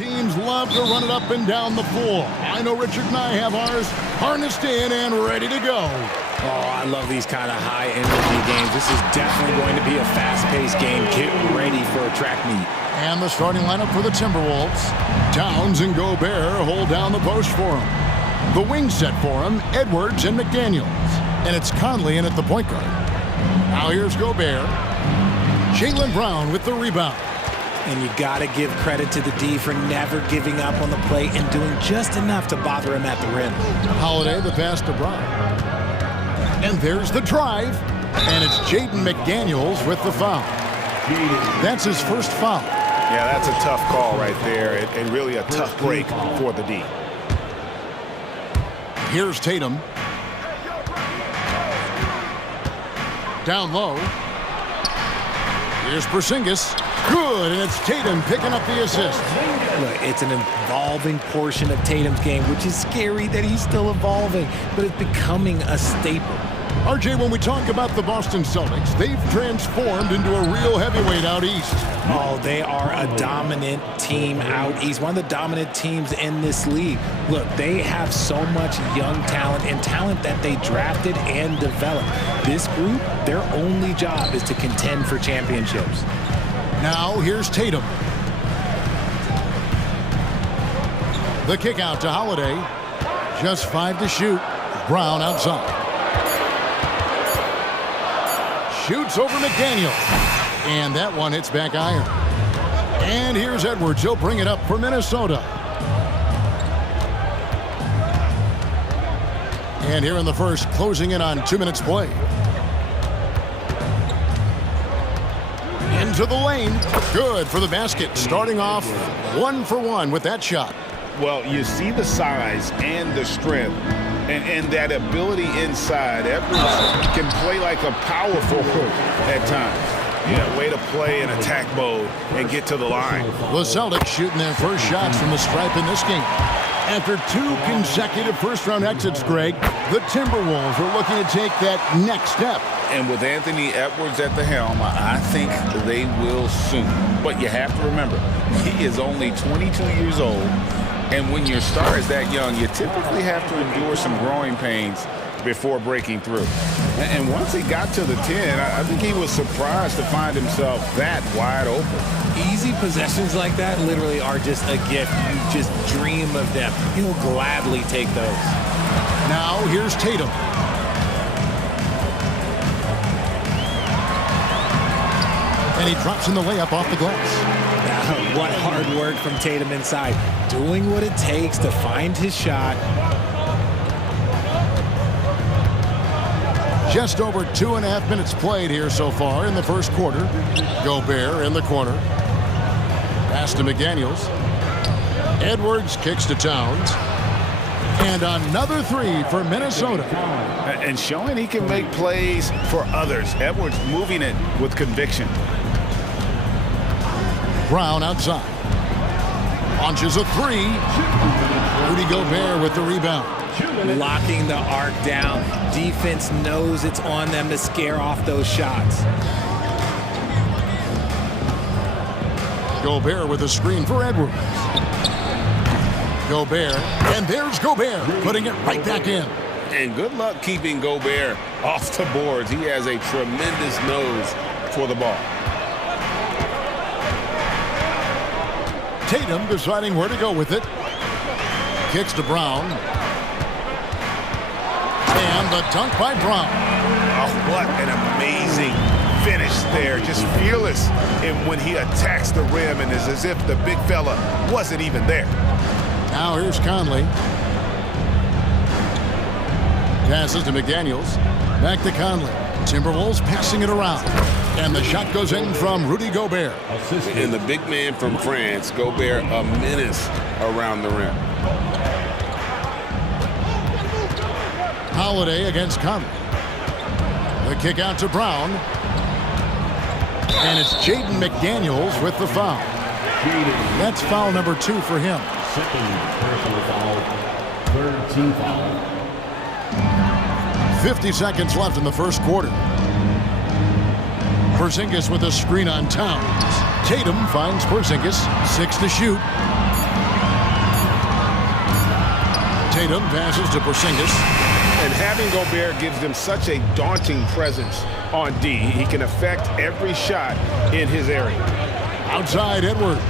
teams love to run it up and down the floor. I know Richard and I have ours harnessed in and ready to go. Oh, I love these kind of high-energy games. This is definitely going to be a fast-paced game. Get ready for a track meet. And the starting lineup for the Timberwolves. Towns and Gobert hold down the post for him. The wing set for him, Edwards and McDaniels. And it's Conley in at the point guard. Now here's Gobert. Jaylen Brown with the rebound. And you got to give credit to the D for never giving up on the play and doing just enough to bother him at the rim. Holiday the pass to Brown. And there's the drive. And it's Jaden McDaniels with the foul. That's his first foul. Yeah, that's a tough call right there, and really a tough break for the D. Here's Tatum. Down low. Here's Porzingis. Good, and it's Tatum picking up the assist. Look, it's an evolving portion of Tatum's game, which is scary that he's still evolving, but it's becoming a staple. RJ, when we talk about the Boston Celtics, they've transformed into a real heavyweight out east. Oh, they are a dominant team out east, one of the dominant teams in this league. Look, they have so much young talent and talent that they drafted and developed. This group, their only job is to contend for championships. Now, here's Tatum. The kick out to Holiday. Just 5 to shoot. Brown outside. Shoots over McDaniel. And that one hits back iron. And here's Edwards. He'll bring it up for Minnesota. And here in the first, closing in on 2 minutes play. Into the lane. Good for the basket. Starting off 1 for 1 with that shot. Well, you see the size and the strength and that ability inside. Edwards can play like a power forward at times. Yeah, way to play in attack mode and get to the line. The Celtics shooting their first shots from the stripe in this game. After 2 consecutive first-round exits, Greg, the Timberwolves are looking to take that next step. And with Anthony Edwards at the helm, I think they will soon. But you have to remember, he is only 22 years old. And when your star is that young, you typically have to endure some growing pains before breaking through. And once he got to the 10, I think he was surprised to find himself that wide open. Easy possessions like that literally are just a gift. You just dream of them. He'll gladly take those. Now here's Tatum. And he drops in the layup off the glass. What hard work from Tatum inside. Doing what it takes to find his shot. Just over 2.5 minutes played here so far in the first quarter. Gobert in the corner. Pass to McDaniels. Edwards kicks to Towns. And another 3 for Minnesota. And showing he can make plays for others. Edwards moving it with conviction. Brown outside. Launches a 3. Rudy Gobert with the rebound. Locking the arc down. Defense knows it's on them to scare off those shots. Gobert with a screen for Edwards. Gobert, and there's Gobert, putting it right back in. And good luck keeping Gobert off the boards. He has a tremendous nose for the ball. Tatum deciding where to go with it. Kicks to Brown. And the dunk by Brown. Oh, what an amazing finish there. Just fearless when he attacks the rim, and it's as if the big fella wasn't even there. Now here's Conley. Passes to McDaniels. Back to Conley. Timberwolves passing it around. And the shot goes in from Rudy Gobert. And the big man from France, Gobert, a menace around the rim. Holiday against Conley. The kick out to Brown. And it's Jaden McDaniels with the foul. That's foul number 2 for him. Second personal foul, third team foul. 50 seconds left in the first quarter. Porzingis with a screen on Towns. Tatum finds Porzingis. 6 to shoot. Tatum passes to Porzingis. And having Gobert gives them such a daunting presence on D. He can affect every shot in his area. Outside Edwards.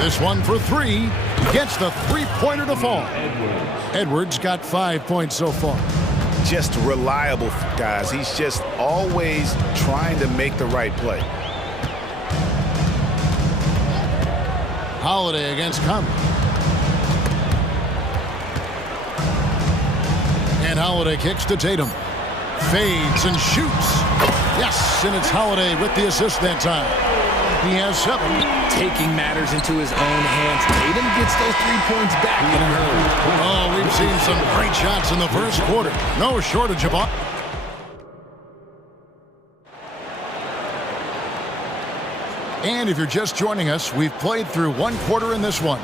This one for three. Gets the three-pointer to fall. Edwards got 5 points so far. Just reliable, guys. He's just always trying to make the right play. Holiday against Conley. And Holiday kicks to Tatum. Fades and shoots. Yes, and it's Holiday with the assist that time. He has 7. Taking matters into his own hands. Tatum gets those 3 points back in a hurry. Oh, we've seen some great shots in the first quarter. No shortage of... And if you're just joining us, we've played through one quarter in this one.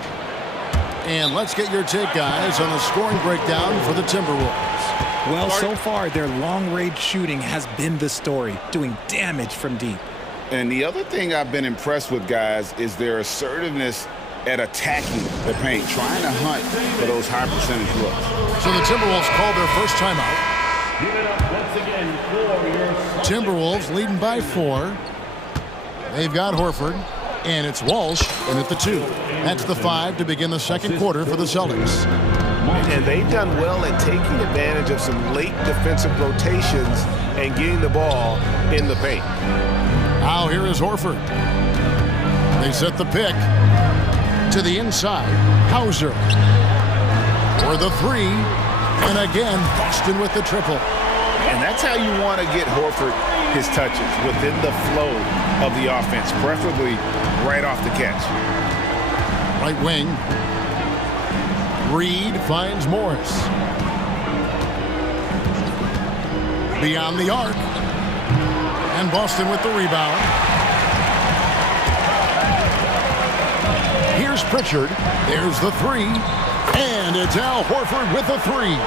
And let's get your take, guys, on the scoring breakdown for the Timberwolves. Well, so far, their long-range shooting has been the story, doing damage from deep. And the other thing I've been impressed with, guys, is their assertiveness at attacking the paint, trying to hunt for those high percentage looks. So the Timberwolves called their first timeout. Give it up once again for your Timberwolves leading by 4. They've got Horford, and it's Walsh in at the 2. That's the 5 to begin the second quarter for the Celtics. And they've done well at taking advantage of some late defensive rotations and getting the ball in the paint. Now here is Horford. They set the pick to the inside. Hauser for the 3. And again, Boston with the triple. And that's how you want to get Horford his touches, within the flow of the offense, preferably right off the catch. Right wing. Reed finds Morris. Beyond the arc. And Boston with the rebound. Here's Pritchard. There's the 3. And it's Al Horford with the 3.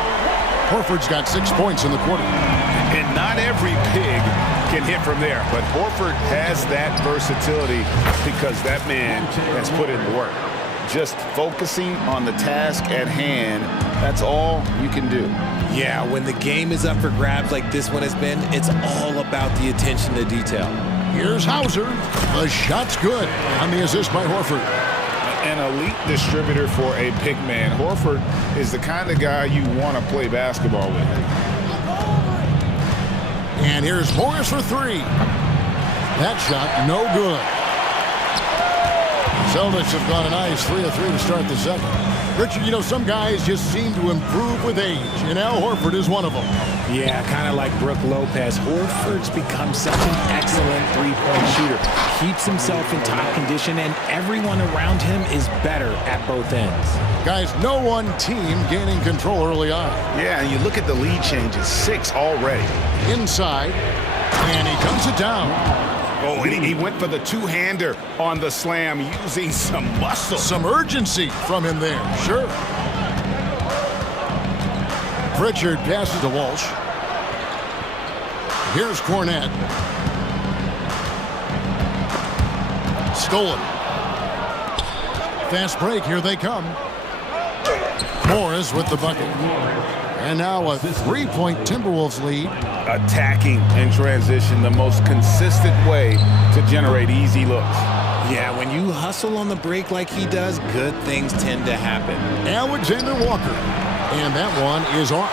Horford's got 6 points in the quarter. And not every pig can hit from there, but Horford has that versatility because that man has put in the work. Just focusing on the task at hand, that's all you can do. Yeah, when the game is up for grabs like this one has been, it's all about the attention to detail. Here's Hauser. The shot's good on the assist by Horford. An elite distributor for a big man. Horford is the kind of guy you want to play basketball with. And here's Morris for 3. That shot, no good. Celtics have got a nice 3 of 3 to start the second. Richard, you know, some guys just seem to improve with age, and Al Horford is one of them. Yeah, kind of like Brook Lopez. Horford's become such an excellent three-point shooter. Keeps himself in top condition, and everyone around him is better at both ends. Guys, no one team gaining control early on. Yeah, and you look at the lead changes, 6 already. Inside, and he comes it down. Oh, and he went for the two-hander on the slam, using some muscle. Some urgency from him there, sure. Pritchard passes to Walsh. Here's Cornette. Stolen. Fast break, here they come. Morris with the bucket. And now a 3-point Timberwolves lead. Attacking in transition, the most consistent way to generate easy looks. Yeah, when you hustle on the break like he does, good things tend to happen. Alexander Walker. And that one is off.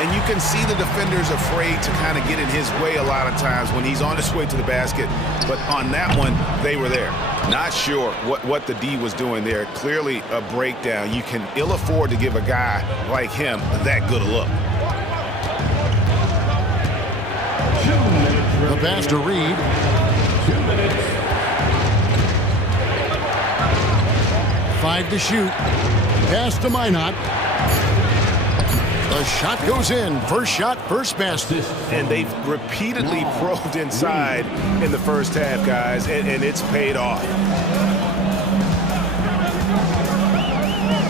And you can see the defenders afraid to kind of get in his way a lot of times when he's on his way to the basket. But on that one, they were there. Not sure what the D was doing there. Clearly a breakdown. You can ill afford to give a guy like him that good a look. The pass to Reed. 2 minutes. 5 to shoot. Pass to Minot. The shot goes in. First shot, first basket. And they've repeatedly probed inside in the first half, guys, and it's paid off.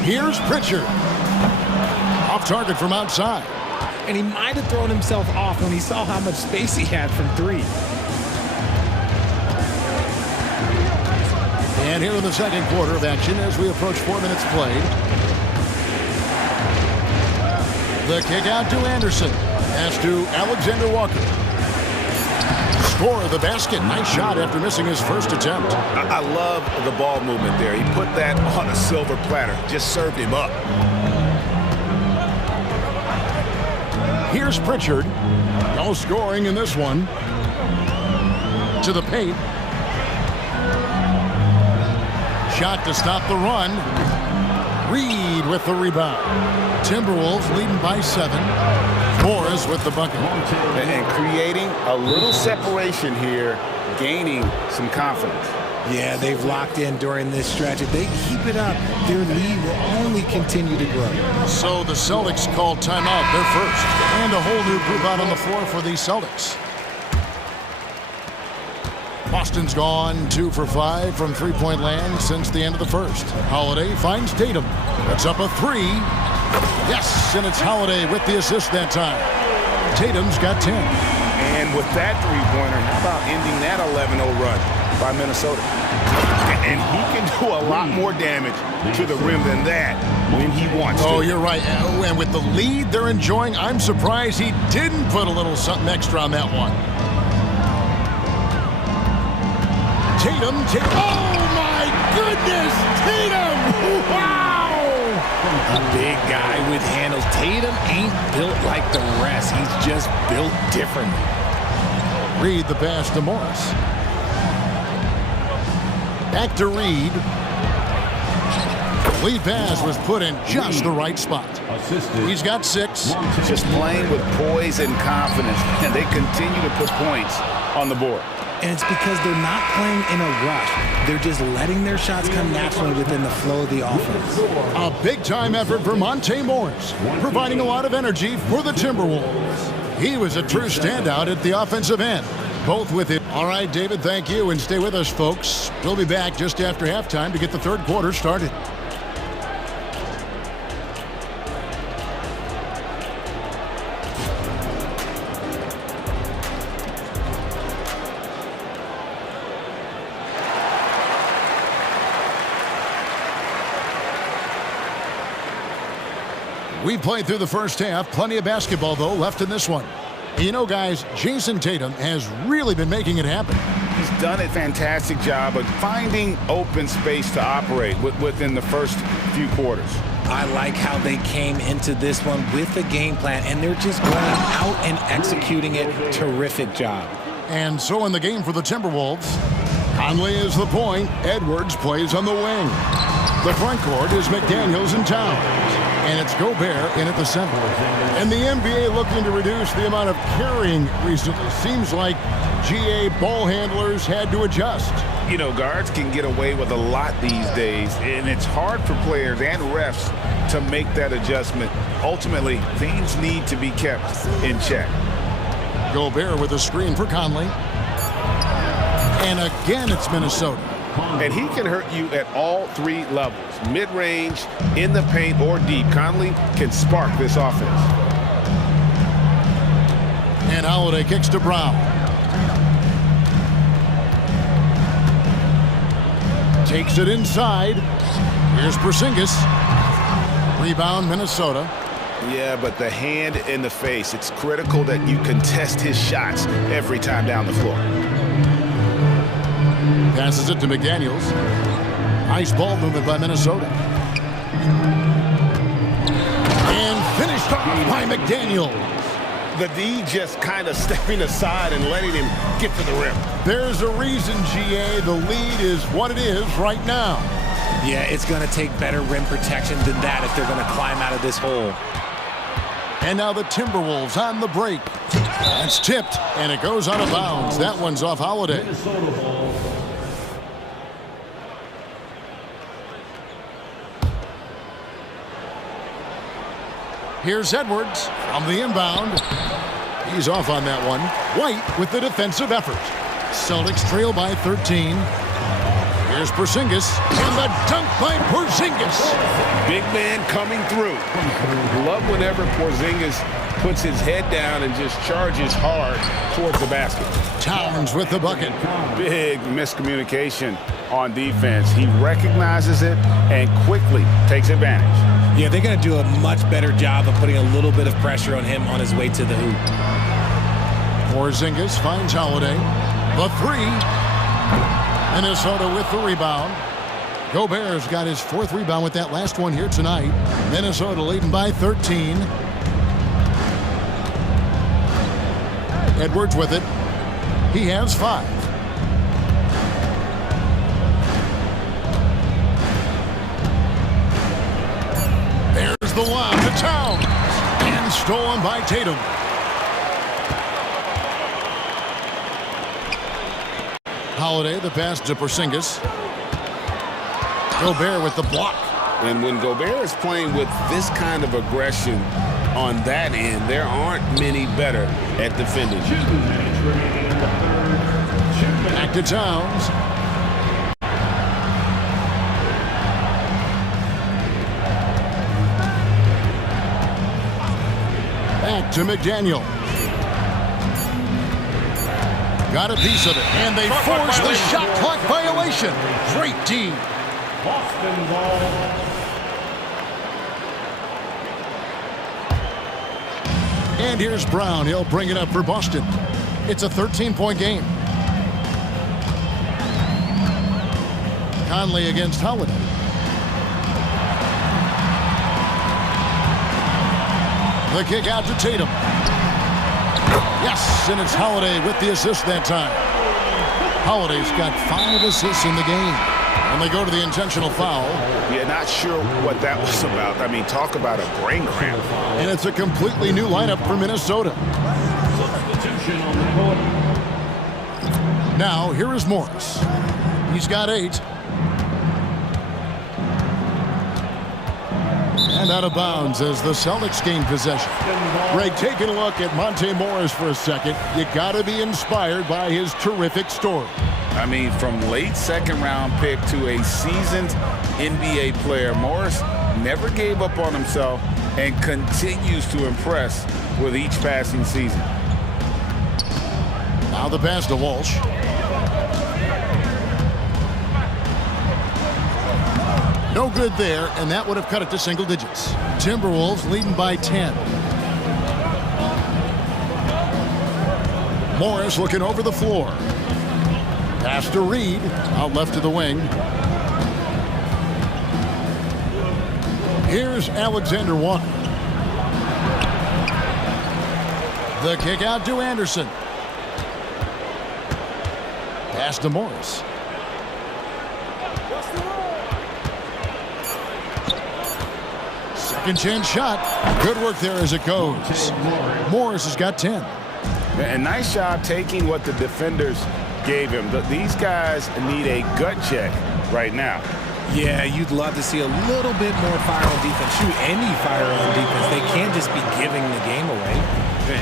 Here's Pritchard. Off target from outside. And he might have thrown himself off when he saw how much space he had from 3. And here in the second quarter of action as we approach 4 minutes played. The kick out to Anderson. Pass to Alexander Walker. Score of the basket. Nice shot after missing his first attempt. I love the ball movement there. He put that on a silver platter. Just served him up. Here's Pritchard. No scoring in this one. To the paint. Shot to stop the run. Reed with the rebound. Timberwolves leading by 7. Morris with the bucket. And creating a little separation here, gaining some confidence. Yeah, they've locked in during this stretch. If they keep it up, their lead will only continue to grow. So the Celtics called timeout, their first. And a whole new group out on the floor for the Celtics. Boston's gone 2 for 5 from three-point land since the end of the first. Holiday finds Tatum. That's up a 3. Yes, and it's Holiday with the assist that time. Tatum's got 10. And with that three-pointer, how about ending that 11-0 run by Minnesota? And he can do a lot more damage to the rim than that when he wants to. Oh, you're right. And with the lead they're enjoying, I'm surprised he didn't put a little something extra on that one. Tatum. Oh, my goodness! Tatum! Wow! A big guy with handles. Tatum ain't built like the rest. He's just built differently. Reed the pass to Morris. Back to Reed. Lead pass was put in just the right spot. He's got 6. Just playing with poise and confidence, and they continue to put points on the board. And it's because they're not playing in a rush. They're just letting their shots come naturally within the flow of the offense. A big-time effort for Monte Morris, providing a lot of energy for the Timberwolves. He was a true standout at the offensive end, both with it. All right, David, thank you, and stay with us, folks. We'll be back just after halftime to get the third quarter started. We played through the first half. Plenty of basketball, though, left in this one. You know, guys, Jason Tatum has really been making it happen. He's done a fantastic job of finding open space to operate within the first few quarters. I like how they came into this one with a game plan, and they're just going out and executing it. Terrific job. And so in the game for the Timberwolves, Conley is the point. Edwards plays on the wing. The front court is McDaniels and Towns. And it's Gobert in at the center. And the NBA looking to reduce the amount of carrying recently. Seems like GA ball handlers had to adjust. You know, guards can get away with a lot these days, and it's hard for players and refs to make that adjustment. Ultimately, things need to be kept in check. Gobert with a screen for Conley. And again, it's Minnesota. And he can hurt you at all 3 levels. Mid-range, in the paint, or deep. Conley can spark this offense. And Holiday kicks to Brown. Takes it inside. Here's Porzingis. Rebound, Minnesota. Yeah, but the hand in the face. It's critical that you contest his shots every time down the floor. Passes it to McDaniels. Nice ball movement by Minnesota. And finished off by McDaniels. The D just kind of stepping aside and letting him get to the rim. There's a reason, GA. The lead is what it is right now. Yeah, it's going to take better rim protection than that if they're going to climb out of this hole. And now the Timberwolves on the break. That's tipped, and it goes out of bounds. That one's off Holiday. Here's Edwards on the inbound. He's off on that one. White with the defensive effort. Celtics trail by 13. Here's Porzingis, and the dunk by Porzingis. Big man coming through. Love whenever Porzingis puts his head down and just charges hard towards the basket. Towns with the bucket. Big miscommunication on defense. He recognizes it and quickly takes advantage. Yeah, they're going to do a much better job of putting a little bit of pressure on him on his way to the hoop. Porzingis finds Holiday. The three. Minnesota with the rebound. Gobert's got his 4th rebound with that last one here tonight. Minnesota leading by 13. Edwards with it. He has 5. There's the lob to Towns. And stolen by Tatum. Holiday, the pass to Porzingis. Gobert with the block. And when Gobert is playing with this kind of aggression on that end, there aren't many better at defending. Back to Towns. Back to McDaniel. Got a piece of it, and they force the shot clock violation. Great D. Boston ball. And here's Brown. He'll bring it up for Boston. It's a 13-point game. Conley against Holiday. The kick out to Tatum. Yes, and it's Holiday with the assist that time. Holiday's got 5 assists in the game. And they go to the intentional foul. Yeah, not sure what that was about. I mean, talk about a brain cramp. And it's a completely new lineup for Minnesota. Substitution on the court. Now, here is Morris. He's got 8. And out of bounds as the Celtics gain possession. Greg, taking a look at Monte Morris for a second. You got to be inspired by his terrific story. I mean, from late 2nd round pick to a seasoned NBA player, Morris never gave up on himself and continues to impress with each passing season. Now the pass to Walsh. No good there, and that would have cut it to single digits. Timberwolves leading by 10. Morris looking over the floor. Pass to Reed, out left to the wing. Here's Alexander Walker. The kick out to Anderson. Pass to Morris. Second chance shot. Good work there as it goes. Morris has got 10. And nice job taking what the defenders gave him. These guys need a gut check right now. Yeah, you'd love to see a little bit more fire on defense. Shoot, any fire on defense. They can't just be giving the game away.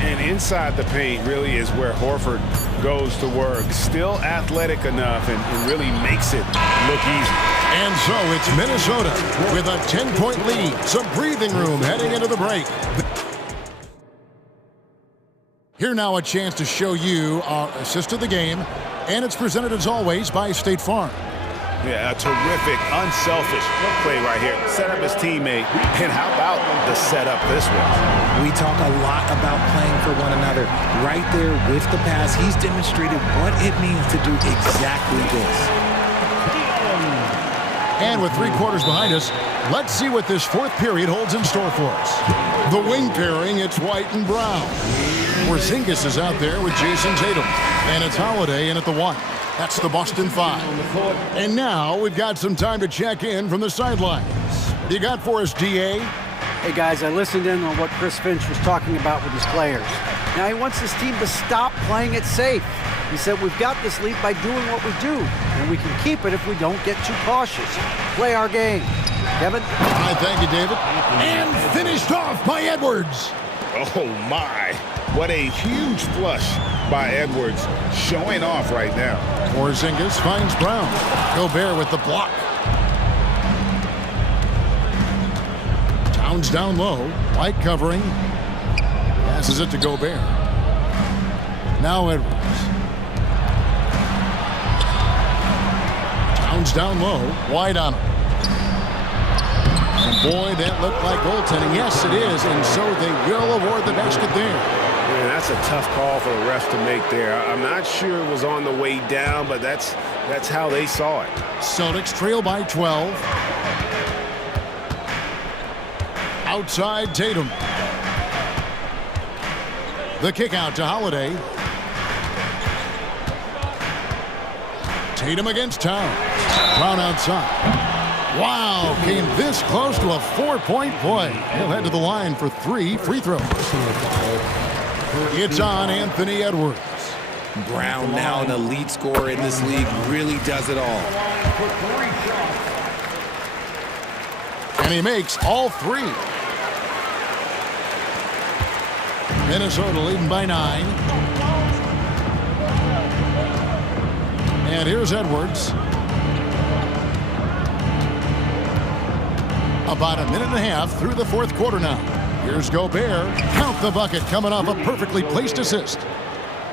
And inside the paint really is where Horford goes to work. Still athletic enough and really makes it look easy. And so it's Minnesota with a 10-point lead. Some breathing room heading into the break. Here now a chance to show you our assist of the game. And it's presented as always by State Farm. Yeah, a terrific, unselfish play right here. Set up his teammate. And how about the setup this one? We talk a lot about playing for one another. Right there with the pass, he's demonstrated what it means to do exactly this. And with 3 quarters behind us, let's see what this 4th period holds in store for us. The wing pairing, it's White and Brown. Porzingis is out there with Jason Tatum. And it's Holiday in at the 1. That's the Boston 5. And now we've got some time to check in from the sidelines. What do you got for us, DA? Hey guys, I listened in on what Chris Finch was talking about with his players. Now he wants his team to stop playing it safe. He said we've got this lead by doing what we do, and we can keep it if we don't get too cautious. Play our game. Kevin? All right, thank you, David. And finished off by Edwards. Oh my, what a huge flush by Edwards, showing off right now. Porzingis finds Brown. Gobert with the block. Towns down low. White covering. Passes it to Gobert. Now Edwards. Towns down low. Wide on him. And boy, that looked like goaltending. Yes, it is. And so they will award the basket there. Yeah, that's a tough call for the refs to make there. I'm not sure it was on the way down, but that's how they saw it. Celtics trail by 12. Outside Tatum. The kick out to Holiday. Tatum against Towns. Brown outside. Wow, came this close to a 4-point play. He'll head to the line for 3 free throws. It's on Anthony Edwards. Brown, now an elite scorer in this league, really does it all. And he makes all 3. Minnesota leading by 9. And here's Edwards. About a minute and a half through the 4th quarter now. Here's Gobert. Count the bucket coming off a perfectly placed assist.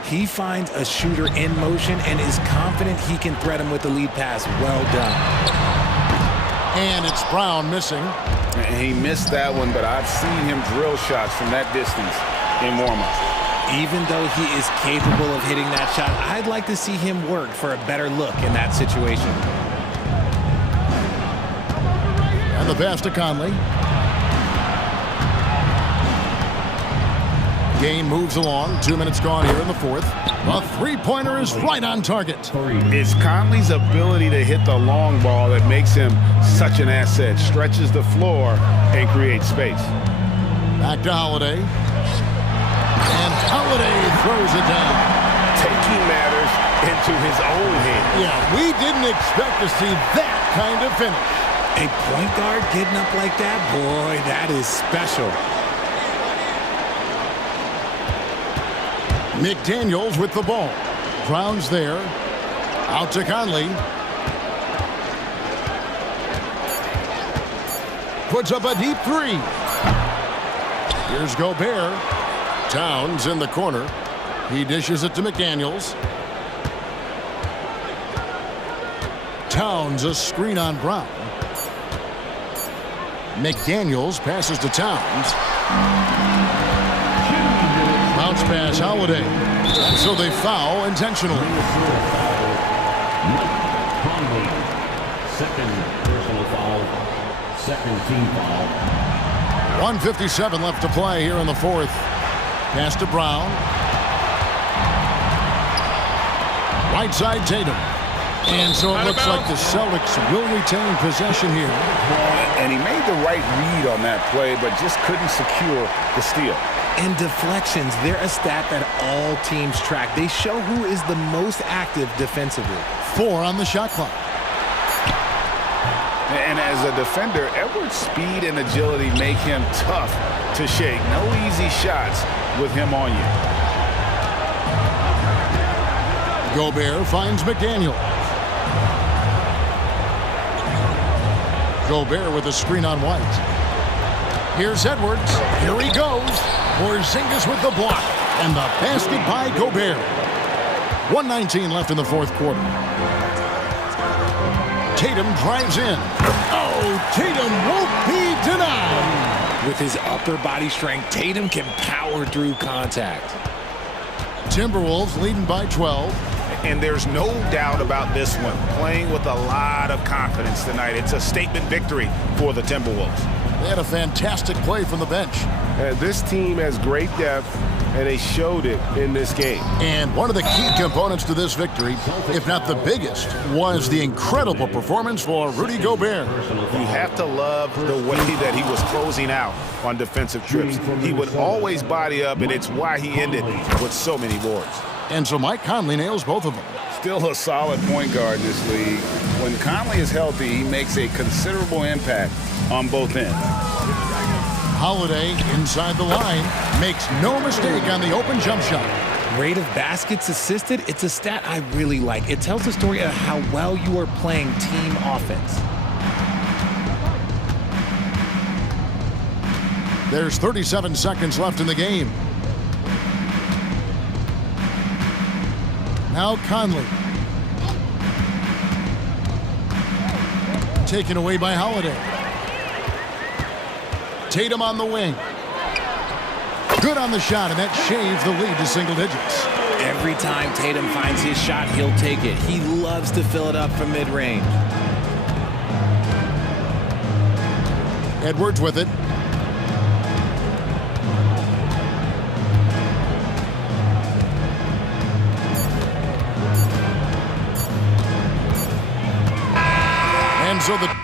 He finds a shooter in motion and is confident he can thread him with the lead pass. Well done. And it's Brown missing. He missed that one, but I've seen him drill shots from that distance in warm-up. Even though he is capable of hitting that shot, I'd like to see him work for a better look in that situation. And the pass to Conley. Game moves along. 2 minutes gone here in the 4th. A 3-pointer is right on target. It's Conley's ability to hit the long ball that makes him such an asset. Stretches the floor and creates space. Back to Holiday. And Holiday throws it down. Taking matters into his own hands. Yeah, we didn't expect to see that kind of finish. A point guard getting up like that, boy, that is special. McDaniels with the ball. Brown's there. Out to Conley. Puts up a deep 3. Here's Gobert. Towns in the corner. He dishes it to McDaniels. Towns a screen on Brown. McDaniels passes to Towns. Bounce pass, Holiday. So they foul intentionally. Second personal foul. Second team foul. 1:57 left to play here in the 4th. Pass to Brown. Right side Tatum. And so it looks like the Celtics will retain possession here. And he made the right read on that play, but just couldn't secure the steal. And deflections, they're a stat that all teams track. They show who is the most active defensively. 4 on the shot clock. And as a defender, Edwards' speed and agility make him tough to shake. No easy shots with him on you. Gobert finds McDaniel. Gobert with a screen on White. Here's Edwards. Here he goes. Porzingis with the block. And the basket by Gobert. 1:19 left in the 4th quarter. Tatum drives in. Oh, Tatum won't be denied. With his upper body strength, Tatum can power through contact. Timberwolves leading by 12. And there's no doubt about this one. Playing with a lot of confidence tonight. It's a statement victory for the Timberwolves. They had a fantastic play from the bench. This team has great depth, and they showed it in this game. And one of the key components to this victory, if not the biggest, was the incredible performance for Rudy Gobert. You have to love the way that he was closing out on defensive trips. He would always body up, and it's why he ended with so many boards. And so Mike Conley nails both of them. Still a solid point guard in this league. When Conley is healthy, he makes a considerable impact on both ends. Holiday inside the line makes no mistake on the open jump shot. Rate of baskets assisted, it's a stat I really like. It tells the story of how well you are playing team offense. There's 37 seconds left in the game. Now Conley. Taken away by Holiday. Tatum on the wing. Good on the shot, and that shaves the lead to single digits. Every time Tatum finds his shot, he'll take it. He loves to fill it up from mid-range. Edwards with it. And so the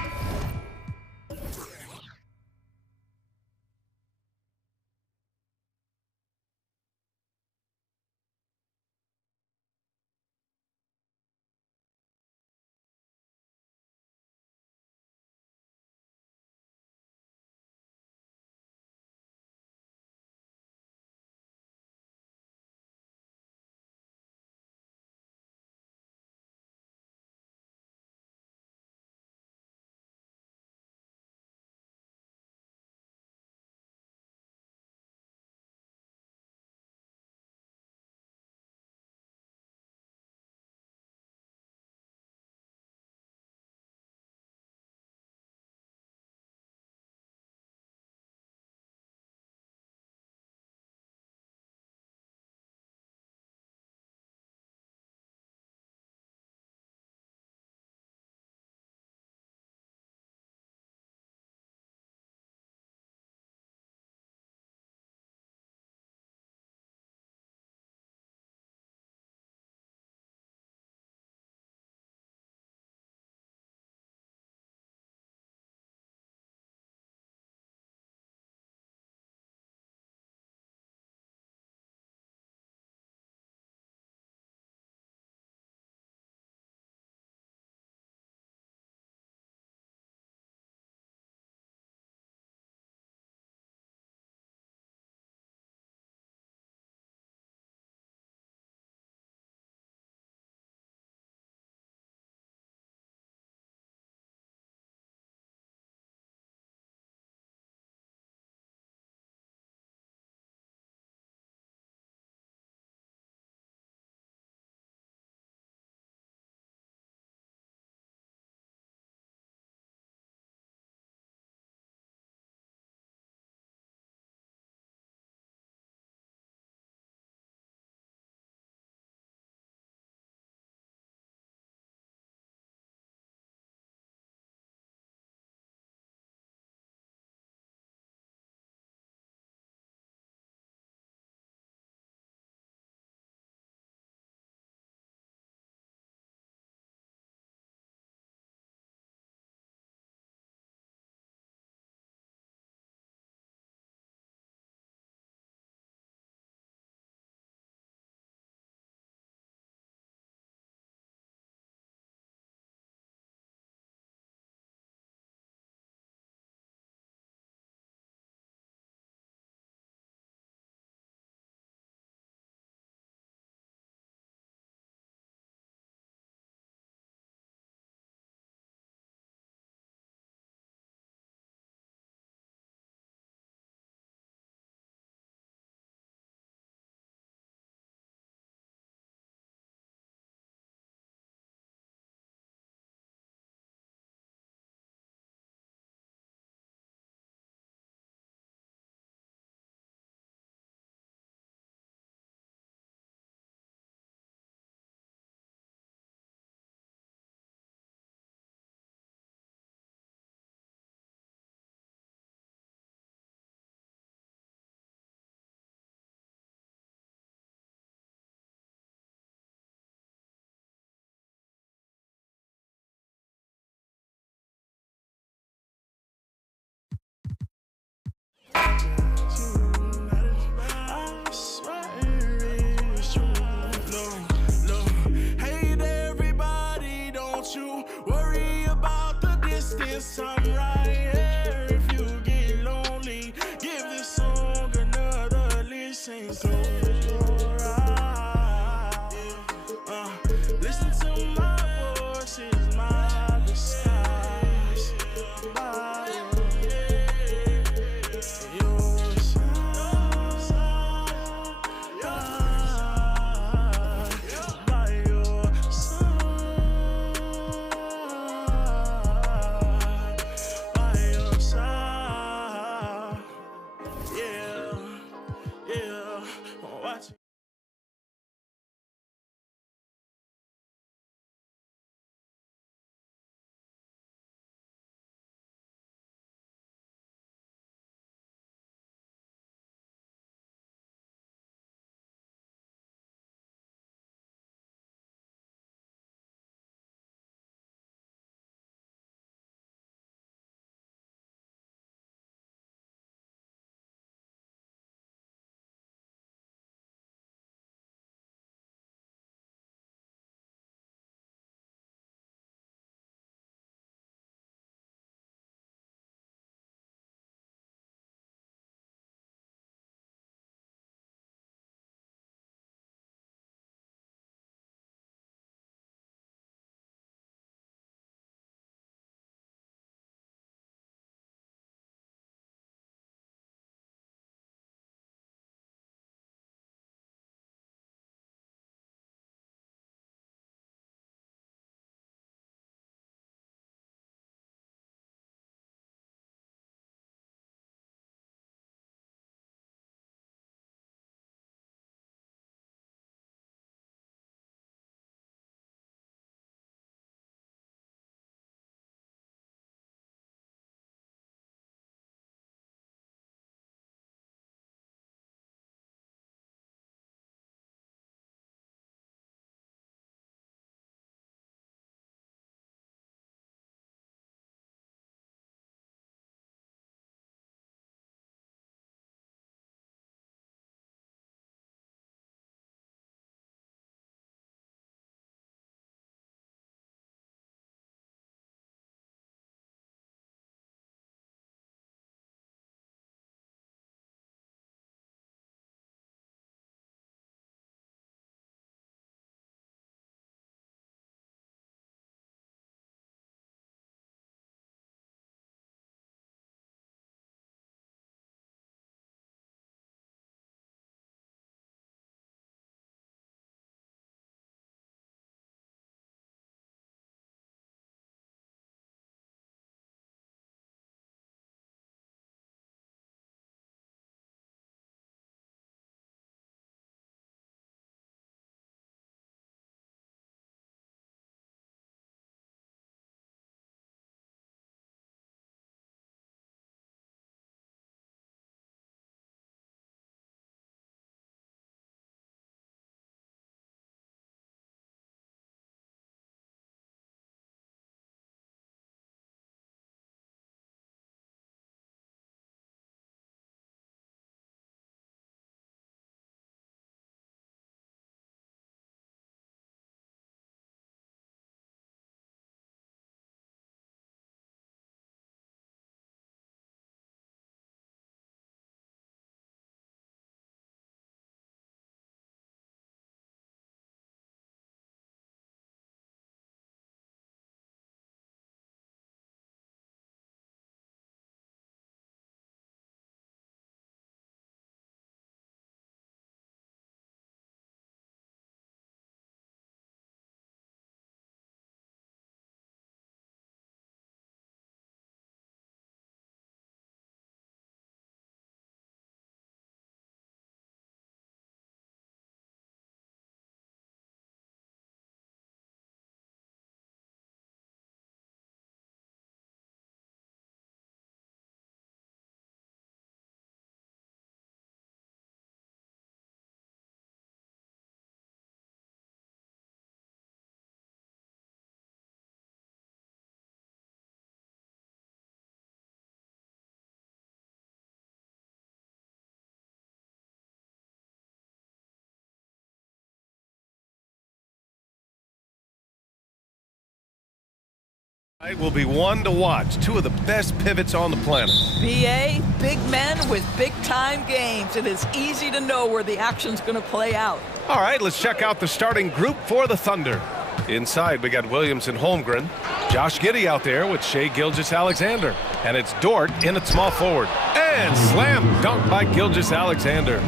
It will be one to watch. Two of the best pivots on the planet. BA, big men with big-time games. It is easy to know where the action's going to play out. All right, let's check out the starting group for the Thunder. Inside, we got Williams and Holmgren. Josh Giddey out there with Shai Gilgeous-Alexander. And it's Dort in at small forward. And slam dunk by Gilgeous-Alexander.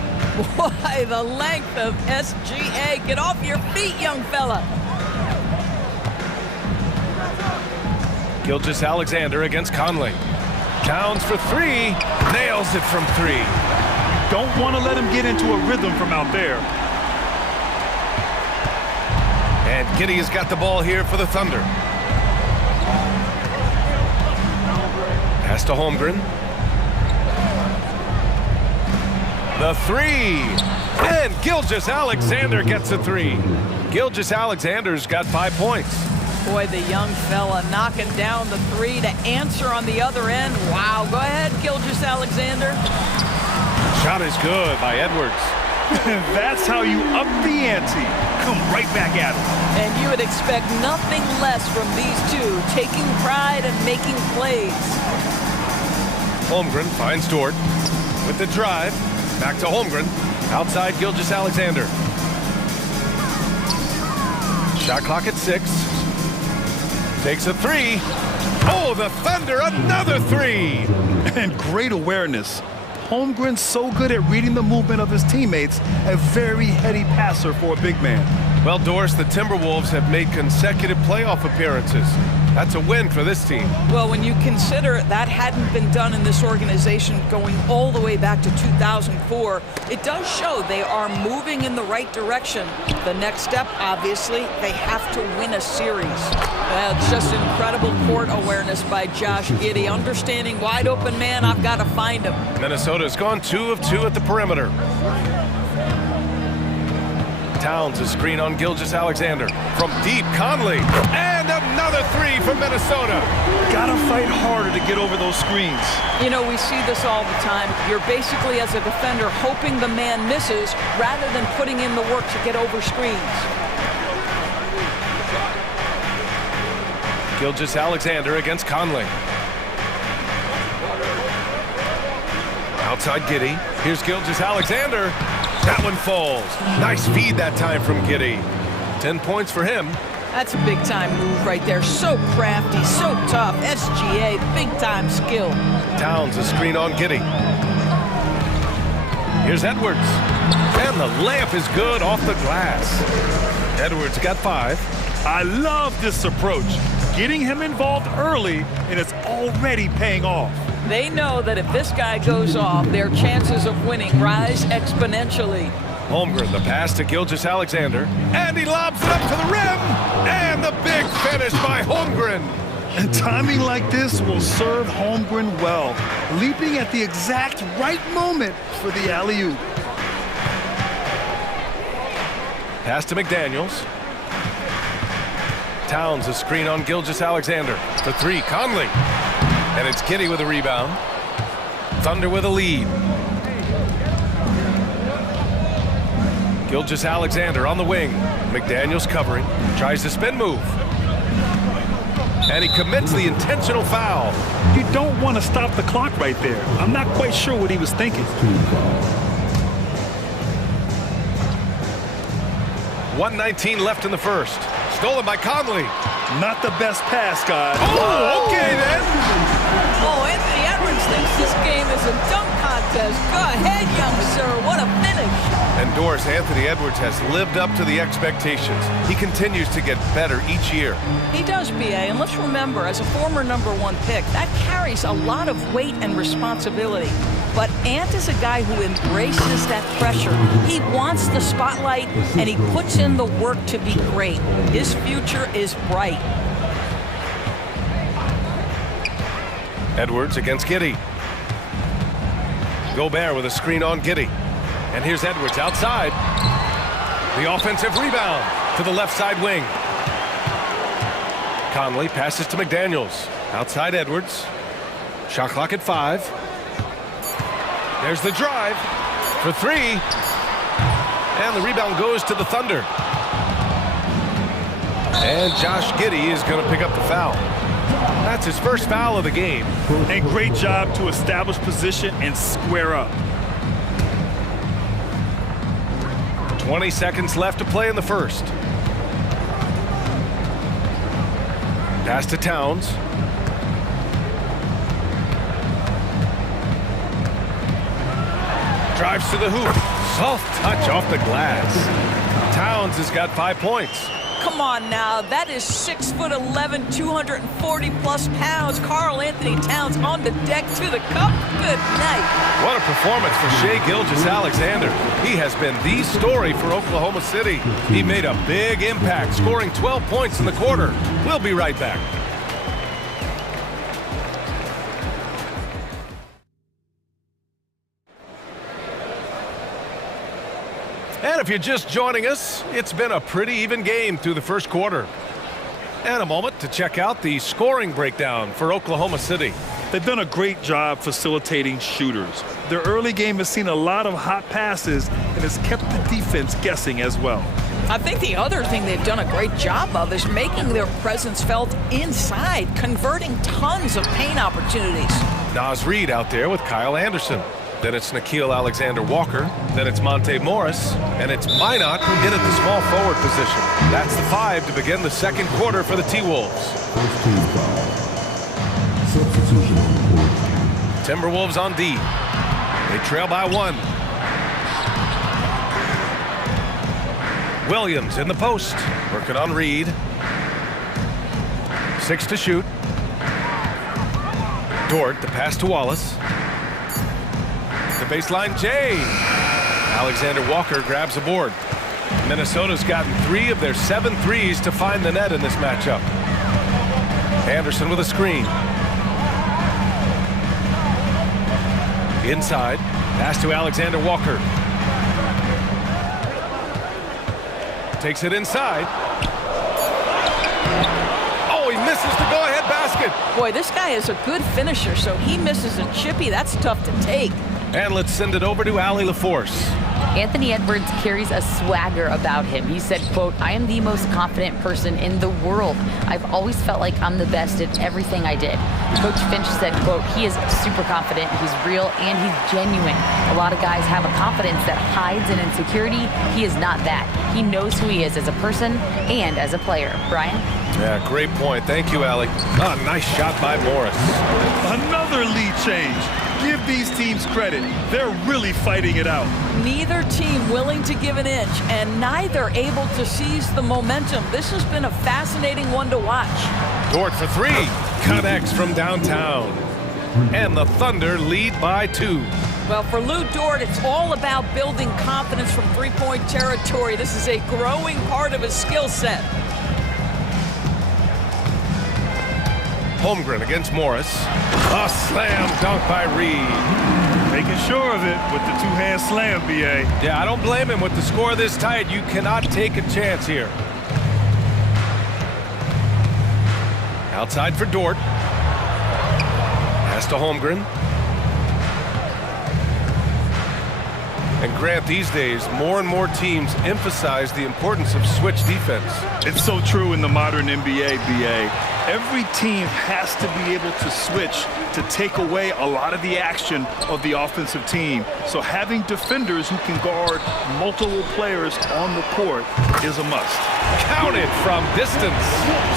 Boy, the length of SGA. Get off your feet, young fella. Gilgeous-Alexander against Conley. Towns for three. Nails it from three. Don't want to let him get into a rhythm from out there. And Giddey has got the ball here for the Thunder. Pass to Holmgren. The three. And Gilgeous-Alexander gets a three. Gilgeous-Alexander's got 5 points. Boy, the young fella knocking down the three to answer on the other end. Wow, go ahead, Gilgeous-Alexander. Shot is good by Edwards. That's how you up the ante. Come right back at him. And you would expect nothing less from these two, taking pride and making plays. Holmgren finds Dort with the drive. Back to Holmgren. Outside Gilgeous-Alexander. Shot clock at 6. Takes a three. Oh, the Thunder, another three. And great awareness. Holmgren's so good at reading the movement of his teammates, a very heady passer for a big man. Well, Doris, the Timberwolves have made consecutive playoff appearances. That's a win for this team. Well, when you consider that hadn't been done in this organization going all the way back to 2004, it does show they are moving in the right direction. The next step, obviously, they have to win a series. It's just incredible court awareness by Josh Giddey. Understanding wide open man, I've got to find him. Minnesota's gone 2 of 2 at the perimeter. Towns a screen on Gilgeous-Alexander. From deep, Conley. And another three from Minnesota. Gotta fight harder to get over those screens. You know, we see this all the time. You're basically, as a defender, hoping the man misses rather than putting in the work to get over screens. Gilgeous-Alexander against Conley. Outside Giddey. Here's Gilgeous-Alexander. That one falls. Nice feed that time from Giddey. 10 points for him. That's a big-time move right there. So crafty, so tough. SGA, big-time skill. Towns a screen on Giddey. Here's Edwards. And the layup is good off the glass. Edwards got 5. I love this approach. Getting him involved early, and it's already paying off. They know that if this guy goes off, their chances of winning rise exponentially. Holmgren, the pass to Gilgeous-Alexander. And he lobs it up to the rim. And the big finish by Holmgren. And timing like this will serve Holmgren well, leaping at the exact right moment for the alley-oop. Pass to McDaniels. Towns a screen on Gilgeous-Alexander. For three, Conley. And it's Giddey with a rebound. Thunder with a lead. Gilgeous-Alexander on the wing. McDaniels covering. Tries the spin move. And he commits the intentional foul. You don't want to stop the clock right there. I'm not quite sure what he was thinking. 1:19 left in the first. Stolen by Conley. Not the best pass, guys. Oh, okay then. Oh, Anthony Edwards thinks this game is a dunk contest. Go ahead, young sir. What a finish. And Doris, Anthony Edwards has lived up to the expectations. He continues to get better each year. He does, BA, and let's remember, as a former #1 pick, that carries a lot of weight and responsibility. But Ant is a guy who embraces that pressure. He wants the spotlight, and he puts in the work to be great. His future is bright. Edwards against Giddey. Gobert with a screen on Giddey. And here's Edwards outside. The offensive rebound to the left side wing. Conley passes to McDaniels. Outside Edwards. Shot clock at 5. There's the drive for 3. And the rebound goes to the Thunder. And Josh Giddey is going to pick up the foul. That's his first foul of the game. And great job to establish position and square up. 20 seconds left to play in the first. Pass to Towns. Drives to the hoop. Soft touch off the glass. Towns has got 5 points. Come on now, that is 6'11", 240-plus pounds. Karl Anthony Towns on the deck to the cup. Good night. What a performance for Shai Gilgeous-Alexander. He has been the story for Oklahoma City. He made a big impact, scoring 12 points in the quarter. We'll be right back. And if you're just joining us, it's been a pretty even game through the first quarter. And a moment to check out the scoring breakdown for Oklahoma City. They've done a great job facilitating shooters. Their early game has seen a lot of hot passes and has kept the defense guessing as well. I think the other thing they've done a great job of is making their presence felt inside, converting tons of paint opportunities. Naz Reid out there with Kyle Anderson. Then it's Nickeil Alexander-Walker. Then it's Monte Morris. And it's Minot in at the small forward position. That's the 5 to begin the second quarter for the T-Wolves. First team foul. Substitution on the court. Timberwolves on D. They trail by 1. Williams in the post. Working on Reid. 6 to shoot. Dort, the pass to Wallace. The baseline, Jay. Alexander Walker grabs a board. Minnesota's gotten 3 of their 7 threes to find the net in this matchup. Anderson with a screen. Inside, pass to Alexander Walker. Takes it inside. Oh, he misses the go-ahead basket. Boy, this guy is a good finisher, so he misses a chippy. That's tough to take. And let's send it over to Allie LaForce. Anthony Edwards carries a swagger about him. He said, quote, "I am the most confident person in the world. I've always felt like I'm the best at everything I did." Coach Finch said, quote, "He is super confident, he's real, and he's genuine. A lot of guys have a confidence that hides an insecurity. He is not that. He knows who he is as a person and as a player." Brian? Yeah, great point. Thank you, Allie. Oh, nice shot by Morris. Another lead change. Give these teams credit. They're really fighting it out. Neither team willing to give an inch, and neither able to seize the momentum. This has been a fascinating one to watch. Dort for 3. Connects from downtown. And the Thunder lead by 2. Well, for Lou Dort, it's all about building confidence from three-point territory. This is a growing part of his skill set. Holmgren against Morris. A slam dunk by Reid. Making sure of it with the two-hand slam, B.A. Yeah, I don't blame him. With the score this tight, you cannot take a chance here. Outside for Dort. Pass to Holmgren. And Grant, these days, more and more teams emphasize the importance of switch defense. It's so true in the modern NBA, B.A. Every team has to be able to switch to take away a lot of the action of the offensive team. So having defenders who can guard multiple players on the court is a must. Counted from distance.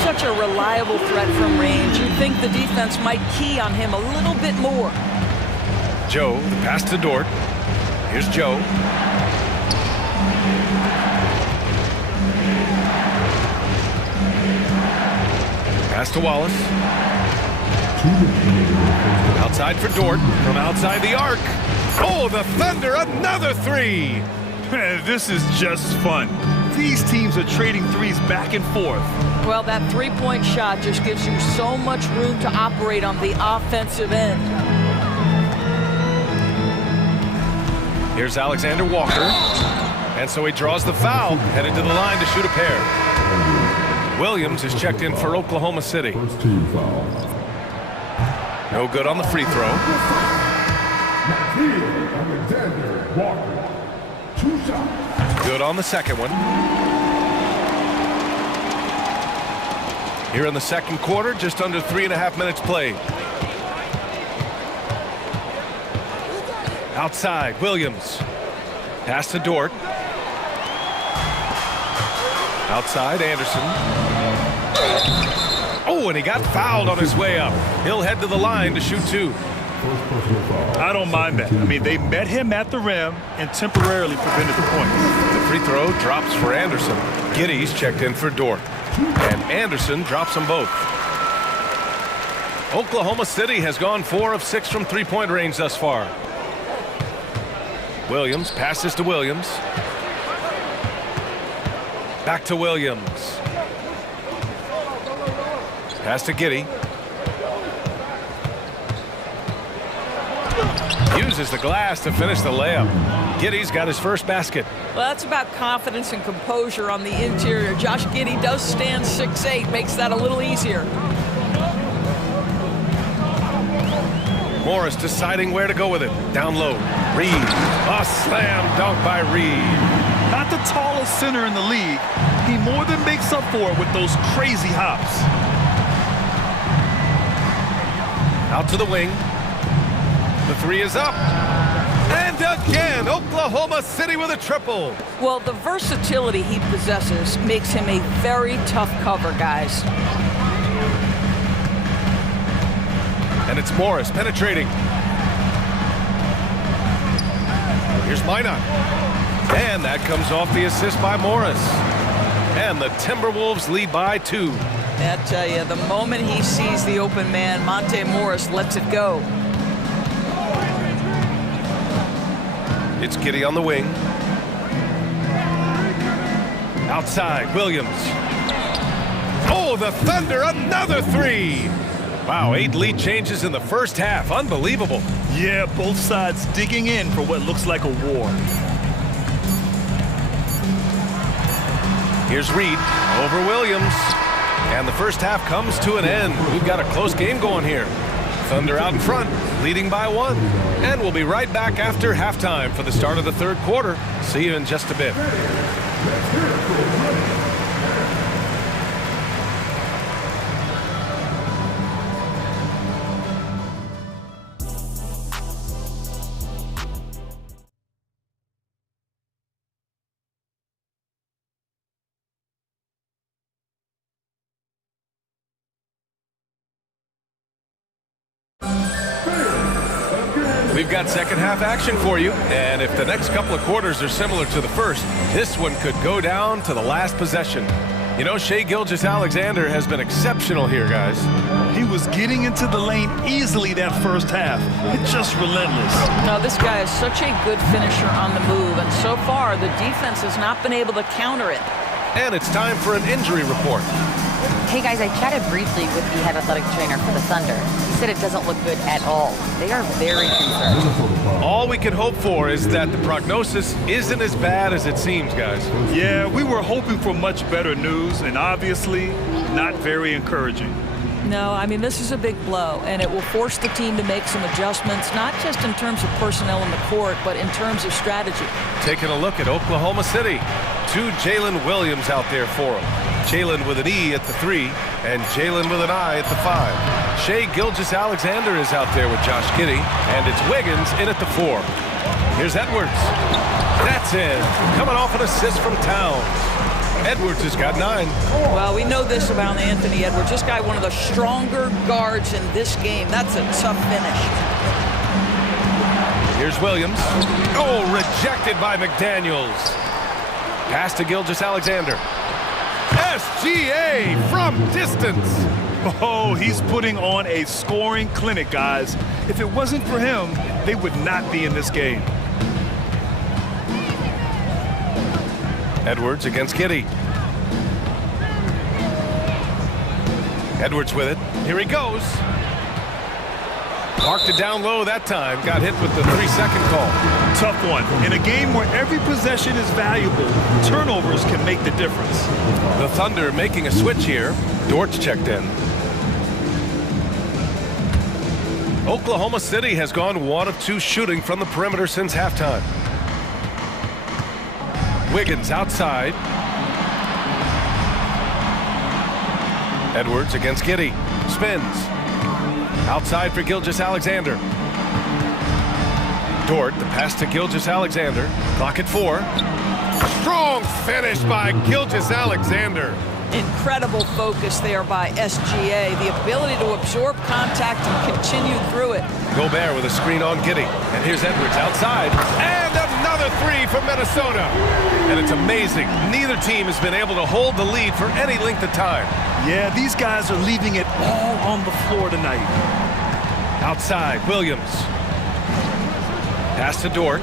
Such a reliable threat from range. You'd think the defense might key on him a little bit more. Joe, the pass to Dort. Here's Joe. Pass to Wallace. Outside for Dort. From outside the arc. Oh, the Thunder, another 3. Man, this is just fun. These teams are trading threes back and forth. Well, that three-point shot just gives you so much room to operate on the offensive end. Here's Alexander Walker. And so he draws the foul, headed to the line to shoot a pair. Williams is checked in for Oklahoma City. First team foul. No good on the free throw. Alexander Walker. 2 shots. Good on the second one. Here in the second quarter, just under 3.5 minutes played. Outside, Williams. Pass to Dort. Outside, Anderson. Oh, and he got fouled on his way up. He'll head to the line to shoot two. I don't mind that. I mean, they met him at the rim and temporarily prevented the point. The free throw drops for Anderson. Giddy's checked in for Dort. And Anderson drops them both. Oklahoma City has gone 4 of 6 from three-point range thus far. Williams passes to Williams. Back to Williams. Pass to Giddy. Uses the glass to finish the layup. Giddy's got his first basket. Well, that's about confidence and composure on the interior. Josh Giddey does stand 6'8", makes that a little easier. Morris deciding where to go with it. Down low. Reed. A slam dunk by Reed. Not the tallest center in the league. He more than makes up for it with those crazy hops. Out to the wing. The three is up. And again, Oklahoma City with a triple. Well, the versatility he possesses makes him a very tough cover, guys. And it's Morris penetrating. Here's Minot. And that comes off the assist by Morris. And the Timberwolves lead by 2. I tell you, the moment he sees the open man, Monte Morris lets it go. It's Giddy on the wing. Outside, Williams. Oh, the Thunder, another three. Wow, 8 lead changes in the first half. Unbelievable. Yeah, both sides digging in for what looks like a war. Here's Reed over Williams. And the first half comes to an end. We've got a close game going here. Thunder out in front, leading by 1. And we'll be right back after halftime for the start of the third quarter. See you in just a bit. We've got second half action for you, and if the next couple of quarters are similar to the first, this one could go down to the last possession. You know, Shai Gilgeous-Alexander has been exceptional here, guys. He was getting into the lane easily that first half. It's just relentless. No, this guy is such a good finisher on the move, and so far the defense has not been able to counter it. And it's time for an injury report. Hey guys, I chatted briefly with the head athletic trainer for the Thunder. He said it doesn't look good at all. They are very concerned. All we can hope for is that the prognosis isn't as bad as it seems, guys. Yeah, we were hoping for much better news, and obviously not very encouraging. No, I mean, this is a big blow, and it will force the team to make some adjustments, not just in terms of personnel in the court, but in terms of strategy. Taking a look at Oklahoma City. 2 Jalen Williams out there for them. Jalen with an E at the 3, and Jalen with an I at the 5. Shai Gilgeous-Alexander is out there with Josh Giddey, and it's Wiggins in at the 4. Here's Edwards. That's in. Coming off an assist from Towns. Edwards has got 9. Well, we know this about Anthony Edwards. This guy, one of the stronger guards in this game. That's a tough finish. Here's Williams. Oh, rejected by McDaniels. Pass to Gilgeous-Alexander. SGA from distance. Oh, he's putting on a scoring clinic, guys. If it wasn't for him, they would not be in this game. Edwards against Giddey. Edwards with it. Here he goes. Marked it down low that time. Got hit with the 3-second call. Tough one. In a game where every possession is valuable, turnovers can make the difference. The Thunder making a switch here. Dort's checked in. Oklahoma City has gone 1 of 2 shooting from the perimeter since halftime. Wiggins outside. Edwards against Giddy. Spins. Outside for Gilgeous-Alexander. Dort, the pass to Gilgeous-Alexander. Clock at 4. Strong finish by Gilgeous-Alexander. Incredible focus there by SGA. The ability to absorb contact and continue through it. Gobert with a screen on Giddy. And here's Edwards outside. And another three for Minnesota. And it's amazing. Neither team has been able to hold the lead for any length of time. Yeah, these guys are leaving it all on the floor tonight. Outside, Williams. Pass to Dort.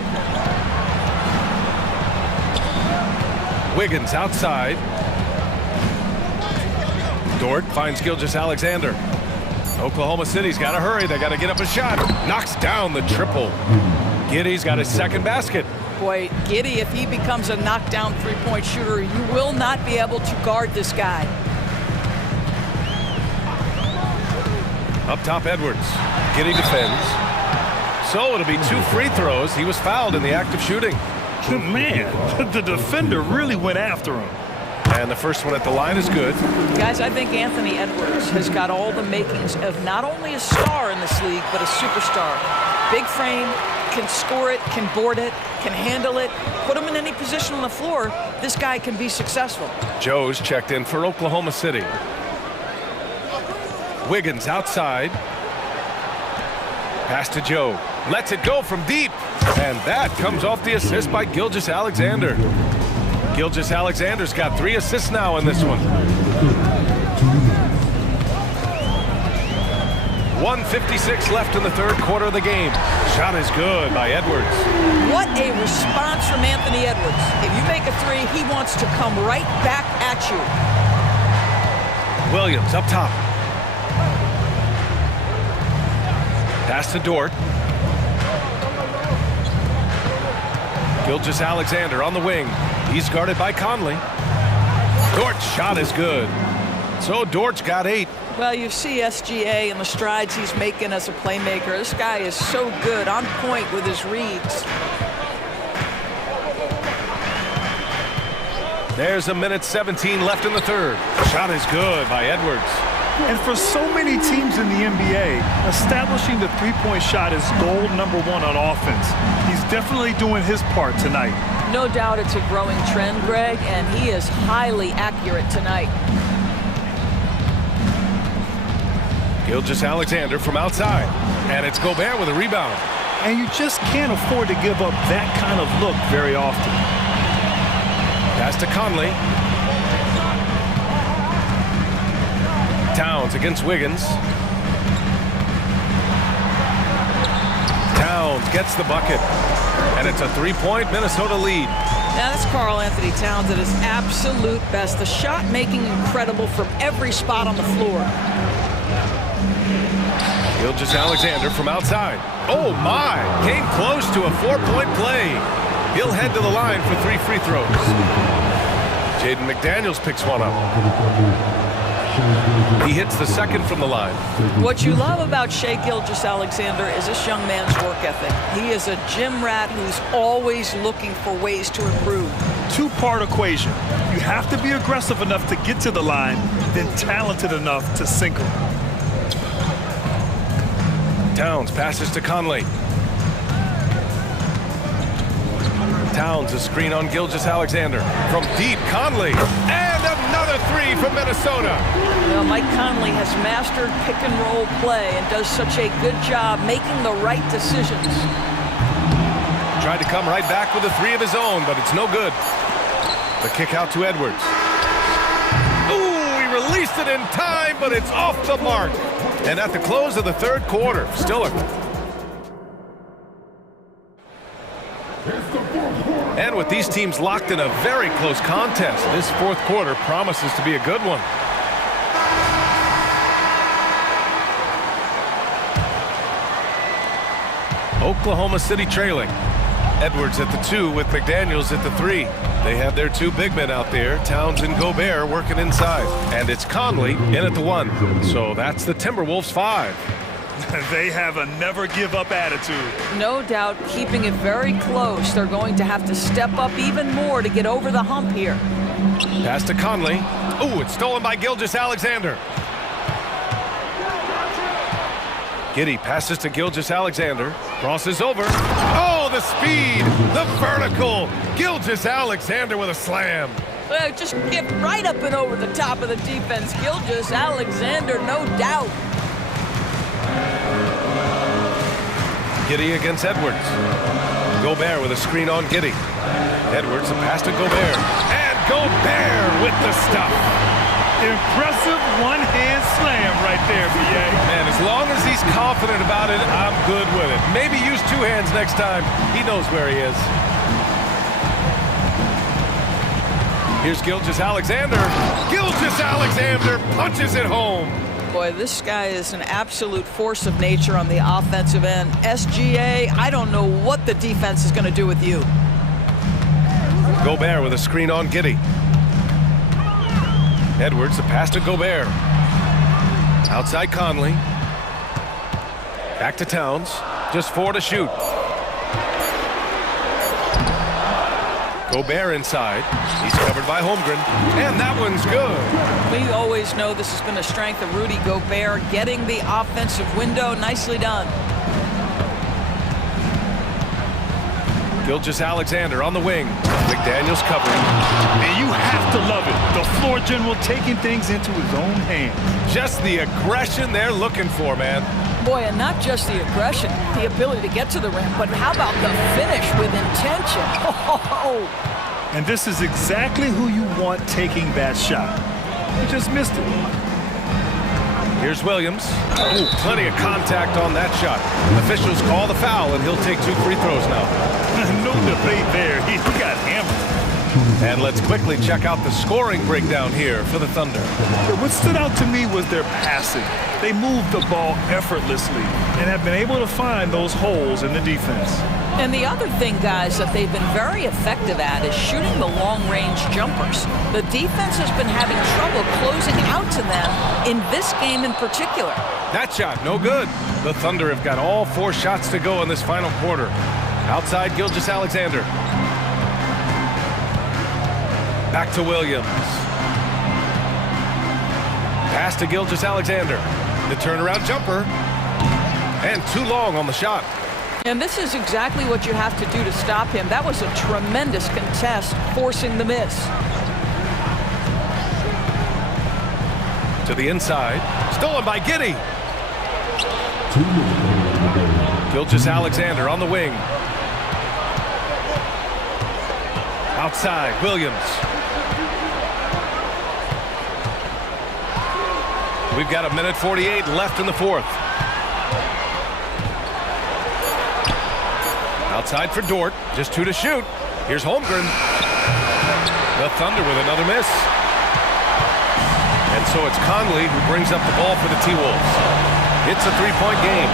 Wiggins outside. Dort finds Gilgeous-Alexander. Oklahoma City's got to hurry. They got to get up a shot. Knocks down the triple. Giddy's got his second basket. Boy, Giddy, if he becomes a knockdown three-point shooter, you will not be able to guard this guy. Up top, Edwards. Giddy defends. So it'll be 2 free throws. He was fouled in the act of shooting. Man, the defender really went after him. And the first one at the line is good. Guys, I think Anthony Edwards has got all the makings of not only a star in this league, but a superstar. Big frame, can score it, can board it, can handle it. Put him in any position on the floor, this guy can be successful. Joe's checked in for Oklahoma City. Wiggins outside. Pass to Joe. Lets it go from deep. And that comes off the assist by Gilgeous-Alexander. Gilgeous-Alexander's got 3 assists now in this one. 1:56 left in the third quarter of the game. Shot is good by Edwards. What a response from Anthony Edwards. If you make a 3, he wants to come right back at you. Williams up top. Pass to Dort. Gilgeous-Alexander on the wing. He's guarded by Conley. Dort's shot is good. So Dort's got 8. Well, you see SGA and the strides he's making as a playmaker. This guy is so good, on point with his reads. There's 1:17 left in the third. Shot is good by Edwards. And for so many teams in the NBA, establishing the three-point shot is goal number 1 on offense. He's definitely doing his part tonight. No doubt it's a growing trend, Greg, and he is highly accurate tonight. Gilgeous-Alexander from outside. And it's Gobert with a rebound. And you just can't afford to give up that kind of look very often. Pass to Conley. Towns against Wiggins. Towns gets the bucket. And it's a 3-point Minnesota lead. Now that's Karl Anthony Towns at his absolute best. The shot making incredible from every spot on the floor. Gilgeous-Alexander from outside. Oh my! Came close to a 4-point play. He'll head to the line for 3 free throws. Jaden McDaniels picks one up. He hits the second from the line. What you love about Shai Gilgeous-Alexander is this young man's work ethic. He is a gym rat who's always looking for ways to improve. 2-part equation. You have to be aggressive enough to get to the line, then talented enough to sink them. Towns passes to Conley. Towns a screen on Gilgeous-Alexander. From deep, Conley. And another 3 from Minnesota. Well, Mike Conley has mastered pick-and-roll play and does such a good job making the right decisions. Tried to come right back with a 3 of his own, but it's no good. The kick out to Edwards. Ooh, he released it in time, but it's off the mark. And at the close of the third quarter, still a... And with these teams locked in a very close contest, this fourth quarter promises to be a good one. Oklahoma City trailing. Edwards at the 2 with McDaniels at the 3. They have their 2 big men out there, Towns and Gobert, working inside. And it's Conley in at the 1. So that's the Timberwolves 5. They have a never-give-up attitude. No doubt, keeping it very close. They're going to have to step up even more to get over the hump here. Pass to Conley. Ooh, it's stolen by Gilgeous-Alexander. Giddy passes to Gilgeous-Alexander. Crosses over. Oh, the speed, the vertical. Gilgeous-Alexander with a slam. Well, just get right up and over the top of the defense. Gilgeous-Alexander, no doubt. Giddy against Edwards. Gobert with a screen on Giddy. Edwards, a pass to Gobert. And Gobert with the stuff. Impressive one-hand slam right there, B.A. Man, as long as he's confident about it, I'm good with it. Maybe use two hands next time. He knows where he is. Here's Gilgeous-Alexander. Gilgeous-Alexander punches it home. Boy, this guy is an absolute force of nature on the offensive end. SGA, I don't know what the defense is going to do with you. Gobert with a screen on Giddy. Edwards, the pass to Gobert. Outside Conley. Back to Towns. Just 4 to shoot. Gobert inside. He's covered by Holmgren. And that one's good. We always know this has been a strength of Rudy Gobert, getting the offensive window. Nicely done. Gilgeous-Alexander on the wing. McDaniels covering. And you have to love it. The floor general taking things into his own hands. Just the aggression they're looking for, man. Boy, and not just the aggression, the ability to get to the rim, but how about the finish with intention? Oh. And this is exactly who you want taking that shot. He just missed it. Here's Williams. Oh, plenty of contact on that shot. Officials call the foul, and he'll take 2 free throws now. No debate there. He got hammered. And let's quickly check out the scoring breakdown here for the Thunder. What stood out to me was their passing. They moved the ball effortlessly and have been able to find those holes in the defense. And the other thing, guys, that they've been very effective at is shooting the long-range jumpers. The defense has been having trouble closing out to them in this game in particular. That shot, no good. The Thunder have got all 4 shots to go in this final quarter. Outside Gilgeous-Alexander. Back to Williams. Pass to Gilgeous-Alexander. The turnaround jumper. And too long on the shot. And this is exactly what you have to do to stop him. That was a tremendous contest, forcing the miss. To the inside. Stolen by Giddy. Gilgeous-Alexander on the wing. Outside, Williams. We've got 1:48 left in the fourth. Outside for Dort, just 2 to shoot. Here's Holmgren. The Thunder with another miss. And so it's Conley who brings up the ball for the T-Wolves. It's a 3-point game.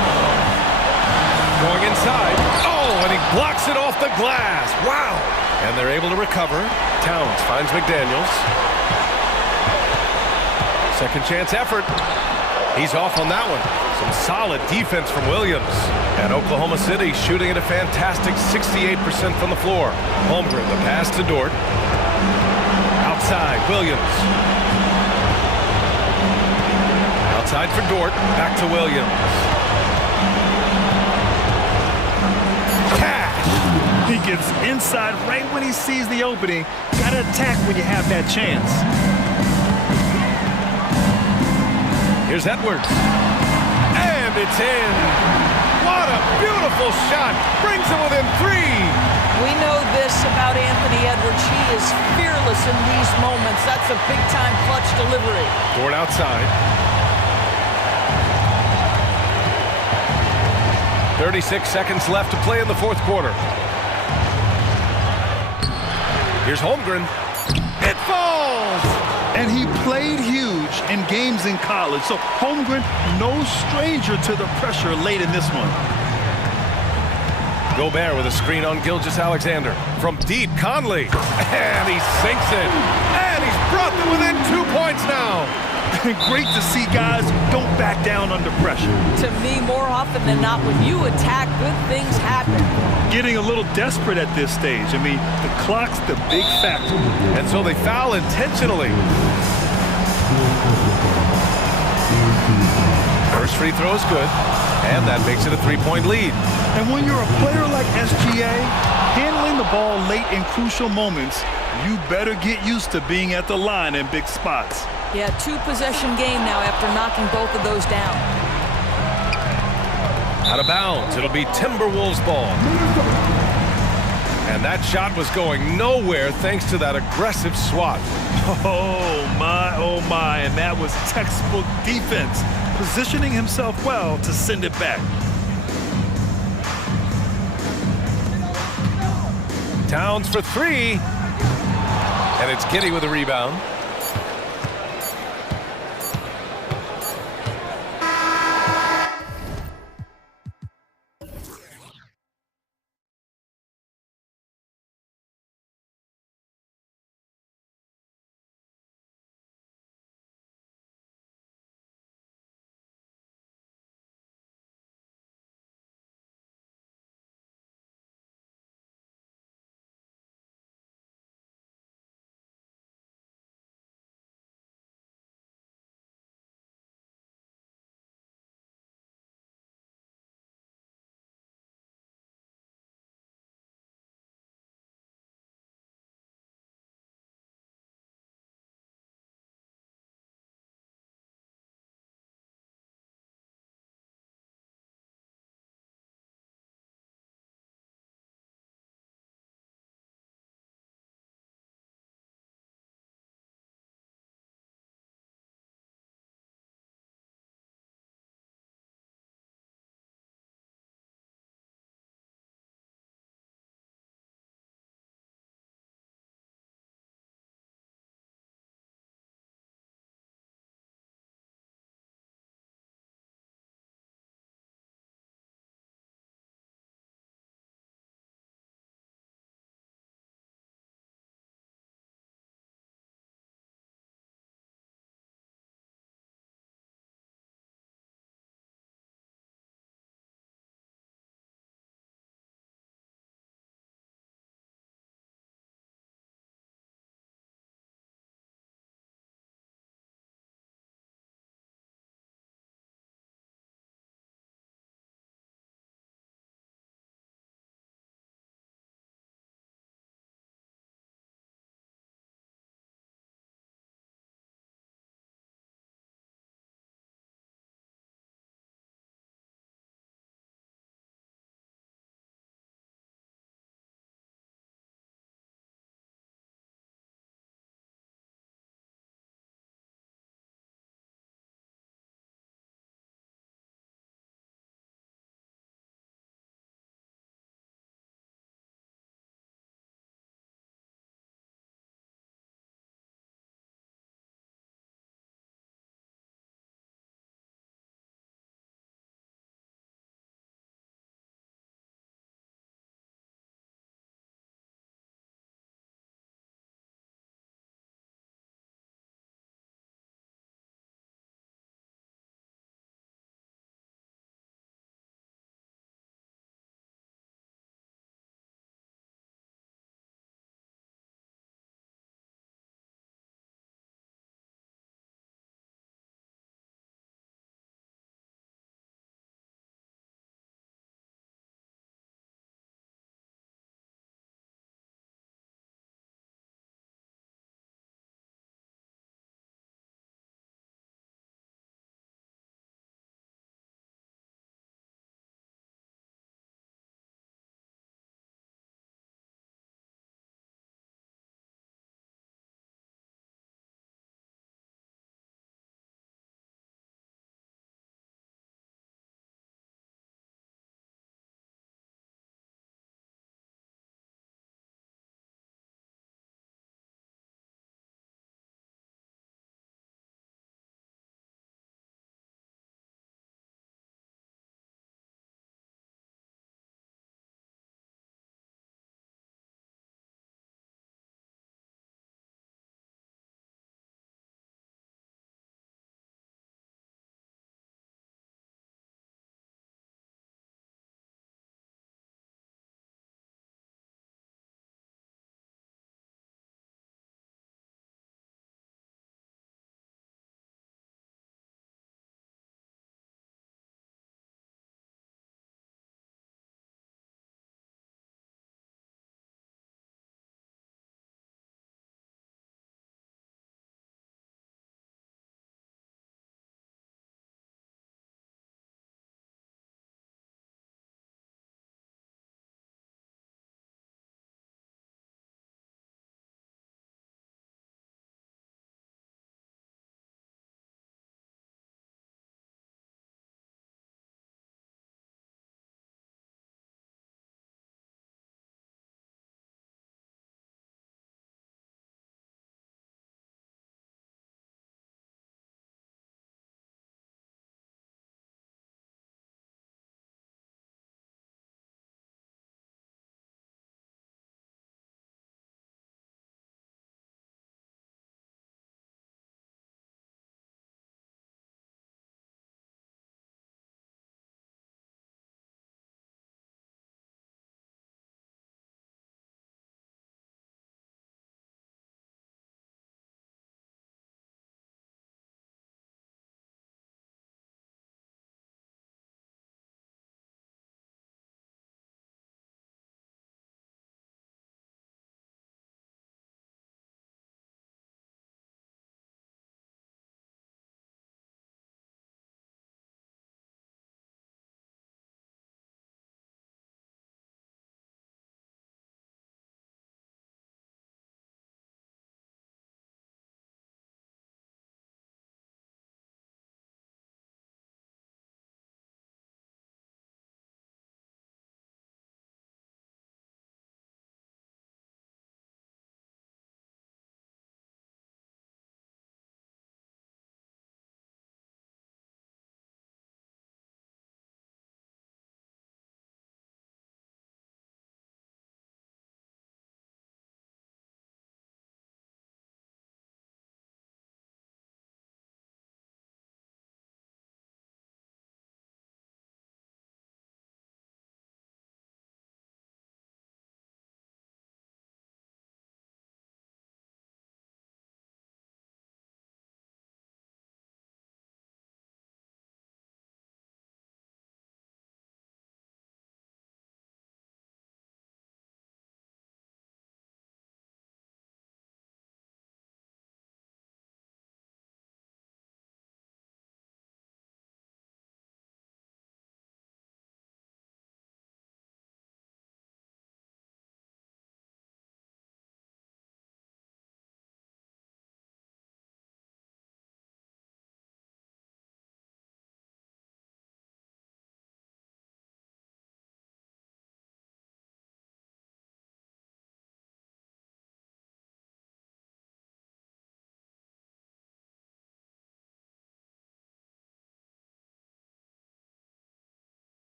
Going inside. Oh, and he blocks it off the glass. Wow. And they're able to recover. Towns finds McDaniels. Second chance effort. He's off on that one. Some solid defense from Williams. And Oklahoma City shooting at a fantastic 68% from the floor. Holmgren, the pass to Dort. Outside, Williams. Outside for Dort. Back to Williams. Cash! He gets inside right when he sees the opening. Got to attack when you have that chance. Here's Edwards. And it's in. What a beautiful shot. Brings him within 3. We know this about Anthony Edwards. He is fearless in these moments. That's a big-time clutch delivery. Dort outside. 36 seconds left to play in the fourth quarter. Here's Holmgren. It falls! And he played huge in games in college. So Holmgren, no stranger to the pressure late in this one. Gobert with a screen on Gilgeous-Alexander. From deep, Conley. And he sinks it. And he's brought them within 2 points now. Great to see guys don't back down under pressure. To me, more often than not, when you attack, good things happen. Getting a little desperate at this stage. I mean, the clock's the big factor. And so they foul intentionally. First free throw is good, and that makes it a 3-point lead. And when you're a player like SGA, handling the ball late in crucial moments, you better get used to being at the line in big spots. Yeah, 2-possession game now after knocking both of those down. Out of bounds, it'll be Timberwolves ball. And that shot was going nowhere thanks to that aggressive swat. Oh my, and that was textbook defense, positioning himself well to send it back. Towns for 3. And it's Giddey with a rebound.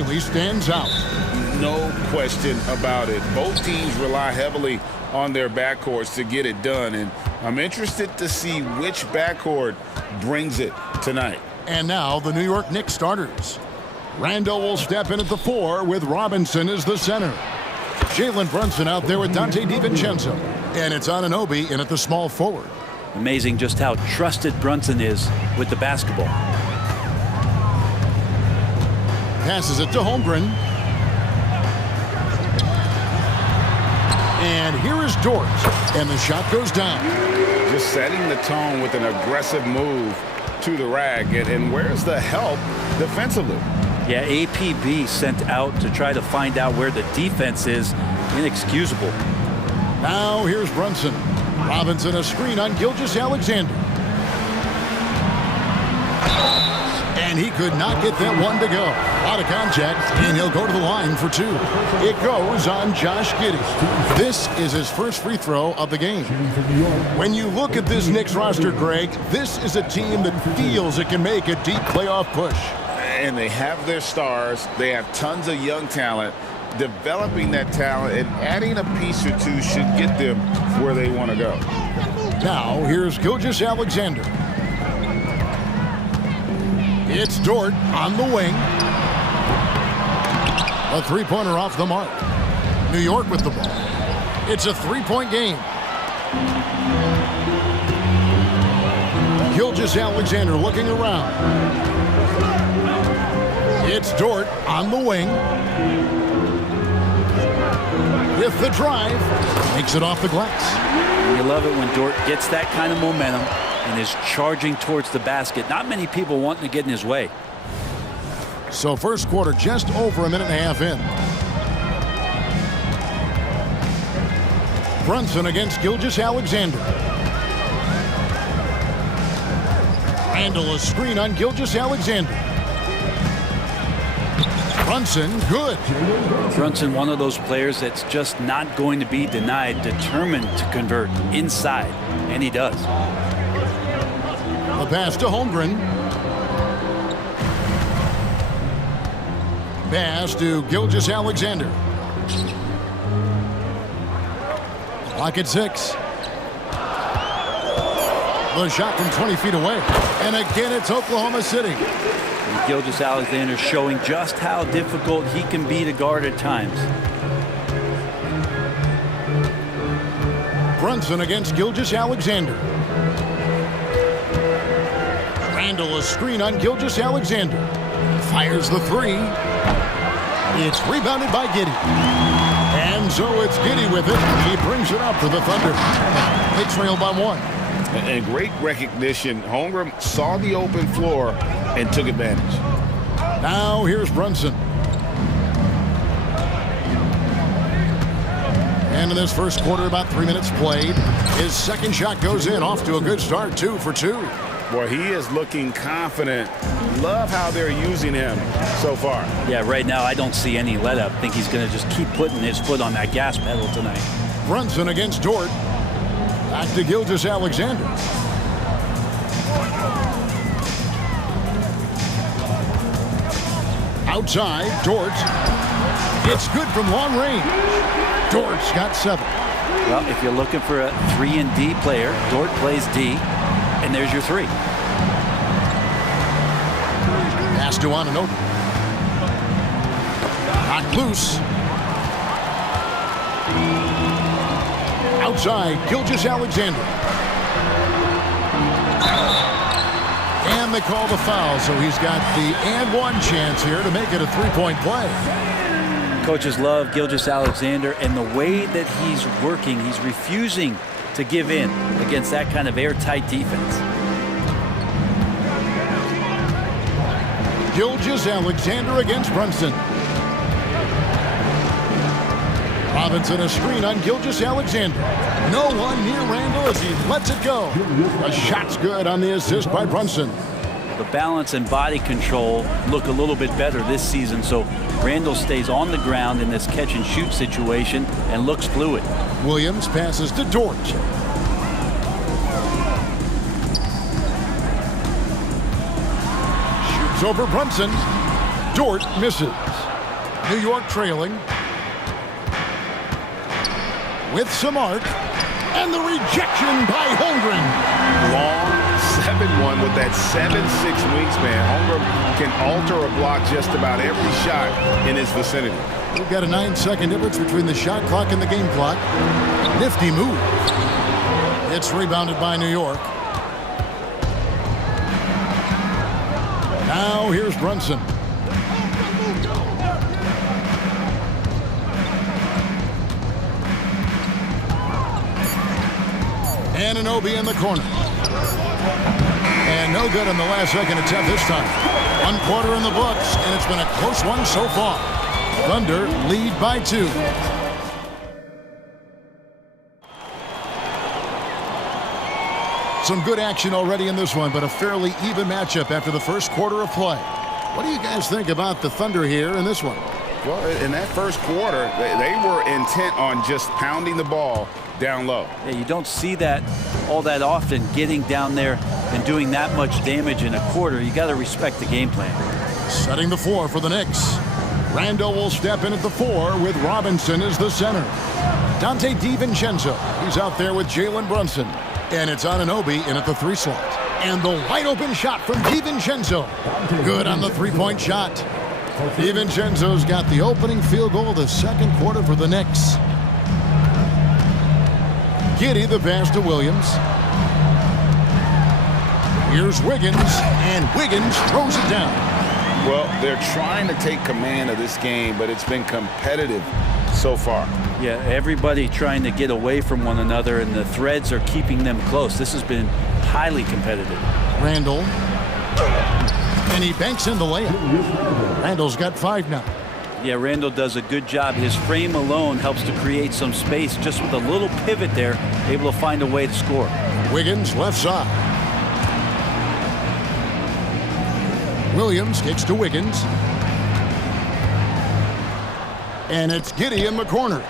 really stands out. No question about it. Both teams rely heavily on their backcourts to get it done, and I'm interested to see which backcourt brings it tonight. And now the New York Knicks starters. Randall will step in at the 4 with Robinson as the center. Jalen Brunson out there with Dante DiVincenzo. And it's Anunoby in at the small forward. Amazing just how trusted Brunson is with the basketball. Passes it to Holmgren. And here is Dort. And the shot goes down. Just setting the tone with an aggressive move to the rack. And where's the help defensively? Yeah, APB sent out to try to find out where the defense is. Inexcusable. Now here's Brunson. Robinson a screen on Gilgeous-Alexander. And he could not get that one to go. Out of contact, and he'll go to the line for 2. It goes on Josh Giddey. This is his first free throw of the game. When you look at this Knicks roster, Greg, this is a team that feels it can make a deep playoff push. And they have their stars. They have tons of young talent. Developing that talent and adding a piece or two should get them where they want to go. Now, here's Gilgeous-Alexander. It's Dort on the wing. A three-pointer off the mark. New York with the ball. It's a three-point game. Gilgeous-Alexander looking around. It's Dort on the wing. With the drive, makes it off the glass. You love it when Dort gets that kind of momentum and is charging towards the basket. Not many people wanting to get in his way. So first quarter just over a minute and a half in. Brunson against Gilgeous-Alexander. Randall a screen on Gilgeous-Alexander. Brunson, good. Brunson, one of those players that's just not going to be denied, determined to convert inside, and he does. A pass to Holmgren. Pass to Gilgeous-Alexander. Clock at 6. The shot from 20 feet away. And again, it's Oklahoma City. And Gilgeous-Alexander showing just how difficult he can be to guard at times. Brunson against Gilgeous-Alexander. Randall a screen on Gilgeous-Alexander. Fires the 3. It's rebounded by Giddey. And so it's Giddey with it. He brings it up for the Thunder. They trail by 1. And great recognition. Holmgren saw the open floor and took advantage. Now here's Brunson. And in this first quarter, about 3 minutes played. His second shot goes in, off to a good start, 2 for 2. Boy, he is looking confident. Love how they're using him so far. Yeah, right now I don't see any let up. I think he's going to just keep putting his foot on that gas pedal tonight. Brunson against Dort. Back to Gilgeous-Alexander. Outside, Dort. It's good from long range. Dort's got 7. Well, if you're looking for a 3-and-D player, Dort plays D, and there's your 3. Pass to Anunoby. Knocked loose. Outside, Gilgeous-Alexander. And they call the foul, so he's got the and-one chance here to make it a 3-point play. Coaches love Gilgeous-Alexander, and the way that he's working, he's refusing to give in against that kind of airtight defense. Gilgeous-Alexander against Brunson. Robinson a screen on Gilgeous-Alexander. No one near Randall as he lets it go. A shot's good on the assist by Brunson. The balance and body control look a little bit better this season, so Randall stays on the ground in this catch-and-shoot situation and looks fluid. Williams passes to Dort. Shoots over Brunson. Dort misses. New York trailing. With some arc. And the rejection by Holmgren. Long 7-1 with that 7'6" wingspan. Holmgren can alter a block just about every shot in his vicinity. We've got a 9-second difference between the shot clock and the game clock. Nifty move. It's rebounded by New York. Now here's Brunson. Anunoby in the corner. And no good on the last second attempt this time. 1 quarter in the books, and it's been a close one so far. Thunder lead by 2. Some good action already in this one, but a fairly even matchup after the first quarter of play. What do you guys think about the Thunder here in this one? Well, in that first quarter, they were intent on just pounding the ball down low. Yeah, you don't see that all that often, getting down there and doing that much damage in a quarter. You got to respect the game plan. Setting the floor for the Knicks. Randall will step in at the 4 with Robinson as the center. Dante DiVincenzo, he's out there with Jalen Brunson. And it's Anunoby in at the 3 slot. And the wide open shot from DiVincenzo. Good on the 3-point shot. DiVincenzo's got the opening field goal of the second quarter for the Knicks. Giddey the pass to Williams. Here's Wiggins, and Wiggins throws it down. Well, they're trying to take command of this game, but it's been competitive so far. Yeah, everybody trying to get away from one another, and the threads are keeping them close. This has been highly competitive. Randall. And he banks in the layup. Randall's got 5 now. Yeah, Randall does a good job. His frame alone helps to create some space. Just with a little pivot there, able to find a way to score. Wiggins left side. Williams kicks to Wiggins. And it's Giddey in the corner.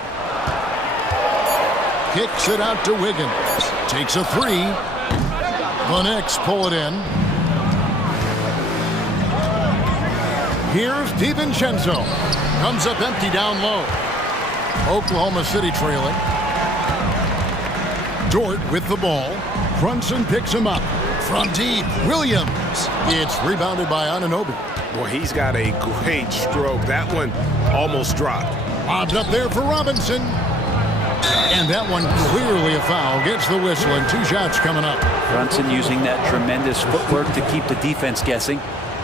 Kicks it out to Wiggins. Takes a 3. The Knicks pull it in. Here's DiVincenzo. Comes up empty down low. Oklahoma City trailing. Dort with the ball. Brunson picks him up. From deep, Williams. It's rebounded by Anunoby. Boy, he's got a great stroke. That one almost dropped. Lobbed up there for Robinson. And that one clearly a foul. Gets the whistle, and 2 shots coming up. Brunson using that tremendous footwork to keep the defense guessing.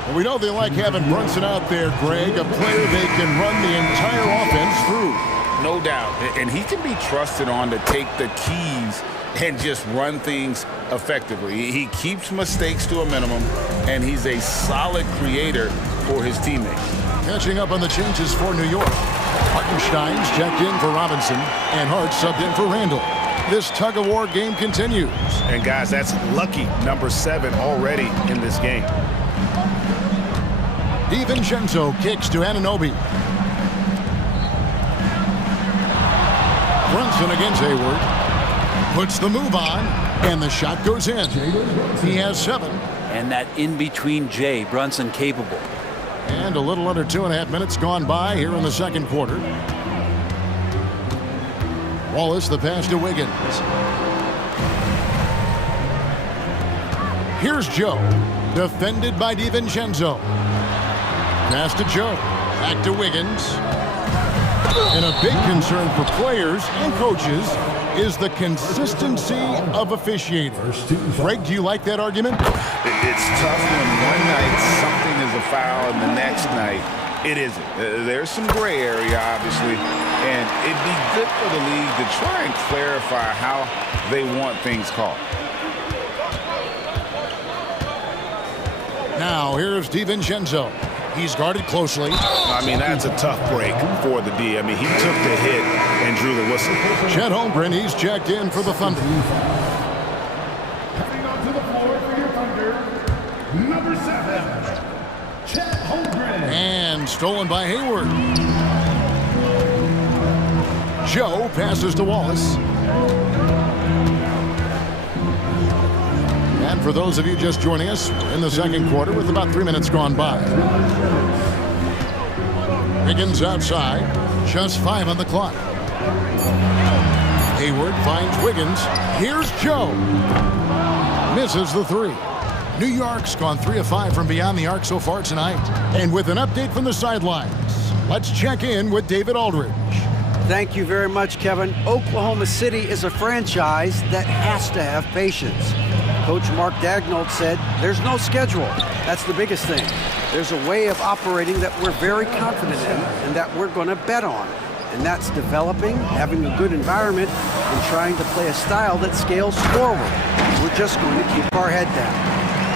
Well, we know they like having Brunson out there, Greg, a player they can run the entire offense through. No doubt. And he can be trusted on to take the keys and just run things effectively. He keeps mistakes to a minimum, and he's a solid creator for his teammates. Catching up on the changes for New York. Hartenstein's checked in for Robinson, and Hart subbed in for Randall. This tug-of-war game continues. And guys, that's lucky number 7 already in this game. DiVincenzo kicks to Anunoby. Brunson against Hayward. Puts the move on, and the shot goes in. He has 7. And that in-between Jay, Brunson capable. And a little under 2.5 minutes gone by here in the second quarter. Wallace the pass to Wiggins. Here's Joe, defended by DiVincenzo. Pass to Joe, back to Wiggins. And a big concern for players and coaches is the consistency of officiating. Greg, do you like that argument? It's tough when one night something is a foul and the next night it isn't. There's some gray area, obviously, and it'd be good for the league to try and clarify how they want things called. Now, here's DiVincenzo. He's guarded closely. I mean, that's a tough break for the D. I mean, he took the hit and drew the whistle. Chet Holmgren, he's checked in for the Thunder. Coming onto the floor for your Thunder, number 7, Chet Holmgren. And stolen by Hayward. Joe passes to Wallace. And for those of you just joining us, we're in the second quarter with about 3 minutes gone by. Wiggins outside. Just 5 on the clock. Hayward finds Wiggins. Here's Joe. Misses the 3. New York's gone 3 of 5 from beyond the arc so far tonight. And with an update from the sidelines, let's check in with David Aldridge. Thank you very much, Kevin. Oklahoma City is a franchise that has to have patience. Coach Mark Daigneault said there's no schedule. That's the biggest thing. There's a way of operating that we're very confident in and that we're going to bet on. And that's developing, having a good environment, and trying to play a style that scales forward. We're just going to keep our head down.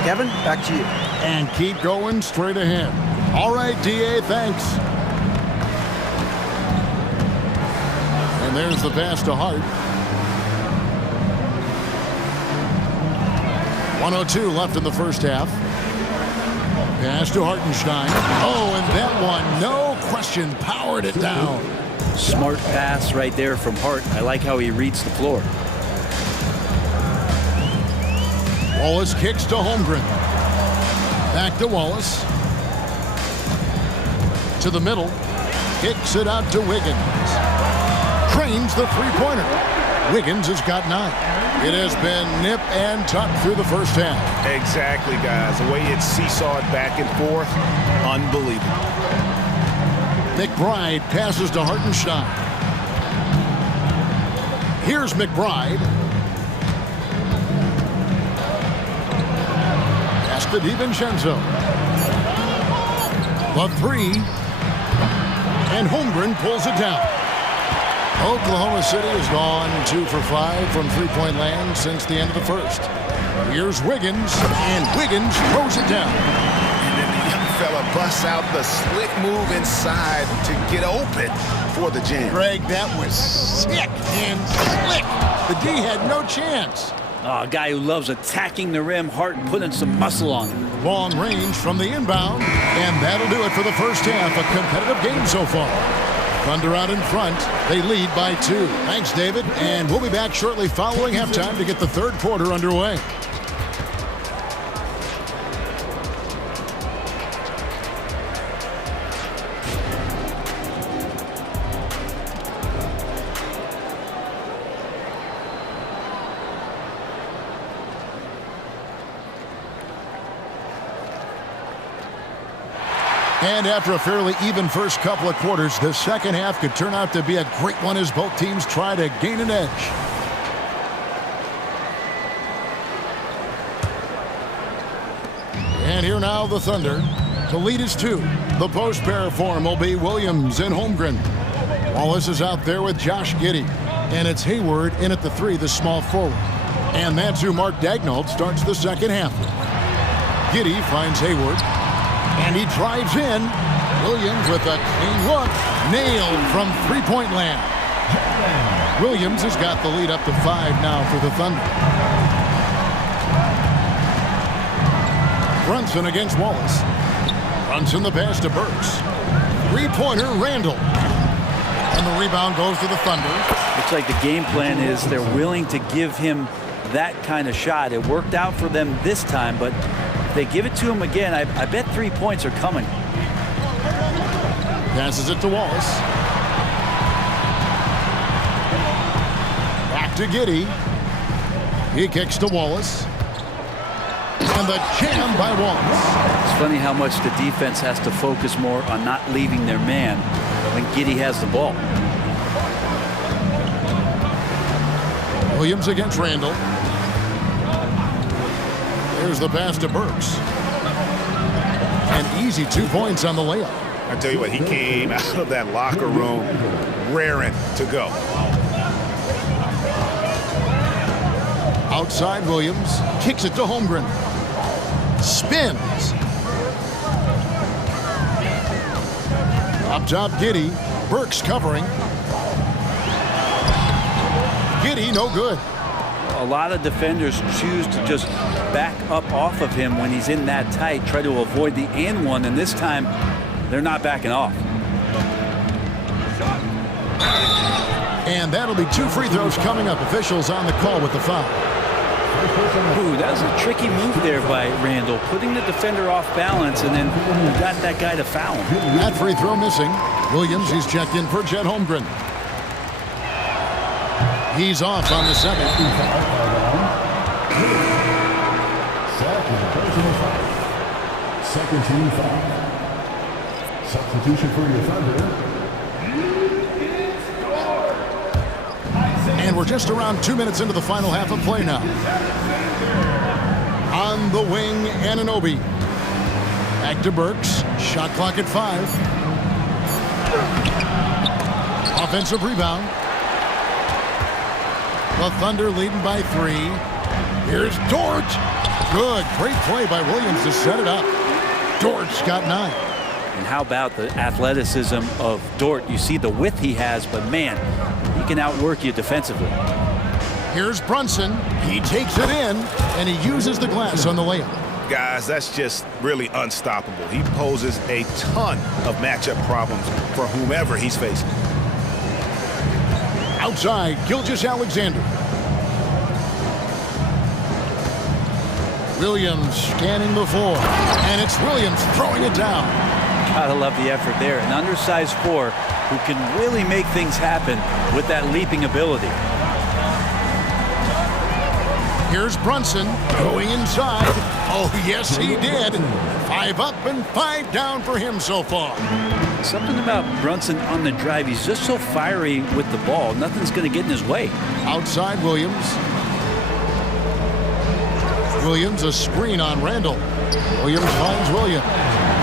Kevin, back to you. And keep going straight ahead. All right, DA, thanks. And there's the pass to Hart. 1:02 left in the first half. Pass to Hartenstein. Oh, and that one, no question, powered it down. Smart pass right there from Hart. I like how he reads the floor. Wallace kicks to Holmgren. Back to Wallace. To the middle. Kicks it out to Wiggins. Cranes the three-pointer. Wiggins has got 9. It has been nip and tuck through the first half. Exactly, guys. The way it seesawed back and forth, unbelievable. McBride passes to Hartenstein. Here's McBride. Pass to DiVincenzo. The 3. And Holmgren pulls it down. Oklahoma City has gone 2 for 5 from three-point land since the end of the first. Here's Wiggins, and Wiggins throws it down. And then the young fella busts out the slick move inside to get open for the jam. Greg, that was sick and slick. The D had no chance. A guy who loves attacking the rim, Hart putting some muscle on him. Long range from the inbound, and that'll do it for the first half. A competitive game so far. Thunder out in front. They lead by 2. Thanks, David. And we'll be back shortly following halftime to get the third quarter underway. And after a fairly even first couple of quarters, the second half could turn out to be a great one as both teams try to gain an edge. And here now the Thunder. The lead is 2. The post pair form will be Williams and Holmgren. Wallace is out there with Josh Giddey. And it's Hayward in at the 3, the small forward. And that's who Mark Daigneault starts the second half with. Giddey finds Hayward. And he drives in. Williams with a clean look. Nailed from three-point land. Williams has got the lead up to 5 now for the Thunder. Brunson against Wallace. Brunson the pass to Burks. Three-pointer Randall. And the rebound goes to the Thunder. Looks like the game plan is they're willing to give him that kind of shot. It worked out for them this time, but if they give it to him again, I bet 3 points are coming. Passes it to Wallace. Back to Giddey. He kicks to Wallace. And the jam by Wallace. It's funny how much the defense has to focus more on not leaving their man when Giddey has the ball. Williams against Randall. There's the pass to Burks. An easy 2 points on the layup. I tell you what, he came out of that locker room raring to go. Outside Williams. Kicks it to Holmgren. Spins. Up top Giddey. Burks covering. Giddey no good. A lot of defenders choose to just back up off of him when he's in that tight, try to avoid the and one, and this time they're not backing off. And that'll be 2 free throws coming up. Officials on the call with the foul. Ooh, that was a tricky move there by Randall, putting the defender off balance and then got that guy to foul him. That free throw missing. Williams, he's checked in for Chet Holmgren. He's off on the second. Second personal foul. Second team foul. Substitution for your Thunder. And we're just around 2 minutes into the final half of play now. On the wing, Anunoby. Back to Burks. Shot clock at 5. Offensive rebound. The Thunder leading by 3. Here's Dort. Good. Great play by Williams to set it up. Dort's got 9. And how about the athleticism of Dort? You see the width he has, but man, he can outwork you defensively. Here's Brunson. He takes it in, and he uses the glass on the layup. Guys, that's just really unstoppable. He poses a ton of matchup problems for whomever he's facing. Outside, Gilgeous-Alexander. Williams scanning the floor, and it's Williams throwing it down. Gotta love the effort there. An undersized 4 who can really make things happen with that leaping ability. Here's Brunson going inside. Oh, yes, he did. 5 up and 5 down for him so far. Something about Brunson on the drive. He's just so fiery with the ball. Nothing's going to get in his way. Outside Williams. Williams, a screen on Randall. Williams finds Williams.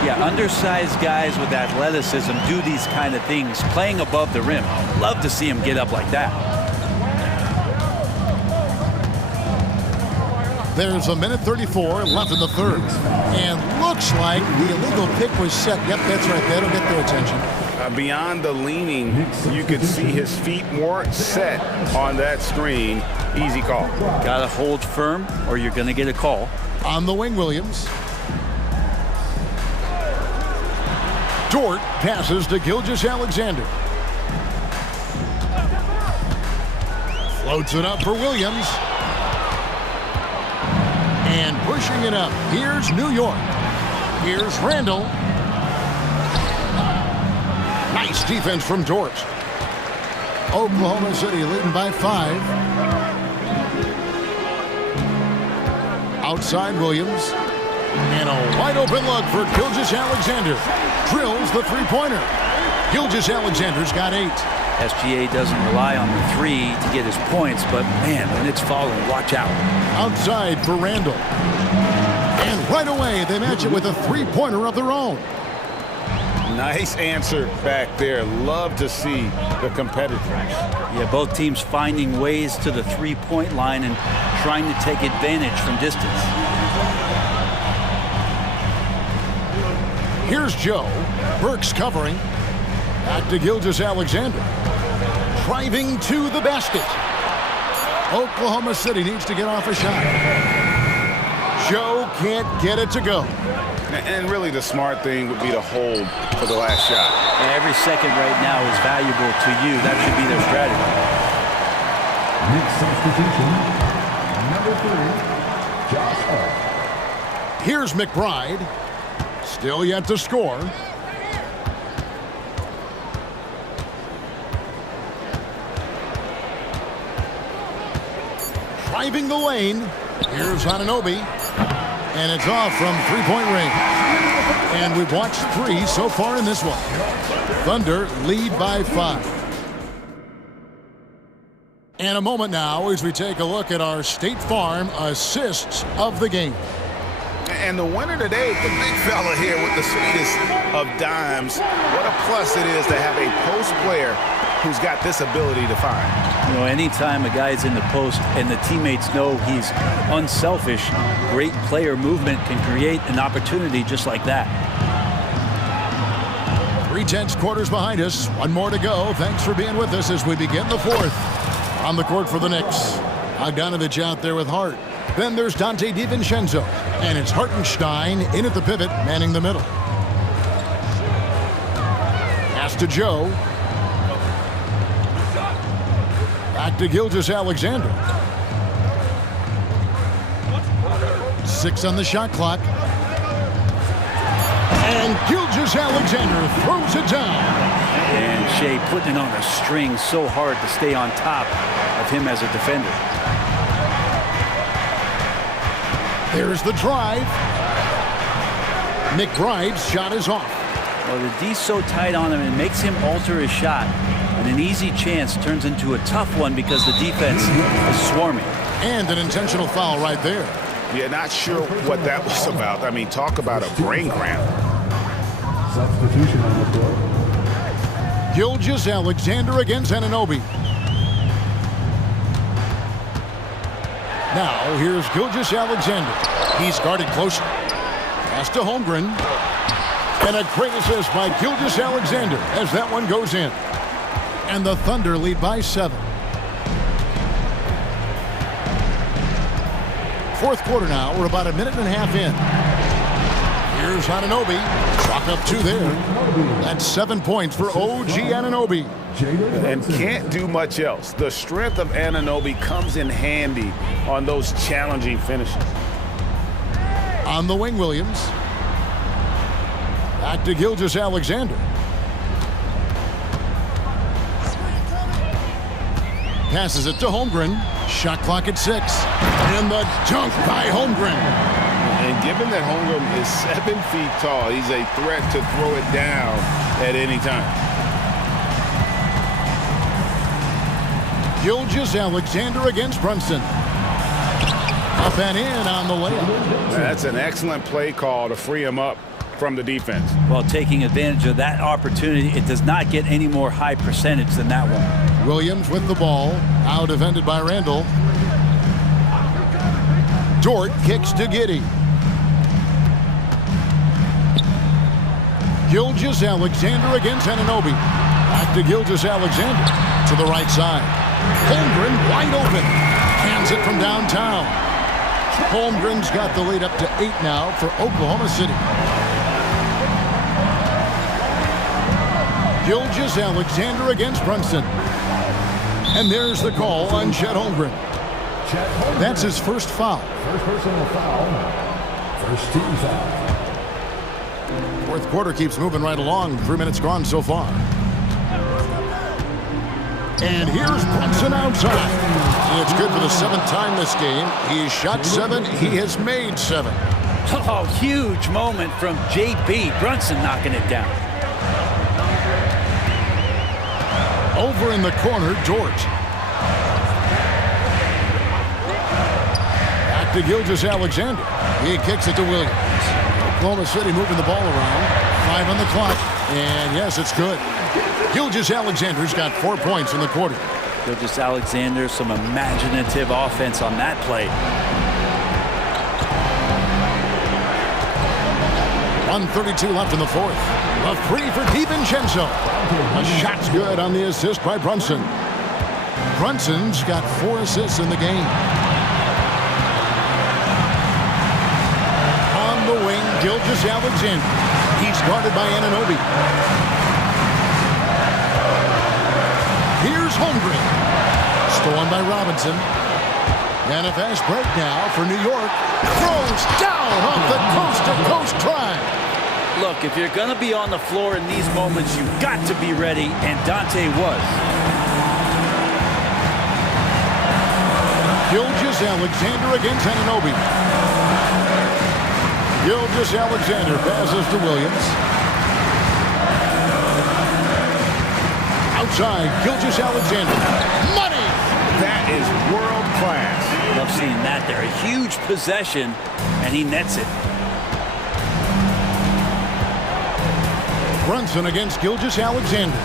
Yeah, undersized guys with athleticism do these kind of things, playing above the rim. Love to see him get up like that. There's 1:34 left in the third. And looks like the illegal pick was set. Yep, that's right. That'll get their attention. Beyond the leaning, you could see his feet more set on that screen. Easy call. Got to hold firm or you're going to get a call. On the wing, Williams. Dort passes to Gilgeous-Alexander. Floats it up for Williams. And pushing it up. Here's New York. Here's Randall. Nice defense from Dort. Oklahoma City leading by 5. Outside Williams. And a wide open look for Gilgeous-Alexander. Drills the three-pointer. Gilgeous-Alexander's got 8. SGA doesn't rely on the 3 to get his points, but man, when it's falling, watch out. Outside for Randall. And right away, they match it with a three-pointer of their own. Nice answer back there. Love to see the competitors. Yeah, both teams finding ways to the three-point line and trying to take advantage from distance. Here's Joe. Burks covering. Back to Gilgeous-Alexander. Driving to the basket. Oklahoma City needs to get off a shot. Joe can't get it to go. And really the smart thing would be to hold for the last shot. And every second right now is valuable to you. That should be their strategy. Next substitution, number 3, Josh Hart. Here's McBride. Still yet to score. Driving the lane. Here's Anunoby. And it's off from three-point range. And we've watched 3 so far in this one. Thunder lead by 5. And a moment now as we take a look at our State Farm assists of the game. And the winner today, the big fella here with the sweetest of dimes. What a plus it is to have a post player who's got this ability to find. You know, anytime a guy's in the post and the teammates know he's unselfish, great player movement can create an opportunity just like that. 3/10 quarters behind us. 1 more to go. Thanks for being with us as we begin the 4th. On the court for the Knicks. Bogdanovich out there with Hart. Then there's Dante DiVincenzo. And it's Hartenstein in at the pivot, manning the middle. Pass to Joe. Back to Gilgeous-Alexander. 6 on the shot clock. And Gilgeous-Alexander throws it down. And Shea putting it on a string so hard to stay on top of him as a defender. There's the drive. McBride's shot is off. Well, the D's so tight on him, it makes him alter his shot. And an easy chance turns into a tough one because the defense is swarming. And an intentional foul right there. Yeah, not sure what that was about. I mean, talk about a brain cramp. Substitution on the court. Gilgeous-Alexander against Anunoby. Now, here's Gilgeous-Alexander. He's guarded closely. Pass to Holmgren. And a great assist by Gilgeous-Alexander as that one goes in. And the Thunder lead by 7. Fourth quarter now. We're about a minute and a half in. Here's Anunoby. Chalk up 2 there. That's 7 points for OG Anunoby. And can't do much else. The strength of Anunoby comes in handy on those challenging finishes. On the wing, Williams. Back to Gilgeous-Alexander. Passes it to Holmgren. Shot clock at 6. And the dunk by Holmgren. And given that Holmgren is 7 feet tall, he's a threat to throw it down at any time. Gilgeous-Alexander against Brunson. Up and in on the layup. That's an excellent play call to free him up from the defense. Well, taking advantage of that opportunity, it does not get any more high percentage than that one. Williams with the ball. Out defended by Randall. Dort kicks to Giddey. Gilgeous-Alexander against Anunoby. Back to Gilgeous-Alexander. To the right side. Holmgren wide open. Hands it from downtown. Holmgren's got the lead up to 8 now for Oklahoma City. Gilgeous-Alexander against Brunson. And there's the call on Chet Holmgren. That's his first foul. First personal foul. First team foul. Fourth quarter keeps moving right along. 3 minutes gone so far. And here's Brunson outside. It's good for the 7th time this game. He's shot 7. He has made 7. Oh, huge moment from JB. Brunson knocking it down. Over in the corner, Dort. Back to Gilgeous-Alexander. He kicks it to Williams. Oklahoma City moving the ball around. 5 on the clock. And yes, it's good. Gilgeous-Alexander's got 4 points in the quarter. Gilgeous-Alexander, some imaginative offense on that play. 1:32 left in the fourth. A free for DiVincenzo. A shot's good on the assist by Brunson. Brunson's got 4 assists in the game. On the wing, Gilgeous-Alexander. He's guarded by Anunoby. Here's Holmgren. Stolen by Robinson. And a fast break now for New York. Throws down off the coast-to-coast drive. Look, if you're going to be on the floor in these moments, you've got to be ready, and Dante was. Gilgeous-Alexander against Anunoby. Gilgeous-Alexander passes to Williams. Outside, Gilgeous-Alexander. Money! That is world class. Love seeing that there. A huge possession, and he nets it. Brunson against Gilgeous-Alexander.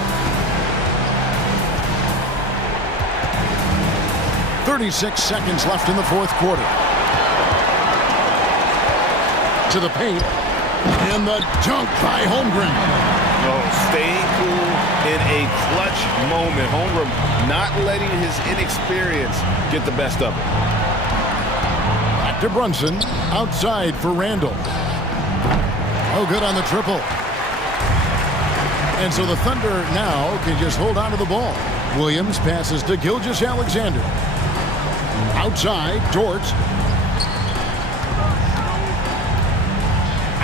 36 seconds left in the fourth quarter. To the paint. And the dunk by Holmgren. Oh, staying cool in a clutch moment. Holmgren not letting his inexperience get the best of him. Back to Brunson. Outside for Randall. Oh, good on the triple. And so the Thunder now can just hold on to the ball. Williams passes to Gilgeous-Alexander. Outside, Dort.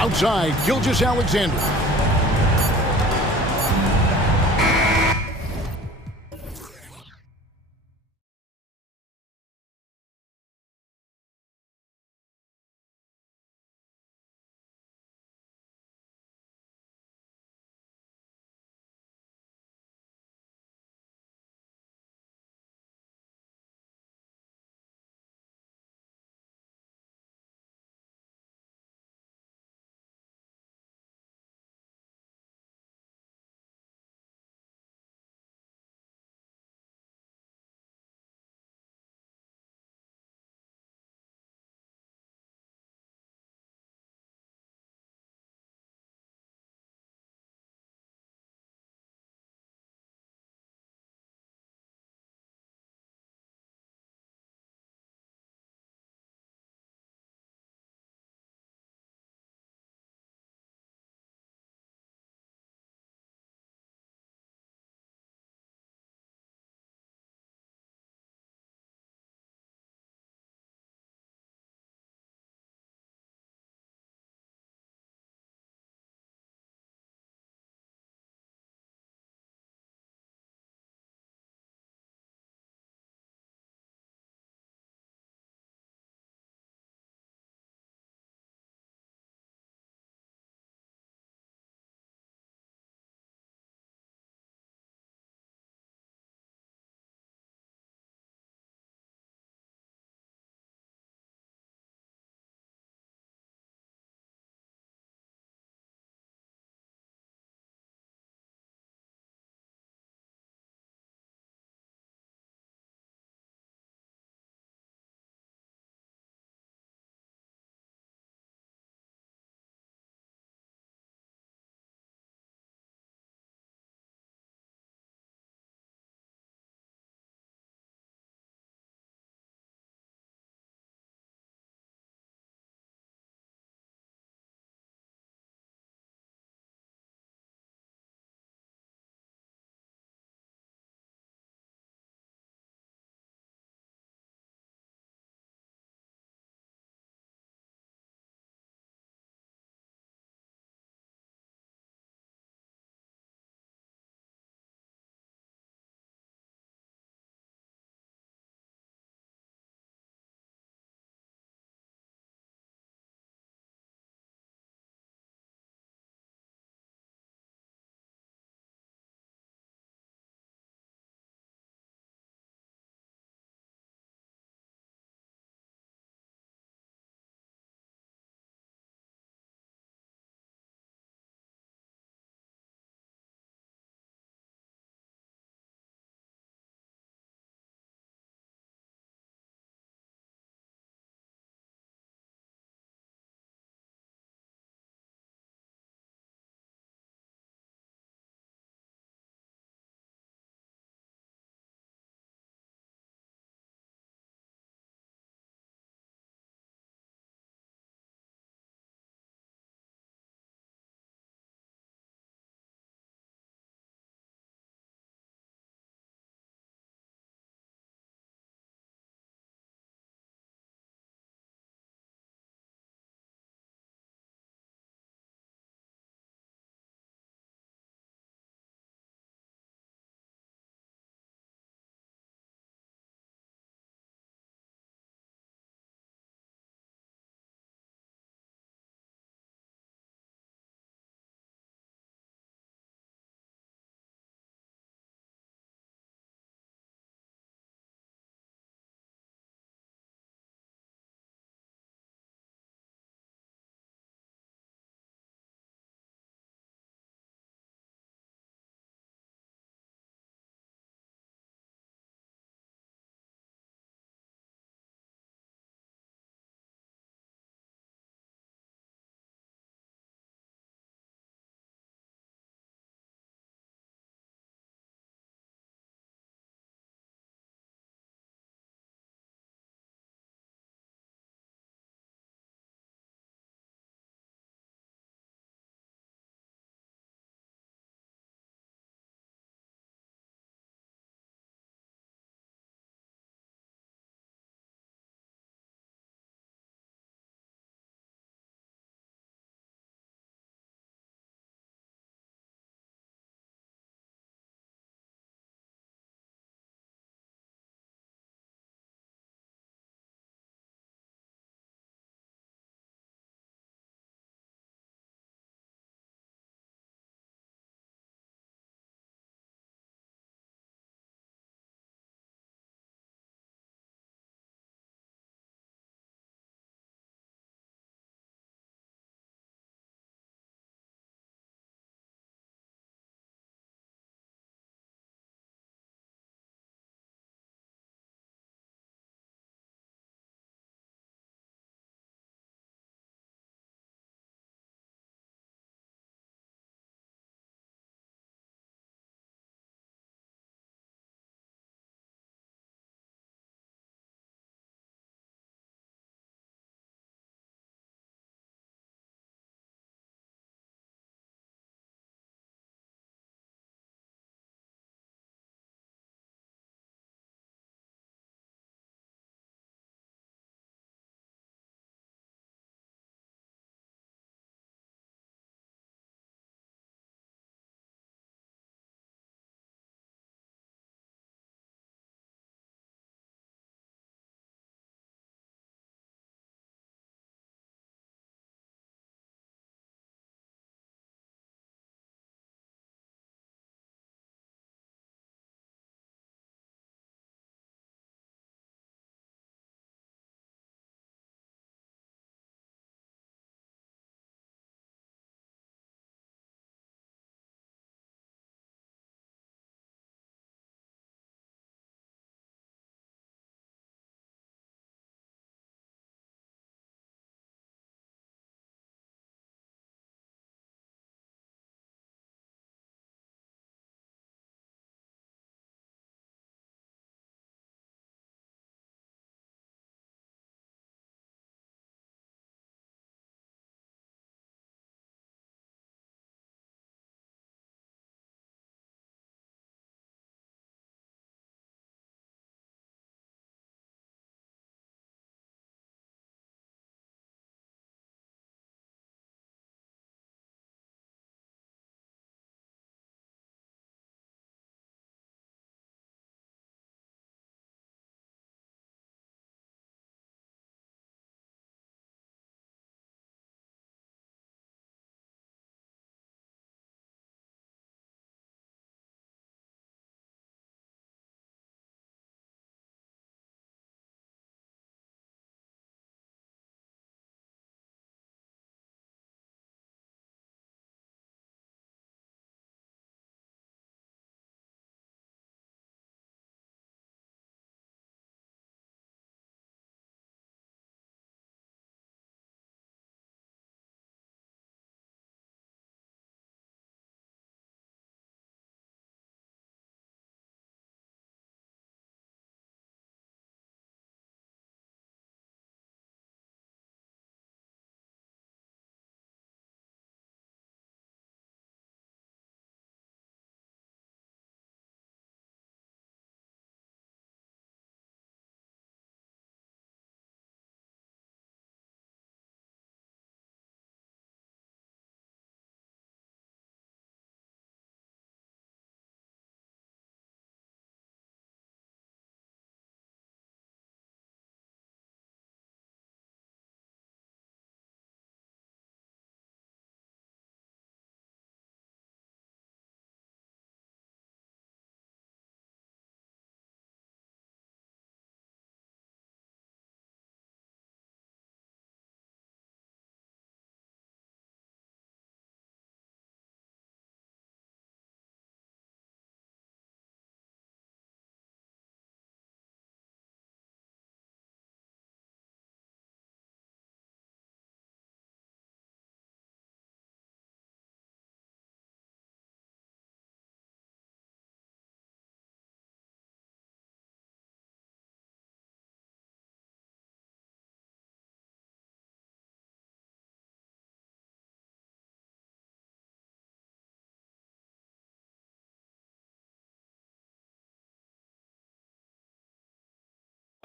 Outside, Gilgeous-Alexander.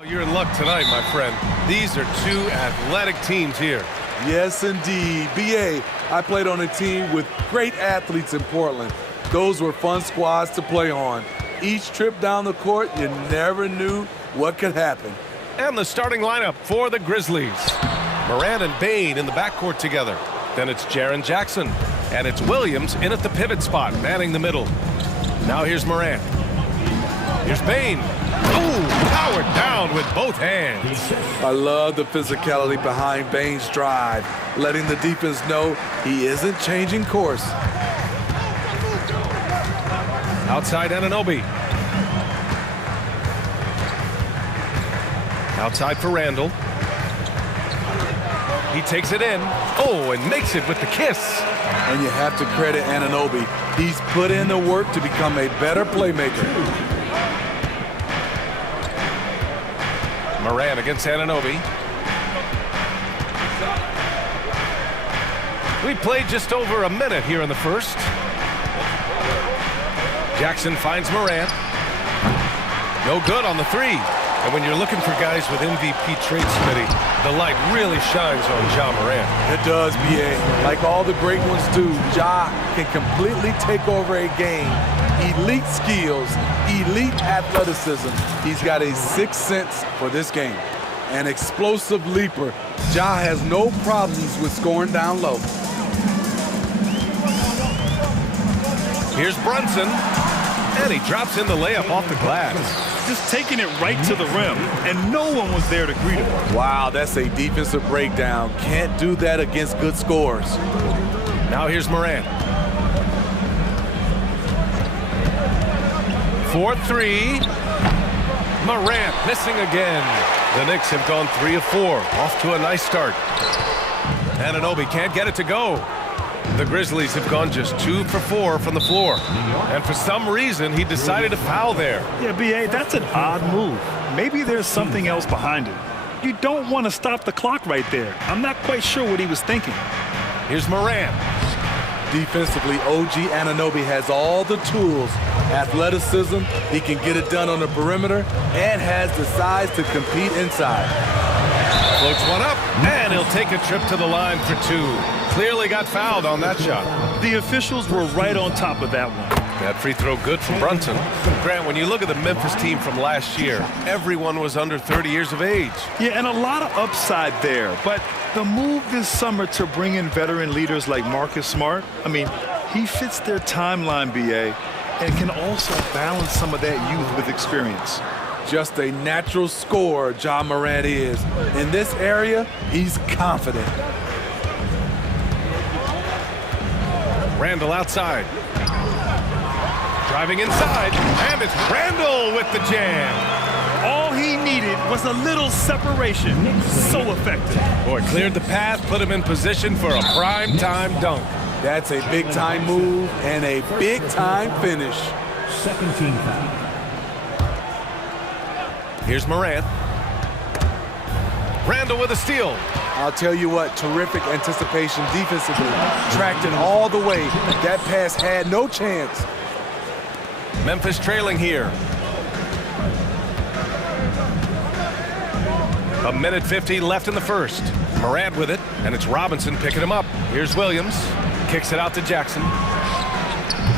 You're in luck tonight, my friend. These are two athletic teams here. Yes, indeed. BA, I played on a team with great athletes in Portland. Those were fun squads to play on. Each trip down the court, you never knew what could happen. And the starting lineup for the Grizzlies. Moran and Bain in the backcourt together. Then it's Jaren Jackson. And it's Williams in at the pivot spot, manning the middle. Now here's Moran. Here's Bain. Oh, powered down with both hands. I love the physicality behind Bain's drive, letting the defense know he isn't changing course. Outside Anunoby. Outside for Randall. He takes it in. Oh, and makes it with the kiss. And you have to credit Anunoby. He's put in the work to become a better playmaker. Moran against Anunoby. We played just over a minute here in the first. Jackson finds Moran. No good on the three. And when you're looking for guys with MVP traits, Smitty, the light really shines on Ja Moran. It does, BA. Like all the great ones do, Ja can completely take over a game. Elite skills, elite athleticism. He's got a sixth sense for this game. An explosive leaper. Ja has no problems with scoring down low. Here's Brunson. And he drops in the layup off the glass. Just taking it right to the rim, and no one was there to greet him. Wow, that's a defensive breakdown. Can't do that against good scores. Now here's Moran. 4-3. Morant missing again. The Knicks have gone 3 of 4. Off to a nice start. Anunoby can't get it to go. The Grizzlies have gone just 2 for 4 from the floor. And for some reason, he decided to foul there. Yeah, BA, that's an odd move. Maybe there's something else behind it. You don't want to stop the clock right there. I'm not quite sure what he was thinking. Here's Moran. Defensively, OG Anunoby has all the tools. Athleticism, he can get it done on the perimeter, and has the size to compete inside. Floats one up, and he'll take a trip to the line for 2. Clearly got fouled on that shot. The officials were right on top of that one. That free throw good from Brunson. Grant, when you look at the Memphis team from last year, everyone was under 30 years of age. Yeah, and a lot of upside there. But the move this summer to bring in veteran leaders like Marcus Smart, I mean, he fits their timeline, BA, and can also balance some of that youth with experience. Just a natural scorer, Ja Morant is. In this area, he's confident. Randall outside. Driving inside, and it's Randall with the jam. All he needed was a little separation. So effective. Boy, cleared the path, put him in position for a prime-time dunk. That's a big-time move and a big-time finish. Second team foul. Here's Morant. Randall with a steal. I'll tell you what, terrific anticipation defensively. Tracked it all the way. That pass had no chance. Memphis trailing here. 1:50 left in the first. Morant with it, and it's Robinson picking him up. Here's Williams. Kicks it out to Jackson.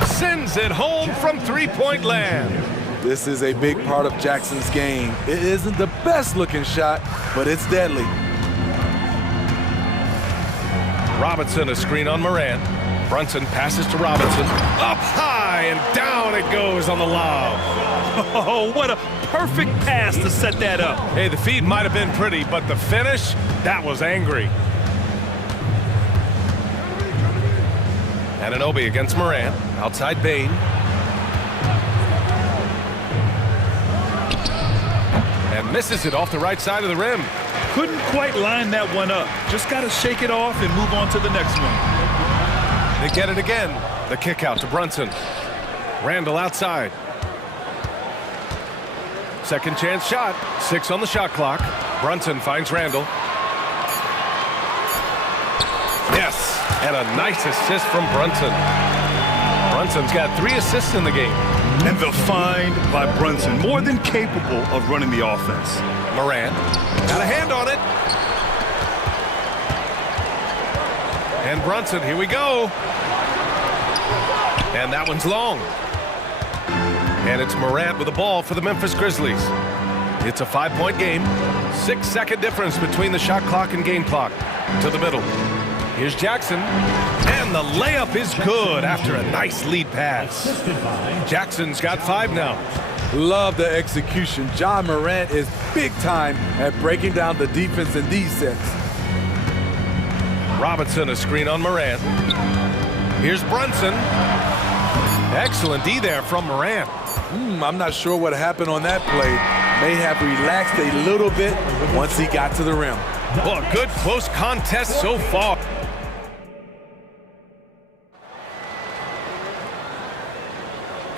Sends it home from three-point land. This is a big part of Jackson's game. It isn't the best-looking shot, but it's deadly. Robinson, a screen on Morant. Brunson passes to Robinson. Up high, and down it goes on the lob. Oh, what a perfect pass to set that up. Hey, the feed might have been pretty, but the finish, that was angry. Anunoby against Morant. Outside Bain. And misses it off the right side of the rim. Couldn't quite line that one up. Just got to shake it off and move on to the next one. They get it again. The kick out to Brunson. Randall outside. Second chance shot. 6 on the shot clock. Brunson finds Randall. Yes, and a nice assist from Brunson. Brunson's got 3 assists in the game. And the find by Brunson, more than capable of running the offense. Morant got a hand on it. And Brunson, here we go. And that one's long. And it's Morant with the ball for the Memphis Grizzlies. It's a 5-point game. 6-second difference between the shot clock and game clock. To the middle. Here's Jackson. And the layup is good after a nice lead pass. Jackson's got 5 now. Love the execution. Ja Morant is big time at breaking down the defense in these sets. Robinson, a screen on Morant. Here's Brunson. Excellent D there from Morant. I'm not sure what happened on that play. May have relaxed a little bit once he got to the rim. Well, a good close contest so far.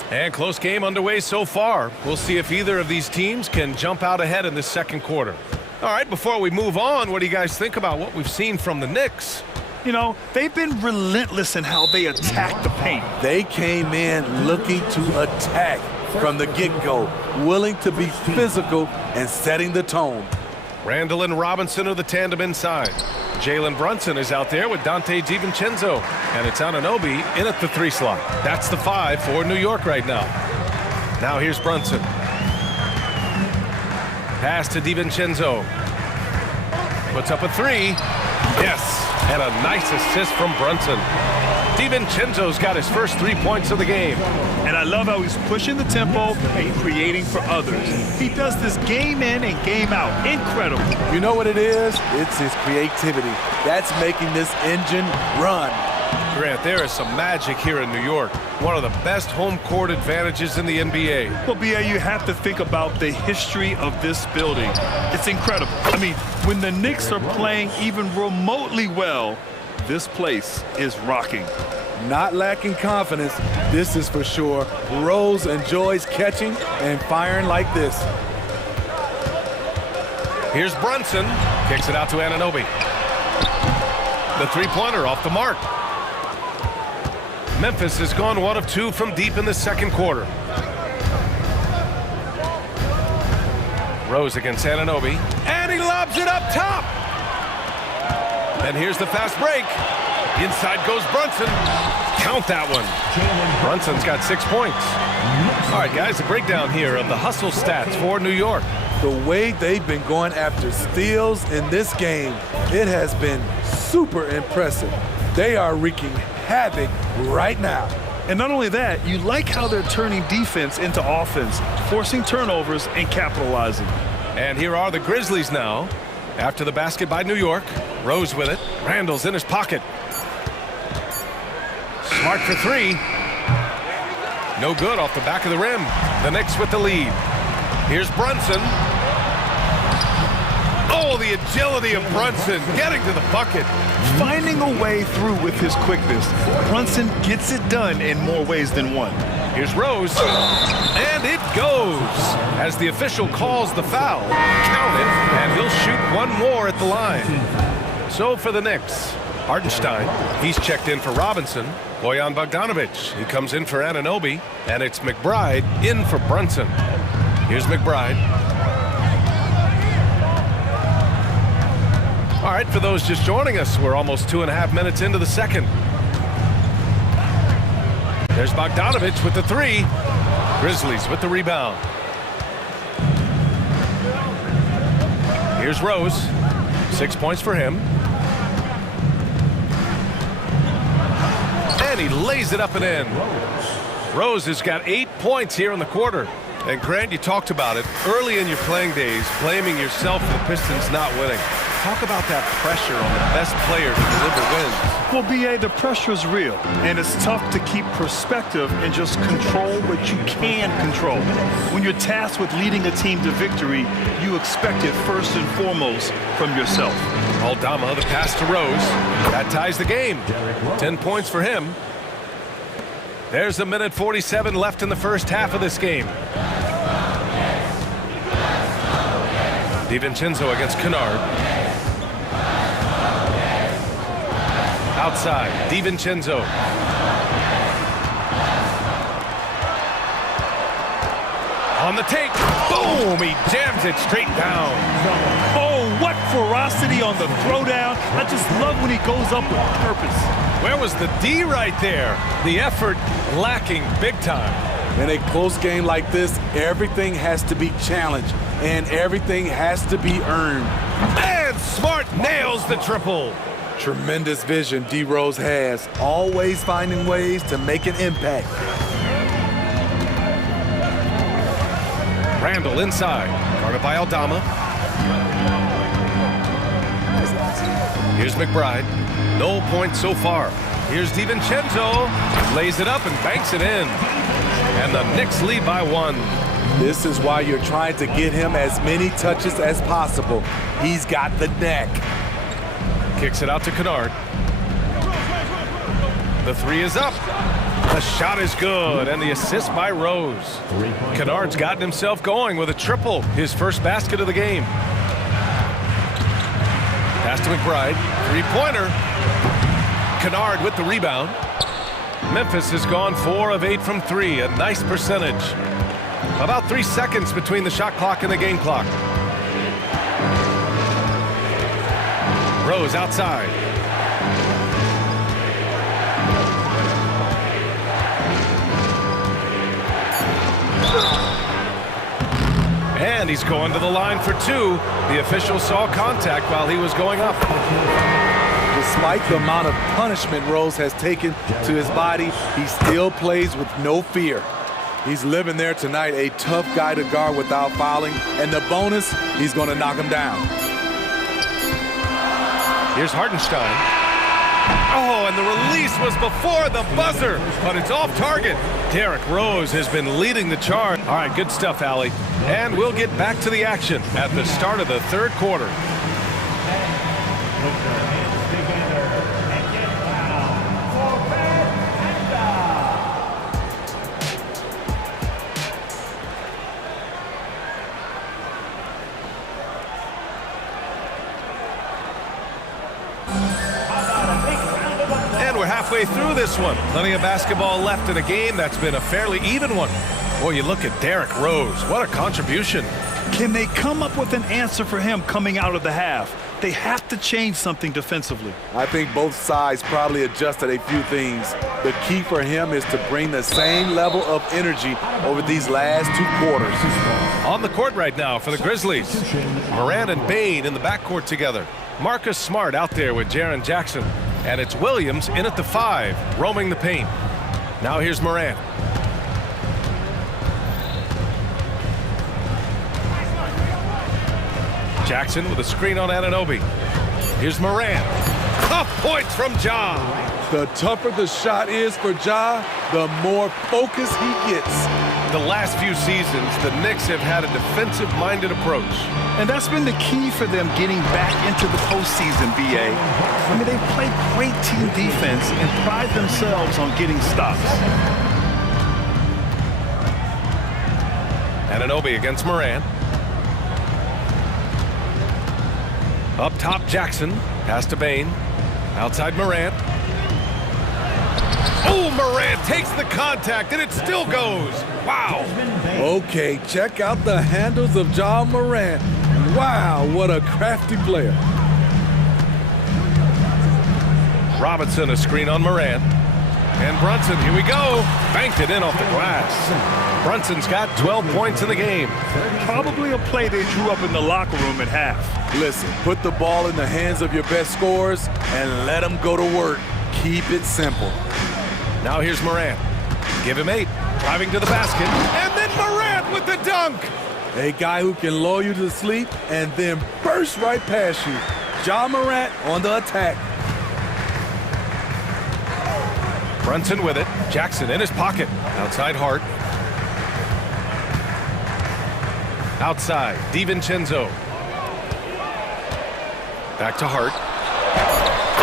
And close game underway so far. We'll see if either of these teams can jump out ahead in this second quarter. All right, before we move on, what do you guys think about what we've seen from the Knicks? You know, they've been relentless in how they attack the paint. They came in looking to attack from the get-go, willing to be physical and setting the tone. Randall and Robinson are the tandem inside. Jalen Brunson is out there with Dante DiVincenzo. And it's Anunoby in at the 3 slot. That's the 5 for New York right now. Now here's Brunson. Pass to DiVincenzo. Puts up a 3. Yes, and a nice assist from Brunson. DiVincenzo's got his first 3 points of the game. And I love how he's pushing the tempo and creating for others. He does this game in and game out. Incredible. You know what it is? It's his creativity. That's making this engine run. Grant, there is some magic here in New York. One of the best home court advantages in the NBA. Well, B.A., you have to think about the history of this building. It's incredible. I mean, when the Knicks are playing even remotely well, this place is rocking. Not lacking confidence, this is for sure. Rose enjoys catching and firing like this. Here's Brunson. Kicks it out to Anunoby. The 3-pointer off the mark. Memphis has gone 1 of 2 from deep in the second quarter. Rose against Anunoby. And he lobs it up top. And here's the fast break. Inside goes Brunson. Count that one. Brunson's got 6 points. All right, guys, a breakdown here of the hustle stats for New York. The way they've been going after steals in this game, it has been super impressive. They are wreaking havoc right now. And not only that, you like how they're turning defense into offense, forcing turnovers and capitalizing. And here are the Grizzlies now. After the basket by New York. Rose with it. Randall's in his pocket. Smart for 3. No good off the back of the rim. The Knicks with the lead. Here's Brunson. Oh, the agility of Brunson getting to the bucket. Finding a way through with his quickness. Brunson gets it done in more ways than one. Here's Rose. And it goes. As the official calls the foul, count it, and he'll shoot 1 more at the line. So for the Knicks, Hartenstein, he's checked in for Robinson. Bojan Bogdanovic, he comes in for Anunoby. And it's McBride in for Brunson. Here's McBride. All right, for those just joining us, we're almost 2.5 minutes into the second. There's Bogdanovic with the 3. Grizzlies with the rebound. Here's Rose. 6 points for him. And he lays it up and in. Rose has got 8 points here in the quarter. And Grant, you talked about it early in your playing days, blaming yourself for the Pistons not winning. Talk about that pressure on the best player to deliver wins. Well, B.A., the pressure is real, and it's tough to keep perspective and just control what you can control. When you're tasked with leading a team to victory, you expect it first and foremost from yourself. Aldama, the pass to Rose. That ties the game. 10 points for him. There's 1:47 left in the first half of this game. DiVincenzo against Kennard. Outside, DiVincenzo. On the take. Boom! Boom! He jams it straight down. Oh, what ferocity on the throwdown. I just love when he goes up with purpose. Where was the D right there? The effort lacking big time. In a close game like this, everything has to be challenged and everything has to be earned. And Smart nails the triple. Tremendous vision D Rose has, always finding ways to make an impact. Randall inside, guarded by Aldama. Here's McBride. No points so far. Here's DiVincenzo. Lays it up and banks it in. And the Knicks lead by 1. This is why you're trying to get him as many touches as possible. He's got the neck. Kicks it out to Kennard. The 3 is up. The shot is good, and the assist by Rose. Kennard's gotten himself going with a triple, his first basket of the game. Pass to McBride. 3-pointer. Kennard with the rebound. Memphis has gone 4 of 8 from 3, a nice percentage. About 3 seconds between the shot clock and the game clock. Rose outside. And he's going to the line for 2. The official saw contact while he was going up. Despite the amount of punishment Rose has taken to his body, he still plays with no fear. He's living there tonight, a tough guy to guard without fouling. And the bonus, he's going to knock him down. Here's Hartenstein. Oh, and the release was before the buzzer, but it's off target. Derrick Rose has been leading the charge. All right, good stuff, Allie. And we'll get back to the action at the start of the 3rd quarter. Halfway through this one. Plenty of basketball left in a game that's been a fairly even one. Boy, you look at Derrick Rose. What a contribution. Can they come up with an answer for him coming out of the half? They have to change something defensively. I think both sides probably adjusted a few things. The key for him is to bring the same level of energy over these last 2 quarters. On the court right now for the Grizzlies. Moran and Bain in the backcourt together. Marcus Smart out there with Jaren Jackson. And it's Williams in at the 5, roaming the paint. Now here's Moran. Jackson with a screen on Anunoby. Here's Moran. Tough points from Ja. The tougher the shot is for Ja, the more focus he gets. The last few seasons, the Knicks have had a defensive-minded approach. And that's been the key for them getting back into the postseason, B.A. I mean, they play great team defense and pride themselves on getting stops. Anunoby against Moran. Up top, Jackson. Pass to Bain. Outside, Moran. Oh, Moran takes the contact, and it still goes. Wow. Okay, check out the handles of Ja Morant. Wow, what a crafty player. Robinson, a screen on Moran. And Brunson, here we go. Banked it in off the glass. Brunson's got 12 points in the game. Probably a play they drew up in the locker room at half. Listen, put the ball in the hands of your best scorers and let them go to work. Keep it simple. Now here's Moran. Give him 8. Driving to the basket. And then Moran with the dunk. A guy who can lull you to sleep and then burst right past you. Ja Morant on the attack. Brunson with it. Jackson in his pocket. Outside Hart. Outside, DiVincenzo. Back to Hart.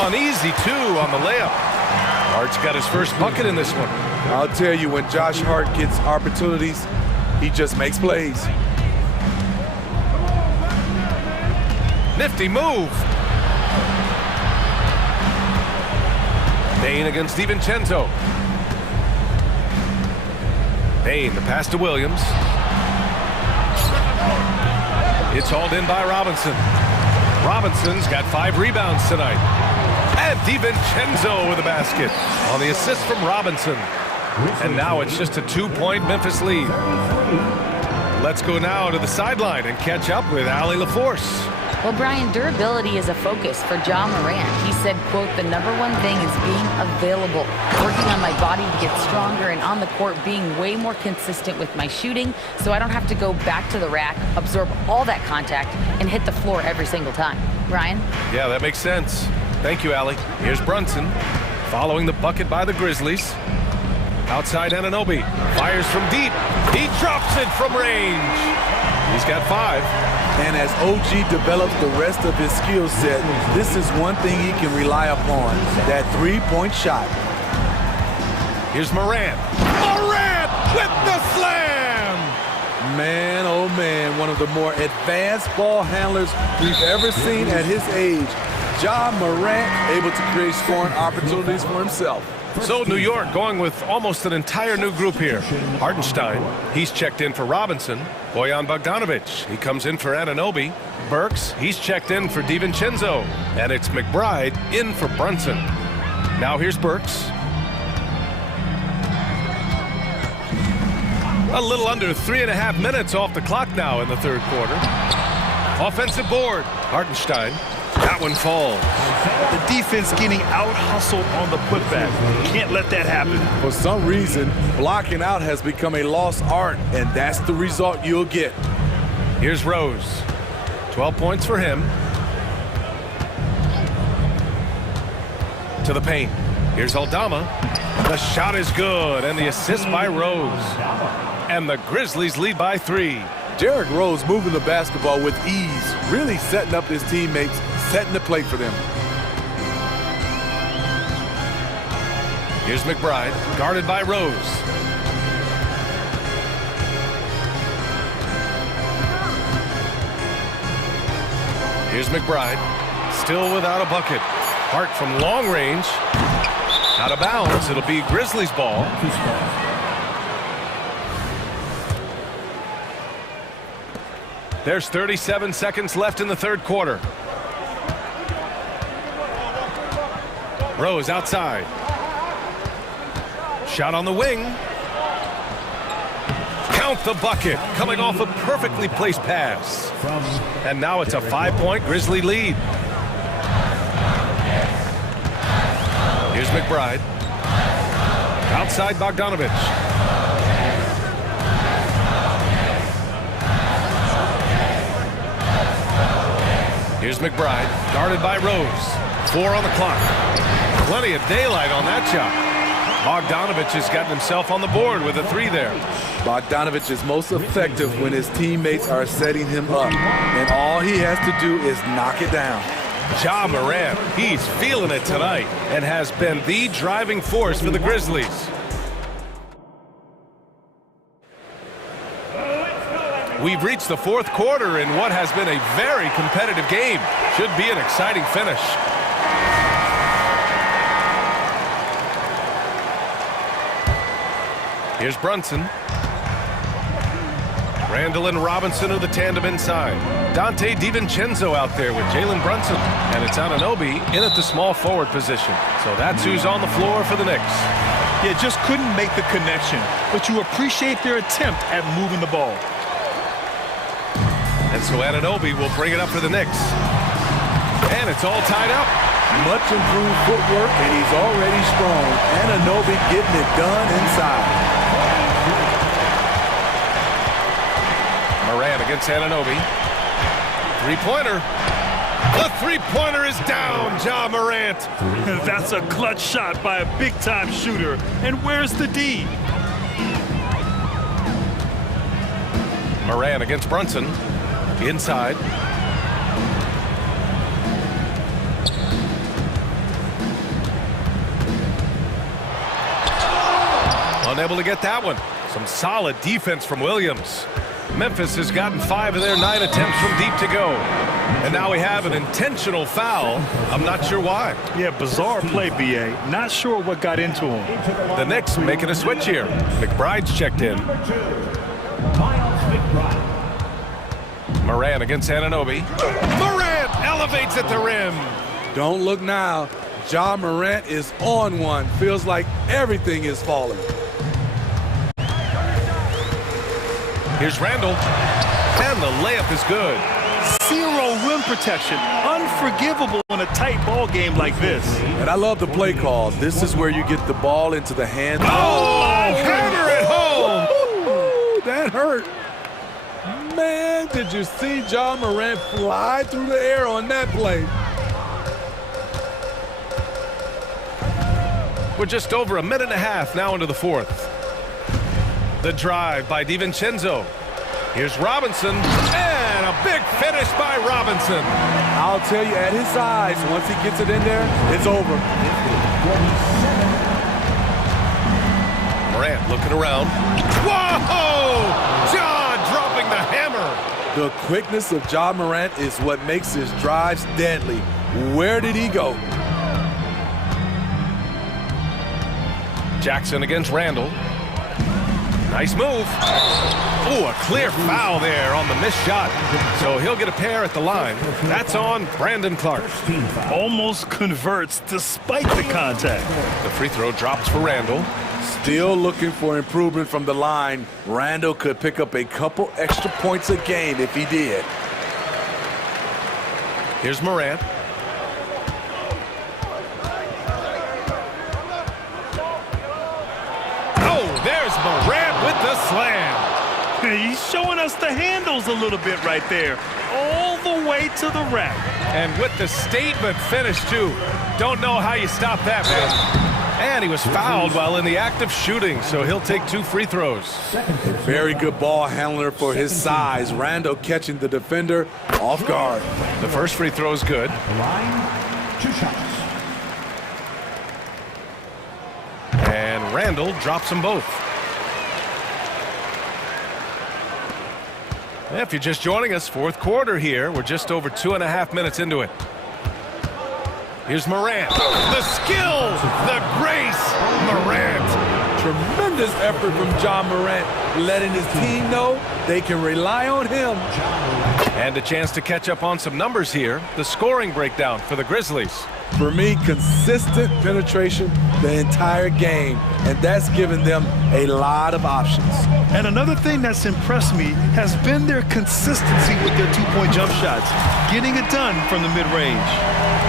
Uneasy, 2 on the layup. Hart's got his first bucket in this one. I'll tell you, when Josh Hart gets opportunities, he just makes plays. Nifty move. Bain against DiVincenzo. Bain, the pass to Williams. It's hauled in by Robinson. Robinson's got 5 rebounds tonight. And DiVincenzo with a basket on the assist from Robinson. And now it's just a 2-point Memphis lead. Let's go now to the sideline and catch up with Allie LaForce. Well, Brian, durability is a focus for Ja Morant. He said, quote, the #1 thing is being available, working on my body to get stronger, and on the court being way more consistent with my shooting so I don't have to go back to the rack, absorb all that contact, and hit the floor every single time. Ryan? Yeah, that makes sense. Thank you, Allie. Here's Brunson following the bucket by the Grizzlies. Outside Anunoby, fires from deep. He drops it from range. He's got 5. And as OG develops the rest of his skill set, this is one thing he can rely upon, that 3-point shot. Here's Morant. Morant with the slam! Man, oh man, one of the more advanced ball handlers we've ever seen at his age. Ja Morant able to create scoring opportunities for himself. So New York going with almost an entire new group here. Hartenstein, he's checked in for Robinson. Bojan Bogdanovic, he comes in for Anunoby. Burks, he's checked in for DiVincenzo. And it's McBride in for Brunson. Now here's Burks. A little under 3.5 minutes off the clock now in the third quarter. Offensive board, Hartenstein. That one falls. The defense getting out-hustled on the putback. Can't let that happen. For some reason, blocking out has become a lost art, and that's the result you'll get. Here's Rose. 12 points for him. To the paint. Here's Aldama. The shot is good, and the assist by Rose. And the Grizzlies lead by 3. Derrick Rose moving the basketball with ease, really setting up his teammates, setting the play for them. Here's McBride, guarded by Rose. Here's McBride, still without a bucket. Hart from long range. Out of bounds, it'll be Grizzlies ball. There's 37 seconds left in the third quarter. Rose outside. Shot on the wing. Count the bucket, coming off a perfectly placed pass. And now it's a 5-point Grizzly lead. Here's McBride. Outside Bogdanovic. Here's McBride, guarded by Rose. 4 on the clock. Plenty of daylight on that shot. Bogdanovic has gotten himself on the board with a 3 there. Bogdanovic is most effective when his teammates are setting him up, and all he has to do is knock it down. Ja Morant, he's feeling it tonight and has been the driving force for the Grizzlies. We've reached the fourth quarter in what has been a very competitive game. Should be an exciting finish. Here's Brunson. Randall and Robinson are the tandem inside. Dante DiVincenzo out there with Jalen Brunson. And it's Anunoby in at the small forward position. So that's who's on the floor for the Knicks. Yeah, just couldn't make the connection. But you appreciate their attempt at moving the ball. And so Anunoby will bring it up for the Knicks. And it's all tied up. Much improved footwork, and he's already strong. Anunoby getting it done inside. Morant against Anunoby. Three-pointer. The three-pointer is down, Ja Morant. That's a clutch shot by a big-time shooter. And where's the D? Morant against Brunson. Inside. Unable to get that one. Some solid defense from Williams. Memphis has gotten 5 of their 9 attempts from deep to go. And now we have an intentional foul. I'm not sure why. Yeah, bizarre play, B.A. Not sure what got into him. The Knicks making a switch here. McBride's checked in. Morant against Anunoby. Morant elevates at the rim. Don't look now. Ja Morant is on one. Feels like everything is falling. Here's Randall. And the layup is good. Zero rim protection. Unforgivable in a tight ball game like this. And I love the play call. This is where you get the ball into the hands. Oh, hammer it home. Ooh, that hurt. Man, did you see Ja Morant fly through the air on that play? We're just over a minute and a half now into the fourth. The drive by DiVincenzo. Here's Robinson, and a big finish by Robinson. I'll tell you, at his size, once he gets it in there, it's over. Morant looking around. Whoa! Ja dropping the hammer. The quickness of Ja Morant is what makes his drives deadly. Where did he go? Jackson against Randall. Nice move. Oh, a clear foul there on the missed shot. So he'll get a pair at the line. That's on Brandon Clark. Almost converts despite the contact. The free throw drops for Randall. Still looking for improvement from the line. Randall could pick up a couple extra points a game if he did. Here's Morant. There's Morant with the slam. He's showing us the handles a little bit right there. All the way to the rack. And with the statement finish, too. Don't know how you stop that, man. And he was fouled while in the act of shooting, so he'll take 2 free throws. Very good ball handler for his size. Randall catching the defender off guard. The first free throw is good. Line, 2 shots. And Randall drops them both. If you're just joining us, fourth quarter here. We're just over 2.5 minutes into it. Here's Morant. The skill, the grace, Morant. Tremendous effort from Ja Morant, letting his team know they can rely on him. And a chance to catch up on some numbers here. The scoring breakdown for the Grizzlies. For me, consistent penetration the entire game, and that's given them a lot of options. And another thing that's impressed me has been their consistency with their 2-point jump shots, getting it done from the mid-range.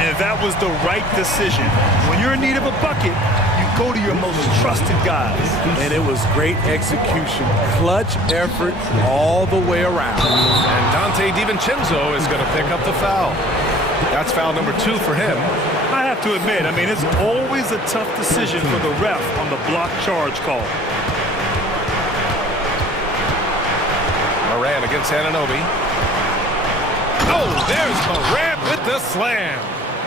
And that was the right decision. When you're in need of a bucket, you go to your most trusted guys. And it was great execution, clutch effort all the way around. And Dante DiVincenzo is going to pick up the foul. That's foul number 2 for him. I have to admit, I mean, it's always a tough decision for the ref on the block charge call. Morant against Anunoby. Oh, there's Morant with the slam.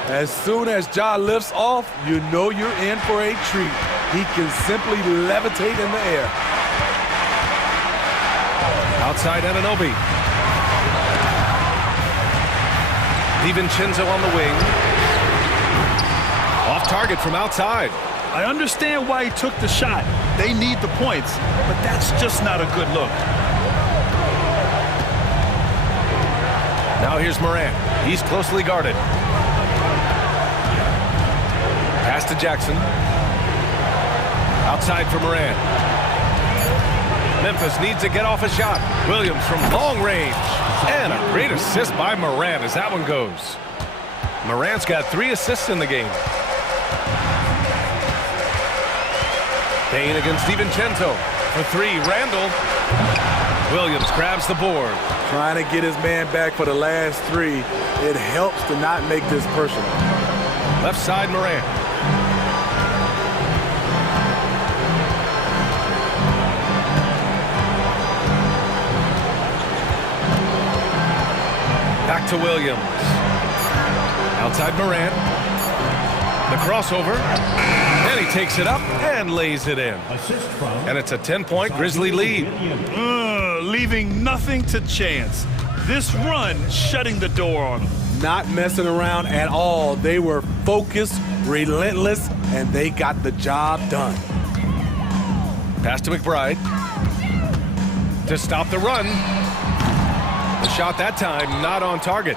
As soon as Ja lifts off, you know you're in for a treat. He can simply levitate in the air. Outside Anunoby. DiVincenzo on the wing. Off target from outside. I understand why he took the shot. They need the points, but that's just not a good look. Now here's Morant. He's closely guarded. Pass to Jackson. Outside for Morant. Memphis needs to get off a shot. Williams from long range. And a great assist by Morant as that one goes. Morant's got 3 assists in the game. Payne against DiVincenzo. For 3, Randall. Williams grabs the board. Trying to get his man back for the last 3. It helps to not make this personal. Left side, Morant. Back to Williams. Outside Morant. The crossover. And he takes it up and lays it in. And it's a 10-point Grizzly lead. Leaving nothing to chance. This run shutting the door on them. Not messing around at all. They were focused, relentless, and they got the job done. Pass to McBride. To stop the run. The shot that time not on target.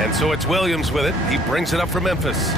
And so it's Williams with it. He brings it up for Memphis.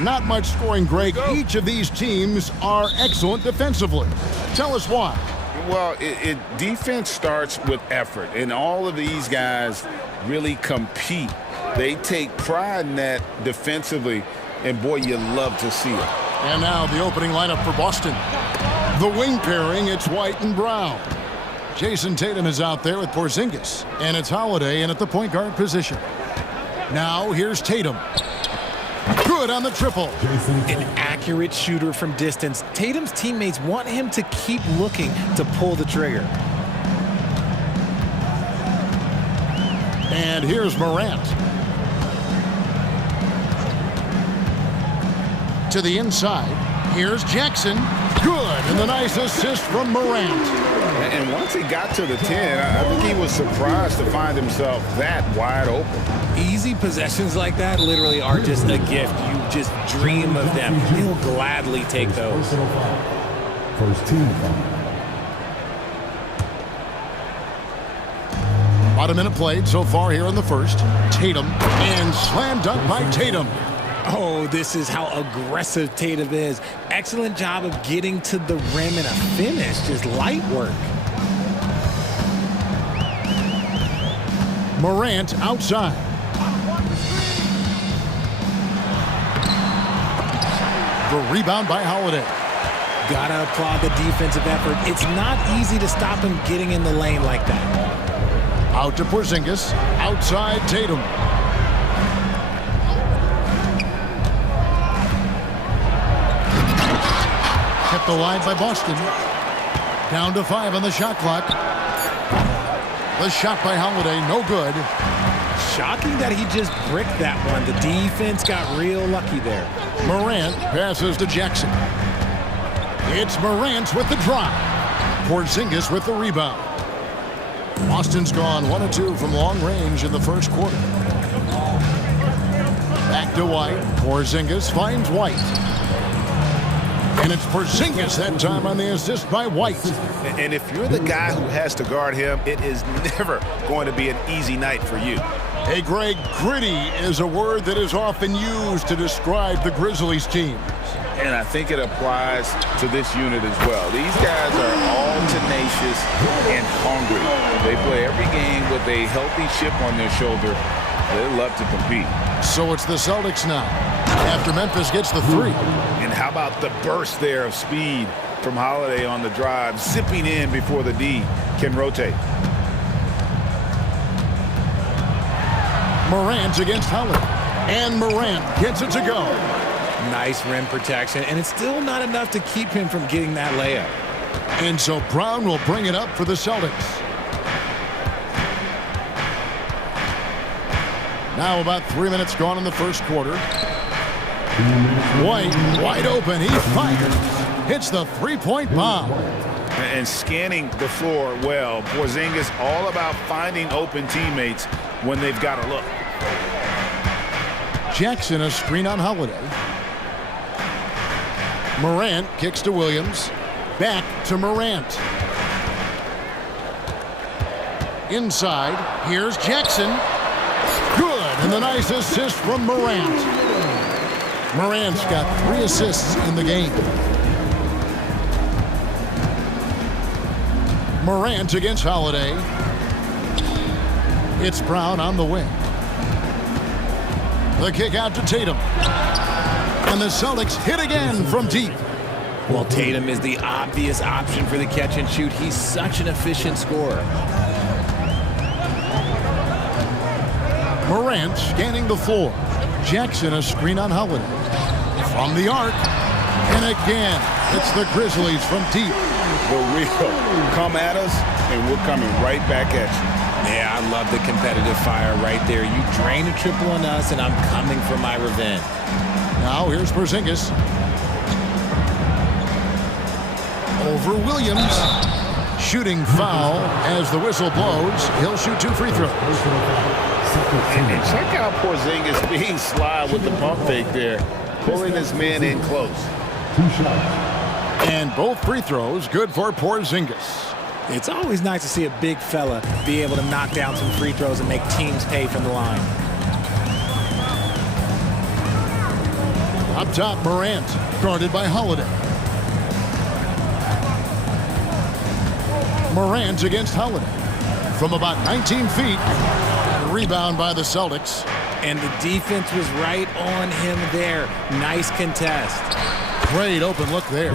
Not much scoring, Greg. Each of these teams are excellent defensively. Tell us why. Well, defense starts with effort, and all of these guys really compete. They take pride in that defensively, and boy, you love to see it. And now the opening lineup for Boston. The wing pairing, it's White and Brown. Jason Tatum is out there with Porzingis, and it's Holiday in at the point guard position. Now here's Tatum. Good on the triple. An accurate shooter from distance. Tatum's teammates want him to keep looking to pull the trigger. And here's Morant. To the inside. Here's Jackson. Good. And the nice assist from Morant. And once he got to the 10, I think he was surprised to find himself that wide open. Easy possessions like that literally are just a gift. You just dream of them. He'll gladly take those. First team foul. About a minute played so far here in the first. Tatum. And slam dunk by Tatum. Oh, this is how aggressive Tatum is. Excellent job of getting to the rim and a finish. Just light work. Morant outside. The rebound by Holiday. Gotta applaud the defensive effort. It's not easy to stop him getting in the lane like that. Out to Porzingis. Outside Tatum. Kept alive by Boston. Down to 5 on the shot clock. The shot by Holiday, no good. Shocking that he just bricked that one. The defense got real lucky there. Morant passes to Jackson. It's Morant with the drive. Porzingis with the rebound. Boston's gone 1 of 2 from long range in the first quarter. Back to White. Porzingis finds White. And it's Porzingis that time on the assist by White. And if you're the guy who has to guard him, it is never going to be an easy night for you. Hey, Greg, gritty is a word that is often used to describe the Grizzlies team. And I think it applies to this unit as well. These guys are all tenacious and hungry. They play every game with a healthy chip on their shoulder. They love to compete. So it's the Celtics now, after Memphis gets the 3. And how about the burst there of speed from Holiday on the drive, zipping in before the D can rotate. Morant against Holiday. And Morant gets it to go. Nice rim protection, and it's still not enough to keep him from getting that layup. And so Brown will bring it up for the Celtics. Now about 3 minutes gone in the first quarter. White, wide open, he fires. Hits the three-point bomb. And scanning the floor well. Porzingis all about finding open teammates when they've got a look. Jackson a screen on Holiday. Morant kicks to Williams. Back to Morant. Inside, here's Jackson. Good, and the nice assist from Morant. Morant's got 3 assists in the game. Morant against Holiday. It's Brown on the wing. The kick out to Tatum. And the Celtics hit again from deep. Well, Tatum is the obvious option for the catch and shoot. He's such an efficient scorer. Morant scanning the floor. Jackson a screen on Holiday. From the arc. And again, it's the Grizzlies from deep. The real come at us, and we're coming right back at you. Yeah, I love the competitive fire right there. You drain a triple on us, and I'm coming for my revenge. Now here's Porzingis. Over Williams. Shooting foul as the whistle blows. He'll shoot 2 free throws. And check out Porzingis being sly with the pump fake there, pulling his man in close. 2 shots. And both free throws good for Porzingis. It's always nice to see a big fella be able to knock down some free throws and make teams pay from the line. Up top, Morant, guarded by Holiday. Morant against Holiday. From about 19 feet, rebound by the Celtics. And the defense was right on him there. Nice contest. Great open look there.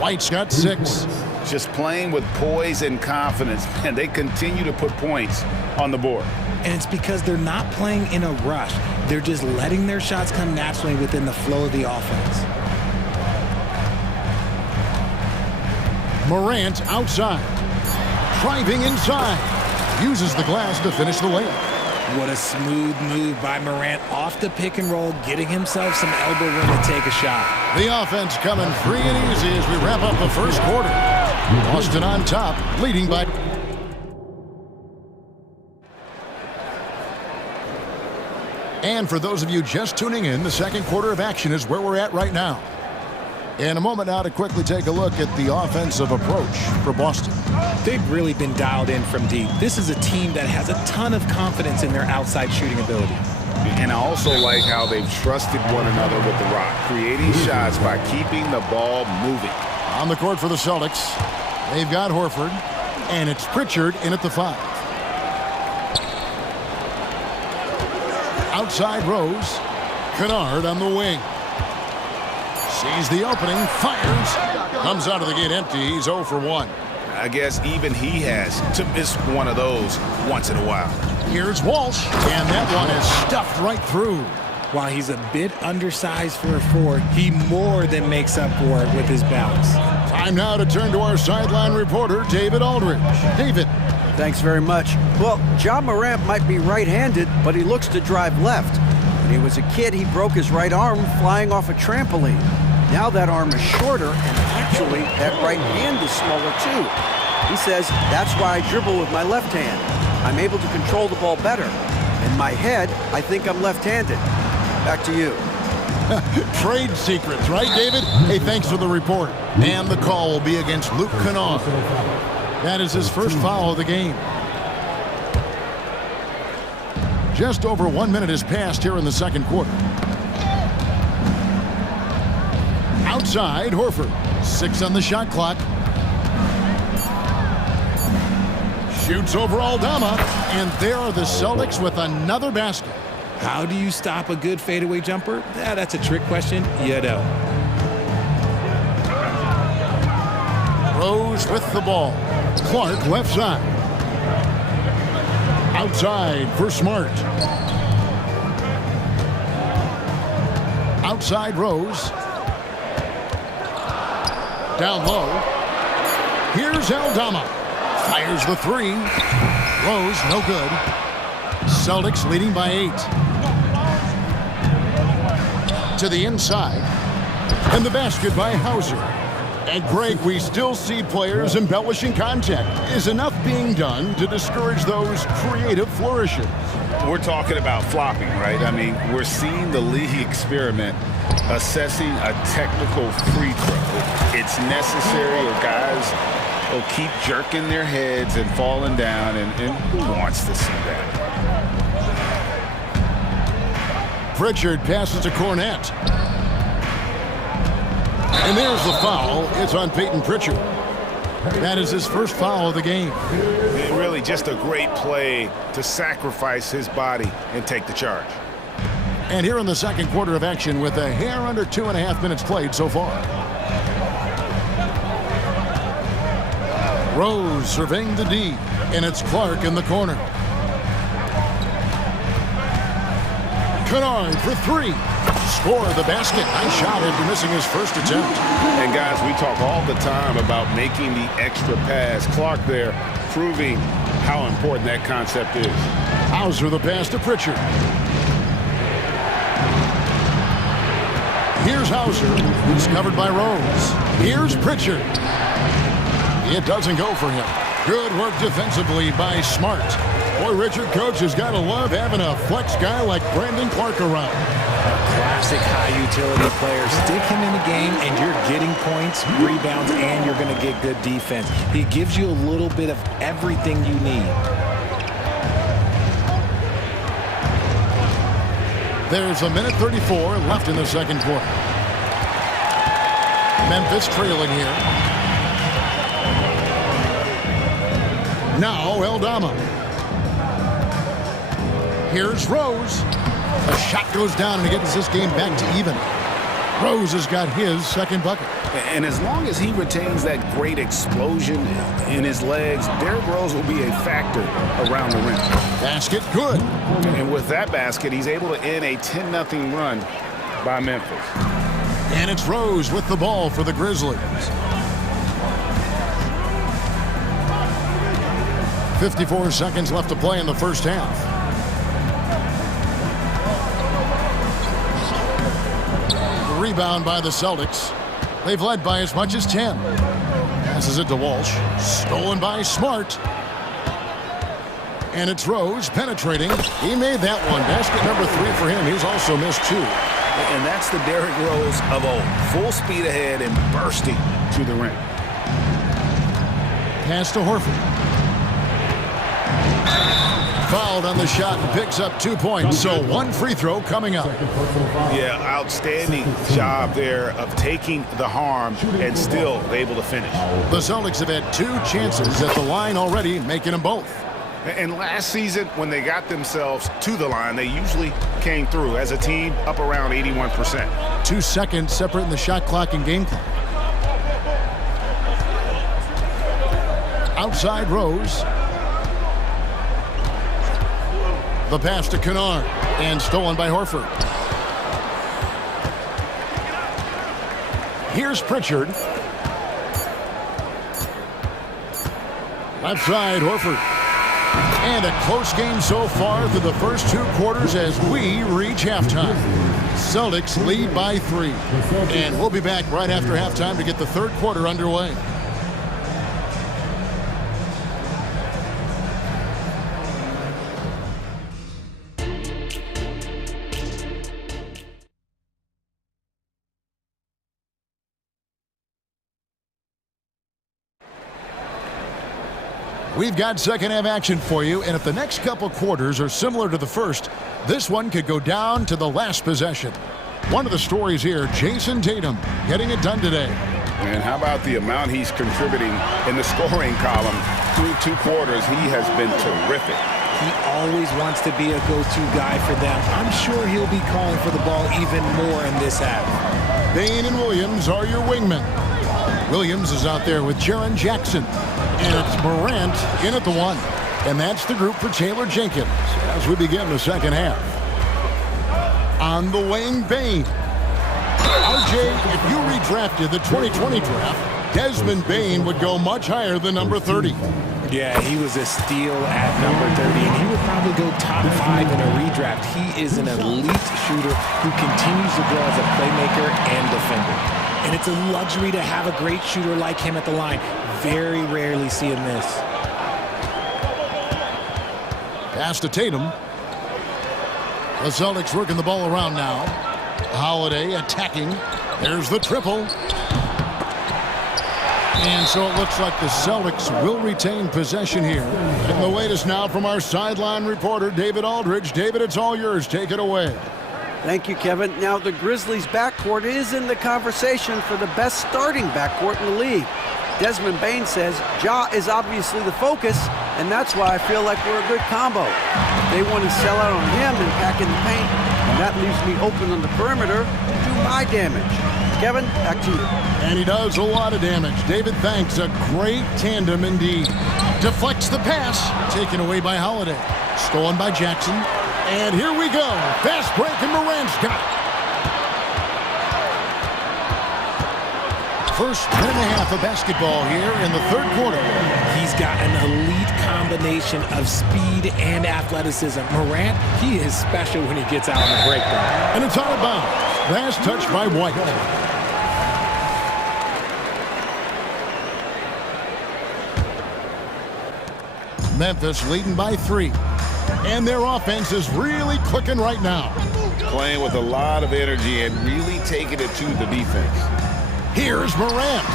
White's got 6. Just playing with poise and confidence, and they continue to put points on the board. And it's because they're not playing in a rush. They're just letting their shots come naturally within the flow of the offense. Morant outside. Driving inside. Uses the glass to finish the layup. What a smooth move by Morant off the pick and roll, getting himself some elbow room to take a shot. The offense coming free and easy as we wrap up the first quarter. Boston on top, leading by... And for those of you just tuning in, the second quarter of action is where we're at right now. In a moment now to quickly take a look at the offensive approach for Boston. They've really been dialed in from deep. This is a team that has a ton of confidence in their outside shooting ability. And I also like how they've trusted one another with the rock, creating shots by keeping the ball moving. On the court for the Celtics, they've got Horford, and it's Pritchard in at the 5. Outside Rose, Kennard on the wing. Sees the opening, fires, comes out of the gate empty. He's 0 for 1. I guess even he has to miss one of those once in a while. Here's Walsh, and that one is stuffed right through. While he's a bit undersized for a 4, he more than makes up for it with his bounce. Time now to turn to our sideline reporter, David Aldridge. David. Thanks very much. Well, John Morant might be right-handed, but he looks to drive left. When he was a kid, he broke his right arm flying off a trampoline. Now that arm is shorter, and actually that right hand is smaller too. He says, that's why I dribble with my left hand. I'm able to control the ball better. In my head, I think I'm left-handed. Back to you. Trade secrets, right, David? Hey, thanks for the report. And the call will be against Luke Kennard. That is his first foul of the game. Just over 1 minute has passed here in the second quarter. Outside, Horford. 6 on the shot clock. Shoots over Aldama, and there are the Celtics with another basket. How do you stop a good fadeaway jumper? That's a trick question. You don't. Rose with the ball. Clark left side. Outside for Smart. Outside Rose. Down low. Here's Aldama. Fires the 3. Rose, no good. Celtics leading by 8. To the inside. And the basket by Hauser. At Greg, we still see players embellishing contact. Is enough being done to discourage those creative flourishes? We're talking about flopping, right? I mean, we're seeing the league experiment assessing a technical free throw. It's necessary, or guys will keep jerking their heads and falling down, and who wants to see that? Pritchard passes to Cornette. And there's the foul. It's on Peyton Pritchard. That is his first foul of the game. Really just a great play to sacrifice his body and take the charge. And here in the second quarter of action with a hair under 2.5 minutes played so far. Rose surveying the D, and it's Clark in the corner. Kennard for 3. Score the basket. Nice shot after missing his first attempt. And guys, we talk all the time about making the extra pass. Clark there proving how important that concept is. Hauser the pass to Pritchard. Here's Hauser, who's covered by Rose. Here's Pritchard. It doesn't go for him. Good work defensively by Smart. Boy, Richard, coach has got to love having a flex guy like Brandon Clark around. A classic high-utility player. Stick him in the game, and you're getting points, rebounds, and you're going to get good defense. He gives you a little bit of everything you need. There's a minute 34 left in the second quarter. Memphis trailing here. Now Eldama. Here's Rose. A shot goes down and he gets this game back to even. Rose has got his second bucket. And as long as he retains that great explosion in his legs, Derrick Rose will be a factor around the rim. Basket good. And with that basket, he's able to end a 10-0 run by Memphis. And it's Rose with the ball for the Grizzlies. 54 seconds left to play in the first half. Rebound by the Celtics. They've led by as much as 10. Passes it to Walsh. Stolen by Smart. And it's Rose penetrating. He made that one. Basket number 3 for him. He's also missed 2. And that's the Derrick Rose of old. Full speed ahead and bursting to the rim. Pass to Horford. Fouled on the shot and picks up 2 points. So 1 free throw coming up. Yeah, outstanding job there of taking the harm and still able to finish. The Celtics have had 2 chances at the line already, making them both. And last season, when they got themselves to the line, they usually came through as a team up around 81%. 2 seconds separating the shot clock and game clock. Outside Rose. The pass to Kennard and stolen by Horford. Here's Pritchard. Left side, Horford. And a close game so far through the first 2 quarters as we reach halftime. Celtics lead by 3. And we'll be back right after halftime to get the third quarter underway. We've got second half action for you, and if the next couple quarters are similar to the first, this one could go down to the last possession. One of the stories here, Jason Tatum getting it done today. And how about the amount he's contributing in the scoring column through 2 quarters? He has been terrific. He always wants to be a go-to guy for them. I'm sure he'll be calling for the ball even more in this half. Bain and Williams are your wingmen. Williams is out there with Jaren Jackson. And it's Morant in at the 1. And that's the group for Taylor Jenkins as we begin the second half. On the wing, Bain. RJ, if you redrafted the 2020 draft, Desmond Bain would go much higher than number 30. Yeah, he was a steal at number 30, and he would probably go top 5 in a redraft. He is an elite shooter who continues to grow as a playmaker and defender. And it's a luxury to have a great shooter like him at the line. Very rarely see him miss. Pass to Tatum. The Celtics working the ball around now. Holiday attacking. There's the triple. And so it looks like the Celtics will retain possession here. And the latest now from our sideline reporter, David Aldridge. David, it's all yours. Take it away. Thank you, Kevin. Now, the Grizzlies' backcourt is in the conversation for the best starting backcourt in the league. Desmond Bain says Ja is obviously the focus, and that's why I feel like we're a good combo. They want to sell out on him and pack in the paint, and that leaves me open on the perimeter to do my damage. Kevin, back to you. And he does a lot of damage. David, thanks. A great tandem indeed. Deflects the pass, taken away by Holiday. Stolen by Jackson. And here we go. Fast break, and Morant's got it. First minute and a half of basketball here in the third quarter. He's got an elite combination of speed and athleticism. Morant, he is special when he gets out on the break, though. And it's out of bounds. Last touch by White. Memphis leading by 3. And their offense is really clicking right now. Playing with a lot of energy and really taking it to the defense. Here's Morant.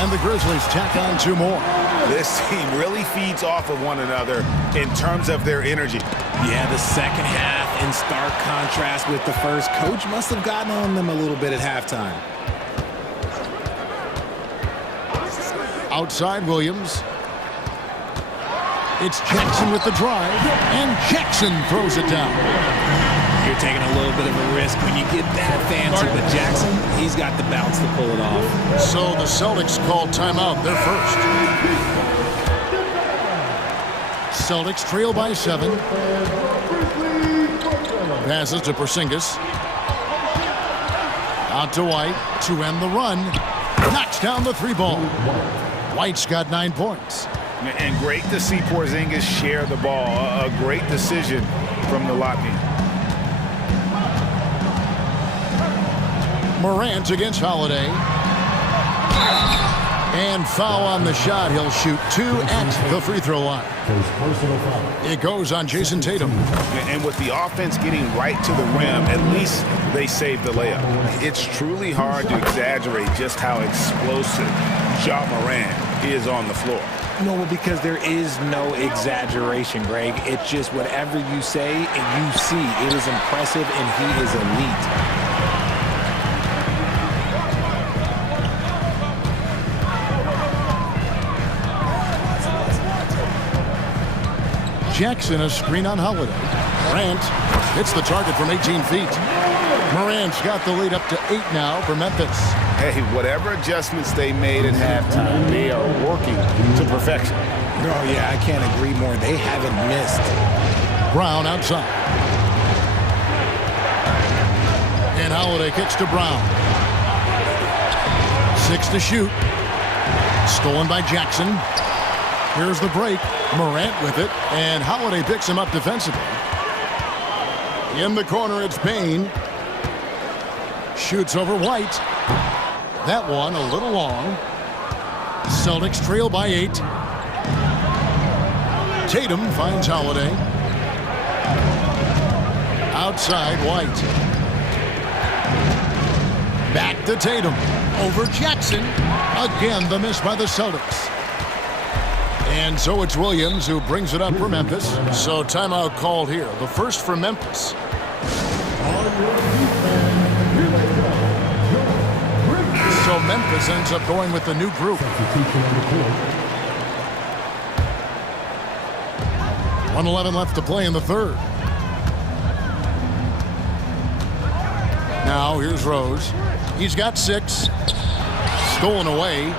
And the Grizzlies tack on 2 more. This team really feeds off of one another in terms of their energy. Yeah, the second half in stark contrast with the first. Coach must have gotten on them a little bit at halftime. Outside Williams. It's Jackson with the drive, and Jackson throws it down. You're taking a little bit of a risk when you get that fancy, but Jackson, he's got the bounce to pull it off. So the Celtics call timeout. They're first. Celtics trail by 7. Passes to Porzingis. Out to White to end the run. Knocks down the 3-ball. White's got 9 points. And great to see Porzingis share the ball. A great decision from the Latvian. Morant against Holiday. And foul on the shot. He'll shoot 2 at the free throw line. It goes on Jason Tatum. And with the offense getting right to the rim, at least they saved the layup. It's truly hard to exaggerate just how explosive Ja Morant is on the floor. No, well, because there is no exaggeration, Greg. It's just whatever you say and you see. It is impressive, and he is elite. Jackson, a screen on Holiday. Morant hits the target from 18 feet. Morant's got the lead up to 8 now for Memphis. Hey, whatever adjustments they made at halftime, they are working to perfection. Oh, yeah, I can't agree more. They haven't missed. Brown outside. And Holiday kicks to Brown. 6 to shoot. Stolen by Jackson. Here's the break. Morant with it, and Holiday picks him up defensively. In the corner, it's Payne. Shoots over White. That one a little long. Celtics trail by 8. Tatum finds Holiday. Outside White. Back to Tatum. Over Jackson. Again, the miss by the Celtics. And so it's Williams who brings it up for Memphis. So timeout called here. The first for Memphis. So Memphis ends up going with the new group. 1:11 left to play in the third. Now here's Rose. He's got 6. Stolen away.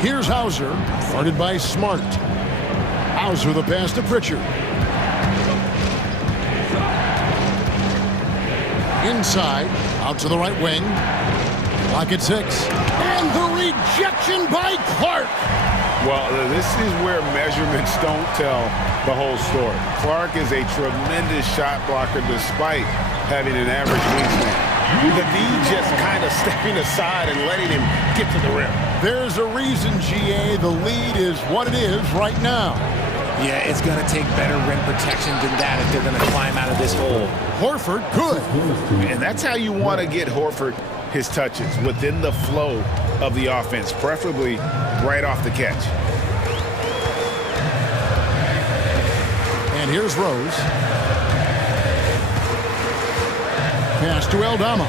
Here's Hauser, guarded by Smart. Hauser the pass to Pritchard. Inside, out to the right wing. Clock at 6. And the rejection by Clark. Well, this is where measurements don't tell the whole story. Clark is a tremendous shot blocker despite having an average wingspan. The D just kind of stepping aside and letting him get to the rim. There's a reason, GA. The lead is what it is right now. Yeah, it's going to take better rim protection than that if they're going to climb out of this hole. Horford, good. And that's how you want to get Horford his touches, within the flow of the offense, preferably right off the catch. And here's Rose. Pass to Aldama.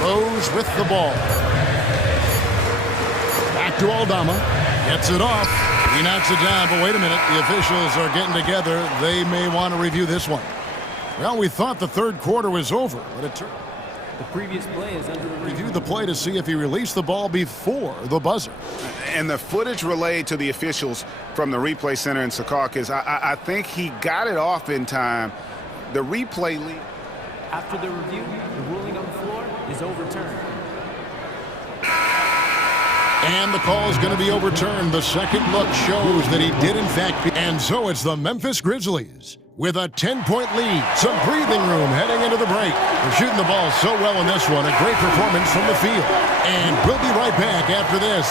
Rose with the ball. Back to Aldama. Gets it off. He knocks it down, but wait a minute. The officials are getting together. They may want to review this one. Well, we thought the third quarter was over, but it turned. The previous play is under Review the play to see if he released the ball before the buzzer. And the footage relayed to the officials from the replay center in Secaucus, I think he got it off in time. The replay lead. After the review, the ruling on the floor is overturned. And the call is going to be overturned. The second look shows that he did, in fact. And so it's the Memphis Grizzlies with a 10-point lead. Some breathing room heading into the break. They're shooting the ball so well in this one. A great performance from the field. And we'll be right back after this.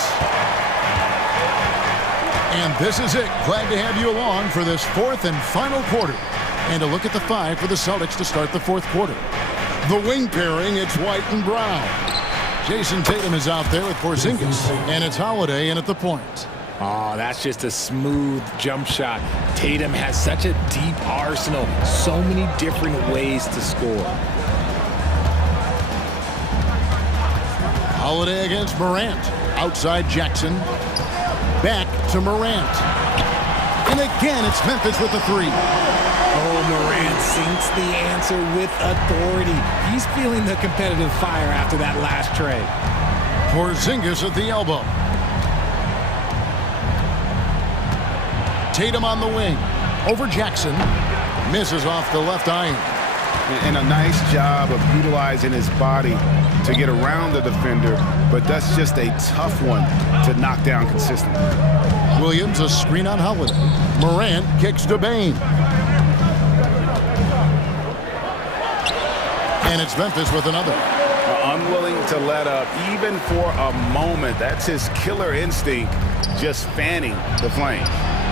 And this is it. Glad to have you along for this fourth and final quarter. And a look at the 5 for the Celtics to start the fourth quarter. The wing pairing, it's white and brown. Jason Tatum is out there with Porzingis, and it's Holiday in at the point. Oh, that's just a smooth jump shot. Tatum has such a deep arsenal, so many different ways to score. Holiday against Morant. Outside Jackson. Back to Morant. And again, it's Memphis with the three. Oh, Morant sinks the answer with authority. He's feeling the competitive fire after that last tray. Porzingis at the elbow. Tatum on the wing. Over Jackson. Misses off the left iron. And a nice job of utilizing his body to get around the defender, but that's just a tough one to knock down consistently. Williams, a screen on Holiday. Morant kicks to Bane. And it's Memphis with another. Unwilling to let up, even for a moment. That's his killer instinct, just fanning the flame.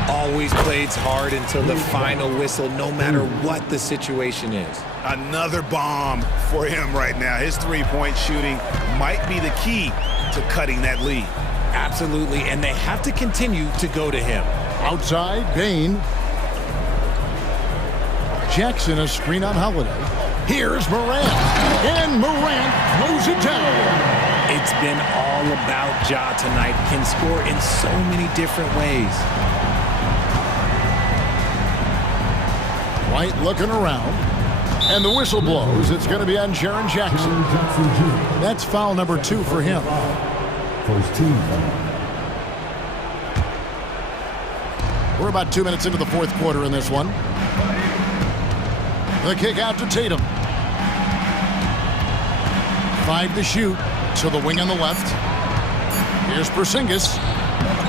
Always plays hard until the final whistle, no matter what the situation is. Another bomb for him right now. His three-point shooting might be the key to cutting that lead. Absolutely, and they have to continue to go to him. Outside, Bane. Jackson, a screen on Holiday. Here's Morant. And Morant throws it down. It's been all about Ja tonight. Can score in so many different ways. White looking around. And the whistle blows. It's going to be on Jaren Jackson. That's foul number 2 for him. First team. We're about 2 minutes into the fourth quarter in this one. The kick out to Tatum. 5 to shoot. To the wing on the left. Here's Porzingis.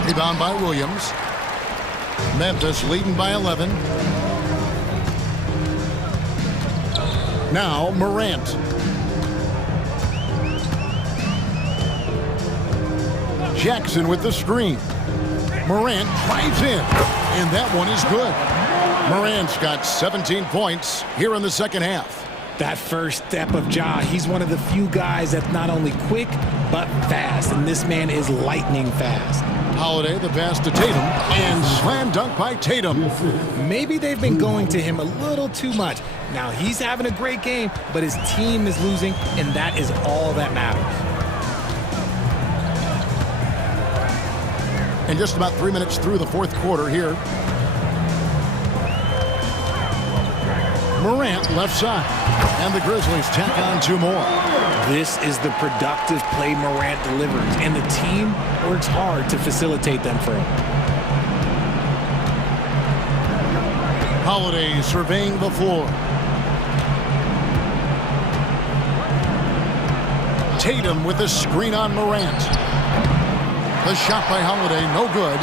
Rebound by Williams. Memphis leading by 11. Now Morant. Jackson with the screen. Morant drives in, and that one is good. Morant's got 17 points here in the second half. That first step of Ja, he's one of the few guys that's not only quick, but fast, and this man is lightning fast. Holiday, the pass to Tatum, and slam dunk by Tatum. Maybe they've been going to him a little too much. Now, he's having a great game, but his team is losing, and that is all that matters. And just about 3 minutes through the fourth quarter here. Morant left side. And the Grizzlies tack on 2 more. This is the productive play Morant delivers, and the team works hard to facilitate them for him. Holiday surveying the floor. Tatum with a screen on Morant. The shot by Holiday, no good.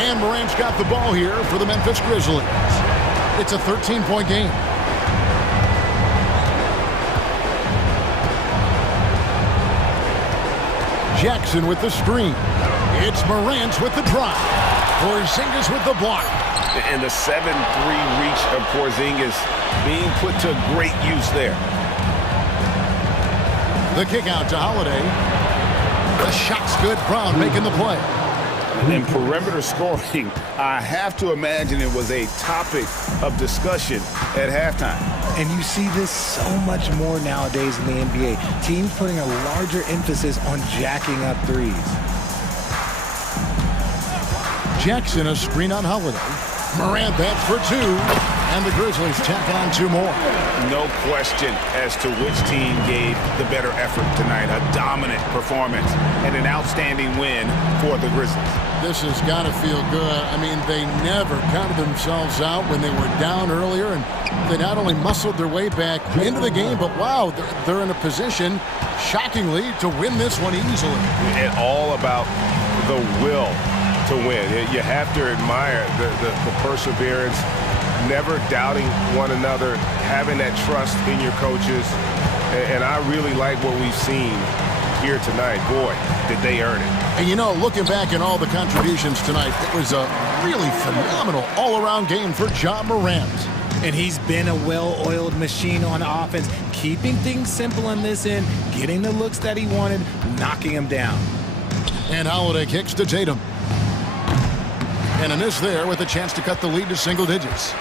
And Morant's got the ball here for the Memphis Grizzlies. It's a 13-point game. Jackson with the screen. It's Morant with the drive. Porzingis with the block. And the 7-3 reach of Porzingis being put to great use there. The kick out to Holiday. The shot's good. Brown making the play. And perimeter scoring, I have to imagine it was a topic of discussion at halftime. And you see this so much more nowadays in the NBA. Teams putting a larger emphasis on jacking up threes. Jackson, a screen on Holiday. Morant bats for 2. And the Grizzlies tack on 2 more. No question as to which team gave the better effort tonight. A dominant performance and an outstanding win for the Grizzlies. This has got to feel good. I mean, they never counted themselves out when they were down earlier, and they not only muscled their way back into the game, but wow, they're in a position, shockingly, to win this one easily. And all about the will to win. You have to admire the perseverance, never doubting one another, having that trust in your coaches. And I really like what we've seen here tonight. Boy, did they earn it. And you know, looking back at all the contributions tonight, it was a really phenomenal all-around game for Ja Morant. And he's been a well-oiled machine on offense, keeping things simple on this end, getting the looks that he wanted, knocking him down. And Holiday kicks to Tatum. And a miss there with a chance to cut the lead to single digits.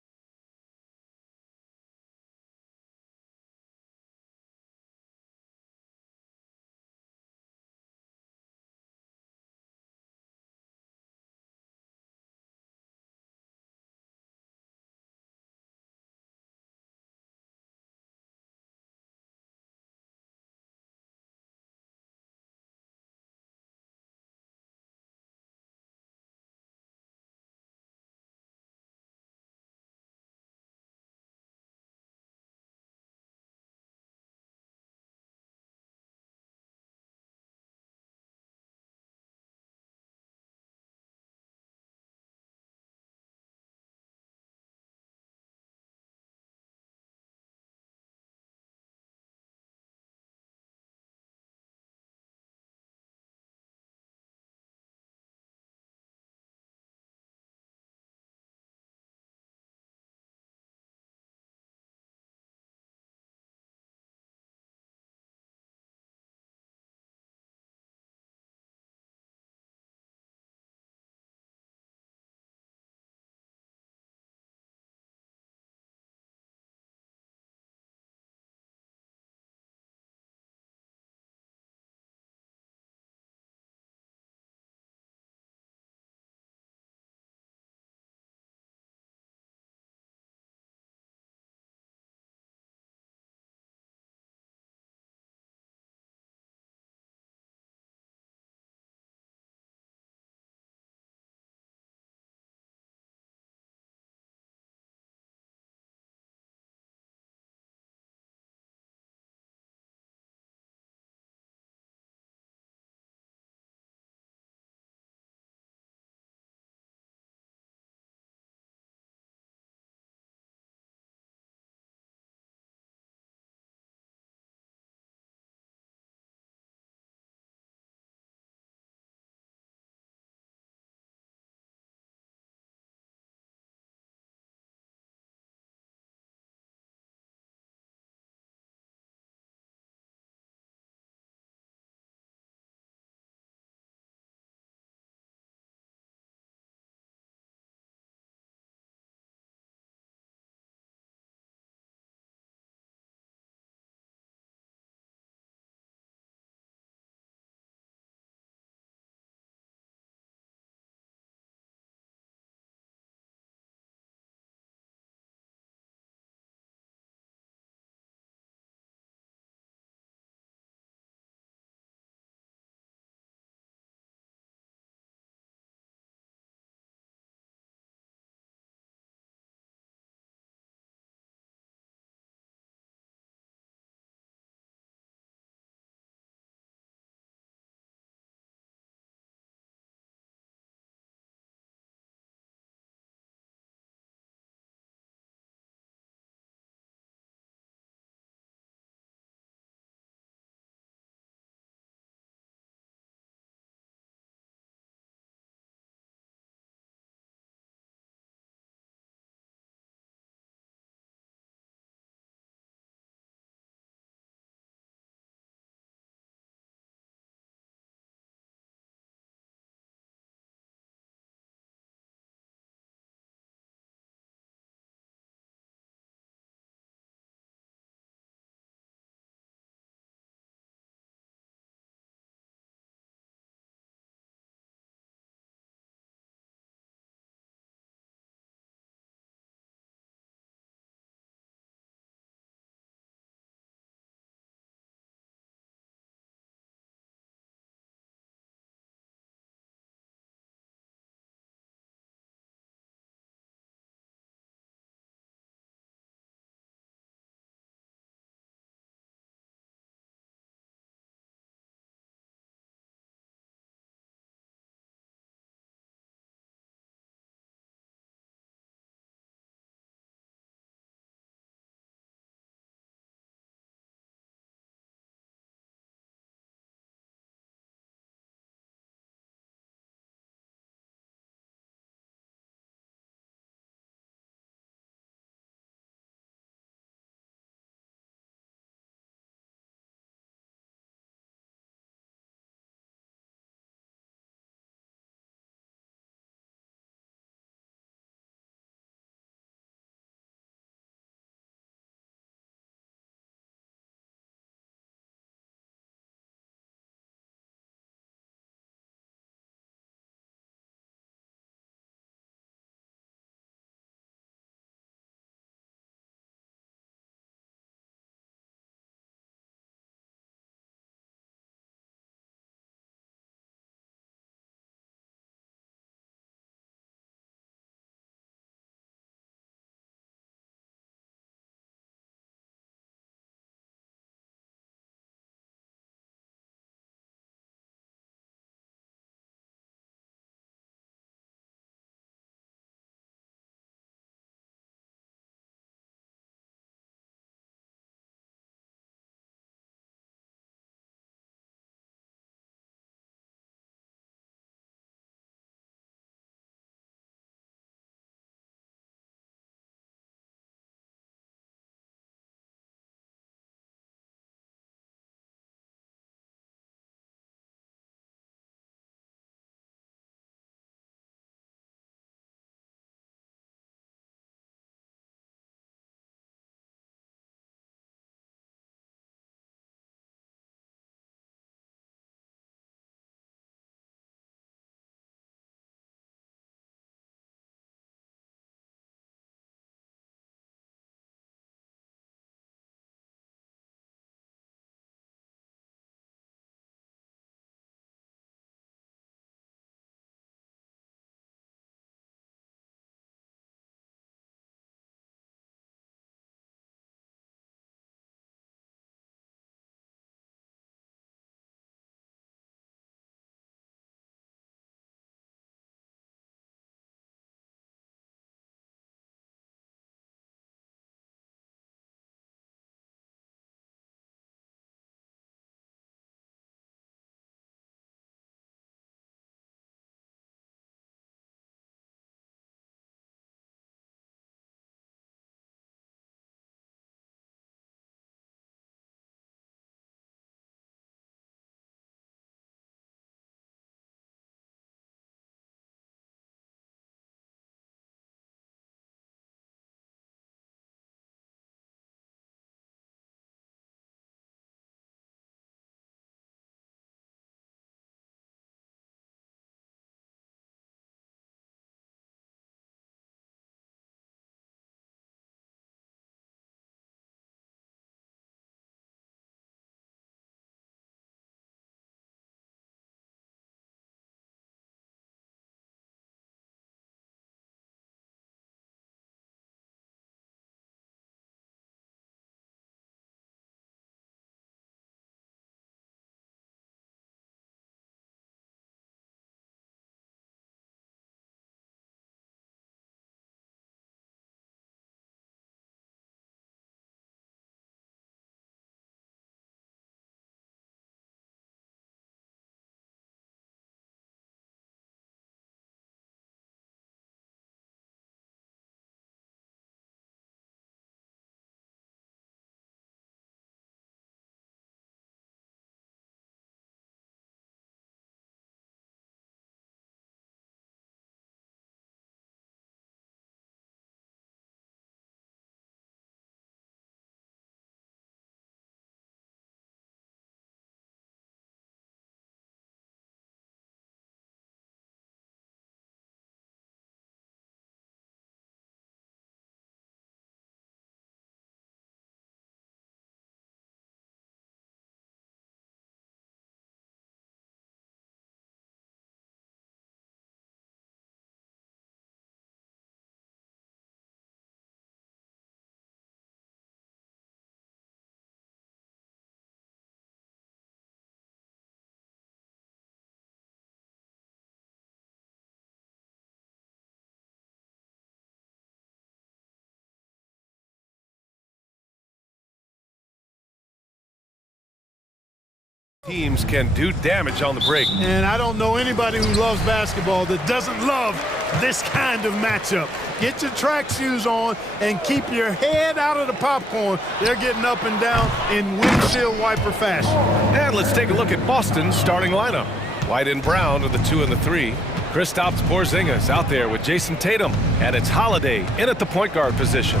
Teams can do damage on the break. And I don't know anybody who loves basketball that doesn't love this kind of matchup. Get your track shoes on and keep your head out of the popcorn. They're getting up and down in windshield wiper fashion. And let's take a look at Boston's starting lineup. White and Brown are the 2 and the 3. Kristaps Porzingis out there with Jason Tatum. And it's Holiday in at the point guard position.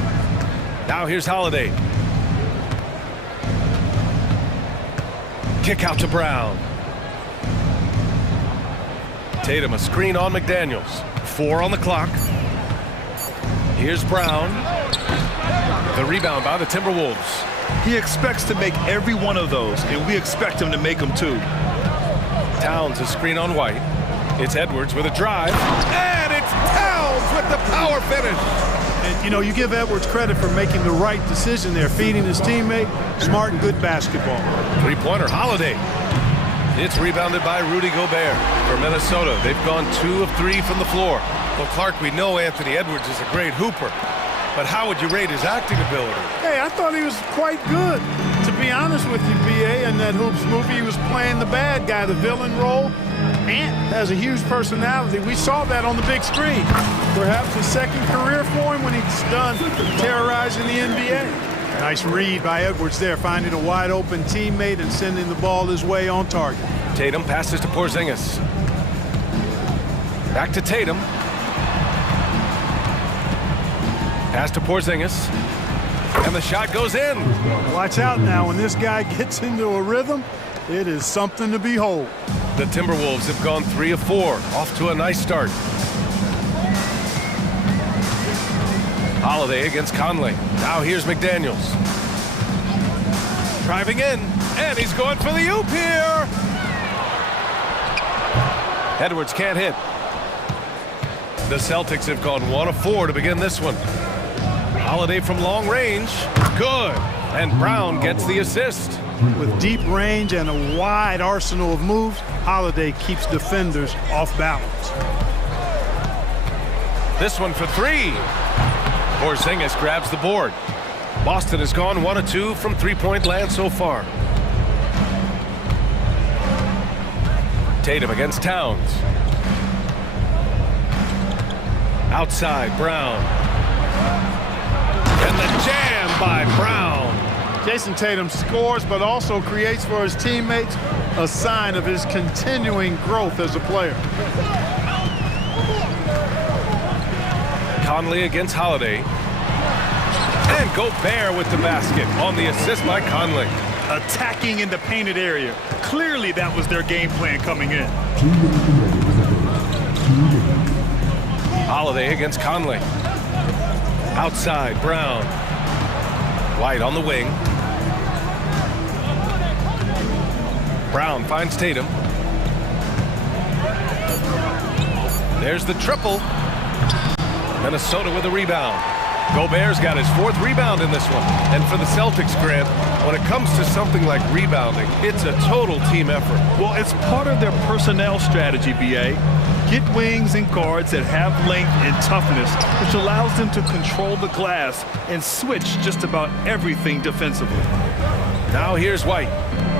Now here's Holiday. Kick out to Brown. Tatum a screen on McDaniels. 4 on the clock. Here's Brown. The rebound by the Timberwolves. He expects to make every one of those, and we expect him to make them too. Towns a screen on White. It's Edwards with a drive. And it's Towns with the power finish. And, you know, you give Edwards credit for making the right decision there, feeding his teammate. Smart and good basketball. Three-pointer, Holiday. It's rebounded by Rudy Gobert for Minnesota. They've gone 2 of 3 from the floor. Well, Clark, we know Anthony Edwards is a great hooper, but how would you rate his acting ability? Hey, I thought he was quite good. To be honest with you, B.A., in that Hoops movie, he was playing the bad guy, the villain role. Ant has a huge personality. We saw that on the big screen. Perhaps a second career for him when he's done terrorizing the NBA. Nice read by Edwards there, finding a wide-open teammate and sending the ball his way on target. Tatum passes to Porzingis. Back to Tatum. Pass to Porzingis. And the shot goes in. Watch out now. When this guy gets into a rhythm, it is something to behold. The Timberwolves have gone 3 of 4. Off to a nice start. Holiday against Conley. Now here's McDaniels. Driving in. And he's going for the oop here. Edwards can't hit. The Celtics have gone 1 of 4 to begin this one. Holiday from long range. Good. And Brown gets the assist. With deep range and a wide arsenal of moves, Holiday keeps defenders off balance. This one for 3. Porzingis grabs the board. Boston has gone 1 of 2 from three-point land so far. Tatum against Towns. Outside, Brown. And the jam by Brown. Jason Tatum scores, but also creates for his teammates, a sign of his continuing growth as a player. Conley against Holiday. And Gobert with the basket on the assist by Conley. Attacking in the painted area. Clearly that was their game plan coming in. Holiday against Conley. Outside, Brown. White on the wing. Brown finds Tatum. There's the triple. Minnesota with a rebound. Gobert's got his 4th rebound in this one. And for the Celtics, Grant, when it comes to something like rebounding, it's a total team effort. Well, it's part of their personnel strategy, B.A. Get wings and guards that have length and toughness, which allows them to control the glass and switch just about everything defensively. Now here's White.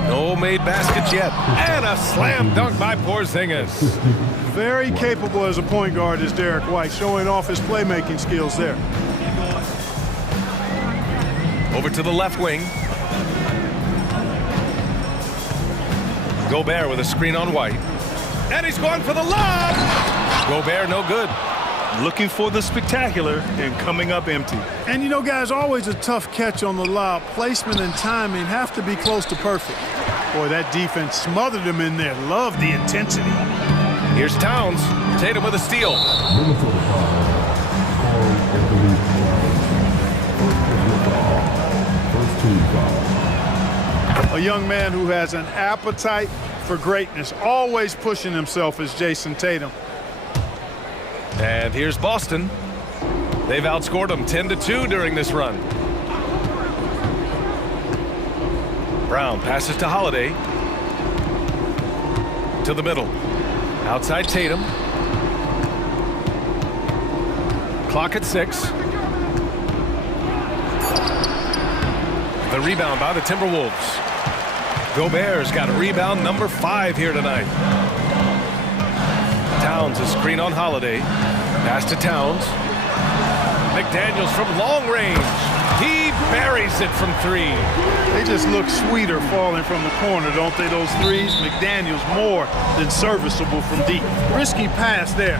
No made baskets yet. And a slam dunk by Porzingis. Very capable as a point guard is Derek White, showing off his playmaking skills there. Over to the left wing. Gobert with a screen on White. And he's going for the lob. Gobert no good. Looking for the spectacular and coming up empty. And you know, guys, always a tough catch on the lob. Placement and timing have to be close to perfect. Boy, that defense smothered him in there. Love the intensity. Here's Towns. Tatum with a steal. A young man who has an appetite for greatness, always pushing himself, is Jason Tatum. And here's Boston. They've outscored them 10-2 during this run. Brown passes to Holiday. To the middle. Outside Tatum. Clock at 6. The rebound by the Timberwolves. Gobert's got rebound number 5 here tonight. Towns, a screen on Holiday. Pass to Towns. McDaniels from long range. He buries it from 3. They just look sweeter falling from the corner, don't they, those threes? McDaniels more than serviceable from deep. Risky pass there.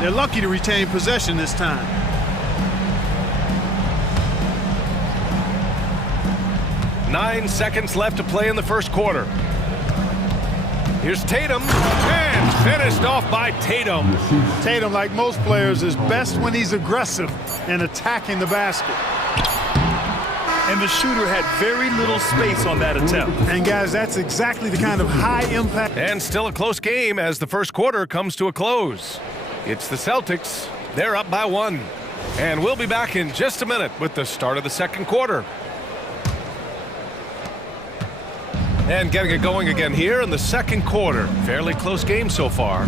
They're lucky to retain possession this time. Nine seconds left to play in the first quarter. Here's Tatum, and finished off by Tatum. Tatum, like most players, is best when he's aggressive and attacking the basket. And the shooter had very little space on that attempt. And guys, that's exactly the kind of high impact. And still a close game as the first quarter comes to a close. It's the Celtics. They're up by 1. And we'll be back in just a minute with the start of the second quarter. And getting it going again here in the second quarter. Fairly close game so far.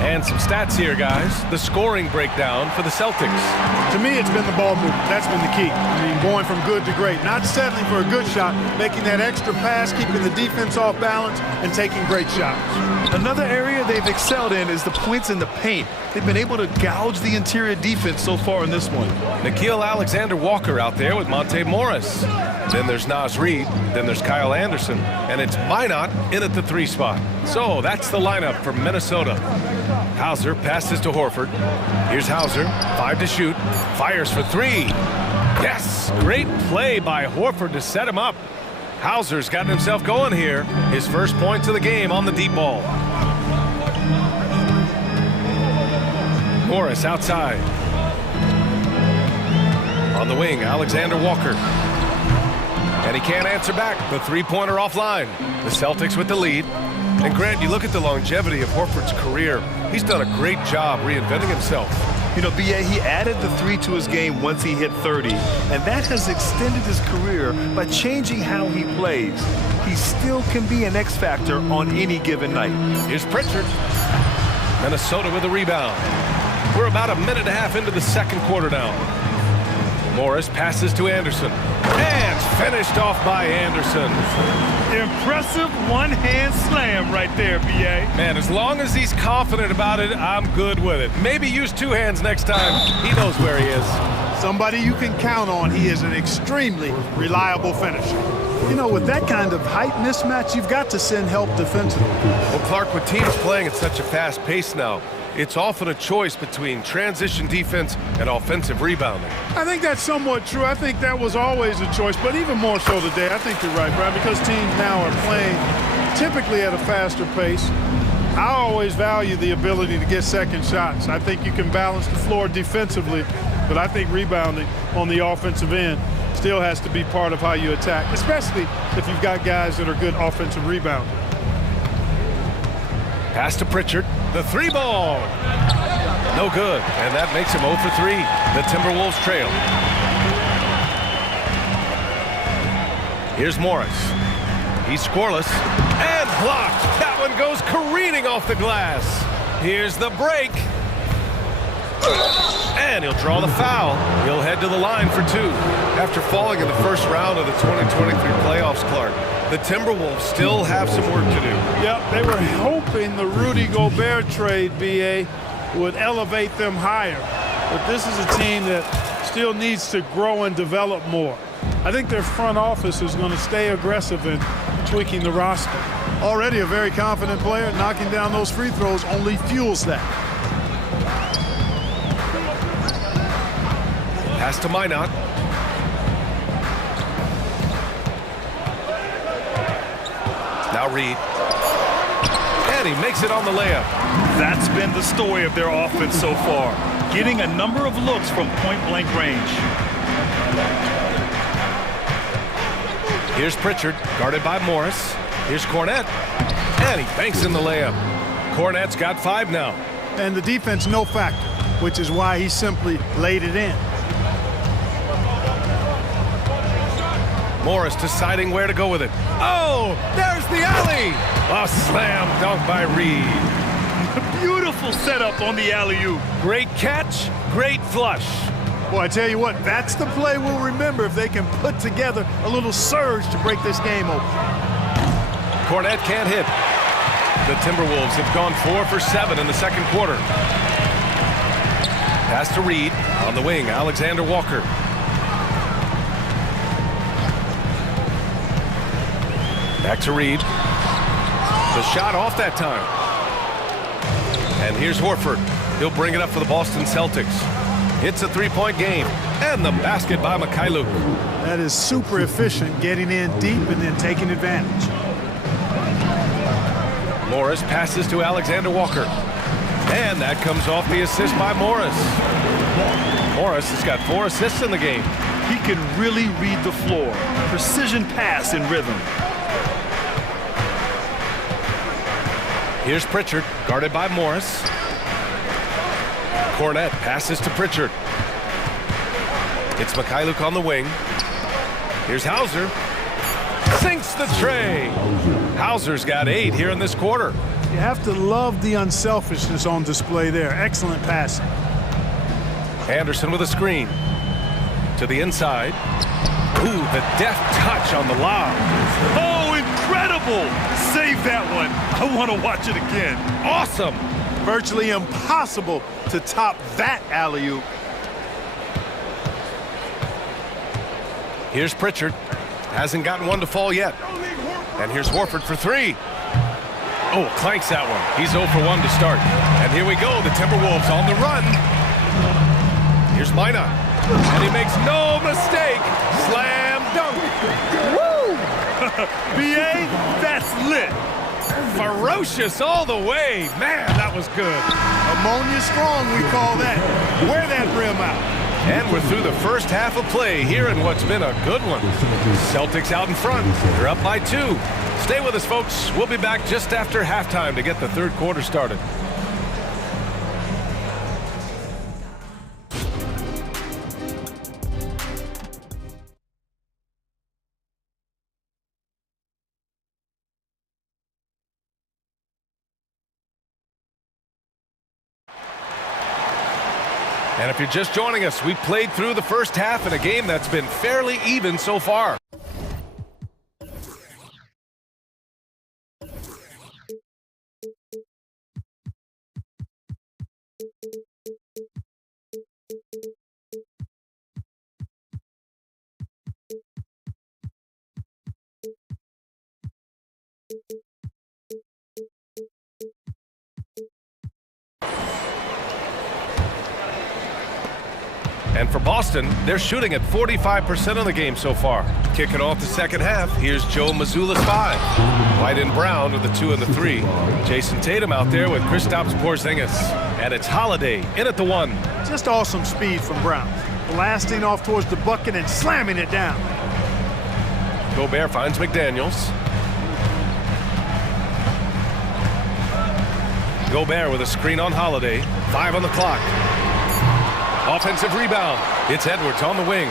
And some stats here, guys. The scoring breakdown for the Celtics. To me, it's been the ball movement. That's been the key. I mean, going from good to great. Not settling for a good shot, making that extra pass, keeping the defense off balance, and taking great shots. Another area they've excelled in is the points in the paint. They've been able to gouge the interior defense so far in this one. Nickeil Alexander-Walker out there with Monte Morris. Then there's Naz Reid. Then there's Kyle Anderson. And it's Minot in at the 3 spot. So that's the lineup for Minnesota. Hauser passes to Horford. Here's Hauser. 5 to shoot. Fires for 3. Yes! Great play by Horford to set him up. Hauser's gotten himself going here. His first points of the game on the deep ball. Morris outside. On the wing, Alexander-Walker. And he can't answer back. The 3-pointer offline. The Celtics with the lead. And Grant, you look at the longevity of Horford's career. He's done a great job reinventing himself. You know, B.A., he added the 3 to his game once he hit 30, and that has extended his career by changing how he plays. He still can be an X factor on any given night. Here's Pritchard. Minnesota with a rebound. We're about a minute and a half into the second quarter now. Morris passes to Anderson. And finished off by Anderson. Impressive one-hand slam right there, B.A. Man, as long as he's confident about it, I'm good with it. Maybe use 2 hands next time. He knows where he is. Somebody you can count on. He is an extremely reliable finisher. You know, with that kind of height mismatch, you've got to send help defensively. Well, Clark, with teams playing at such a fast pace now, it's often a choice between transition defense and offensive rebounding. I think that's somewhat true. I think that was always a choice, but even more so today. I think you're right, Brian, because teams now are playing typically at a faster pace. I always value the ability to get second shots. I think you can balance the floor defensively, but I think rebounding on the offensive end still has to be part of how you attack, especially if you've got guys that are good offensive rebounders. Pass to Pritchard. The 3 ball. No good. And that makes him 0 for 3. The Timberwolves trail. Here's Morris. He's scoreless. And blocked. That one goes careening off the glass. Here's the break. And he'll draw the foul. He'll head to the line for 2. After falling in the first round of the 2023 playoffs, Clark, the Timberwolves still have some work to do. Yep, they were hoping the Rudy Gobert trade, B.A., would elevate them higher. But this is a team that still needs to grow and develop more. I think their front office is going to stay aggressive in tweaking the roster. Already a very confident player, knocking down those free throws only fuels that. Pass to Minot. Now Reid. And he makes it on the layup. That's been the story of their offense so far, getting a number of looks from point-blank range. Here's Pritchard, guarded by Morris. Here's Cornette. And he banks in the layup. Cornette's got 5 now. And the defense no factor, which is why he simply laid it in. Morris deciding where to go with it. Oh, there's the alley! A slam dunk by Reid. Beautiful setup on the alley-oop. Great catch, great flush. Well, I tell you what, that's the play we'll remember if they can put together a little surge to break this game open. Cornet can't hit. The Timberwolves have gone 4 for 7 in the second quarter. Pass to Reed. On the wing, Alexander Walker. Back to Reed. The shot off that time. And here's Horford. He'll bring it up for the Boston Celtics. It's a three-point game. And the basket by Mikhailuk. That is super efficient, getting in deep and then taking advantage. Morris passes to Alexander Walker. And that comes off the assist by Morris. Morris has got 4 assists in the game. He can really read the floor. Precision pass in rhythm. Here's Pritchard, guarded by Morris. Cornet passes to Pritchard. It's Mikhailuk on the wing. Here's Hauser. Sinks the tray. Hauser's got 8 here in this quarter. You have to love the unselfishness on display there. Excellent passing. Anderson with a screen. To the inside. Ooh, the deft touch on the lob. Oh, incredible! Save that one. I want to watch it again. Awesome! Virtually impossible to top that alley-oop. Here's Pritchard. Hasn't gotten one to fall yet. And here's Horford for 3. Oh, clanks that one. He's 0 for 1 to start. And here we go, the Timberwolves on the run. Here's Minot. And he makes no mistake. Slam dunk. Woo! BA, that's lit. Ferocious all the way. Man, that was good. Ammonia strong, we call that. Wear that rim out. And we're through the first half of play here in what's been a good one. Celtics out in front. They're up by 2. Stay with us, folks. We'll be back just after halftime to get the third quarter started. And if you're just joining us, we played through the first half in a game that's been fairly even so far. And for Boston, they're shooting at 45% of the game so far. Kicking off the second half, here's Joe Mazzulla's 5. White and Brown with the 2 and the 3. Jason Tatum out there with Kristaps Porzingis. And it's Holiday in at the 1. Just awesome speed from Brown. Blasting off towards the bucket and slamming it down. Gobert finds McDaniels. Gobert with a screen on Holiday. 5 on the clock. Offensive rebound. It's Edwards on the wing.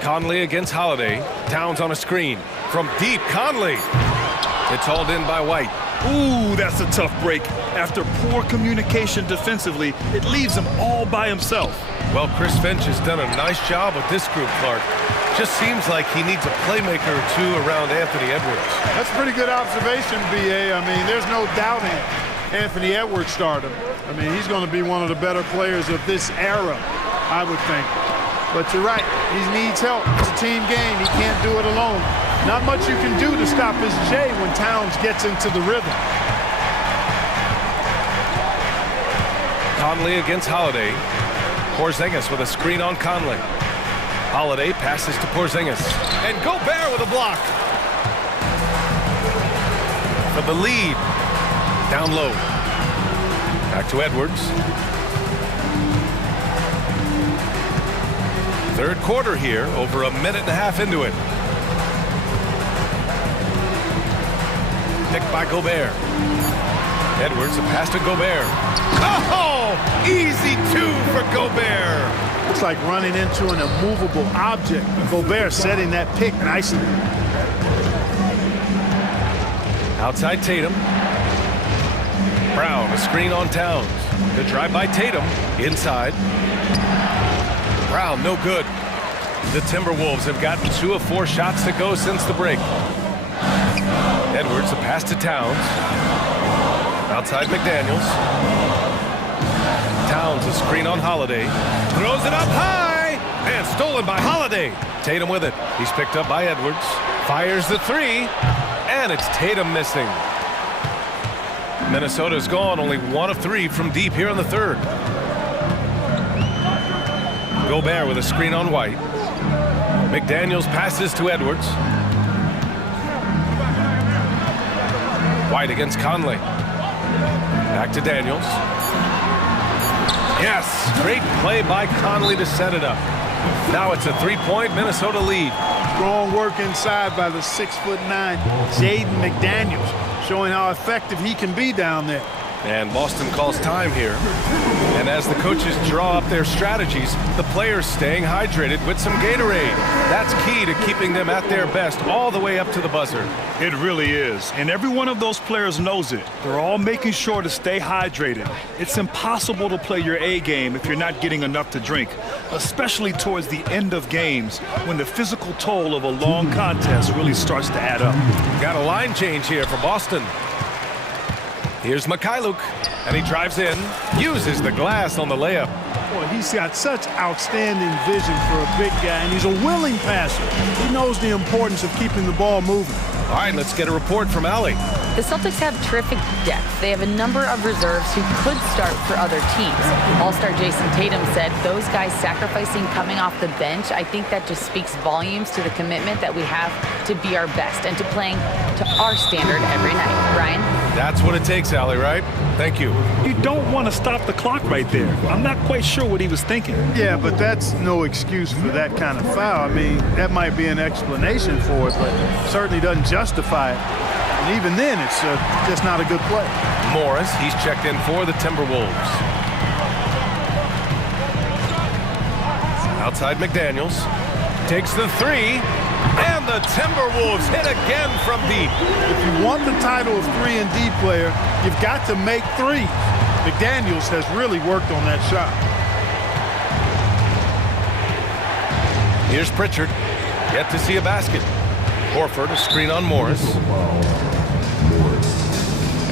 Conley against Holiday. Towns on a screen. From deep, Conley. It's hauled in by White. Ooh, that's a tough break. After poor communication defensively, it leaves him all by himself. Well, Chris Finch has done a nice job with this group, Clark. Just seems like he needs a playmaker or 2 around Anthony Edwards. That's a pretty good observation, B.A. I mean, there's no doubting Anthony Edwards stardom. I mean, he's going to be one of the better players of this era, I would think. But you're right, he needs help. It's a team game. He can't do it alone. Not much you can do to stop his J when Towns gets into the rhythm. Conley against Holiday. Porzingis with a screen on Conley. Holiday passes to Porzingis. And Gobert with a block. For the lead. Down low. Back to Edwards. Third quarter here, over a minute and a half into it. Picked by Gobert. Edwards, a pass to Gobert. Oh! Easy 2 for Gobert. It's like running into an immovable object. Gobert setting that pick nicely. Outside Tatum. Brown, a screen on Towns. The drive by Tatum. Inside. Brown, no good. The Timberwolves have gotten 2 of 4 shots to go since the break. Edwards, a pass to Towns. Outside McDaniels. Towns, a screen on Holiday. Throws it up high! And stolen by Holiday. Tatum with it. He's picked up by Edwards. Fires the 3. And it's Tatum missing. Minnesota's gone only 1 of 3 from deep here in the third. Gobert with a screen on White. McDaniels passes to Edwards. White against Conley. Back to Daniels. Yes, great play by Conley to set it up. Now it's a 3-point Minnesota lead. Strong work inside by the 6'9" Jaden McDaniels, showing how effective he can be down there. And Boston calls time here. And as the coaches draw up their strategies, the players staying hydrated with some Gatorade. That's key to keeping them at their best all the way up to the buzzer. It really is. And every one of those players knows it. They're all making sure to stay hydrated. It's impossible to play your A game if you're not getting enough to drink, especially towards the end of games when the physical toll of a long contest really starts to add up. Got a line change here for Boston. Here's Mikhailuk, and he drives in, uses the glass on the layup. Boy, he's got such outstanding vision for a big guy, and he's a willing passer. He knows the importance of keeping the ball moving. All right, let's get a report from Allie. The Celtics have terrific depth. They have a number of reserves who could start for other teams. All-star Jason Tatum said those guys sacrificing coming off the bench, I think that just speaks volumes to the commitment that we have to be our best and to playing to our standard every night. Ryan? That's what it takes, Allie, right? Thank you. You don't want to stop the clock right there. I'm not quite sure what he was thinking. Yeah, but that's no excuse for that kind of foul. I mean, that might be an explanation for it, but certainly doesn't justify it. And even then, it's just not a good play. Morris, he's checked in for the Timberwolves. Outside McDaniels. Takes the 3. And the Timberwolves hit again from deep. If you want the title of 3-and-D player, you've got to make threes. McDaniels has really worked on that shot. Here's Pritchard. Yet to see a basket. Horford, a screen on Morris.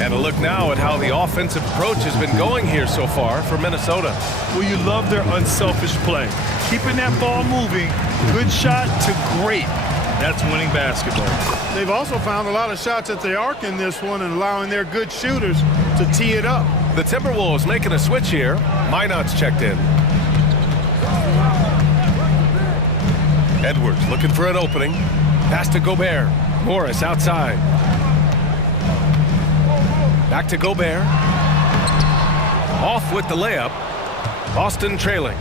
And a look now at how the offensive approach has been going here so far for Minnesota. Well, you love their unselfish play. Keeping that ball moving, good shot to great. That's winning basketball. They've also found a lot of shots at the arc in this one and allowing their good shooters to tee it up. The Timberwolves making a switch here. Minot's checked in. Edwards looking for an opening. Pass to Gobert. Morris outside. Back to Gobert. Off with the layup. Boston trailing.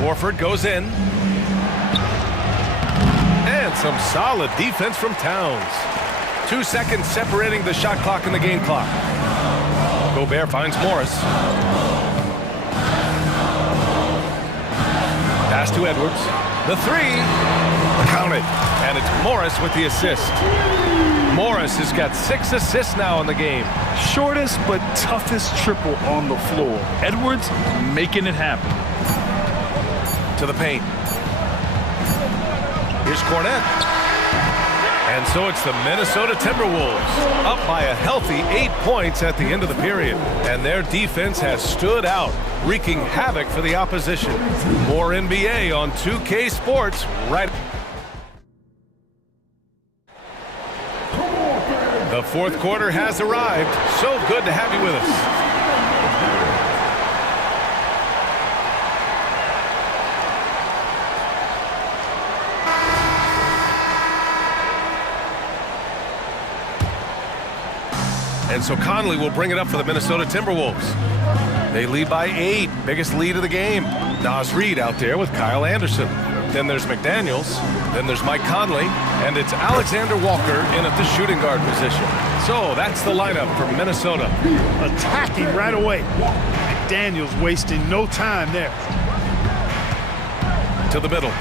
Horford goes in. And some solid defense from Towns. 2 seconds separating the shot clock and the game clock. Gobert finds Morris. Pass to Edwards. The 3. Count it. And it's Morris with the assist. Morris has got 6 assists now in the game. Shortest but toughest triple on the floor. Edwards making it happen. To the paint. Here's Cornette. And so it's the Minnesota Timberwolves up by a healthy 8 points at the end of the period. And their defense has stood out, wreaking havoc for the opposition. More NBA on 2K Sports right. The fourth quarter has arrived. So good to have you with us. And so Conley will bring it up for the Minnesota Timberwolves. They lead by 8, biggest lead of the game. Nas Reed out there with Kyle Anderson. Then there's McDaniels. Then there's Mike Conley. And it's Alexander Walker in at the shooting guard position. So that's the lineup for Minnesota. Attacking right away. McDaniels wasting no time there. To the middle.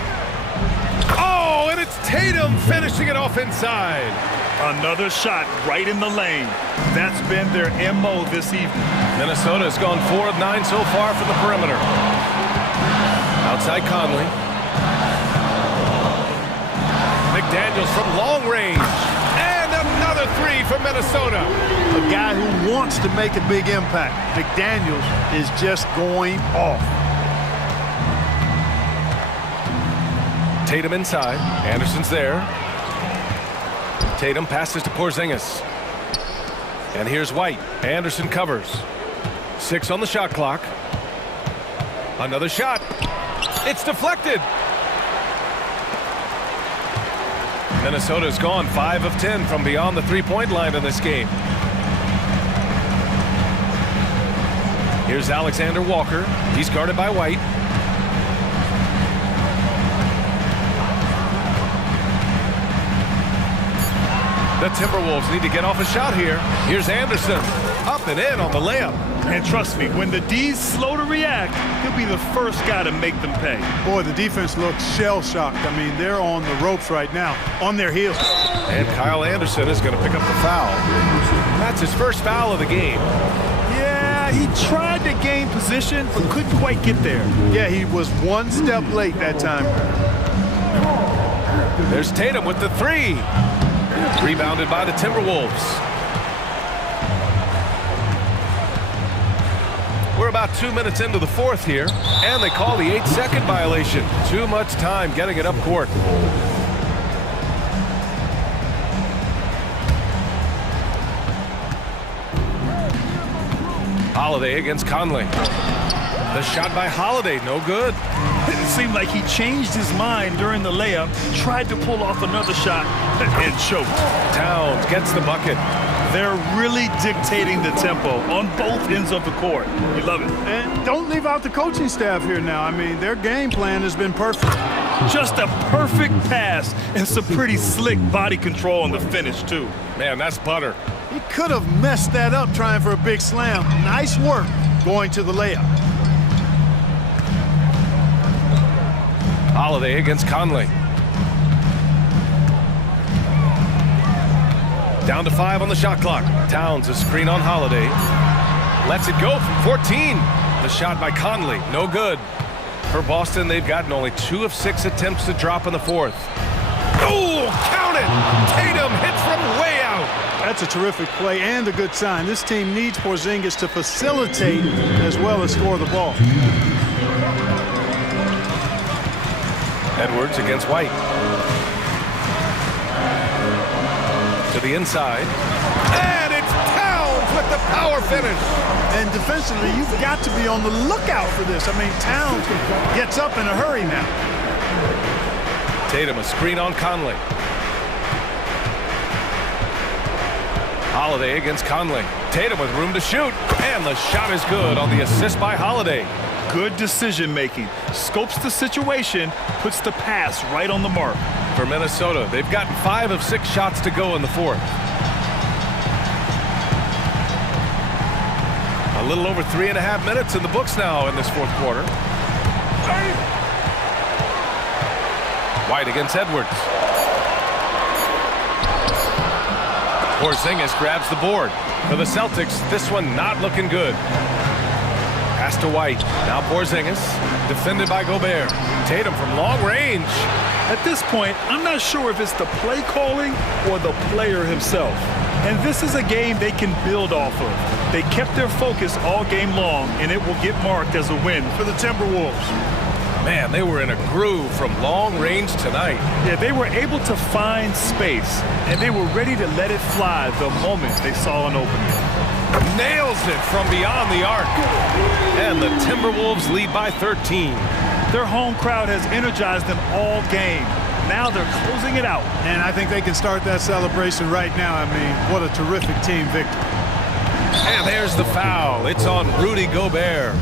Oh, and it's Tatum finishing it off inside. Another shot right in the lane. That's been their MO this evening. Minnesota has gone 4 of 9 so far from the perimeter. Outside Conley. McDaniels from long range. And another three for Minnesota. A guy who wants to make a big impact. McDaniels is just going off. Tatum inside. Anderson's there. Tatum passes to Porzingis. And here's White. Anderson covers. 6 on the shot clock. Another shot. It's deflected. Minnesota's gone 5 of 10 from beyond the three-point line in this game. Here's Alexander Walker. He's guarded by White. The Timberwolves need to get off a shot here. Here's Anderson. Up and in on the layup. And trust me, when the D's slow to react, he'll be the first guy to make them pay. Boy, the defense looks shell-shocked. I mean, they're on the ropes right now, on their heels. And Kyle Anderson is going to pick up the foul. That's his first foul of the game. Yeah, he tried to gain position, but couldn't quite get there. Yeah, he was one step late that time. There's Tatum with the three. Rebounded by the Timberwolves. We're about 2 minutes into the fourth here, and they call the 8-second violation. Too much time getting it up court. Holiday against Conley. The shot by Holiday, no good. It seemed like he changed his mind during the layup, tried to pull off another shot, and choked. Towns gets the bucket. They're really dictating the tempo on both ends of the court. You love it. And don't leave out the coaching staff here now. I mean, their game plan has been perfect. Just a perfect pass and some pretty slick body control on the finish, too. Man, that's butter. He could have messed that up trying for a big slam. Nice work going to the layup. Holiday against Conley. Down to 5 on the shot clock. Towns a screen on Holiday. Lets it go from 14. The shot by Conley, no good. For Boston, they've gotten only 2 of 6 attempts to drop in the fourth. Oh, count it! Tatum hits from way out. That's a terrific play and a good sign. This team needs Porzingis to facilitate as well as score the ball. Edwards against White. To the inside. And it's Towns with the power finish. And defensively, you've got to be on the lookout for this. I mean, Towns gets up in a hurry now. Tatum a screen on Conley. Holiday against Conley. Tatum with room to shoot. And the shot is good on the assist by Holiday. Good decision making. Scopes the situation, puts the pass right on the mark. For Minnesota, they've gotten 5 of 6 shots to go in the fourth. A little over 3.5 minutes in the books now in this fourth quarter. White against Edwards. Porzingis grabs the board. For the Celtics, this one not looking good. Pass to White. Now Porzingis. Defended by Gobert. Tatum from long range. At this point, I'm not sure if it's the play calling or the player himself. And this is a game they can build off of. They kept their focus all game long, and it will get marked as a win for the Timberwolves. Man, they were in a groove from long range tonight. Yeah, they were able to find space, and they were ready to let it fly the moment they saw an opening. Nails it from beyond the arc. And the Timberwolves lead by 13. Their home crowd has energized them all game. Now they're closing it out. And I think they can start that celebration right now. I mean, what a terrific team victory. And there's the foul. It's on Rudy Gobert.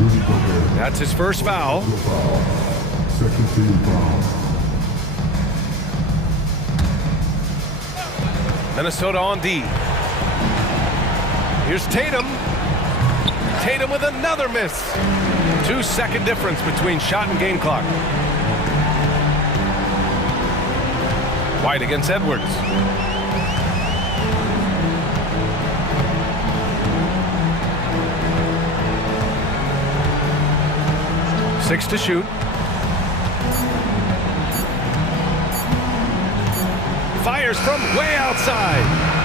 That's his first foul. Second team foul. Minnesota on D. Here's Tatum. Tatum with another miss. 2-second difference between shot and game clock. White against Edwards. Six to shoot. fires from way outside.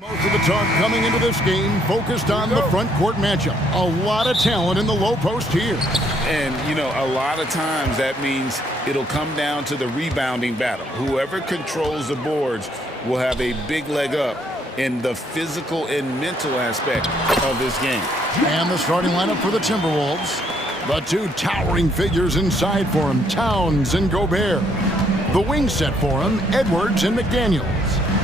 Most of the talk coming into this game focused on the front court matchup. A lot of talent in the low post here. And, you know, a lot of times that means it'll come down to the rebounding battle. Whoever controls the boards will have a big leg up in the physical and mental aspect of this game. And the starting lineup for the Timberwolves. The two towering figures inside for him, Towns and Gobert. The wing set for him, Edwards and McDaniels.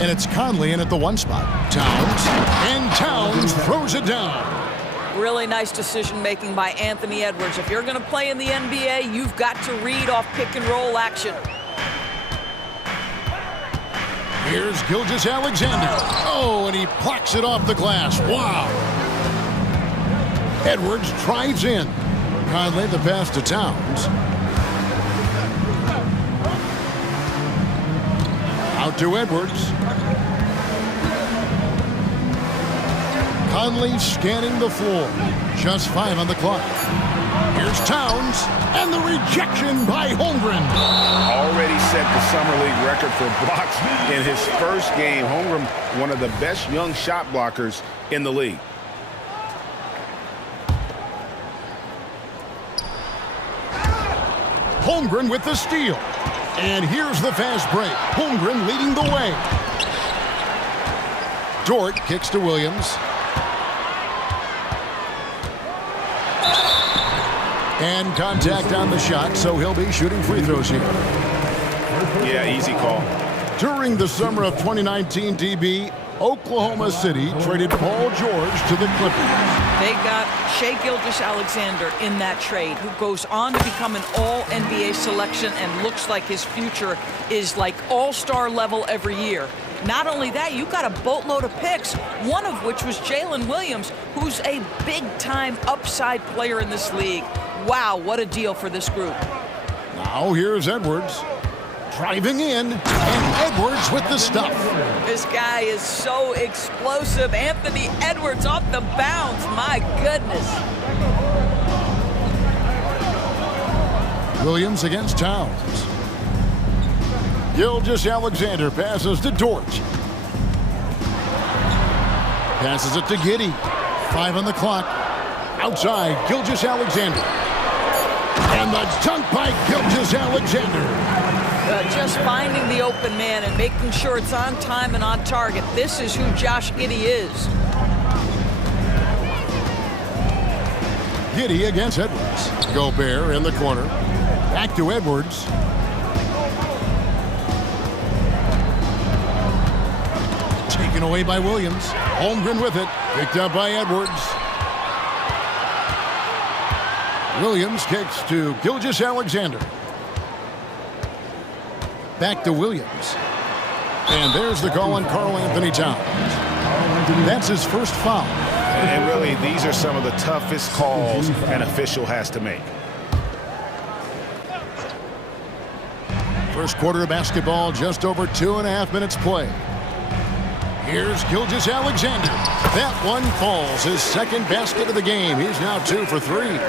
And it's Conley in at the one spot. Towns throws it down. Really nice decision-making by Anthony Edwards. If you're going to play in the NBA, you've got to read off pick-and-roll action. Here's Gilgeous-Alexander. Oh, and he plucks it off the glass. Wow. Edwards drives in. Conley the pass to Towns. Out to Edwards. Conley scanning the floor. Just 5 on the clock. Here's Towns, and the rejection by Holmgren. Already set the Summer League record for blocks in his first game. Holmgren, one of the best young shot blockers in the league. Holmgren with the steal. And here's the fast break. Holmgren leading the way. Dort kicks to Williams. And contact on the shot, so he'll be shooting free throws here. Yeah, easy call. During the summer of 2019, DB, Oklahoma City traded Paul George to the Clippers. They got Shai Gilgeous-Alexander in that trade, who goes on to become an all-NBA selection and looks like his future is like all-star level every year. Not only that, you got a boatload of picks, one of which was Jalen Williams, who's a big-time upside player in this league. Wow, what a deal for this group. Now here's Edwards. Driving in, and Edwards with the stuff. This guy is so explosive. Anthony Edwards off the bounce. My goodness. Williams against Towns. Gilgeous-Alexander passes to Dort. Passes it to Giddey. 5 on the clock. Outside, Gilgeous-Alexander. And the dunk by Gilgeous-Alexander. Just finding the open man and making sure it's on time and on target. This is who Josh Giddey is. Giddey against Edwards. Gobert in the corner. Back to Edwards. Taken away by Williams. Holmgren with it. Picked up by Edwards. Williams kicks to Gilgeous-Alexander. Back to Williams. And there's the call on Karl Anthony Towns. That's his first foul. And really, these are some of the toughest calls an official has to make. First quarter of basketball, just over 2.5 minutes play. Here's Gilgeous-Alexander. That one falls. His second basket of the game. He's now 2 for 3.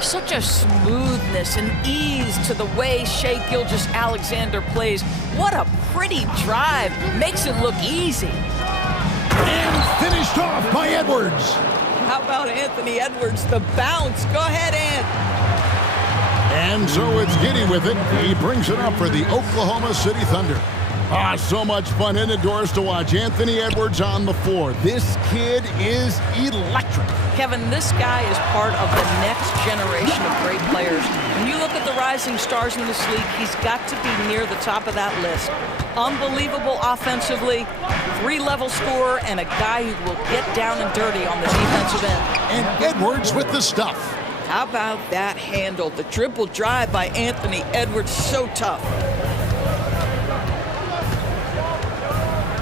Such a smoothness and ease to the way Shai Gilgeous-Alexander plays. What a pretty drive. Makes it look easy. And finished off by Edwards. How about Anthony Edwards, the bounce? Go ahead, Ant. And so it's Giddey with it. He brings it up for the Oklahoma City Thunder. So much fun indoors to watch Anthony Edwards on the floor. This kid is electric. Kevin, this guy is part of the next generation of great players. When you look at the rising stars in this league, he's got to be near the top of that list. Unbelievable offensively, 3-level scorer, and a guy who will get down and dirty on the defensive end. And Edwards with the stuff. How about that handle? The dribble drive by Anthony Edwards, so tough.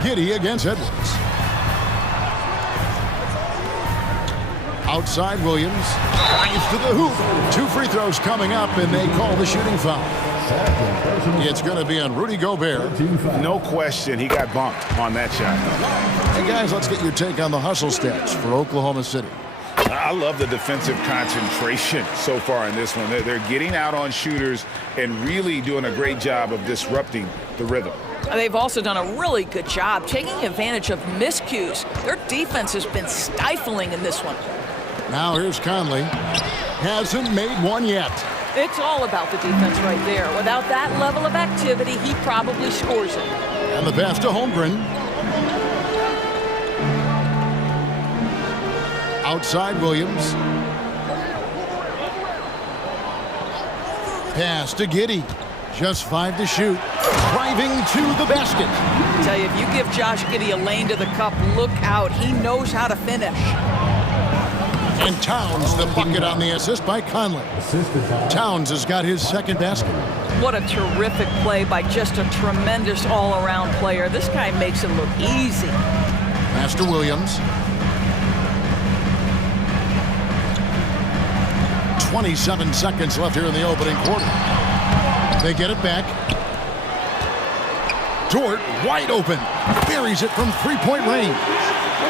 Giddey against Edwards. Outside Williams. Drives to the hoop. 2 free throws coming up, and they call the shooting foul. It's going to be on Rudy Gobert. No question, he got bumped on that shot. Hey, guys, let's get your take on the hustle stats for Oklahoma City. I love the defensive concentration so far in this one. They're getting out on shooters and really doing a great job of disrupting the rhythm. They've also done a really good job taking advantage of miscues. Their defense has been stifling in this one. Now here's Conley. Hasn't made one yet. It's all about the defense right there. Without that level of activity, he probably scores it. And the pass to Holmgren. Outside Williams. Pass to Giddey. Just 5 to shoot. Driving to the basket. I tell you, if you give Josh Giddey a lane to the cup, look out. He knows how to finish. And Towns the bucket on the assist by Conley. Towns has got his second basket. What a terrific play by just a tremendous all-around player. This guy makes it look easy. Pass to Williams. 27 seconds left here in the opening quarter. They get it back. Dort wide open. Buries it from three-point range.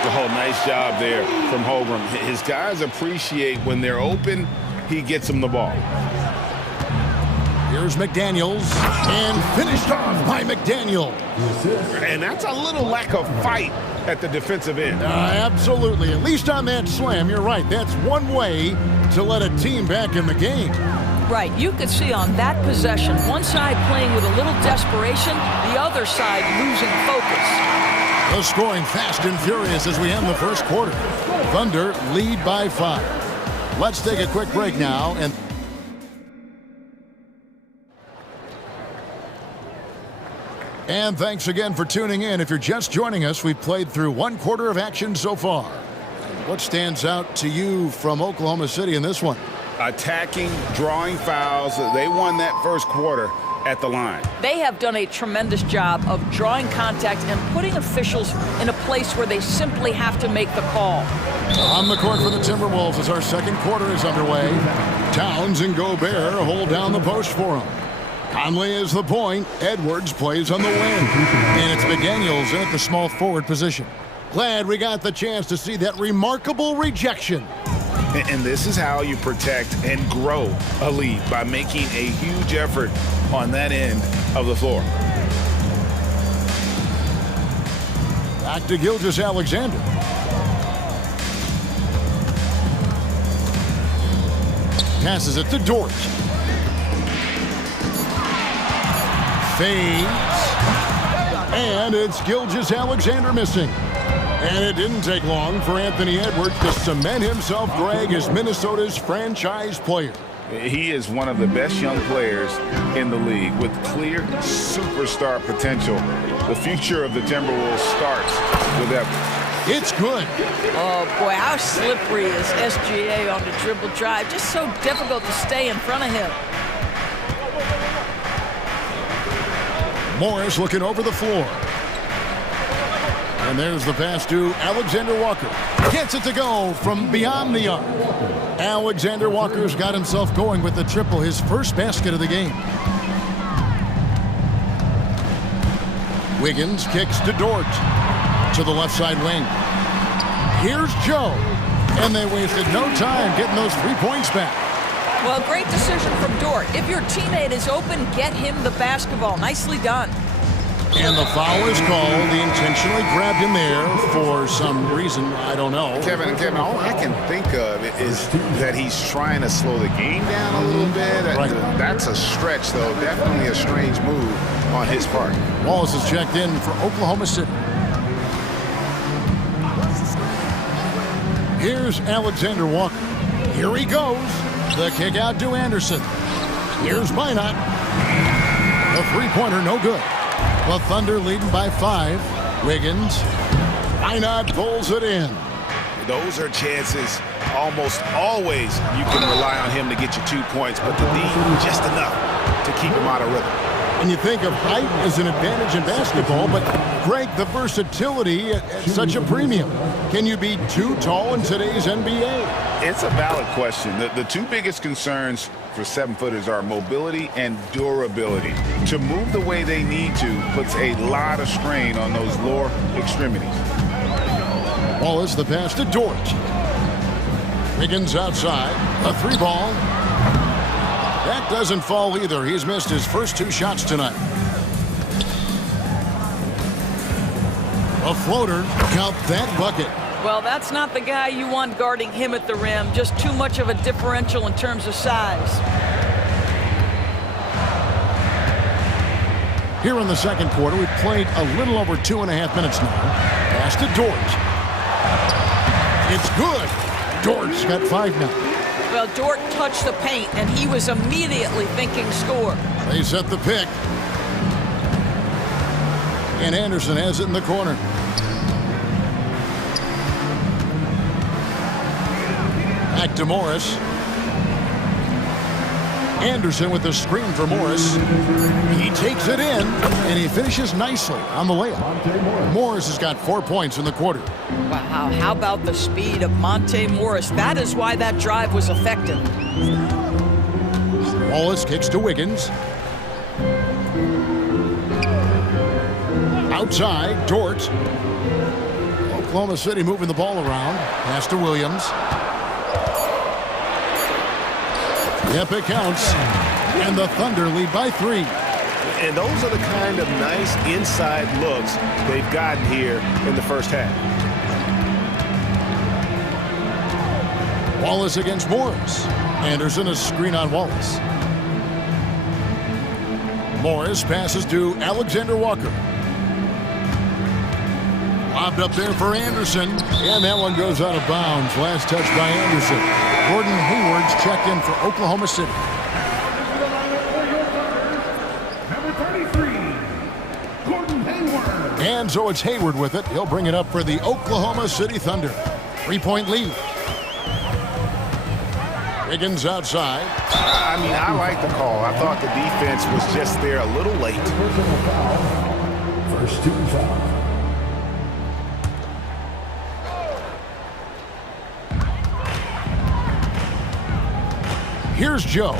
Oh, nice job there from Holmgren. His guys appreciate when they're open, he gets them the ball. Here's McDaniels, and finished off by McDaniel. And that's a little lack of fight at the defensive end. Absolutely. At least on that slam, you're right. That's one way to let a team back in the game. Right. You could see on that possession, one side playing with a little desperation, the other side losing focus. The scoring fast and furious as we end the first quarter. Thunder lead by 5. Let's take a quick break now. And thanks again for tuning in. If you're just joining us, we've played through one quarter of action so far. What stands out to you from Oklahoma City in this one? Attacking, drawing fouls. They won that first quarter at the line. They have done a tremendous job of drawing contact and putting officials in a place where they simply have to make the call. On the court for the Timberwolves as our second quarter is underway. Towns and Gobert hold down the post for him. Conley is the point. Edwards plays on the wing. And it's McDaniels in at the small forward position. Glad we got the chance to see that remarkable rejection. And this is how you protect and grow a lead, by making a huge effort on that end of the floor. Back to Gilgeous-Alexander. Passes it to Dort. Fades. And it's Gilgeous-Alexander missing. And it didn't take long for Anthony Edwards to cement himself, Greg, as Minnesota's franchise player. He is one of the best young players in the league with clear superstar potential. The future of the Timberwolves starts with Edwards. It's good. Oh, boy, how slippery is SGA on the dribble drive. Just so difficult to stay in front of him. Morris looking over the floor. And there's the pass to Alexander Walker. Gets it to go from beyond the arc. Alexander Walker's got himself going with the triple, his first basket of the game. Wiggins kicks to Dort. To the left side wing. Here's Joe. And they wasted no time getting those 3 points back. Well, great decision from Dort. If your teammate is open, get him the basketball. Nicely done. And the foul is called. He intentionally grabbed him there for some reason. I don't know. Kevin, all I can think of is that he's trying to slow the game down a little bit. Right. That's a stretch, though. Definitely a strange move on his part. Wallace is checked in for Oklahoma City. Here's Alexander Walker. Here he goes. The kick out to Anderson. Here's Minot. The three-pointer, no good. The Thunder leading by 5. Wiggins. Minot pulls it in. Those are chances almost always you can rely on him to get you 2 points, but the D just enough to keep him out of rhythm. And you think of height as an advantage in basketball, but Greg, the versatility at such a premium. Can you be too tall in today's NBA? It's a valid question. The two biggest concerns for 7-footers are mobility and durability. To move the way they need to puts a lot of strain on those lower extremities. Wallace the pass to Dort. Wiggins outside. A 3-ball. That doesn't fall either. He's missed his first 2 shots tonight. A floater. Count that bucket. Well, that's not the guy you want guarding him at the rim. Just too much of a differential in terms of size. Here in the second quarter, we've played a little over 2.5 minutes now. Pass to Dort. It's good. Dort's got 5 now. Well, Dort touched the paint, and he was immediately thinking score. They set the pick. And Anderson has it in the corner. Back to Morris. Anderson with the screen for Morris. He takes it in, and he finishes nicely on the layup. Morris has got 4 points in the quarter. Wow, how about the speed of Monte Morris? That is why that drive was effective. Wallace kicks to Wiggins. Outside, Dort. Oklahoma City moving the ball around. Pass to Williams. Yep, it counts. And the Thunder lead by 3. And those are the kind of nice inside looks they've gotten here in the first half. Wallace against Morris. Anderson a screen on Wallace. Morris passes to Alexander Walker. Lobbed up there for Anderson. And that one goes out of bounds. Last touch by Anderson. Gordon Hayward's checked in for Oklahoma City. Number 33, Gordon Hayward. And so it's Hayward with it. He'll bring it up for the Oklahoma City Thunder. 3-point lead. Wiggins outside. I mean, I like the call. I thought the defense was just there a little late. First team foul. Here's Joe.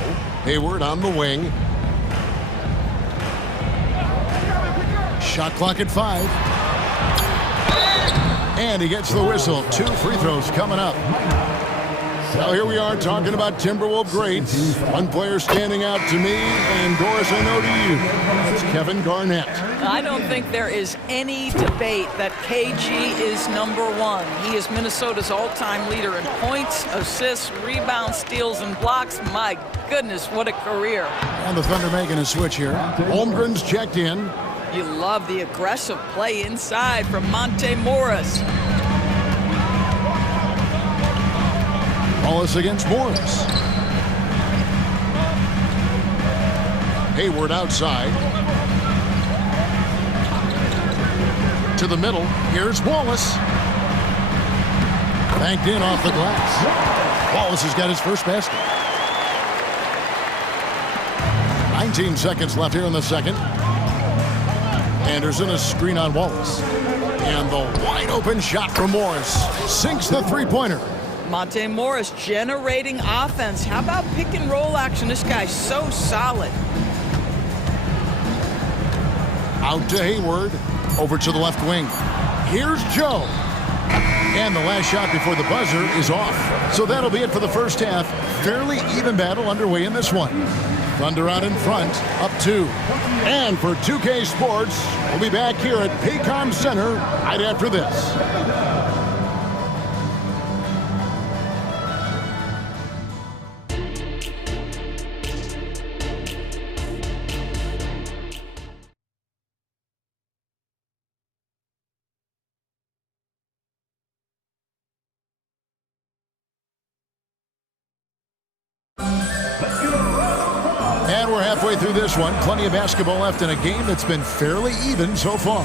Hayward on the wing. Shot clock at 5. And he gets the whistle. 2 free throws coming up. Well, here we are talking about Timberwolves greats. One player standing out to me, and Doris, I know to you. That's Kevin Garnett. I don't think there is any debate that KG is number 1. He is Minnesota's all-time leader in points, assists, rebounds, steals, and blocks. My goodness, what a career. And the Thunder making a switch here. Holmgren's checked in. You love the aggressive play inside from Monte Morris. Wallace against Morris. Hayward outside. To the middle. Here's Wallace. Banked in off the glass. Wallace has got his first basket. 19 seconds left here in the second. Anderson a screen on Wallace. And the wide open shot from Morris. Sinks the three-pointer. Monte Morris generating offense. How about pick and roll action? This guy's so solid. Out to Hayward. Over to the left wing. Here's Joe. And the last shot before the buzzer is off. So that'll be it for the first half. Fairly even battle underway in this one. Thunder out in front, up 2. And for 2K Sports, we'll be back here at Paycom Center right after this. And we're halfway through this one. Plenty of basketball left in a game that's been fairly even so far.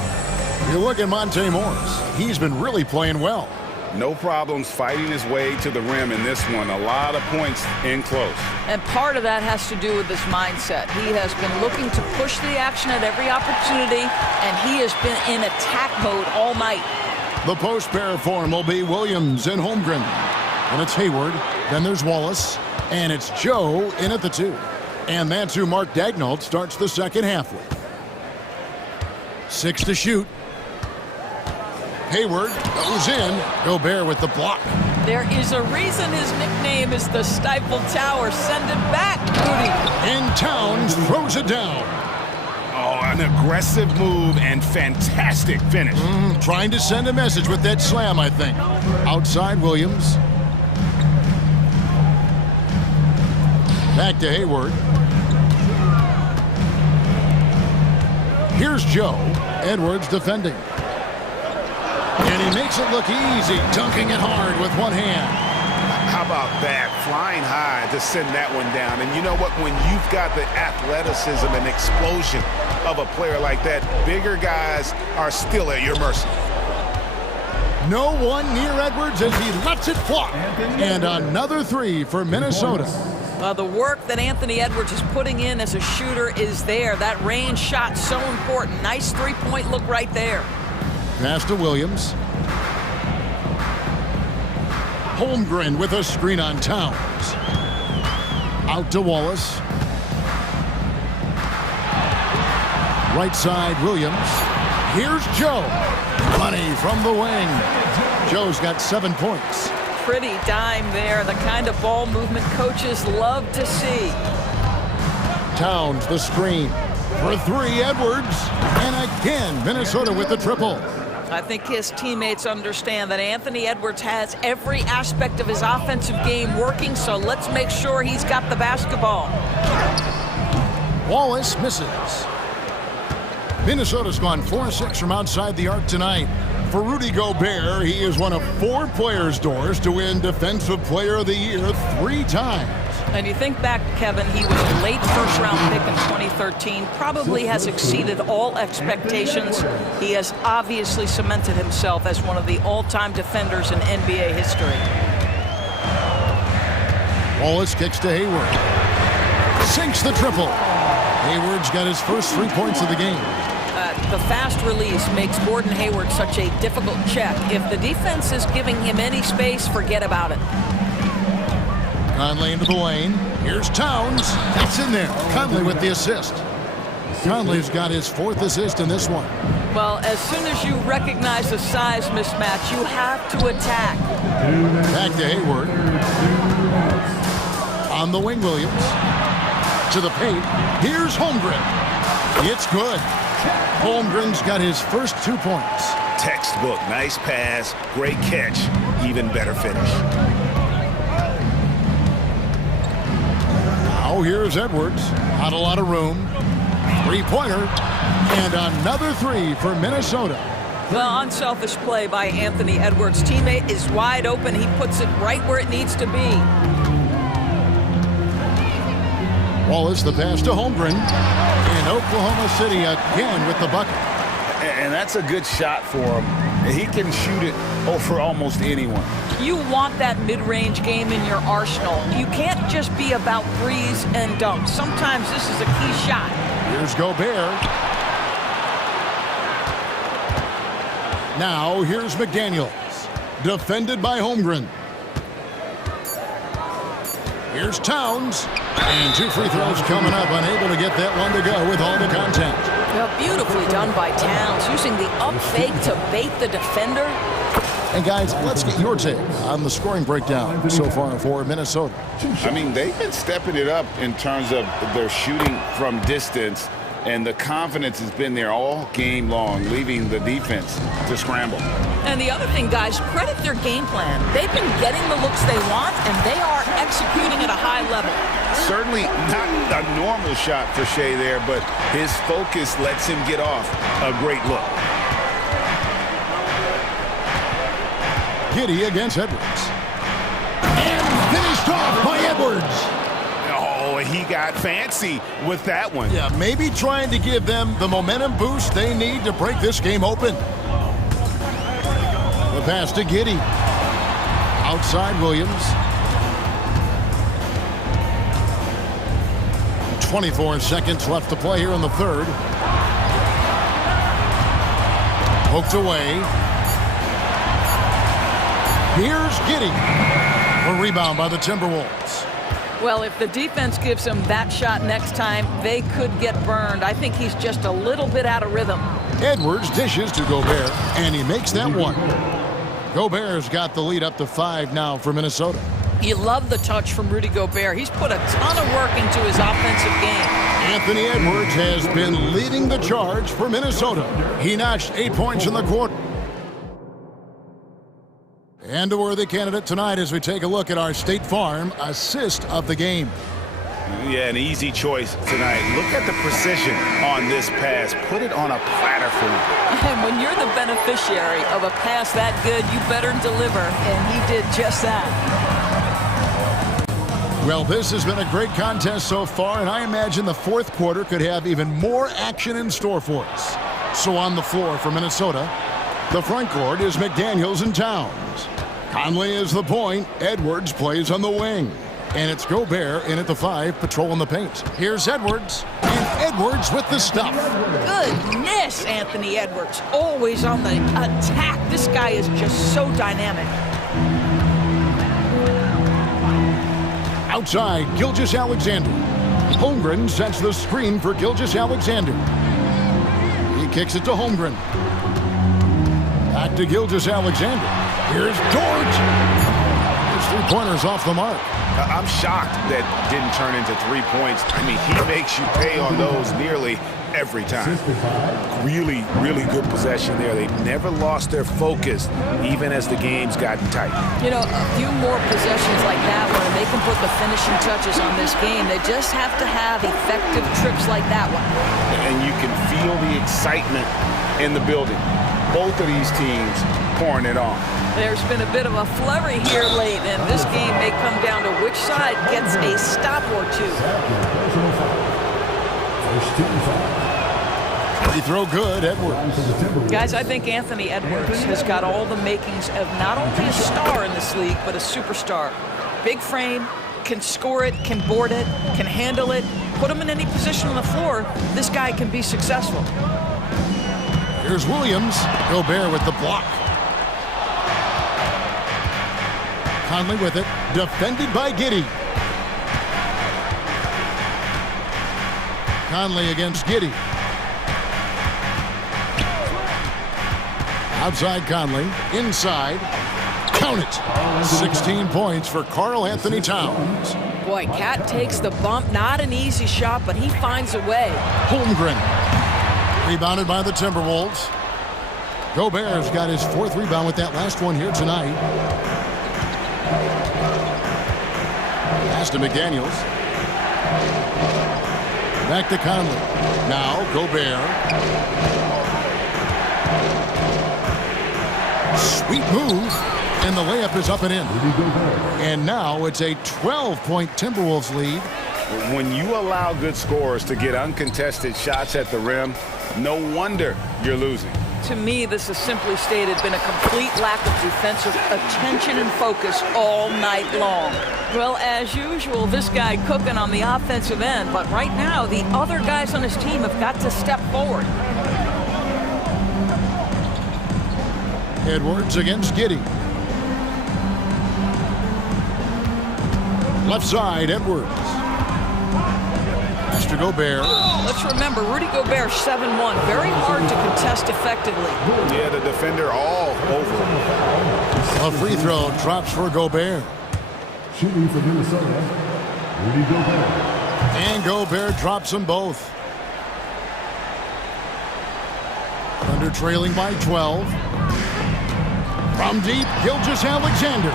You look at Monte Morris. He's been really playing well. No problems fighting his way to the rim in this one. A lot of points in close. And part of that has to do with his mindset. He has been looking to push the action at every opportunity, and he has been in attack mode all night. The post pair for him will be Williams and Holmgren. And it's Hayward. Then there's Wallace. And it's Joe in at the 2. And that's who Mark Daignault starts the second half with. 6 to shoot. Hayward goes in. Gobert with the block. There is a reason his nickname is the Stifle Tower. Send it back, Rudy. And Towns throws it down. Oh, an aggressive move and fantastic finish. Trying to send a message with that slam, I think. Outside Williams. Back to Hayward. Here's Joe. Edwards defending. And he makes it look easy, dunking it hard with one hand. How about that? Flying high to send that one down. And you know what? When you've got the athleticism and explosion of a player like that, bigger guys are still at your mercy. No one near Edwards as he lets it fly. And another three for Minnesota. The work that Anthony Edwards is putting in as a shooter is there. That range shot so important. Nice three-point look right there. Pass to Williams. Holmgren with a screen on Towns. Out to Wallace. Right side, Williams. Here's Joe. Money from the wing. Joe's got 7 points. Pretty dime there. The kind of ball movement coaches love to see. Towns the screen. For three, Edwards. And again, Minnesota with the triple. I think his teammates understand that Anthony Edwards has every aspect of his offensive game working, so let's make sure he's got the basketball. Wallace misses. Minnesota's gone 4-6 from outside the arc tonight. For Rudy Gobert, he is one of 4 players' doors to win Defensive Player of the Year 3 times. And you think back, Kevin, he was a late first-round pick in 2013, probably has exceeded all expectations. He has obviously cemented himself as one of the all-time defenders in NBA history. Wallace kicks to Hayward. Sinks the triple. Hayward's got his first 3 points of the game. The fast release makes Gordon Hayward such a difficult check. If the defense is giving him any space, forget about it. Conley into the lane. Here's Towns. That's in there. Conley with the assist. Conley's got his 4th assist in this one. Well, as soon as you recognize the size mismatch, you have to attack. Back to Hayward. On the wing, Williams. To the paint. Here's Holmgren. It's good. Holmgren's got his first 2 points. Textbook. Nice pass. Great catch. Even better finish. Now here's Edwards. Not a lot of room. 3-pointer. And another 3 for Minnesota. Well, unselfish play by Anthony Edwards. Teammate is wide open. He puts it right where it needs to be. Wallace the pass to Holmgren. And Oklahoma City again with the bucket. And that's a good shot for him. He can shoot it for almost anyone. You want that mid-range game in your arsenal. You can't just be about threes and dunks. Sometimes this is a key shot. Here's Gobert. Now here's McDaniels. Defended by Holmgren. Here's Towns. And 2 free throws coming up. Unable to get that one to go with all the contact. Well, beautifully done by Towns, using the up fake to bait the defender. And guys, let's get your take on the scoring breakdown so far for Minnesota. I mean, they've been stepping it up in terms of their shooting from distance, and the confidence has been there all game long, leaving the defense to scramble. And the other thing, guys, credit their game plan. They've been getting the looks they want, and they are executing at a high level. Certainly not a normal shot for Shea there, but his focus lets him get off a great look. Giddey against Edwards. And finished off by Edwards. Oh, he got fancy with that one. Yeah, maybe trying to give them the momentum boost they need to break this game open. The pass to Giddey. Outside Williams. 24 seconds left to play here in the third. Poked away. Here's Giddey. A rebound by the Timberwolves. Well, if the defense gives him that shot next time, they could get burned. I think he's just a little bit out of rhythm. Edwards dishes to Gobert, and he makes that one. Gobert's got the lead up to 5 now for Minnesota. You love the touch from Rudy Gobert. He's put a ton of work into his offensive game. Anthony Edwards has been leading the charge for Minnesota. He notched 8 points in the quarter. And a worthy candidate tonight as we take a look at our State Farm assist of the game. Yeah, an easy choice tonight. Look at the precision on this pass. Put it on a platter for him. And when you're the beneficiary of a pass that good, you better deliver, and he did just that. Well, this has been a great contest so far, and I imagine the fourth quarter could have even more action in store for us. So on the floor for Minnesota, the front court is McDaniels and Towns. Conley is the point. Edwards plays on the wing. And it's Gobert in at the 5, patrolling the paint. Here's Edwards, and Edwards with the stuff. Goodness, Anthony Edwards, always on the attack. This guy is just so dynamic. Outside, Gilgeous-Alexander. Holmgren sets the screen for Gilgeous-Alexander. He kicks it to Holmgren. Back to Gilgeous-Alexander. Here's Dort. His three-pointers off the mark. I'm shocked that didn't turn into 3 points. I mean, he makes you pay on those nearly every time. Really, really good possession there. They've never lost their focus, even as the game's gotten tight. You know, a few more possessions like that one, and they can put the finishing touches on this game. They just have to have effective trips like that one. And you can feel the excitement in the building. Both of these teams pouring it on. There's been a bit of a flurry here late, and this game may come down to which side gets a stop or two. Free throw good, Edwards. Guys, I think Anthony Edwards has got all the makings of not only a star in this league, but a superstar. Big frame, can score it, can board it, can handle it. Put him in any position on the floor, this guy can be successful. Here's Williams. Gobert with the block. Conley with it. Defended by Giddey. Conley against Giddey. Outside Conley. Inside. Count it. 16 points for Karl Anthony Towns. Boy, Cat takes the bump. Not an easy shot, but he finds a way. Holmgren. Rebounded by the Timberwolves. Gobert's got his fourth rebound with that last one here tonight. Pass to McDaniels. Back to Conley. Now Gobert. Sweet move. And the layup is up and in. And now it's a 12-point Timberwolves lead. When you allow good scorers to get uncontested shots at the rim, no wonder you're losing. To me, this has simply stated been a complete lack of defensive attention and focus all night long. Well, as usual, this guy cooking on the offensive end, but right now the other guys on his team have got to step forward. Edwards against Giddey. Left side, Edwards. Pass to Gobert. Let's remember, Rudy Gobert, 7'1", very hard to contest effectively. Yeah, the defender all over him. A free throw drops for Gobert. Shooting for Minnesota, Rudy Gobert. And Gobert drops them both. Thunder trailing by 12. From deep, Gilgeous-Alexander.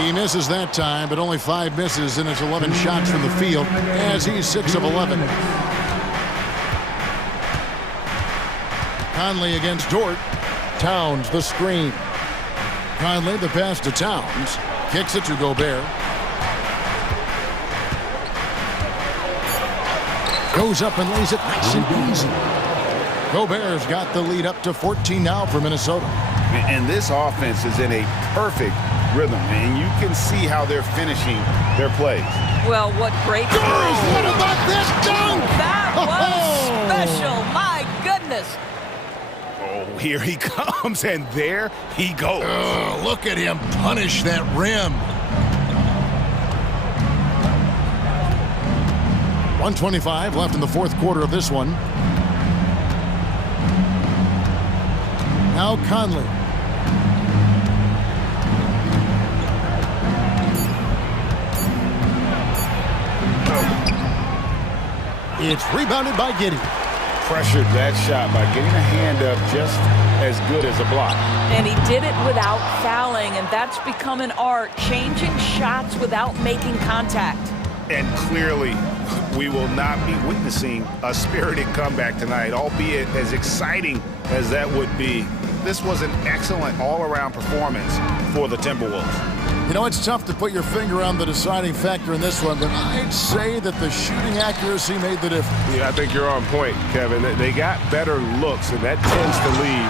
He misses that time, but only 5 misses in his 11 shots from the field as he's 6 of 11. Conley against Dort. Towns the screen. Conley the pass to Towns. Kicks it to Gobert. Goes up and lays it nice and easy. Gobert's got the lead up to 14 now for Minnesota. And this offense is in a perfect rhythm, and you can see how they're finishing their plays. Well, what great Girls, what about this dunk? That was special. My goodness. Oh, here he comes, and there he goes. Look at him punish that rim. 1:25 left in the fourth quarter of this one. Now Conley. It's rebounded by Giddey. Pressured that shot by getting a hand up just as good as a block. And he did it without fouling, and that's become an art, changing shots without making contact. And clearly, we will not be witnessing a spirited comeback tonight, albeit as exciting as that would be. This was an excellent all-around performance for the Timberwolves. You know, it's tough to put your finger on the deciding factor in this one, but I'd say that the shooting accuracy made the difference. Yeah, I think you're on point, Kevin. They got better looks, and that tends to lead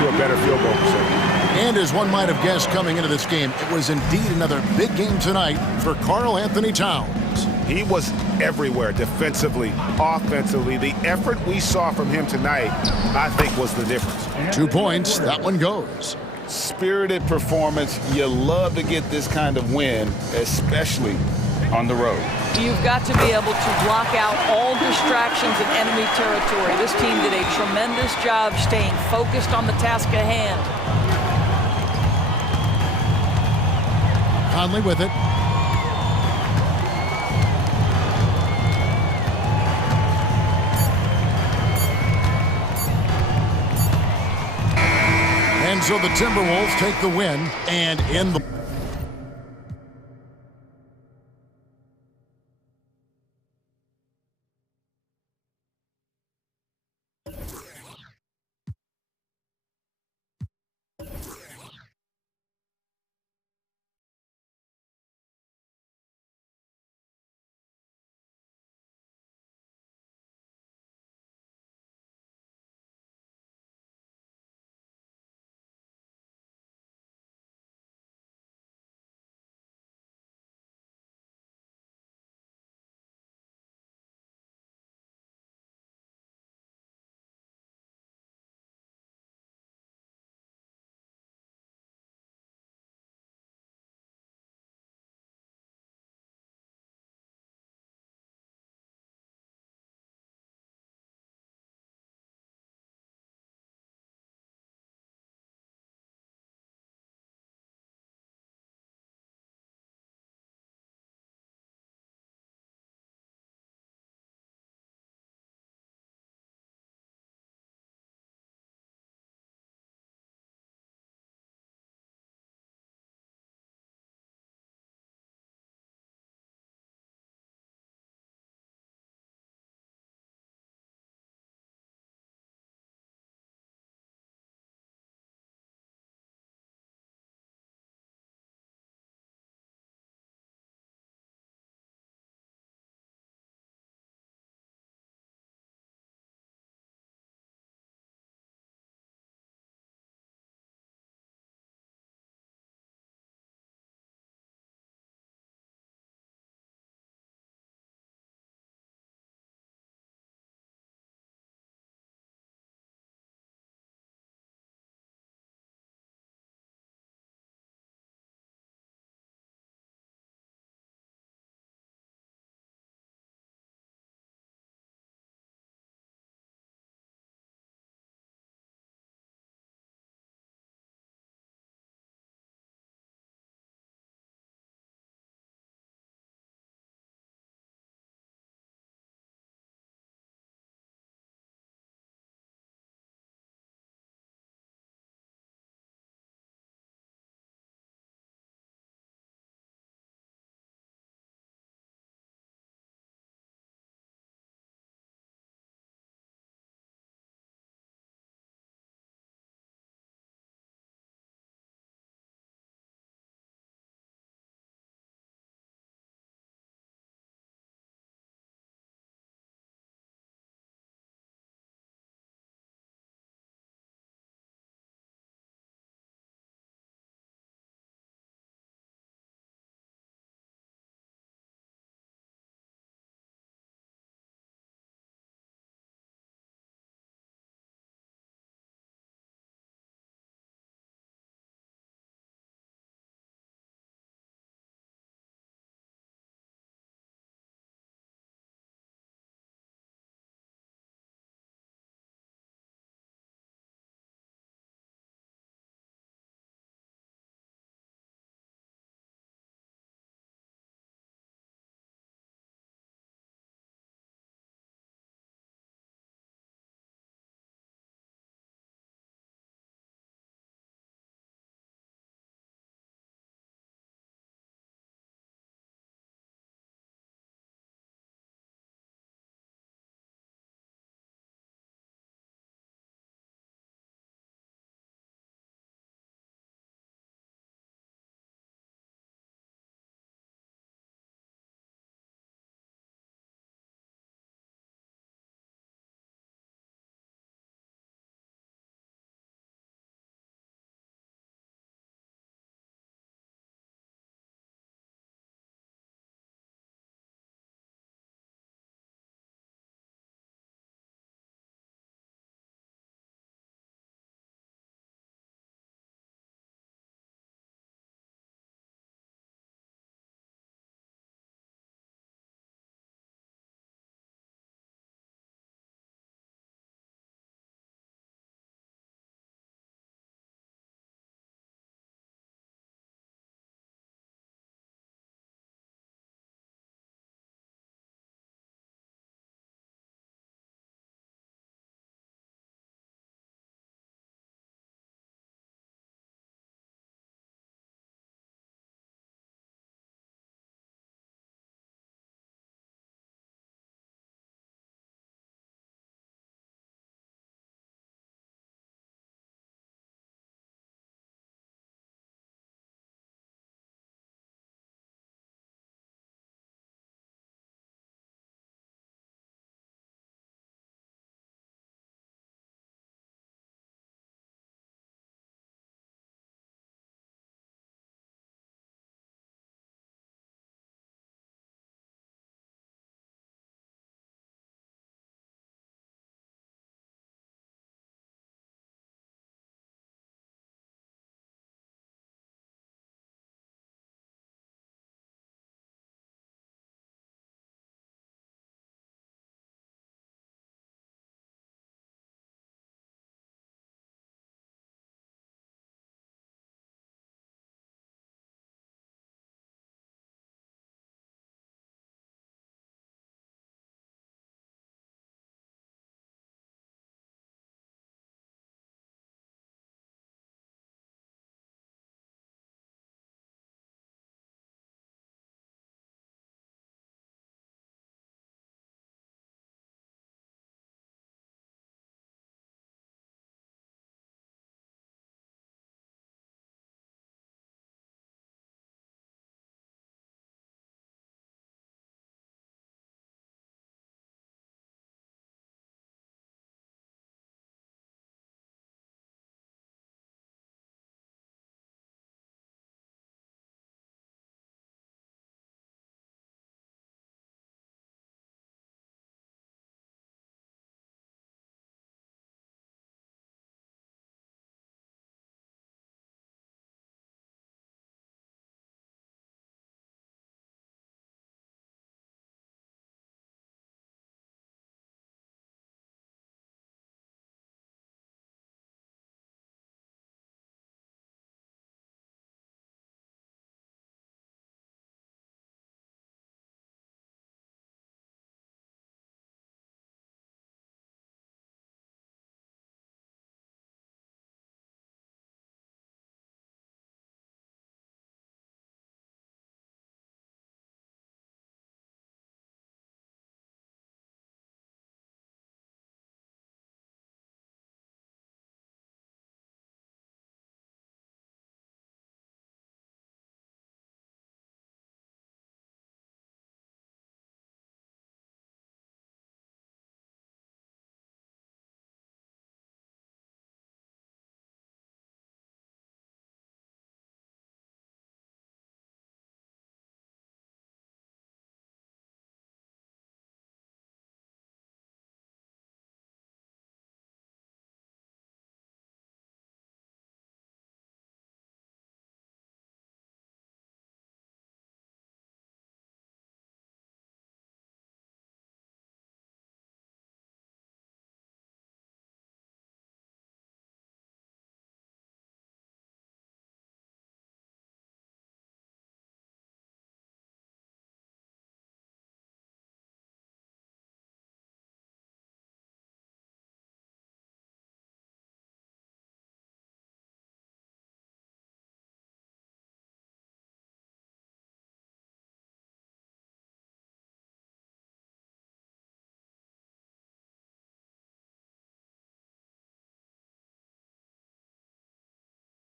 to a better field goal percentage. And as one might have guessed coming into this game, it was indeed another big game tonight for Karl Anthony Towns. He was everywhere, defensively, offensively. The effort we saw from him tonight, I think, was the difference. 2 points, that one goes. Spirited performance. You love to get this kind of win, especially on the road. You've got to be able to block out all distractions in enemy territory. This team did a tremendous job staying focused on the task at hand. Conley with it. And so the Timberwolves take the win and in the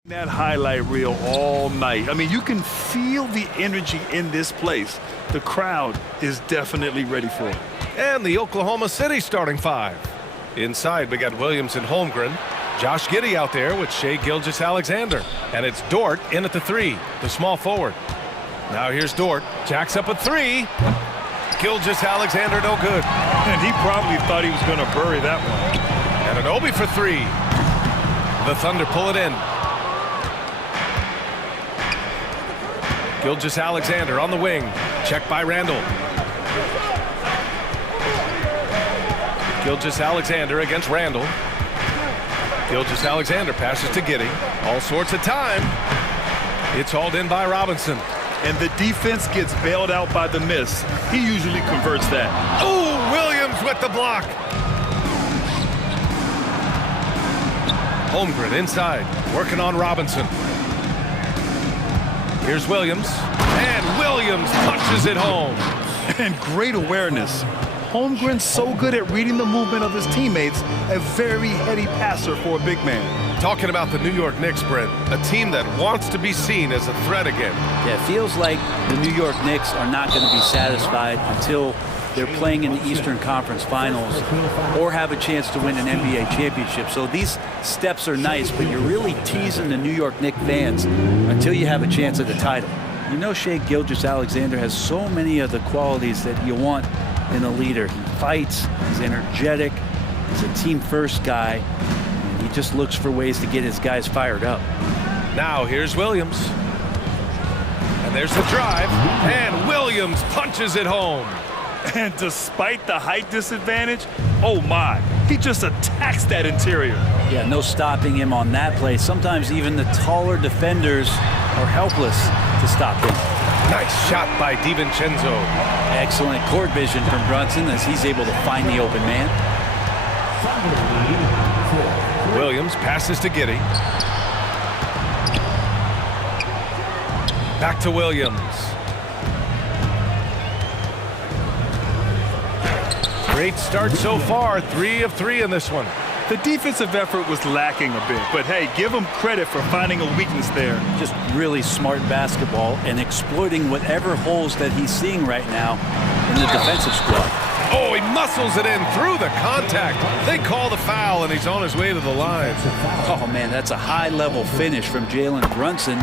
That highlight reel all night. I mean, you can feel the energy in this place. The crowd is definitely ready for it. And the Oklahoma City starting five. Inside, we got Williams and Holmgren. Josh Giddey out there with Shai Gilgeous-Alexander. And it's Dort in at the three, the small forward. Now here's Dort. Jacks up a three. Gilgeous-Alexander no good. And he probably thought he was going to bury that one. And an Obi for three. The Thunder pull it in. Gilgeous-Alexander on the wing. Check by Randall. Gilgeous-Alexander against Randall. Gilgeous-Alexander passes to Giddey. All sorts of time. It's hauled in by Robinson. And the defense gets bailed out by the miss. He usually converts that. Oh, Williams with the block. Holmgren inside, working on Robinson. Here's Williams, and Williams punches it home. And great awareness. Holmgren's so good at reading the movement of his teammates, a very heady passer for a big man. Talking about the New York Knicks, Brent, a team that wants to be seen as a threat again. Yeah, it feels like the New York Knicks are not going to be satisfied until they're playing in the Eastern Conference Finals or have a chance to win an NBA championship. So these steps are nice, but you're really teasing the New York Knicks fans until you have a chance at the title. You know, Shai Gilgeous-Alexander has so many of the qualities that you want in a leader. He fights, he's energetic, he's a team-first guy, and he just looks for ways to get his guys fired up. Now here's Williams. And there's the drive, and Williams punches it home. And despite the height disadvantage, oh my, he just attacks that interior. Yeah, no stopping him on that play. Sometimes even the taller defenders are helpless to stop him. Nice shot by DiVincenzo. Excellent court vision from Brunson as he's able to find the open man. Williams passes to Giddey. Back to Williams. Great start so far, 3 of 3 in this one. The defensive effort was lacking a bit, but hey, give him credit for finding a weakness there. Just really smart basketball and exploiting whatever holes that he's seeing right now in the defensive squad. Oh, he muscles it in through the contact. They call the foul, and he's on his way to the line. Oh, man, that's a high-level finish from Jalen Brunson,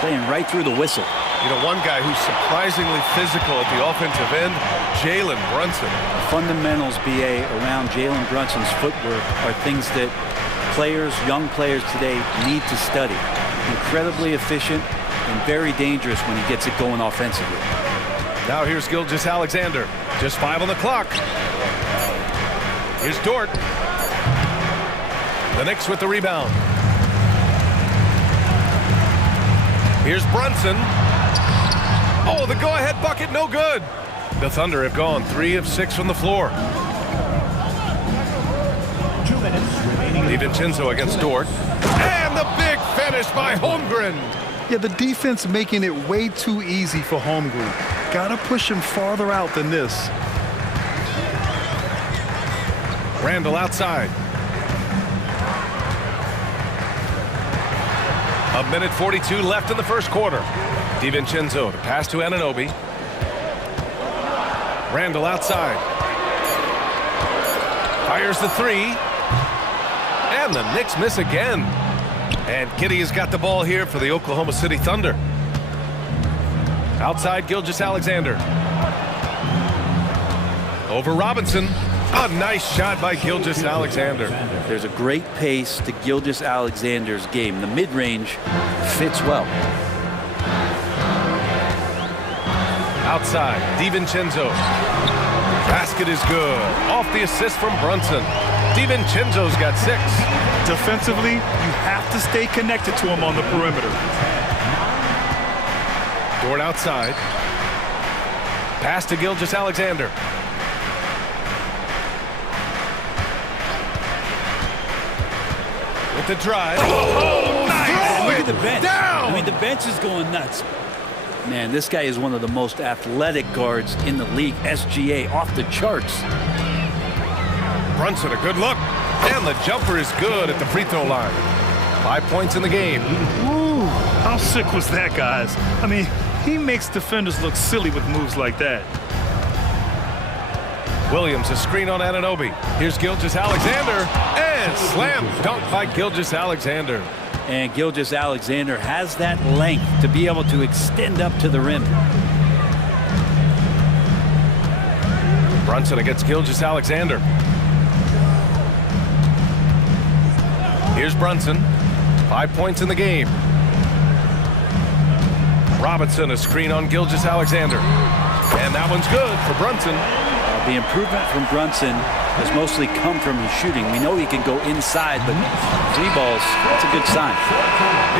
playing right through the whistle. You know, one guy who's surprisingly physical at the offensive end, Jalen Brunson. The fundamentals, BA, around Jalen Brunson's footwork are things that players, young players today need to study. Incredibly efficient and very dangerous when he gets it going offensively. Now here's Gilgeous-Alexander. Just 5 on the clock. Here's Dort. The Knicks with the rebound. Here's Brunson. Oh, the go-ahead bucket, no good. The Thunder have gone 3 of 6 from the floor. 2 minutes remaining. DiVincenzo against Dort. And the big finish by Holmgren. Yeah, the defense making it way too easy for Holmgren. Gotta push him farther out than this. Randall outside. A minute 42 left in the first quarter. DiVincenzo to pass to Anunoby. Randall outside. Fires the three. And the Knicks miss again. And Giddey has got the ball here for the Oklahoma City Thunder. Outside Gilgeous-Alexander. Over Robinson. A nice shot by Gilgeous-Alexander. There's a great pace to Gilgeous-Alexander's game. The mid-range fits well. Outside, DiVincenzo. Basket is good. Off the assist from Brunson. DiVincenzo's got 6. Defensively, you have to stay connected to him on the perimeter. Dort outside. Pass to Gilgeous-Alexander. With the drive. Oh, nice. Look at the bench. Down. I mean, the bench is going nuts. Man, this guy is one of the most athletic guards in the league. SGA off the charts. Brunson, a good look. And the jumper is good at the free throw line. 5 points in the game. Ooh, how sick was that, guys? I mean, he makes defenders look silly with moves like that. Williams, a screen on Anunoby. Here's Gilgeous-Alexander, and slam dunk by Gilgeous-Alexander. And Gilgeous-Alexander has that length to be able to extend up to the rim. Brunson against Gilgeous-Alexander. Here's Brunson. 5 points in the game. Robinson, a screen on Gilgeous-Alexander. And that one's good for Brunson. The improvement from Brunson has mostly come from his shooting. We know he can go inside, but 3 balls, that's a good sign.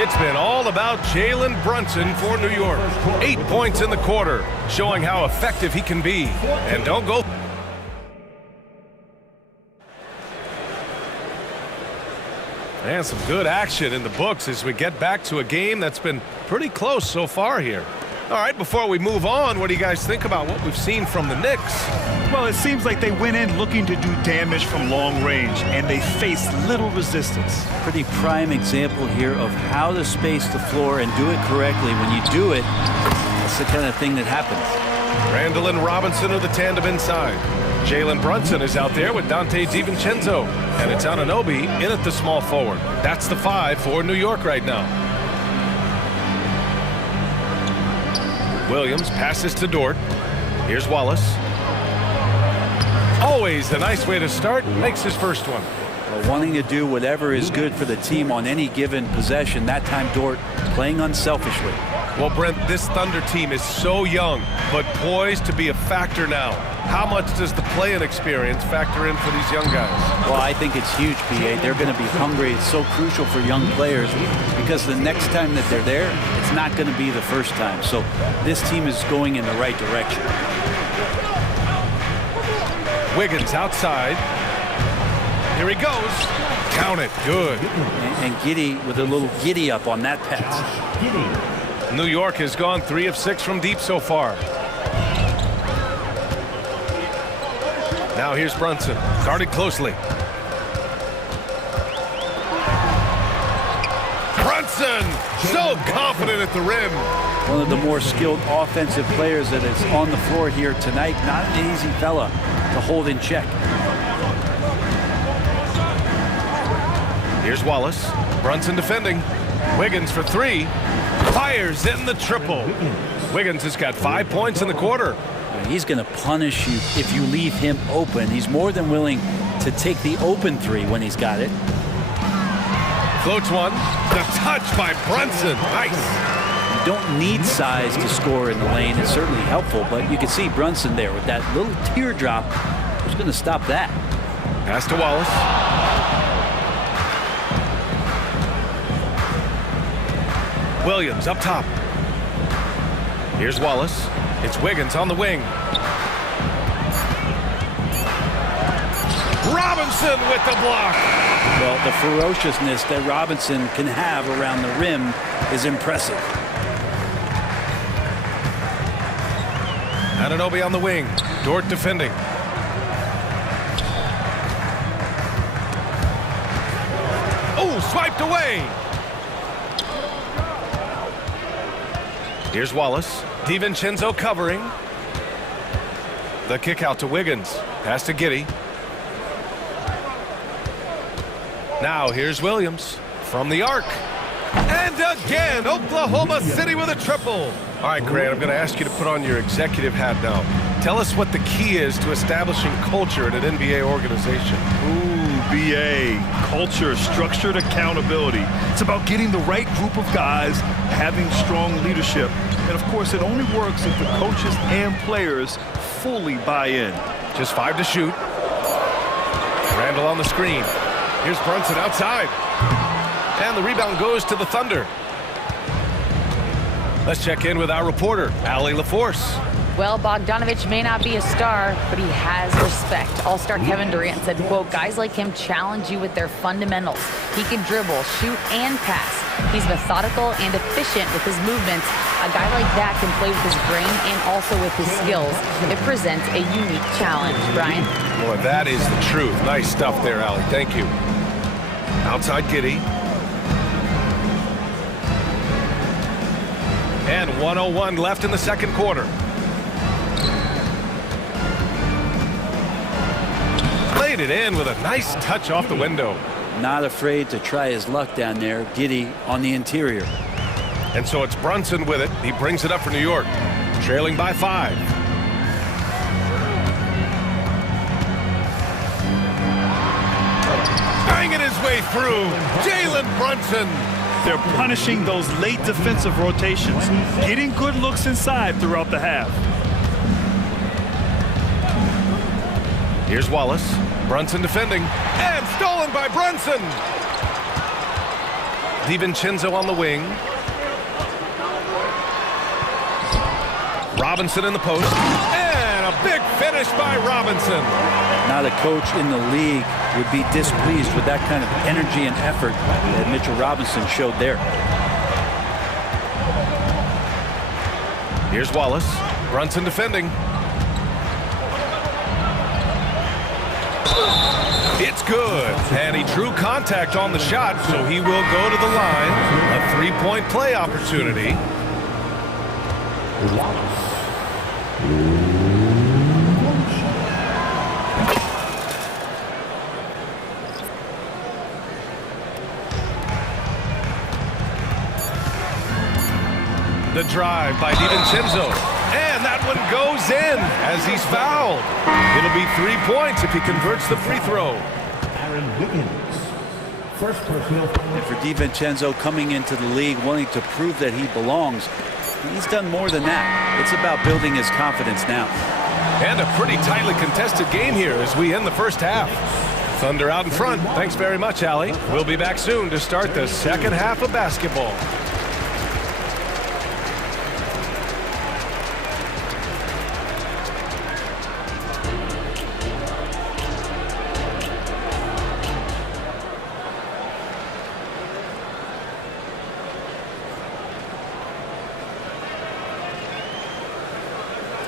It's been all about Jalen Brunson for New York. 8 points in the quarter, showing how effective he can be. And don't go... And some good action in the books as we get back to a game that's been pretty close so far here. All right, before we move on, what do you guys think about what we've seen from the Knicks? Well, it seems like they went in looking to do damage from long range, and they faced little resistance. Pretty prime example here of how to space the floor and do it correctly. When you do it, that's the kind of thing that happens. Randall and Robinson are the tandem inside. Jalen Brunson is out there with Dante DiVincenzo. And it's Anunoby in at the small forward. That's the 5 for New York right now. Williams passes to Dort. Here's Wallace. Always a nice way to start. Makes his first one. Well, wanting to do whatever is good for the team on any given possession. That time Dort playing unselfishly. Well, Brent, this Thunder team is so young, but poised to be a factor now. How much does the play-in experience factor in for these young guys? Well, I think it's huge, PA. They're going to be hungry. It's so crucial for young players because the next time that they're there, it's not going to be the first time. So this team is going in the right direction. Wiggins outside. Here he goes. Count it. Good. And Giddey with a little giddy up on that pass. New York has gone 3 of 6 from deep so far. Now here's Brunson, guarded closely. Brunson, so confident at the rim. One of the more skilled offensive players that is on the floor here tonight. Not an easy fella to hold in check. Here's Wallace, Brunson defending. Wiggins for 3, fires in the triple. Wiggins has got 5 points in the quarter. He's going to punish you if you leave him open. He's more than willing to take the open 3 when he's got it. Floats one. The touch by Brunson. Nice. You don't need size to score in the lane. It's certainly helpful, but you can see Brunson there with that little teardrop. Who's going to stop that? Pass to Wallace. Williams up top. Here's Wallace. It's Wiggins on the wing. Robinson with the block. Well, the ferociousness that Robinson can have around the rim is impressive. Anunoby on the wing. Dort defending. Oh, swiped away. Here's Wallace. DiVincenzo covering. The kick out to Wiggins. Pass to Giddey. Now here's Williams from the arc. And again, Oklahoma City with a triple. All right, Grant, I'm going to ask you to put on your executive hat now. Tell us what the key is to establishing culture at an NBA organization. Ooh, BA. Culture, structured accountability. It's about getting the right group of guys, having strong leadership. And, of course, it only works if the coaches and players fully buy in. Just 5 to shoot. Randall on the screen. Here's Brunson outside. And the rebound goes to the Thunder. Let's check in with our reporter, Allie LaForce. Well, Bogdanovich may not be a star, but he has respect. All-star Kevin Durant said, quote, guys like him challenge you with their fundamentals. He can dribble, shoot, and pass. He's methodical and efficient with his movements. A guy like that can play with his brain and also with his skills. It presents a unique challenge. Brian? Boy, that is the truth. Nice stuff there, Allie. Thank you. Outside Giddey. And 1:01 left in the second quarter. Laid it in with a nice touch off the window. Not afraid to try his luck down there. Giddy on the interior. And so it's Brunson with it. He brings it up for New York, trailing by 5. Banging his way through, Jalen Brunson. They're punishing those late defensive rotations, getting good looks inside throughout the half. Here's Wallace. Brunson defending. And stolen by Brunson. DiVincenzo on the wing. Robinson in the post. And a big finish by Robinson. Not a coach in the league would be displeased with that kind of energy and effort that Mitchell Robinson showed there. Here's Wallace. Brunson defending. It's good. And he drew contact on the shot, so he will go to the line. A three-point play opportunity. The drive by DiVincenzo. And that one goes in as he's fouled. It'll be 3 points if he converts the free throw. And for DiVincenzo coming into the league wanting to prove that he belongs, he's done more than that. It's about building his confidence now. And a pretty tightly contested game here as we end the first half. Thunder out in front. Thanks very much, Allie. We'll be back soon to start the second half of basketball.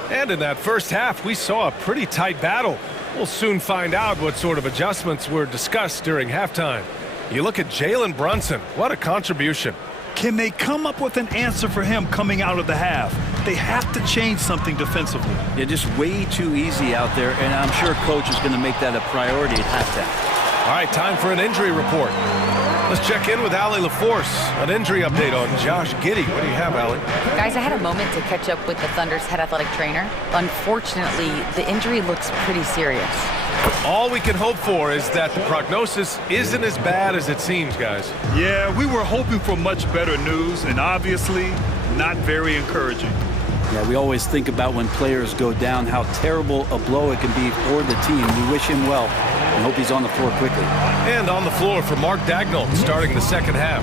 And in that first half, we saw a pretty tight battle. We'll soon find out what sort of adjustments were discussed during halftime. You look at Jalen Brunson, what a contribution. Can they come up with an answer for him coming out of the half? They have to change something defensively. Yeah, just way too easy out there, and I'm sure coach is going to make that a priority at halftime. All right, time for an injury report. Let's check in with Allie LaForce. An injury update on Josh Giddey. What do you have, Allie? Guys, I had a moment to catch up with the Thunder's head athletic trainer. Unfortunately, the injury looks pretty serious. All we can hope for is that the prognosis isn't as bad as it seems, guys. Yeah, we were hoping for much better news, and obviously not very encouraging. Yeah, we always think about when players go down, how terrible a blow it can be for the team. We wish him well and hope he's on the floor quickly. And on the floor for Mark Dagnall starting the second half.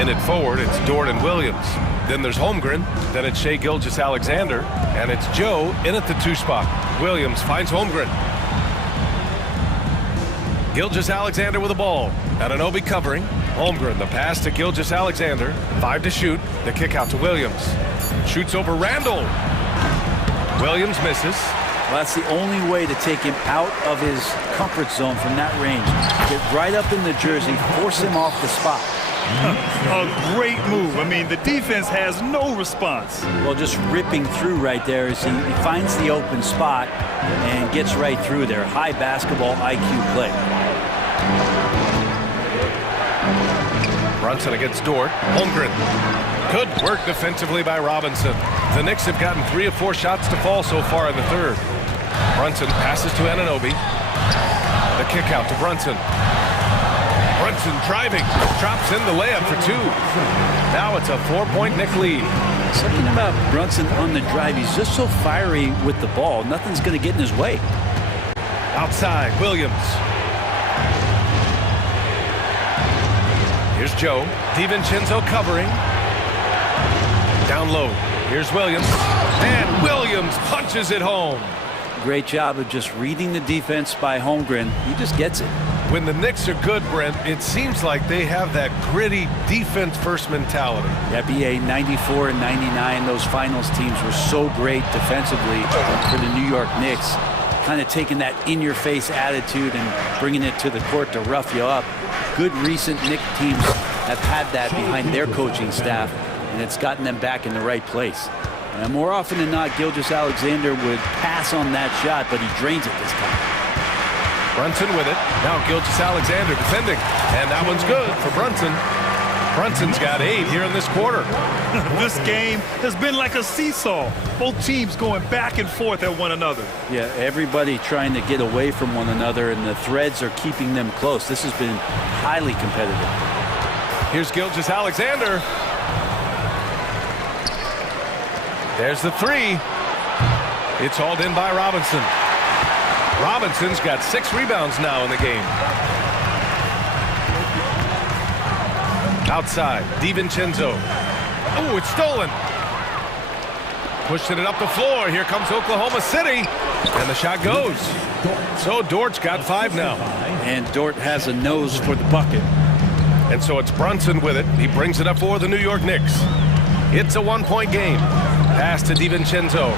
In it forward, it's Dort and Williams. Then there's Holmgren. Then it's Shai Gilgeous-Alexander. And it's Joe in at the 2 spot. Williams finds Holmgren. Gilgeous-Alexander with the ball. Anunoby covering. Holmgren, the pass to Gilgeous-Alexander. 5 to shoot. The kick out to Williams. Shoots over Randall. Williams misses. Well, that's the only way to take him out of his comfort zone from that range. Get right up in the jersey, force him off the spot. A great move. I mean, the defense has no response. Well, just ripping through right there as he finds the open spot and gets right through there. High basketball IQ play. Brunson against Dort. Holmgren. Good work defensively by Robinson. The Knicks have gotten 3 of 4 shots to fall so far in the third. Brunson passes to Anunoby. The kick out to Brunson. Brunson driving. Drops in the layup for 2. Now it's a 4-point Knick lead. Something about Brunson on the drive. He's just so fiery with the ball. Nothing's going to get in his way. Outside, Williams. Here's Joe. DiVincenzo covering. Down low. Here's Williams. And Williams punches it home. Great job of just reading the defense by Holmgren. He just gets it. When the Knicks are good, Brent, it seems like they have that gritty defense-first mentality. Yeah, BA 94 and 99, those finals teams were so great defensively for the New York Knicks. Kind of taking that in-your-face attitude and bringing it to the court to rough you up. Good recent Knicks teams have had that behind their coaching staff. and it's gotten them back in the right place. And more often than not, Gilgeous-Alexander would pass on that shot, but he drains it this time. Brunson with it. Now Gilgeous-Alexander defending. And that one's good for Brunson. Brunson's got 8 here in this quarter. This game has been like a seesaw. Both teams going back and forth at one another. Yeah, everybody trying to get away from one another, and the threads are keeping them close. This has been highly competitive. Here's Gilgeous-Alexander. There's the 3. It's hauled in by Robinson. Robinson's got 6 rebounds now in the game. Outside, DiVincenzo. Oh, it's stolen. Pushing it up the floor. Here comes Oklahoma City. And the shot goes. So Dort's got 5 now. And Dort has a nose for the bucket. And so it's Brunson with it. He brings it up for the New York Knicks. It's a 1-point game. Pass to DiVincenzo.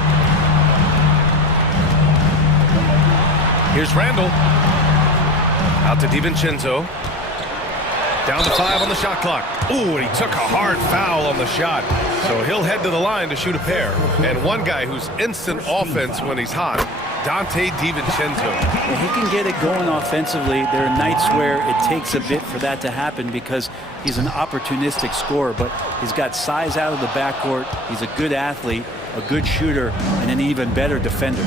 Here's Randall. Out to DiVincenzo. Down to 5 on the shot clock. Ooh, and he took a hard foul on the shot. So he'll head to the line to shoot a pair. And one guy who's instant offense when he's hot, Dante DiVincenzo. He can get it going offensively. There are nights where it takes a bit for that to happen because he's an opportunistic scorer, but he's got size out of the backcourt. He's a good athlete, a good shooter, and an even better defender.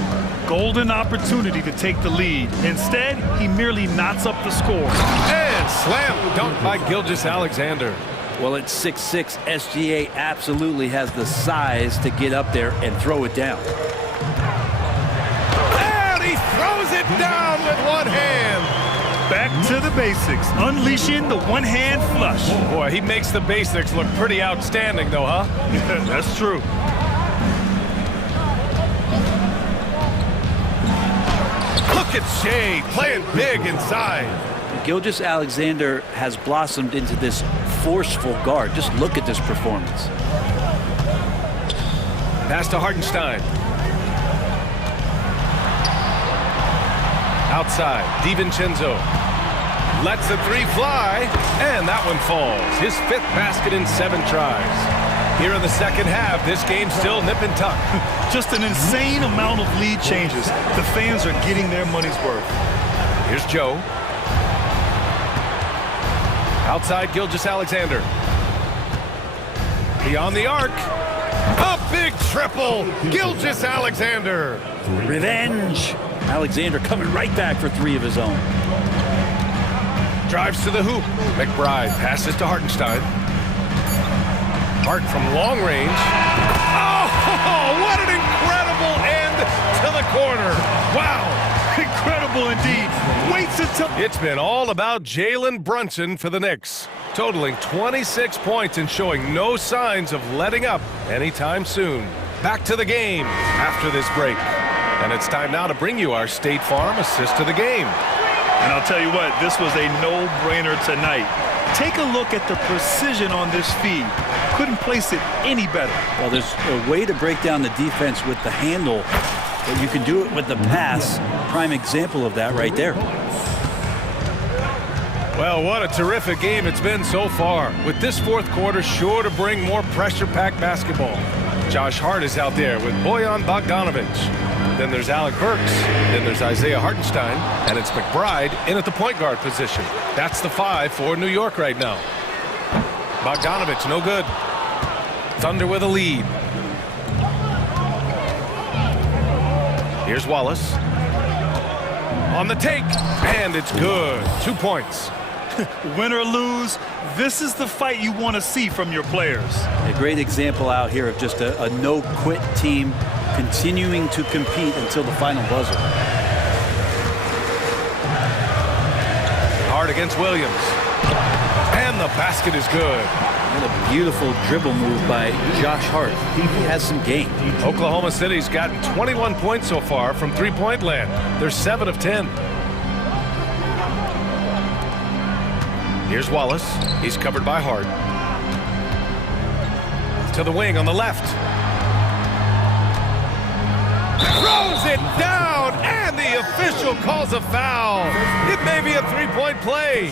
Golden opportunity to take the lead. Instead, he merely knots up the score. And slam dunk by Gilgeous-Alexander. Well, at 6'6", SGA absolutely has the size to get up there and throw it down. And he throws it down with one hand. Back to the basics, unleashing the one-hand flush. Boy, he makes the basics look pretty outstanding, though, huh? That's true. Look at Shea playing big inside. Gilgeous-Alexander has blossomed into this forceful guard. Just look at this performance. Pass to Hartenstein. Outside, DiVincenzo lets the 3 fly, and that one falls. His 5th basket in 7 tries. Here in the second half, this game's still nip and tuck. Just an insane amount of lead changes. The fans are getting their money's worth. Here's Joe. Outside, Gilgeous-Alexander. Beyond the arc. A big triple. Gilgeous-Alexander. Revenge. Alexander coming right back for 3 of his own. Drives to the hoop. McBride passes to Hartenstein. Hart from long range. Oh, what an incredible end to the corner. Wow. Incredible indeed. Waits until... It's been all about Jalen Brunson for the Knicks, totaling 26 points and showing no signs of letting up anytime soon. Back to the game after this break. And it's time now to bring you our State Farm assist to the game. And I'll tell you what, this was a no-brainer tonight. Take a look at the precision on this feed. Couldn't place it any better. Well, there's a way to break down the defense with the handle, but you can do it with the pass. Prime example of that right there. Well, what a terrific game it's been so far. With this 4th quarter sure to bring more pressure-packed basketball. Josh Hart is out there with Bojan Bogdanovic. Then there's Alec Burks. Then there's Isaiah Hartenstein. And it's McBride in at the point guard position. That's the 5 for New York right now. Bogdanovic, no good. Thunder with a lead. Here's Wallace. On the take. And it's good. 2 points. Win or lose, this is the fight you want to see from your players. A great example out here of just a no-quit team continuing to compete until the final buzzer. Hard against Williams. And the basket is good. What a beautiful dribble move by Josh Hart. He has some game. Oklahoma City's gotten 21 points so far from three-point land. They're 7 of 10. Here's Wallace. He's covered by Hart. To the wing on the left. Throws it down, and the official calls a foul. It may be a 3-point play.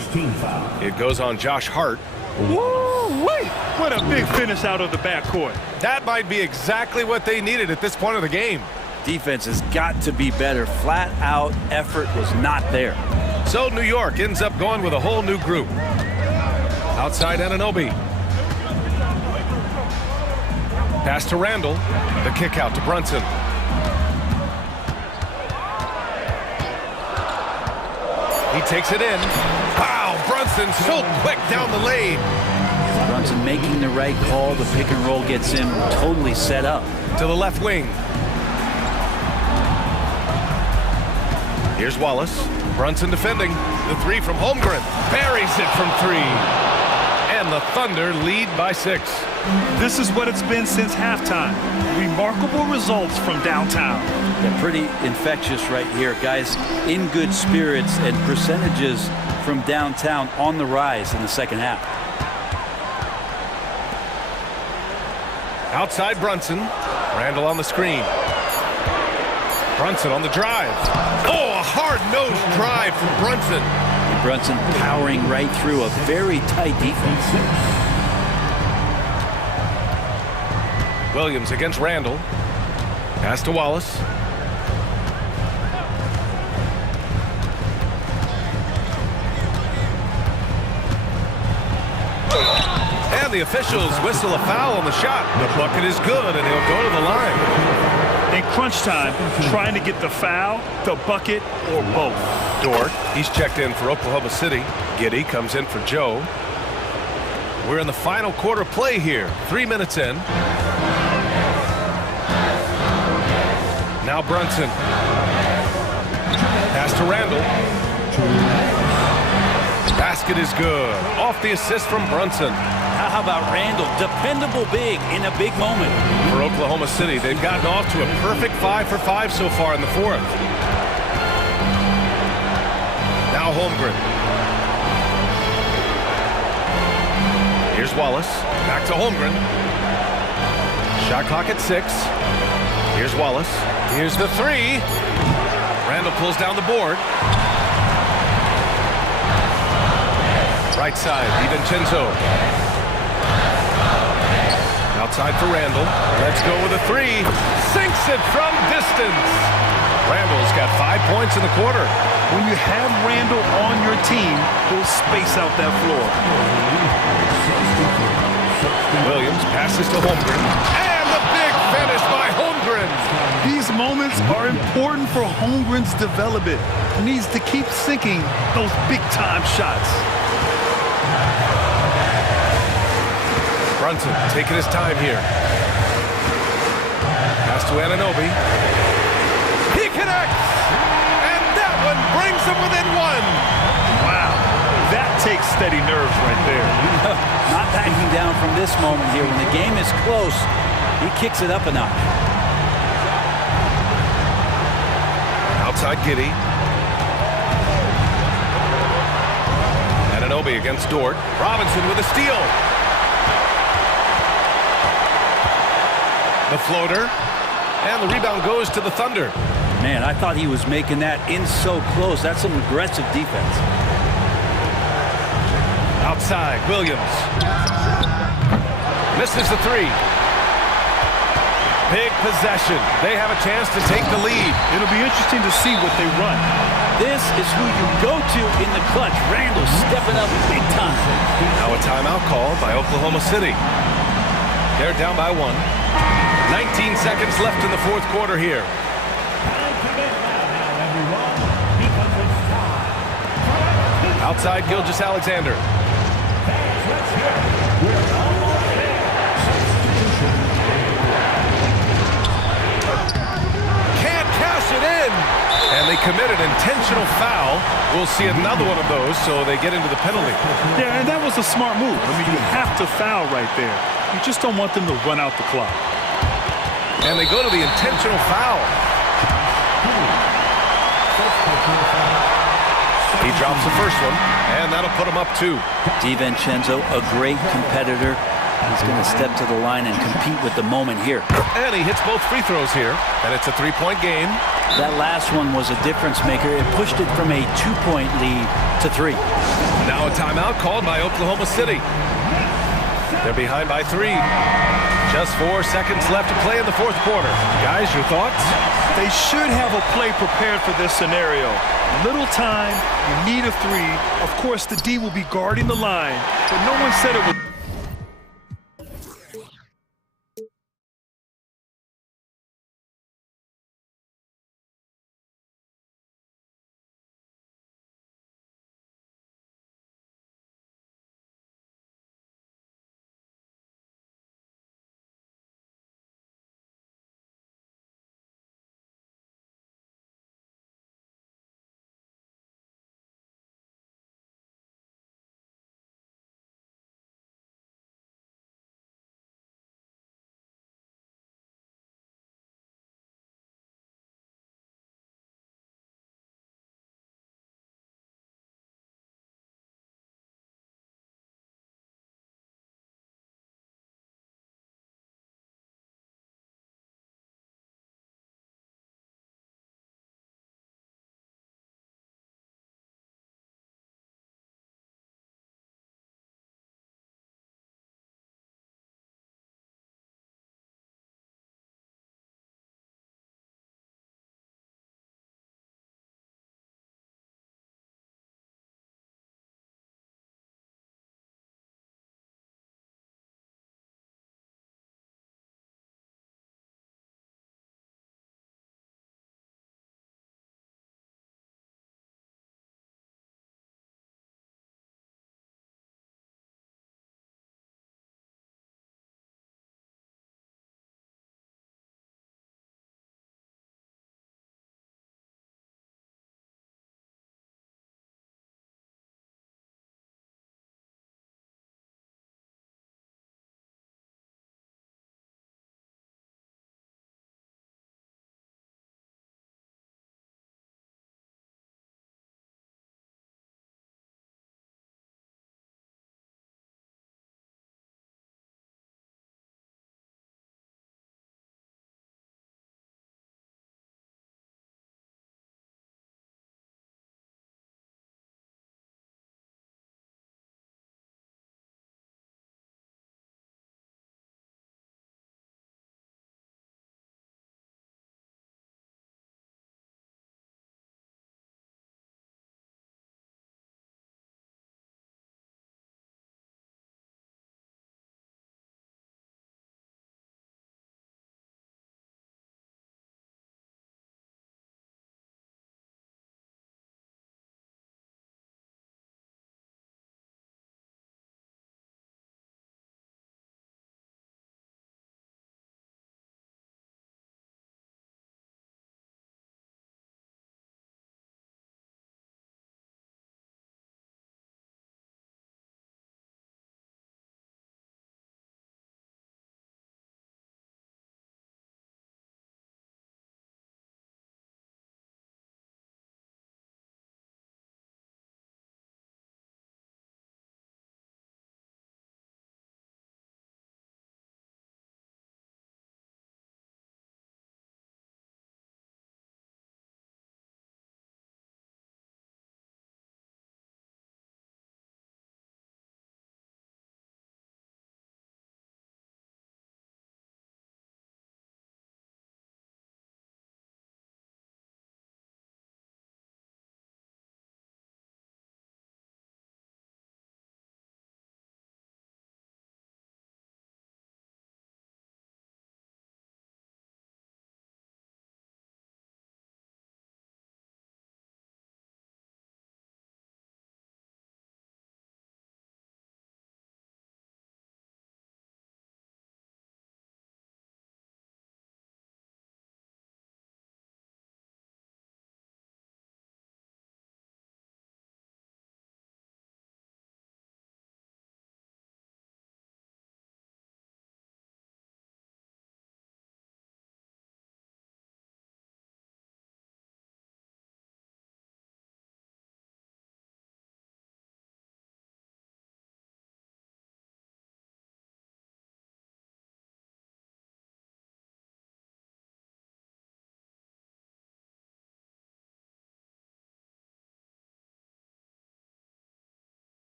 It goes on Josh Hart. Woo-wee! What a big finish out of the backcourt. That might be exactly what they needed at this point of the game. Defense has got to be better. Flat out effort was not there. So New York ends up going with a whole new group. Outside Anunoby. Pass to Randall. The kick out to Brunson. He takes it in. Wow, Brunson so quick down the lane. Brunson making the right call. The pick and roll gets him totally set up. To the left wing. Here's Wallace. Brunson defending. The three from Holmgren. Buries it from three. And the Thunder lead by 6. This is what it's been since halftime. Remarkable results from downtown. Yeah, pretty infectious right here. Guys in good spirits and percentages from downtown on the rise in the second half. Outside Brunson. Randall on the screen. Brunson on the drive. Oh, a hard-nosed drive from Brunson. And Brunson powering right through a very tight defense. Williams against Randall. Pass to Wallace. And the officials whistle a foul on the shot. The bucket is good, and he'll go to the line. In crunch time, trying to get the foul, the bucket, or both. Dort, he's checked in for Oklahoma City. Giddey comes in for Joe. We're in the final quarter play here. 3 minutes in. Now Brunson. Pass to Randall. Basket is good. Off the assist from Brunson. How about Randall? Dependable big in a big moment. For Oklahoma City, they've gotten off to a perfect 5 for 5 so far in the 4th. Now Holmgren. Here's Wallace. Back to Holmgren. Shot clock at 6. Here's Wallace. Here's the 3. Randall pulls down the board. Right side, DiVincenzo. Outside for Randall. Let's go with a 3. Sinks it from distance. Randall's got 5 points in the quarter. When you have Randall on your team, he'll space out that floor. Williams passes to Holmgren. And the big finish by Holmgren. These moments are important for Holmgren's development. He needs to keep sinking those big-time shots. Brunson taking his time here. Pass to Anunoby. He connects! And that one brings him within 1. Wow, that takes steady nerves right there. Not backing down from this moment here. When the game is close, he kicks it up a notch. Outside Giddey. Anunoby against Dort. Robinson with a steal. The floater, and the rebound goes to the Thunder. Man, I thought he was making that in so close. That's some aggressive defense. Outside, Williams. Misses the 3. Big possession. They have a chance to take the lead. It'll be interesting to see what they run. This is who you go to in the clutch. Randall stepping up big time. Now a timeout called by Oklahoma City. They're down by 1. 19 seconds left in the 4th quarter here. Outside Gilgeous-Alexander. Can't cash it in. And they commit an intentional foul. We'll see another one of those, so they get into the penalty. Yeah, and that was a smart move. I mean, you have to foul right there. You just don't want them to run out the clock. And they go to the intentional foul. He drops the first one, and that'll put him up 2. DiVincenzo, a great competitor. He's going to step to the line and compete with the moment here. And he hits both free throws here, and it's a 3-point game. That last one was a difference maker. It pushed it from a 2-point lead to 3. Now a timeout called by Oklahoma City. They're behind by 3. Just 4 seconds left to play in the fourth quarter. Guys, your thoughts? They should have a play prepared for this scenario. Little time, you need a 3. Of course, the D will be guarding the line, but no one said it would.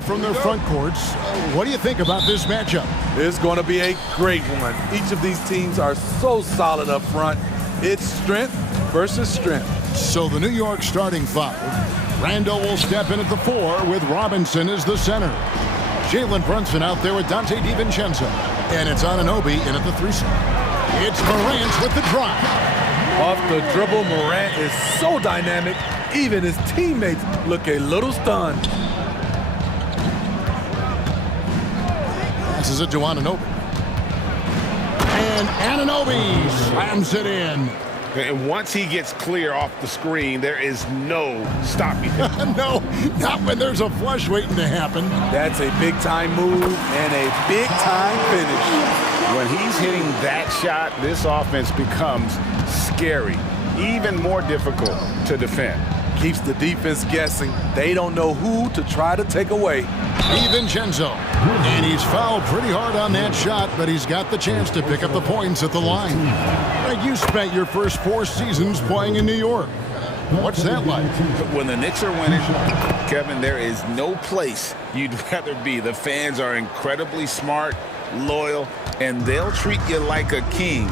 From their front courts, what do you think about this matchup? It's going to be a great one. Each of these teams are so solid up front. It's strength versus strength. So the New York starting five. Randall will step in at the 4 with Robinson as the center. Jalen Brunson out there with Dante DiVincenzo. And it's Anunoby in at the 3 spot. It's Morant with the drive. Off the dribble, Morant is so dynamic. Even his teammates look a little stunned. This is it to Anunoby. And Anunoby slams it in. And once he gets clear off the screen, there is no stopping him. No, not when there's a flush waiting to happen. That's a big-time move and a big-time finish. When he's hitting that shot, this offense becomes scary, even more difficult to defend. Keeps the defense guessing. They don't know who to try to take away. DiVincenzo. And he's fouled pretty hard on that shot, but he's got the chance to pick up the points at the line. You spent your first 4 seasons playing in New York. What's that like? When the Knicks are winning, Kevin, there is no place you'd rather be. The fans are incredibly smart, loyal, and they'll treat you like a king.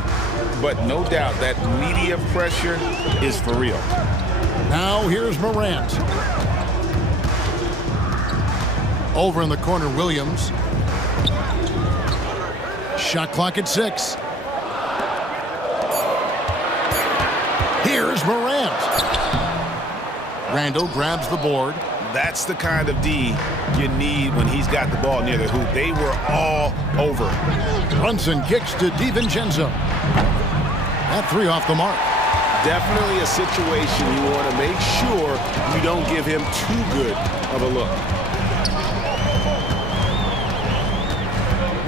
But no doubt that media pressure is for real. Now here's Morant. Over in the corner, Williams. Shot clock at 6. Here's Morant. Randall grabs the board. That's the kind of D you need when he's got the ball near the hoop. They were all over. Brunson kicks to DiVincenzo. That 3 off the mark. Definitely a situation you want to make sure you don't give him too good of a look.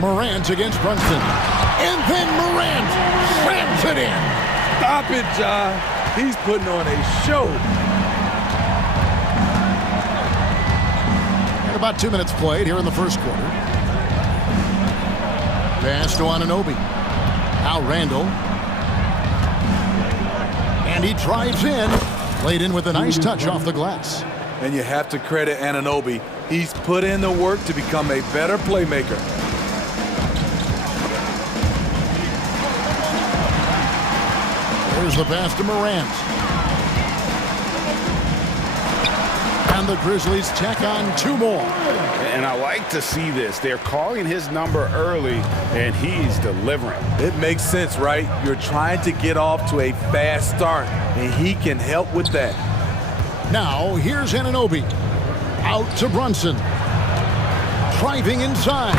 Morant against Brunson. And then Morant slams it in. Stop it, Ja. He's putting on a show. And about 2 minutes played here in the first quarter. Pass to Anunoby. Now Randall. And he drives in. Played in with a nice touch off the glass. And you have to credit Anunoby. He's put in the work to become a better playmaker. Here's the pass to Morant. And the Grizzlies tack on 2 more. And I like to see this. They're calling his number early, and he's delivering. It makes sense, right? You're trying to get off to a fast start, and he can help with that. Now, here's Anunoby. Out to Brunson. Driving inside.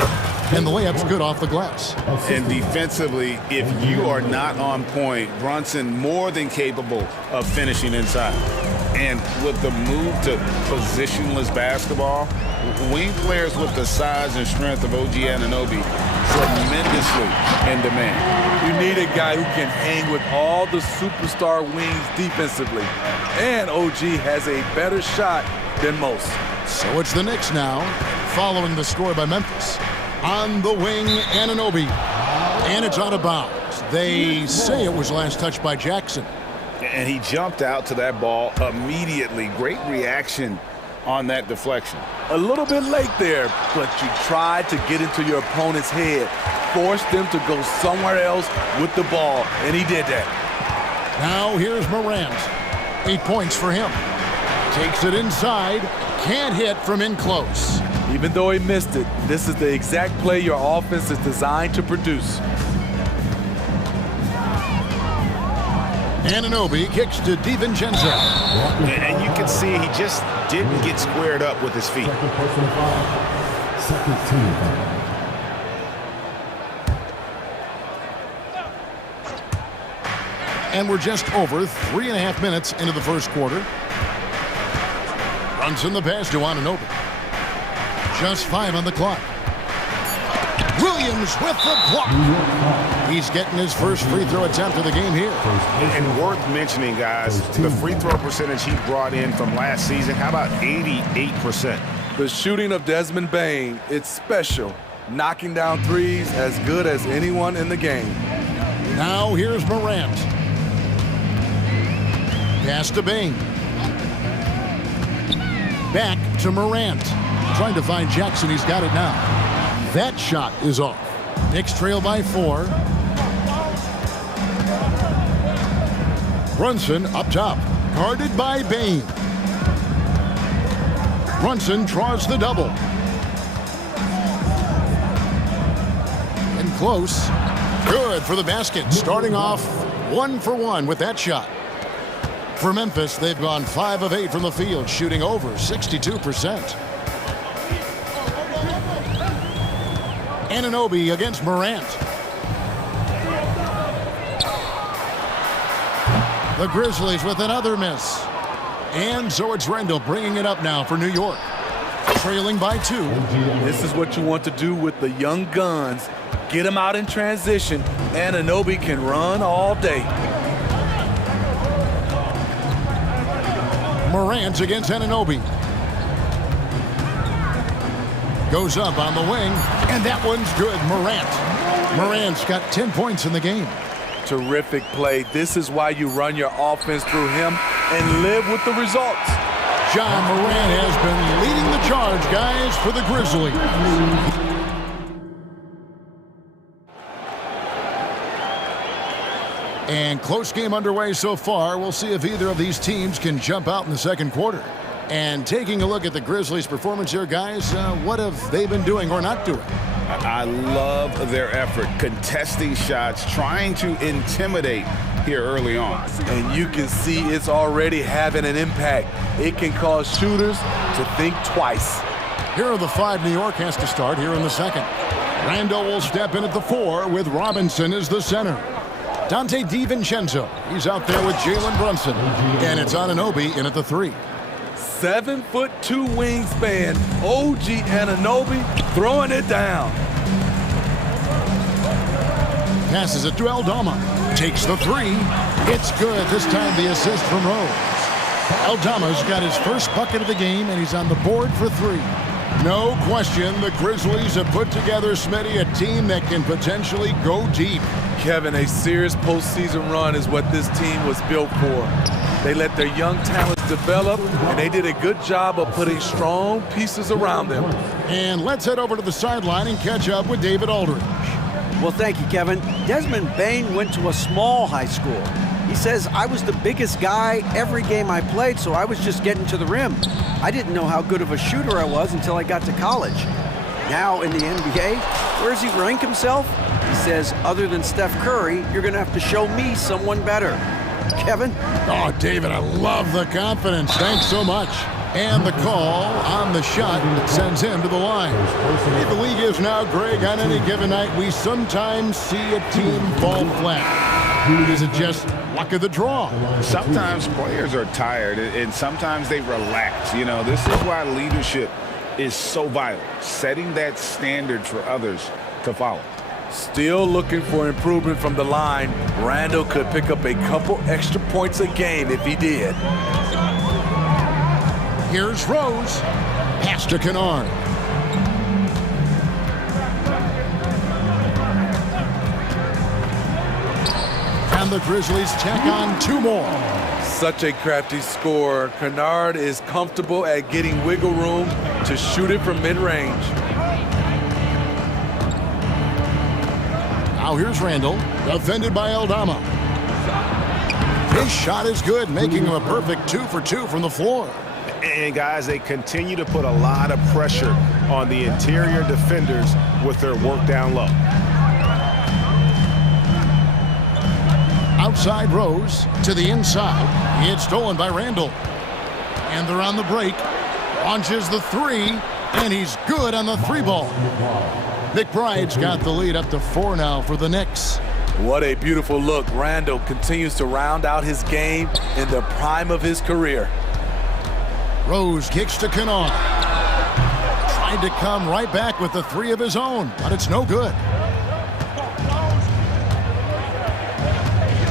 And the layup's good off the glass. And defensively, if you are not on point, Brunson more than capable of finishing inside. And with the move to positionless basketball, wing players with the size and strength of OG Anunoby tremendously in demand. You need a guy who can hang with all the superstar wings defensively. And OG has a better shot than most. So it's the Knicks now, following the score by Memphis. On the wing, Anunoby. And it's out of bounds. They say it was last touched by Jackson. And he jumped out to that ball immediately. Great reaction on that deflection. A little bit late there, but you tried to get into your opponent's head. Forced them to go somewhere else with the ball, and he did that. Now here's Morant. 8 points for him. Takes it inside. Can't hit from in close. Even though he missed it, this is the exact play your offense is designed to produce. Anunoby kicks to DiVincenzo. And you can see he just didn't get squared up with his feet. Second team. And we're just over 3.5 minutes into the first quarter. Runs in the pass to Anunoby. Just 5 on the clock. Williams with the block. He's getting his first free throw attempt of the game here. And worth mentioning, guys, the free throw percentage he brought in from last season, how about 88%? The shooting of Desmond Bane, it's special. Knocking down threes as good as anyone in the game. Now here's Morant. Pass to Bane. Back to Morant. Trying to find Jackson. He's got it now. That shot is off. Knicks trail by 4. Brunson up top. Guarded by Bain. Brunson draws the double. And close. Good for the basket. Starting off 1 for 1 with that shot. For Memphis, they've gone 5 of 8 from the field, shooting over 62%. Anunoby against Morant. The Grizzlies with another miss. And so it's Randall bringing it up now for New York. Trailing by 2. This is what you want to do with the young guns. Get them out in transition. Anunoby can run all day. Morant against Anunoby. Goes up on the wing, and that one's good. Morant's got 10 points in the game. Terrific play. This is why you run your offense through him and live with the results. John Morant has been leading the charge, guys, for the Grizzlies. And close game underway so far. We'll see if either of these teams can jump out in the second quarter. And taking a look at the Grizzlies' performance here, guys, what have they been doing or not doing? I love their effort, contesting shots, trying to intimidate here early on. And you can see it's already having an impact. It can cause shooters to think twice. Here are the 5 New York has to start here in the second. Randall will step in at the 4 with Robinson as the center. Dante DiVincenzo, he's out there with Jalen Brunson. And it's Anunoby in at the 3. 7'2" wingspan. OG Anunoby throwing it down. Passes it to Aldama. Takes the 3. It's good. This time the assist from Rose. Aldama's got his first bucket of the game, and he's on the board for 3. No question, the Grizzlies have put together, Smitty, a team that can potentially go deep. Kevin, a serious postseason run is what this team was built for. They let their young talents develop, and they did a good job of putting strong pieces around them. And let's head over to the sideline and catch up with David Aldridge. Well, thank you, Kevin. Desmond Bain went to a small high school. He says, I was the biggest guy every game I played, so I was just getting to the rim. I didn't know how good of a shooter I was until I got to college. Now in the NBA, where does he rank himself? He says, other than Steph Curry, you're going to have to show me someone better. Kevin? Oh, David, I love the confidence. Thanks so much. And the call on the shot that sends him to the line. The league is now, Greg, on any given night, we sometimes see a team fall flat. Is it just luck of the draw? Sometimes players are tired, and sometimes they relax. You know, this is why leadership is so vital, setting that standard for others to follow. Still looking for improvement from the line. Randall could pick up a couple extra points a game if he did. Here's Rose. Pass to Kennard. And the Grizzlies tack on 2 more. Such a crafty scorer. Kennard is comfortable at getting wiggle room to shoot it from mid-range. Now here's Randall, defended by Aldama. His shot is good, making him a perfect 2 for 2 from the floor. And guys, they continue to put a lot of pressure on the interior defenders with their work down low. Outside Rose to the inside. It's stolen by Randall. And they're on the break. Launches the 3, and he's good on the 3 ball. McBride's got the lead up to 4 now for the Knicks. What a beautiful look. Randall continues to round out his game in the prime of his career. Rose kicks to Kennard. Tried to come right back with the 3 of his own, but it's no good.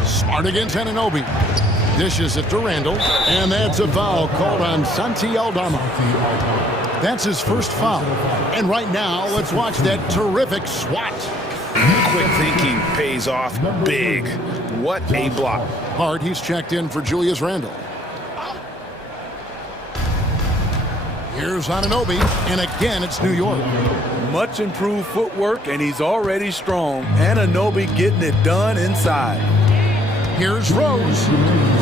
Smart against Anunoby. Dishes it to Randall, and that's a foul called on Santi Aldama. That's his first foul. And right now, let's watch that terrific swat. Quick thinking pays off big. What a block. Hard, he's checked in for Julius Randle. Here's Anunoby, and again it's New York. Much improved footwork, and he's already strong. Anunoby getting it done inside. Here's Rose.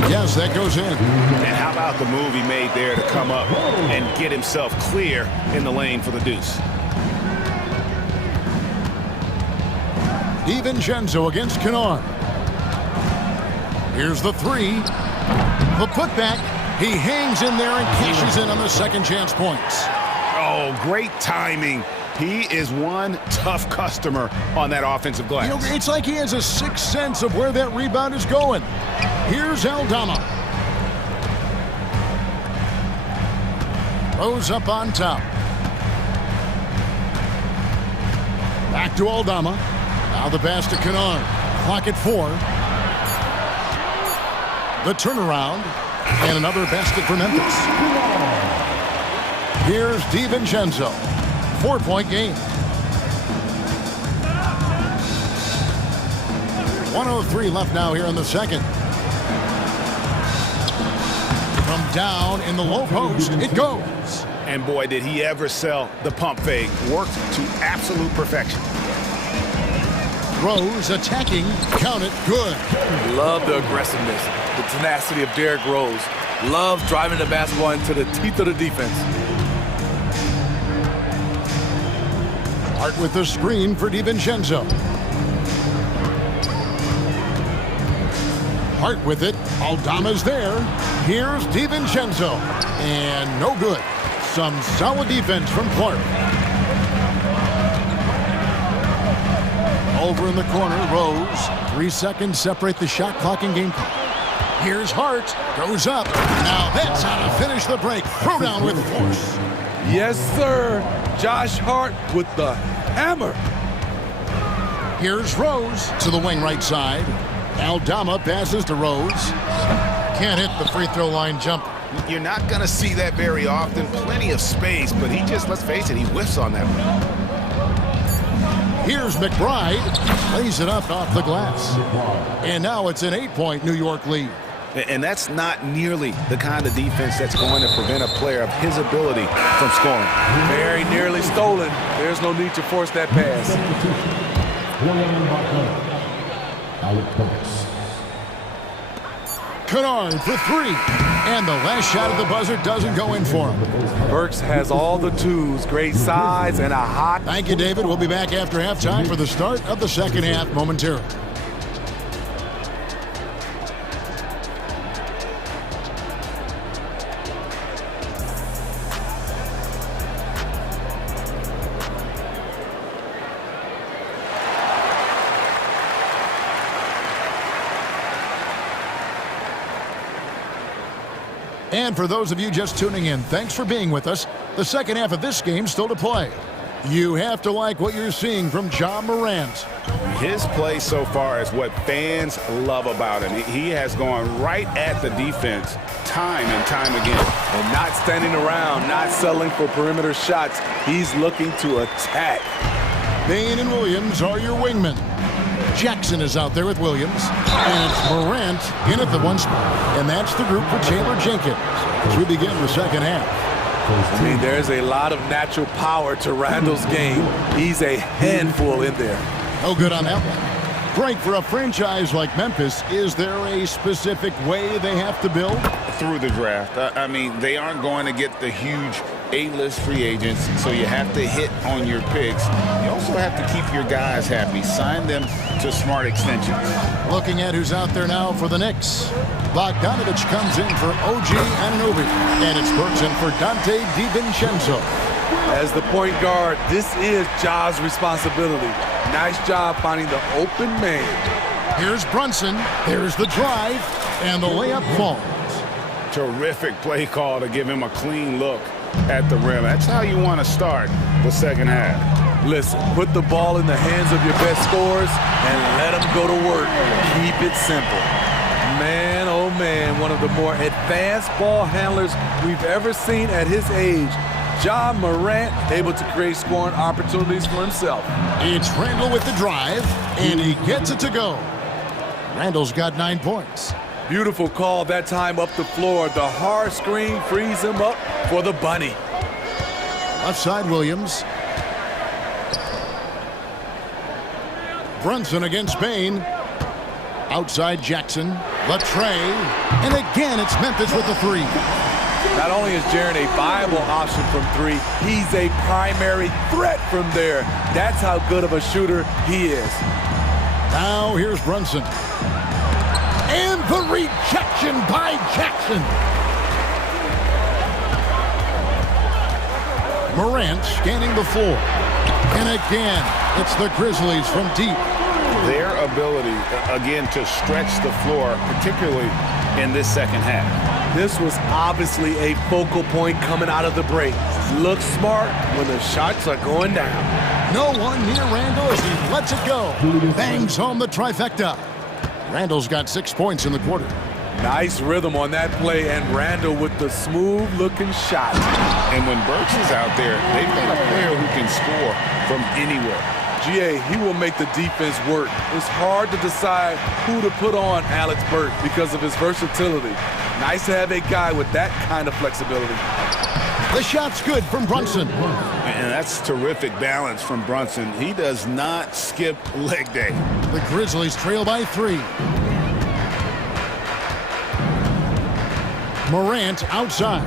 Yes, that goes in. And how about the move he made there to come up and get himself clear in the lane for the deuce? DiVincenzo against Kennard. Here's the three. The putback. He hangs in there and cashes in on the second chance points. Oh, great timing. He is one tough customer on that offensive glass. You know, it's like he has a sixth sense of where that rebound is going. Here's Aldama. Rose up on top. Back to Aldama. Now the pass to Kennard. Clock at 4. The turnaround. And another basket for Memphis. Here's DiVincenzo. 4-point game. 1:03 left now here in the second. From down in the low post, it goes. And boy, did he ever sell the pump fake. Worked to absolute perfection. Rose attacking. Count it. Good. Love the aggressiveness, the tenacity of Derrick Rose. Love driving the basketball into the teeth of the defense. Hart with the screen for DiVincenzo. Hart with it. Aldama's there. Here's DiVincenzo. And no good. Some solid defense from Clark. Over in the corner, Rose. 3 seconds separate the shot clock and game clock. Here's Hart. Goes up. Now that's how to finish the break. Throw down with force. Yes, sir. Josh Hart with the hammer. Here's Rose to the wing right side. Aldama passes to Rose. Can't hit the free throw line jumper. You're not going to see that very often. Plenty of space, but he just, let's face it, he whiffs on that one. Here's McBride. Lays it up off the glass. And now it's an 8-point New York lead. And that's not nearly the kind of defense that's going to prevent a player of his ability from scoring. Very nearly stolen. There's no need to force that pass. Kennard for 3. And the last shot at the buzzer doesn't go in for him. Burks has all the tools. Great size and a hot... Thank you, David. We'll be back after halftime for the start of the second half momentarily. And for those of you just tuning in, thanks for being with us. The second half of this game still to play. You have to like what you're seeing from Ja Morant. His play so far is what fans love about him. He has gone right at the defense time and time again. And not standing around, not settling for perimeter shots. He's looking to attack. Bain and Williams are your wingmen. Jackson is out there with Williams. And it's Morant in at the 1 spot. And that's the group for Taylor Jenkins as we begin the second half. I mean, there's a lot of natural power to Randall's game. He's a handful in there. No good on that one. Frank, for a franchise like Memphis, is there a specific way they have to build? Through the draft. I mean, they aren't going to get the huge A-list free agents, so you have to hit on your picks. You also have to keep your guys happy. Sign them to smart extensions. Looking at who's out there now for the Knicks. Bogdanovich comes in for OG Anunoby. And it's Burks in for Dante DiVincenzo. As the point guard, this is Ja's responsibility. Nice job finding the open man. Here's Brunson. There's the drive. And the layup falls. Terrific play call to give him a clean look at the rim. That's how you want to start the second half. Listen, put the ball in the hands of your best scorers and let them go to work. Keep it simple. Man, oh man, one of the more advanced ball handlers we've ever seen at his age. Ja Morant able to create scoring opportunities for himself. It's Randall with the drive, and he gets it to go. Randall's got 9 points. Beautiful call that time up the floor. The hard screen frees him up for the bunny. Left side, Williams. Brunson against Spain. Outside Jackson. Latre. And again, it's Memphis with the three. Not only is Jaren a viable option from three, he's a primary threat from there. That's how good of a shooter he is. Now here's Brunson. And the rejection by Jackson. Morant scanning the floor. And again, it's the Grizzlies from deep. Their ability, again, to stretch the floor, particularly in this second half. This was obviously a focal point coming out of the break. Looks smart when the shots are going down. No one near Randall as he lets it go. Bangs home the trifecta. Randall's got 6 points in the quarter. Nice rhythm on that play, and Randall with the smooth-looking shot. And when Burks is out there, they've got a player who can score from anywhere. GA, he will make the defense work. It's hard to decide who to put on Alex Burks because of his versatility. Nice to have a guy with that kind of flexibility. The shot's good from Brunson. And that's terrific balance from Brunson. He does not skip leg day. The Grizzlies trail by 3. Morant outside.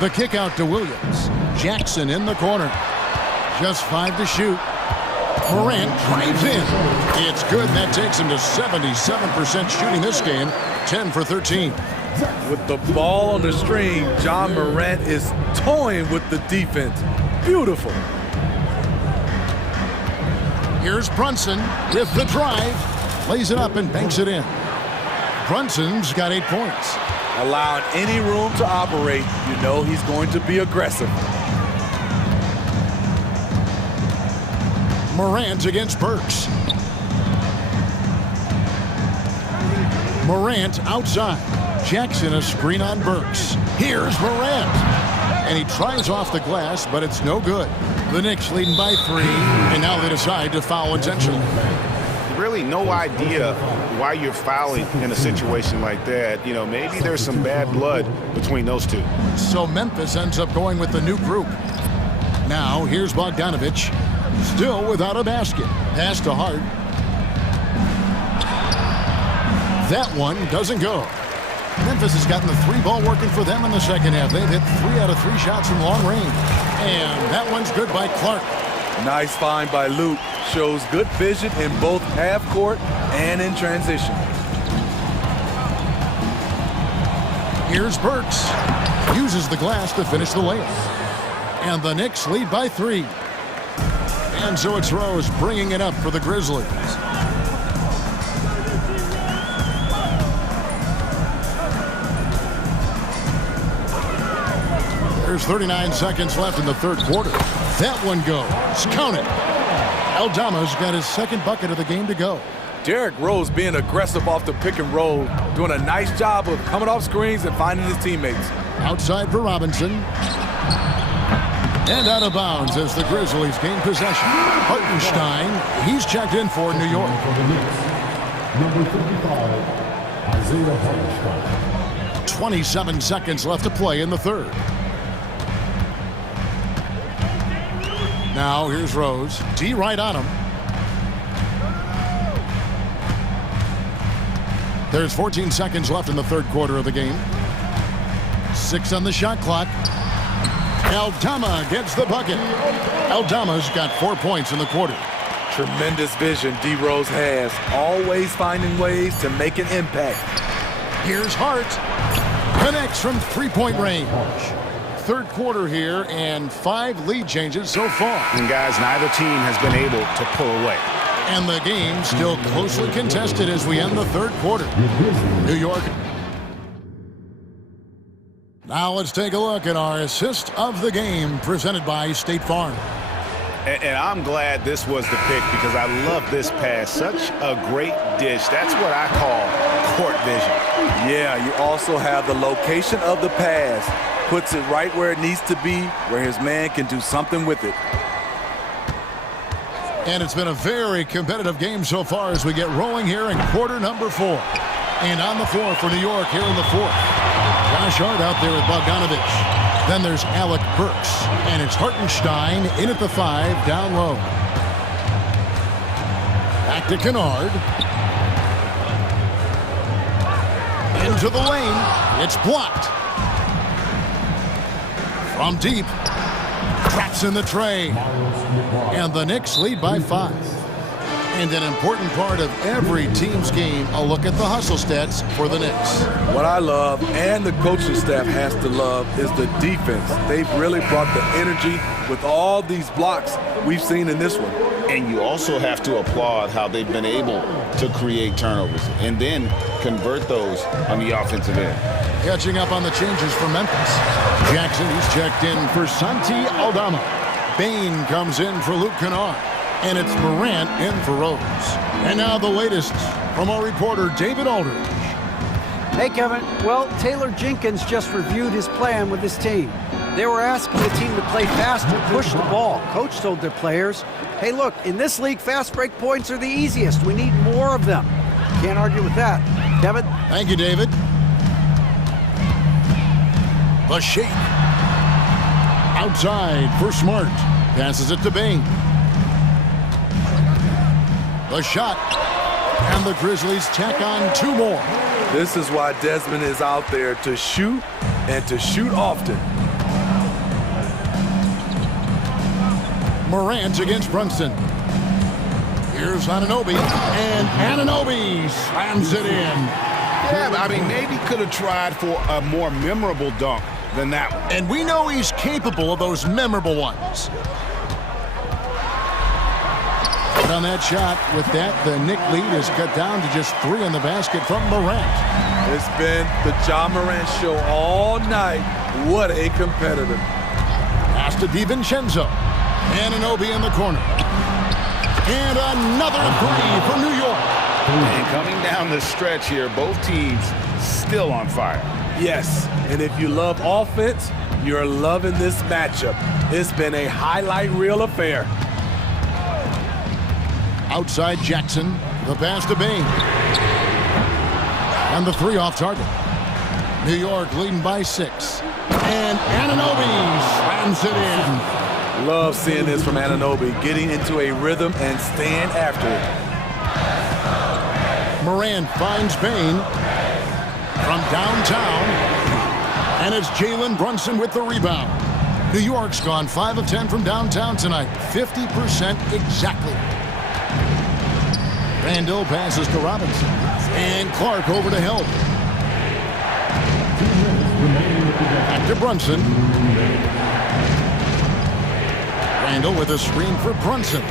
The kick out to Williams. Jackson in the corner. Just 5 to shoot. Morant drives in. It's good. That takes him to 77% shooting this game. 10 for 13. With the ball on the string, John Morant is toying with the defense. Beautiful. Here's Brunson with the drive. Lays it up and banks it in. Brunson's got 8 points. Allowing any room to operate, you know he's going to be aggressive. Morant against Burks. Morant outside. Jackson a screen on Burks. Here's Morant. And he tries off the glass, but it's no good. The Knicks leading by 3, and now they decide to foul intentionally. Really no idea why you're fouling in a situation like that. You know, maybe there's some bad blood between those two. So Memphis ends up going with the new group. Now here's Bogdanovich, still without a basket. Pass to Hart. That one doesn't go. Memphis has gotten the 3-ball working for them in the second half. They've hit 3 out of 3 shots from long range. And that one's good by Clark. Nice find by Luke. Shows good vision in both half court and in transition. Here's Burks. Uses the glass to finish the layup. And the Knicks lead by 3. And so it's Rose bringing it up for the Grizzlies. There's 39 seconds left in the third quarter. That one goes. Count it. Aldama's got his second bucket of the game to go. Derrick Rose being aggressive off the pick and roll, doing a nice job of coming off screens and finding his teammates. Outside for Robinson. And out of bounds as the Grizzlies gain possession. Hartenstein, he's checked in for New York. Number 35, Isaiah Hartenstein. 27 seconds left to play in the third. Now here's Rose. D right on him. There's 14 seconds left in the third quarter of the game. 6 on the shot clock. Aldama gets the bucket. Aldama's got 4 points in the quarter. Tremendous vision D Rose has. Always finding ways to make an impact. Here's Hart. Connects from 3-point range. Third quarter here and 5 lead changes so far. And guys, neither team has been able to pull away. And the game still closely contested as we end the third quarter. New York. Now let's take a look at our assist of the game presented by State Farm. And I'm glad this was the pick because I love this pass. Such a great dish. That's what I call court vision. Yeah, you also have the location of the pass. Puts it right where it needs to be, where his man can do something with it. And it's been a very competitive game so far as we get rolling here in quarter number 4. And on the floor for New York here in the fourth. Josh Hart out there with Bogdanovich. Then there's Alec Burks. And it's Hartenstein in at the 5, down low. Back to Kennard. Into the lane. It's blocked. From deep. Traps in the tray. And the Knicks lead by 5. And an important part of every team's game, a look at the hustle stats for the Knicks. What I love, and the coaching staff has to love, is the defense. They've really brought the energy with all these blocks we've seen in this one. And you also have to applaud how they've been able to create turnovers and then convert those on the offensive end. Catching up on the changes for Memphis. Jackson, he's checked in for Santi Aldama. Bain comes in for Luke Kennard. And it's Morant in for Rose. And now the latest from our reporter, David Aldridge. Hey, Kevin. Well, Taylor Jenkins just reviewed his plan with his team. They were asking the team to play faster, push the ball. Coach told their players, hey, look, in this league, fast break points are the easiest. We need more of them. Can't argue with that. Kevin? Thank you, David. The shake. Outside for Smart. Passes it to Bain. The shot. And the Grizzlies tack on 2 more. This is why Desmond is out there to shoot and to shoot often. Morant against Brunson. Here's Anunoby. And Anunoby slams it in. Yeah, I mean, maybe could have tried for a more memorable dunk than that one. And we know he's capable of those memorable ones. On that shot, with that, the Knick lead is cut down to just 3 in the basket from Morant. It's been the Ja Morant show all night. What a competitor. Pass to DiVincenzo. Anunoby in the corner. And another 3 for New York. And coming down the stretch here, both teams still on fire. Yes, and if you love offense, you're loving this matchup. It's been a highlight reel affair. Outside Jackson, the pass to Bain. And the 3 off target. New York leading by 6. And Anunoby slams it in. Love seeing this from Anunoby, getting into a rhythm and staying after it. Morant finds Bain from downtown. And it's Jalen Brunson with the rebound. New York's gone 5 of 10 from downtown tonight. 50% exactly. Randall passes to Robinson. And Clark over to help. Back to Brunson. Randall with a screen for Brunson.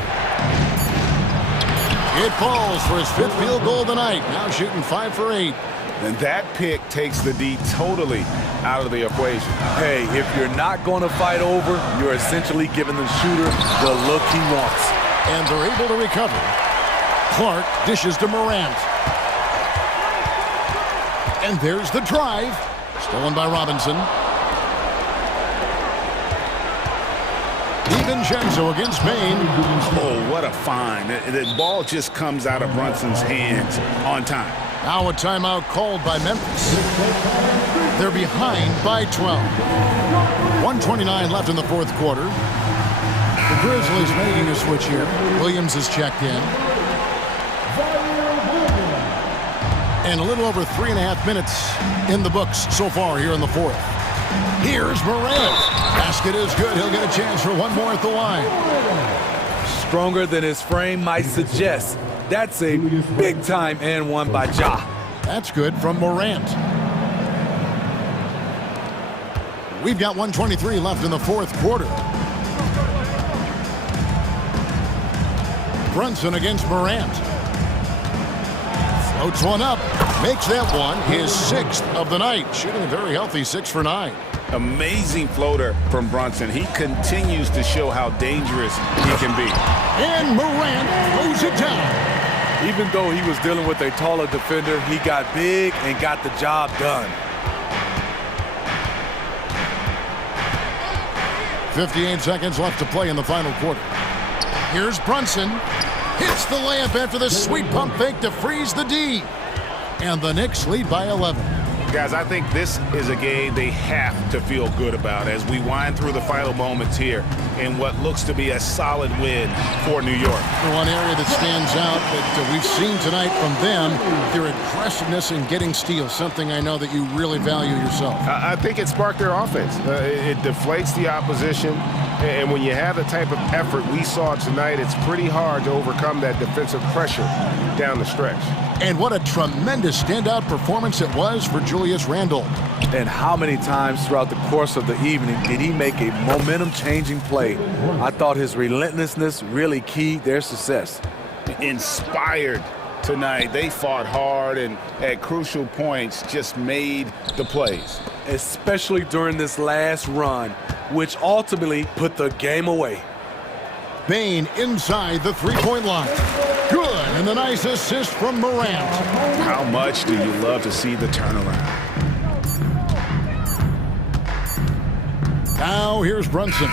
It falls for his 5th field goal of the night. Now shooting 5 for 8. And that pick takes the D totally out of the equation. Hey, if you're not going to fight over, you're essentially giving the shooter the look he wants. And they're able to recover. Clark dishes to Morant. And there's the drive. Stolen by Robinson. DiVincenzo against Bain. Oh, what a find. The ball just comes out of Brunson's hands on time. Now a timeout called by Memphis. They're behind by 12. 1:29 left in the 4th quarter. The Grizzlies making a switch here. Williams is checked in. And a little over 3.5 minutes in the books so far here in the 4th. Here's Morant. Basket is good. He'll get a chance for 1 more at the line. Stronger than his frame might suggest. That's a big-time and 1 by Ja. That's good from Morant. We've got 1:23 left in the 4th quarter. Brunson against Morant. Floats one up. Makes that one his 6th of the night. Shooting a very healthy 6 for 9. Amazing floater from Brunson. He continues to show how dangerous he can be. And Morant throws it down. Even though he was dealing with a taller defender, he got big and got the job done. 58 seconds left to play in the final quarter. Here's Brunson. Hits the layup after the sweet pump fake to freeze the D. And the Knicks lead by 11. Guys, I think this is a game they have to feel good about as we wind through the final moments here in what looks to be a solid win for New York. The one area that stands out that we've seen tonight from them, their aggressiveness in getting steals, something I know that you really value yourself. I think it sparked their offense. It deflates the opposition, and when you have the type of effort we saw tonight, it's pretty hard to overcome that defensive pressure down the stretch. And what a tremendous standout performance it was for Julius Randle. And how many times throughout the course of the evening did he make a momentum-changing play? I thought his relentlessness really keyed their success. Inspired tonight. They fought hard and at crucial points just made the plays. Especially during this last run, which ultimately put the game away. Bane inside the three-point line. Good, and the nice assist from Morant. How much do you love to see the turnaround? Now here's Brunson.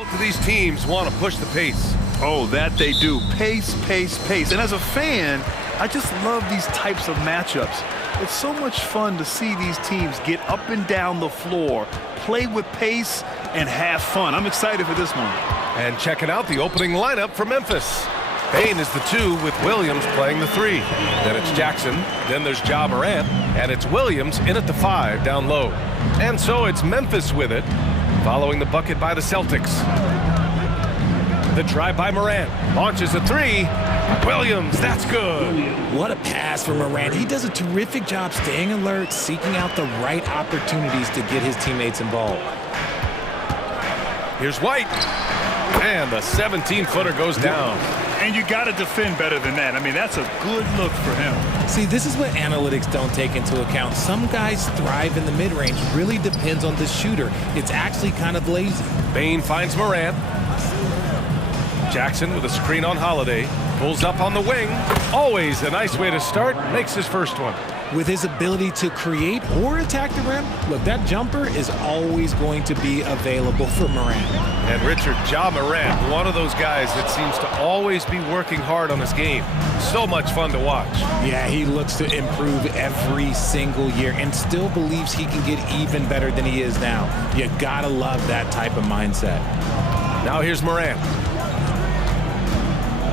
Both of these teams want to push the pace. Oh, that they do. Pace, pace, pace. And as a fan, I just love these types of matchups. It's so much fun to see these teams get up and down the floor, play with pace, and have fun. I'm excited for this one. And checking out the opening lineup for Memphis. Bain is the 2 with Williams playing the 3. Then it's Jackson, then there's Ja Morant, and it's Williams in at the 5 down low. And so it's Memphis with it, following the bucket by the Celtics. The drive by Morant, launches a 3. Williams, that's good. What a pass for Morant. He does a terrific job staying alert, seeking out the right opportunities to get his teammates involved. Here's White, and the 17-footer goes down. And you got to defend better than that. I mean, that's a good look for him. See, this is what analytics don't take into account. Some guys thrive in the mid-range. Really depends on the shooter. It's actually kind of lazy. Bain finds Morant. Jackson with a screen on Holiday. Pulls up on the wing. Always a nice way to start. Makes his first one. With his ability to create or attack the rim, look, that jumper is always going to be available for Morant. And Richard, Ja Morant, one of those guys that seems to always be working hard on his game. So much fun to watch. Yeah, he looks to improve every single year and still believes he can get even better than he is now. You gotta love that type of mindset. Now here's Morant.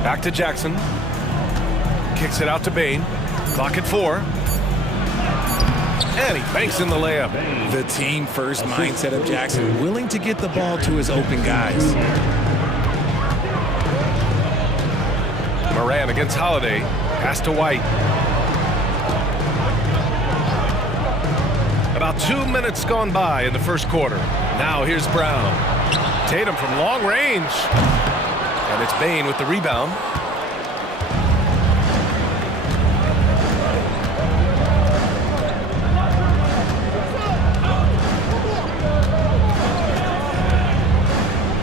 Back to Jackson. Kicks it out to Bain. Clock at 4. And he banks in the layup. The team first mindset of Jackson, willing to get the ball to his open guys. Morant against Holiday. Pass to White. About 2 minutes gone by in the first quarter. Now here's Brown. Tatum from long range. And it's Bain with the rebound.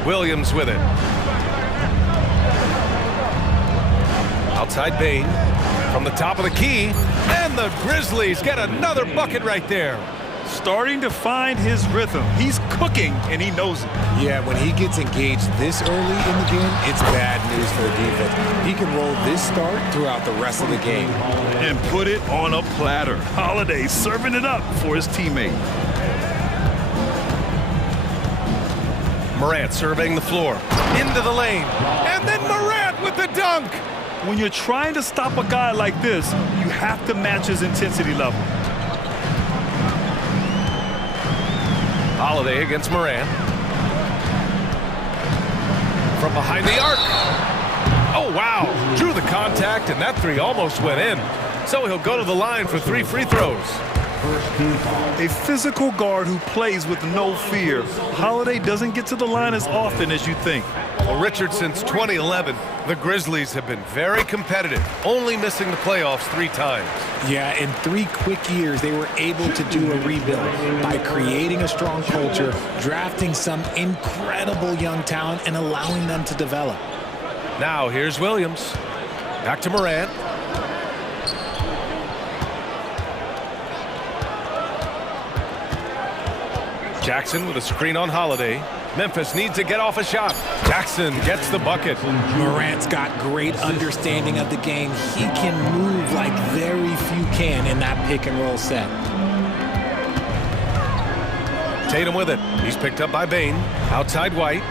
Williams with it. Outside Bain from the top of the key, and the Grizzlies get another bucket right there. Starting to find his rhythm. He's cooking, and he knows it. Yeah, when he gets engaged this early in the game, it's bad news for the defense. He can roll this start throughout the rest of the game. And put it on a platter. Holiday serving it up for his teammate. Morant surveying the floor. Into the lane. And then Morant with the dunk. When you're trying to stop a guy like this, you have to match his intensity level. Holiday against Morant. From behind the arc. Oh, wow. Drew the contact, and that 3 almost went in. So he'll go to the line for 3 free throws. A physical guard who plays with no fear. Holiday doesn't get to the line as often as you think. Well, Richard, since 2011, the Grizzlies have been very competitive, only missing the playoffs 3 times. Yeah, in 3 quick years, they were able to do a rebuild by creating a strong culture, drafting some incredible young talent, and allowing them to develop. Now, here's Williams. Back to Morant. Jackson with a screen on Holiday. Memphis needs to get off a shot. Jackson gets the bucket. Morant's got great understanding of the game. He can move like very few can in that pick and roll set. Tatum with it. He's picked up by Bain. Outside White.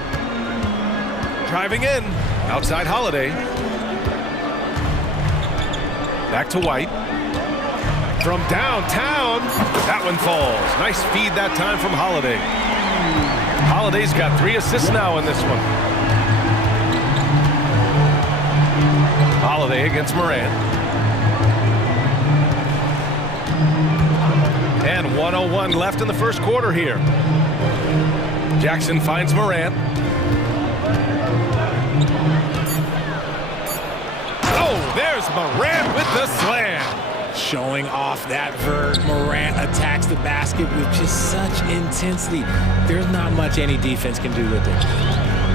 Driving in. Outside Holiday. Back to White. From downtown. That one falls. Nice feed that time from Holiday. Holiday's got 3 assists now in this one. Holiday against Morant. And 1:01 left in the first quarter here. Jackson finds Morant. Oh, there's Morant with the slam. Showing off that vert, Morant attacks the basket with just such intensity. There's not much any defense can do with it.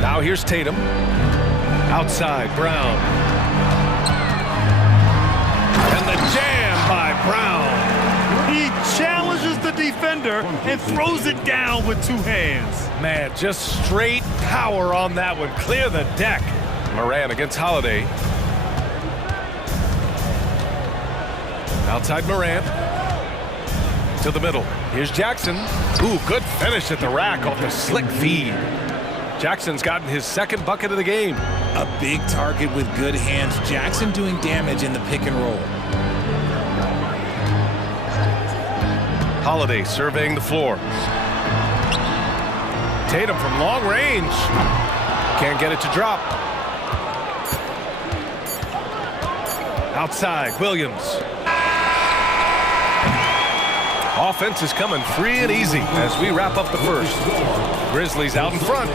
Now here's Tatum. Outside, Brown. And the jam by Brown. He challenges the defense. defender and throws it down with two hands. Man, just straight power on that one. Clear the deck. Moran against Holiday. Outside Moran. To the middle. Here's Jackson. Ooh, good finish at the rack off the slick feed. Jackson's gotten his second bucket of the game. A big target with good hands. Jackson doing damage in the pick and roll. Holiday surveying the floor. Tatum from long range. Can't get it to drop. Outside, Williams. Offense is coming free and easy as we wrap up the first. Grizzlies out in front.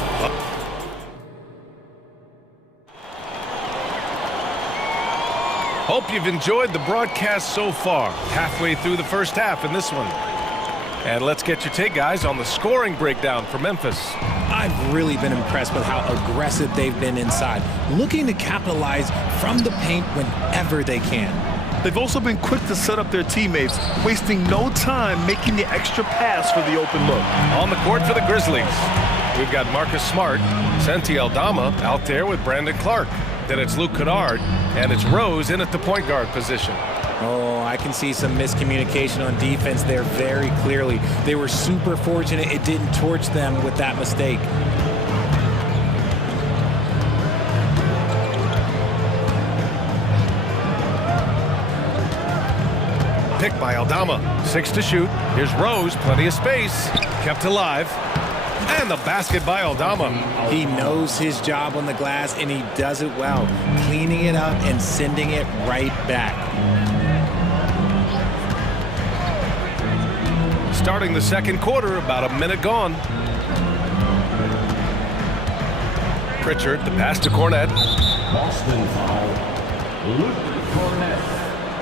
Hope you've enjoyed the broadcast so far. Halfway through the first half in this one. And let's get your take, guys, on the scoring breakdown for Memphis. I've really been impressed with how aggressive they've been inside, looking to capitalize from the paint whenever they can. They've also been quick to set up their teammates, wasting no time making the extra pass for the open look. On the court for the Grizzlies, we've got Marcus Smart, Santi Aldama out there with Brandon Clark. Then it's Luke Kennard, and it's Rose in at the point guard position. Oh, I can see some miscommunication on defense there very clearly. They were super fortunate it didn't torch them with that mistake. Pick by Aldama. 6 to shoot. Here's Rose. Plenty of space. Kept alive. And the basket by Aldama. He knows his job on the glass, and he does it well. Cleaning it up and sending it right back. Starting the second quarter, about a minute gone. Pritchard, the pass to Cornette. Boston foul. Luke Cornette.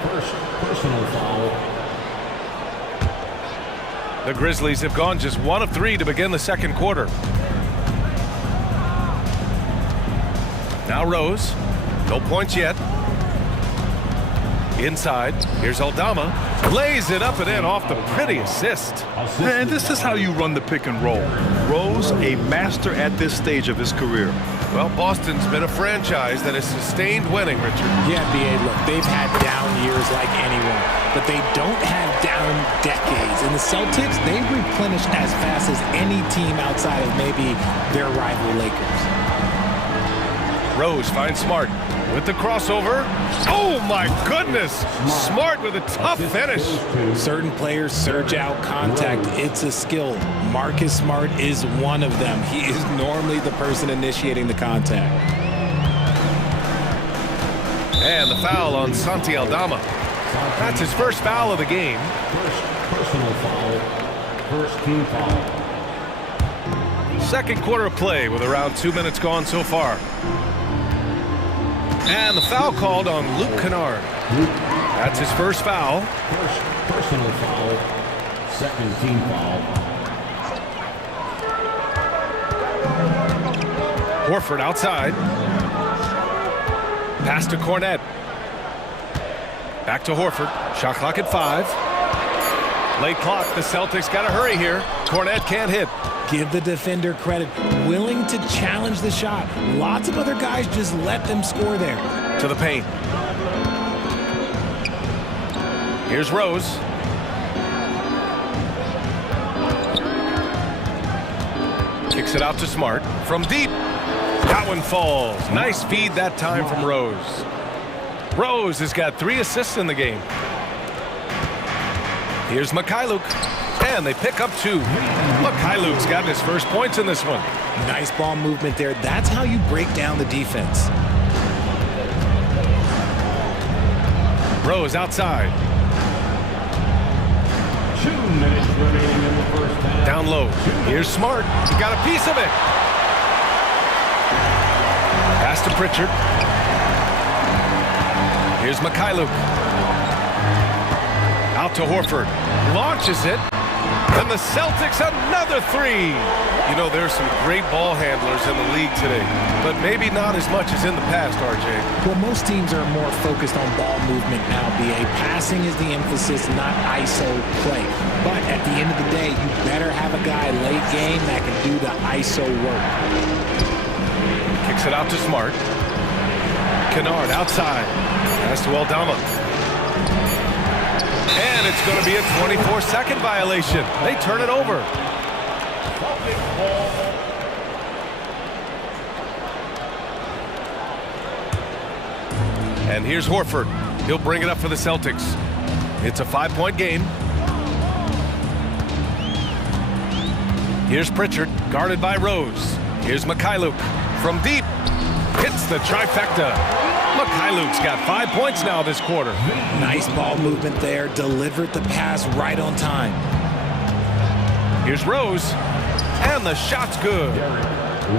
First personal foul. The Grizzlies have gone just 1 of 3 to begin the second quarter. Now Rose. No points yet. Inside. Here's Aldama. Lays it up and in off the pretty assist. And this is how you run the pick and roll. Rose, a master at this stage of his career. Well, Boston's been a franchise that has sustained winning, Richard. Yeah, B.A., look, they've had down years like anyone, but they don't have down decades. And the Celtics, they replenish as fast as any team outside of maybe their rival Lakers. Rose finds Smart with the crossover. Oh, my goodness! Smart with a tough finish. Certain players surge out contact. It's a skill. Marcus Smart is one of them. He is normally the person initiating the contact. And the foul on Santi Aldama. That's his first foul of the game. First personal foul. First team foul. Second quarter of play with around 2 minutes gone so far. And the foul called on Luke Kennard. That's his first foul. First personal foul. Second team foul. Horford outside. Pass to Cornette. Back to Horford. Shot clock at 5. Late clock. The Celtics got to hurry here. Cornette can't hit. Give the defender credit. Willing to challenge the shot. Lots of other guys just let them score there. To the paint. Here's Rose. Kicks it out to Smart. From deep. That one falls. Nice feed that time from Rose. Rose has got 3 assists in the game. Here's Mikhailuk. And they pick up 2. Mikhailuk's gotten his first points in this one. Nice ball movement there. That's how you break down the defense. Rose outside. 2 minutes remaining in the first half. Down low. Here's Smart. He got a piece of it. Pass to Pritchard. Here's Mikhailuk. Out to Horford. Launches it. And the Celtics another three. You know, there's some great ball handlers in the league today, but maybe not as much as in the past, RJ. Well, most teams are more focused on ball movement now, BA. Passing is the emphasis, not ISO play. But at the end of the day, you better have a guy late game that can do the ISO work. Kicks it out to Smart. Kennard outside. Pass to Aldama. And it's going to be a 24-second violation. They turn it over. And here's Horford. He'll bring it up for the Celtics. It's a 5-point game. Here's Pritchard, guarded by Rose. Here's Mikhailuk from deep. Hits the trifecta. Mikhailuk's got 5 points now this quarter. Nice ball movement there. Delivered the pass right on time. Here's Rose. And the shot's good.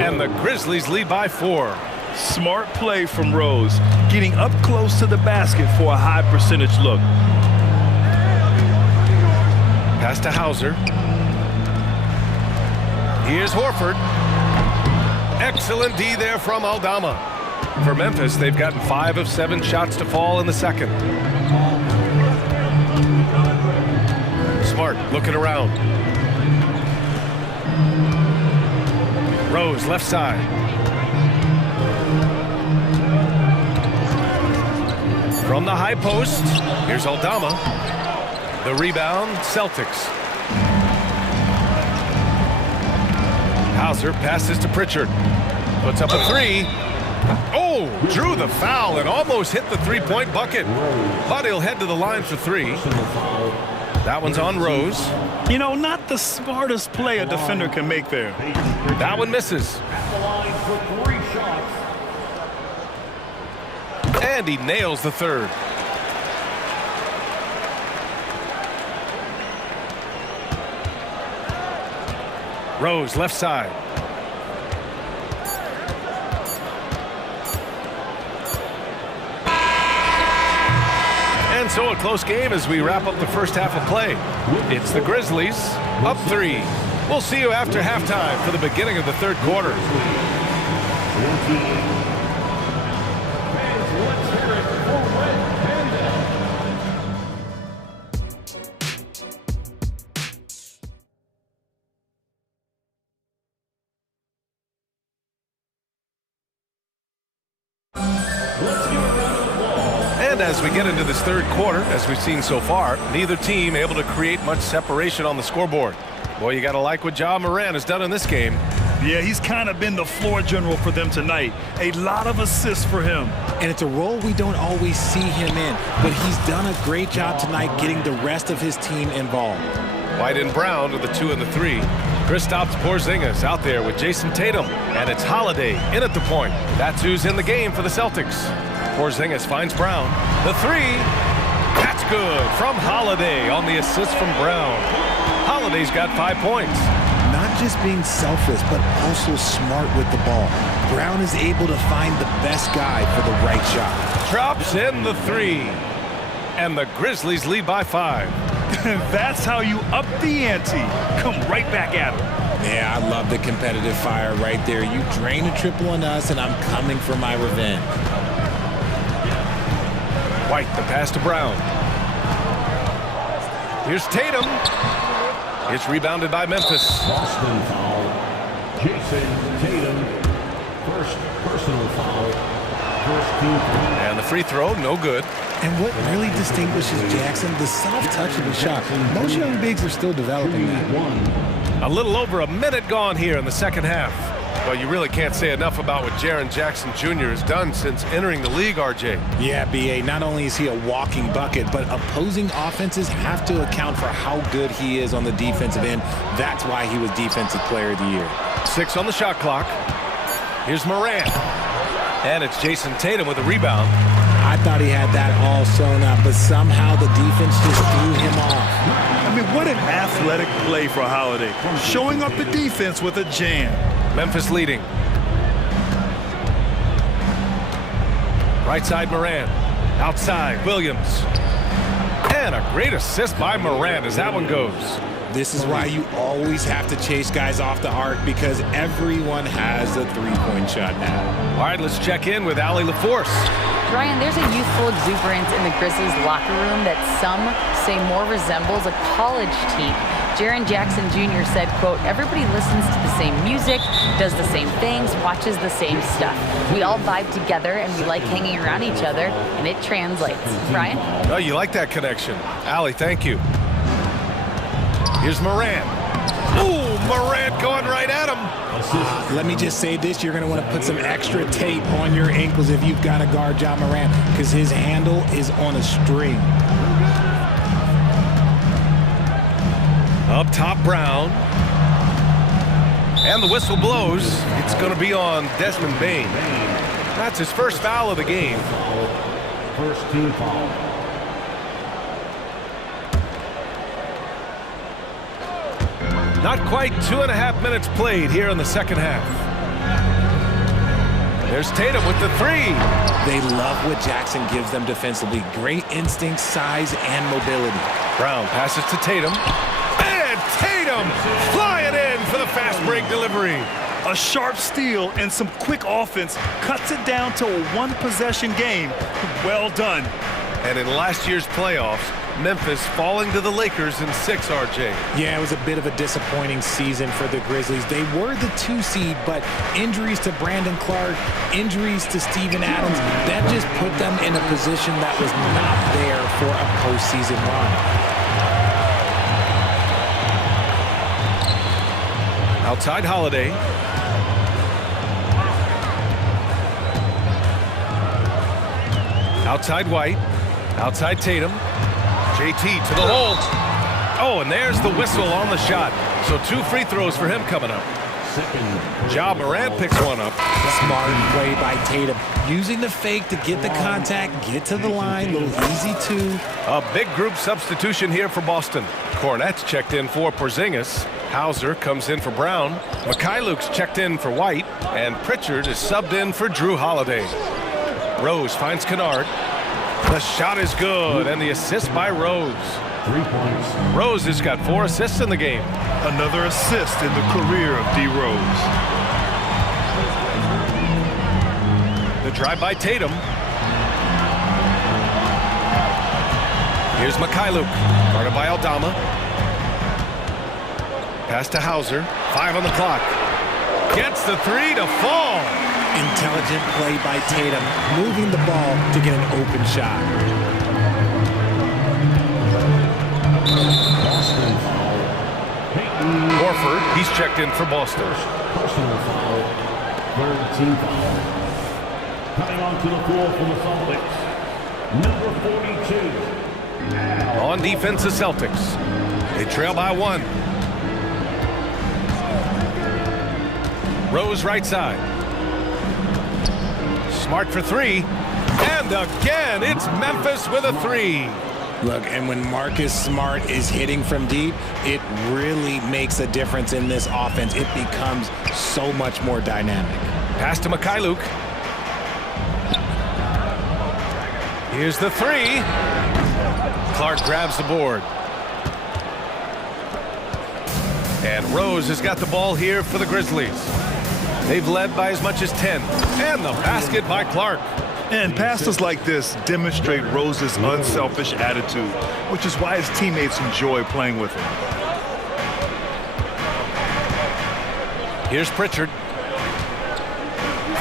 And the Grizzlies lead by 4. Smart play from Rose, getting up close to the basket for a high percentage look. Pass to Hauser. Here's Horford. Excellent D there from Aldama. For Memphis, they've gotten 5 of 7 shots to fall in the second. Smart looking around. Rose left side. From the high post, here's Aldama. The rebound, Celtics. Hauser passes to Pritchard. Puts up a 3. Oh, drew the foul and almost hit the 3-point bucket. But he'll head to the line for 3. That one's on Rose. You know, not the smartest play a defender can make there. That one misses. And he nails the third. Rose left side. And so a close game as we wrap up the first half of play. It's the Grizzlies up 3. We'll see you after halftime for the beginning of the third quarter. And as we get into this third quarter, as we've seen so far, neither team able to create much separation on the scoreboard. Boy, you got to like what Ja Morant has done in this game. Yeah, he's kind of been the floor general for them tonight. A lot of assists for him. And it's a role we don't always see him in, but he's done a great job tonight getting the rest of his team involved. White and Brown to the 2 and the 3. Kristaps Porzingis out there with Jason Tatum. And it's Holiday in at the point. That's who's in the game for the Celtics. Porzingis finds Brown. The 3. That's good from Holiday on the assist from Brown. Holiday's got 5 points. Not just being selfless, but also smart with the ball. Brown is able to find the best guy for the right shot. Drops in the 3. And the Grizzlies lead by 5. That's how you up the ante. Come right back at him. Yeah, I love the competitive fire right there. You drain a triple on us, and I'm coming for my revenge. White, the pass to Brown. Here's Tatum. It's rebounded by Memphis. Boston foul. Jason Tatum. First personal foul. First team foul. And the free throw, no good. And what really distinguishes Jackson, the soft touch of the shot. Most young bigs are still developing that. A little over a minute gone here in the second half. Well, you really can't say enough about what Jaren Jackson Jr. has done since entering the league, RJ. Yeah, BA, not only is he a walking bucket, but opposing offenses have to account for how good he is on the defensive end. That's why he was Defensive Player of the Year. 6 on the shot clock. Here's Morant. And it's Jason Tatum with a rebound. I thought he had that all sewn up, but somehow the defense just threw him off. I mean, what an athletic play for Holiday. Showing up the defense with a jam. Memphis leading. Right side Morant. Outside Williams. And a great assist by Morant as that one goes. This is why you always have to chase guys off the arc, because everyone has a three-point shot now. All right, let's check in with Allie LaForce. Ryan, there's a youthful exuberance in the Grizzlies locker room that some say more resembles a college team. Jaren Jackson Jr. said, quote, everybody listens to the same music, does the same things, watches the same stuff. We all vibe together and we like hanging around each other, and it translates. Brian? Oh, you like that connection. Allie, thank you. Here's Morant. Ooh, Morant going right at him. Let me just say this, you're going to want to put some extra tape on your ankles if you've got to guard Ja Morant, because his handle is on a string. Up top, Brown. And the whistle blows. It's going to be on Desmond Bane. That's his first foul of the game. First team foul. Not quite 2.5 minutes played here in the second half. There's Tatum with the three. They love what Jackson gives them defensively. Great instinct, size, and mobility. Brown passes to Tatum. And Tatum flying in for the fast break delivery. A sharp steal and some quick offense cuts it down to a one-possession game. Well done. And in last year's playoffs, Memphis falling to the Lakers in 6, RJ. Yeah, it was a bit of a disappointing season for the Grizzlies. They were the 2 seed, but injuries to Brandon Clark, injuries to Steven Adams, that just put them in a position that was not there for a postseason run. Outside Holiday. Outside White. Outside Tatum. JT to the hole. Oh, and there's the whistle on the shot. So 2 free throws for him coming up. Ja Morant picks one up. Smart play by Tatum. Using the fake to get the contact, get to the line, a little easy too. A big group substitution here for Boston. Cornette's checked in for Porzingis. Hauser comes in for Brown. Mikhailuk's checked in for White. And Pritchard is subbed in for Drew Holiday. Rose finds Kennard. The shot is good, and the assist by Rose. 3 points. Rose has got 4 assists in the game. Another assist in the career of D. Rose. The drive by Tatum. Here's Mikhailuk, guarded by Aldama. Pass to Hauser. 5 on the clock. Gets the 3 to fall. Intelligent play by Tatum, moving the ball to get an open shot. Boston foul. Horford, he's checked in for Boston. Personal foul. Third team foul. Coming onto the floor for the Celtics. Number 42. On defense, the Celtics. They trail by 1. Rose right side. Smart for 3. And again, it's Memphis with a 3. Look, and when Marcus Smart is hitting from deep, it really makes a difference in this offense. It becomes so much more dynamic. Pass to Mikhailuk. Here's the 3. Clark grabs the board. And Rose has got the ball here for the Grizzlies. They've led by as much as 10. And the basket by Clark. And passes like this demonstrate Rose's unselfish attitude, which is why his teammates enjoy playing with him. Here's Pritchard.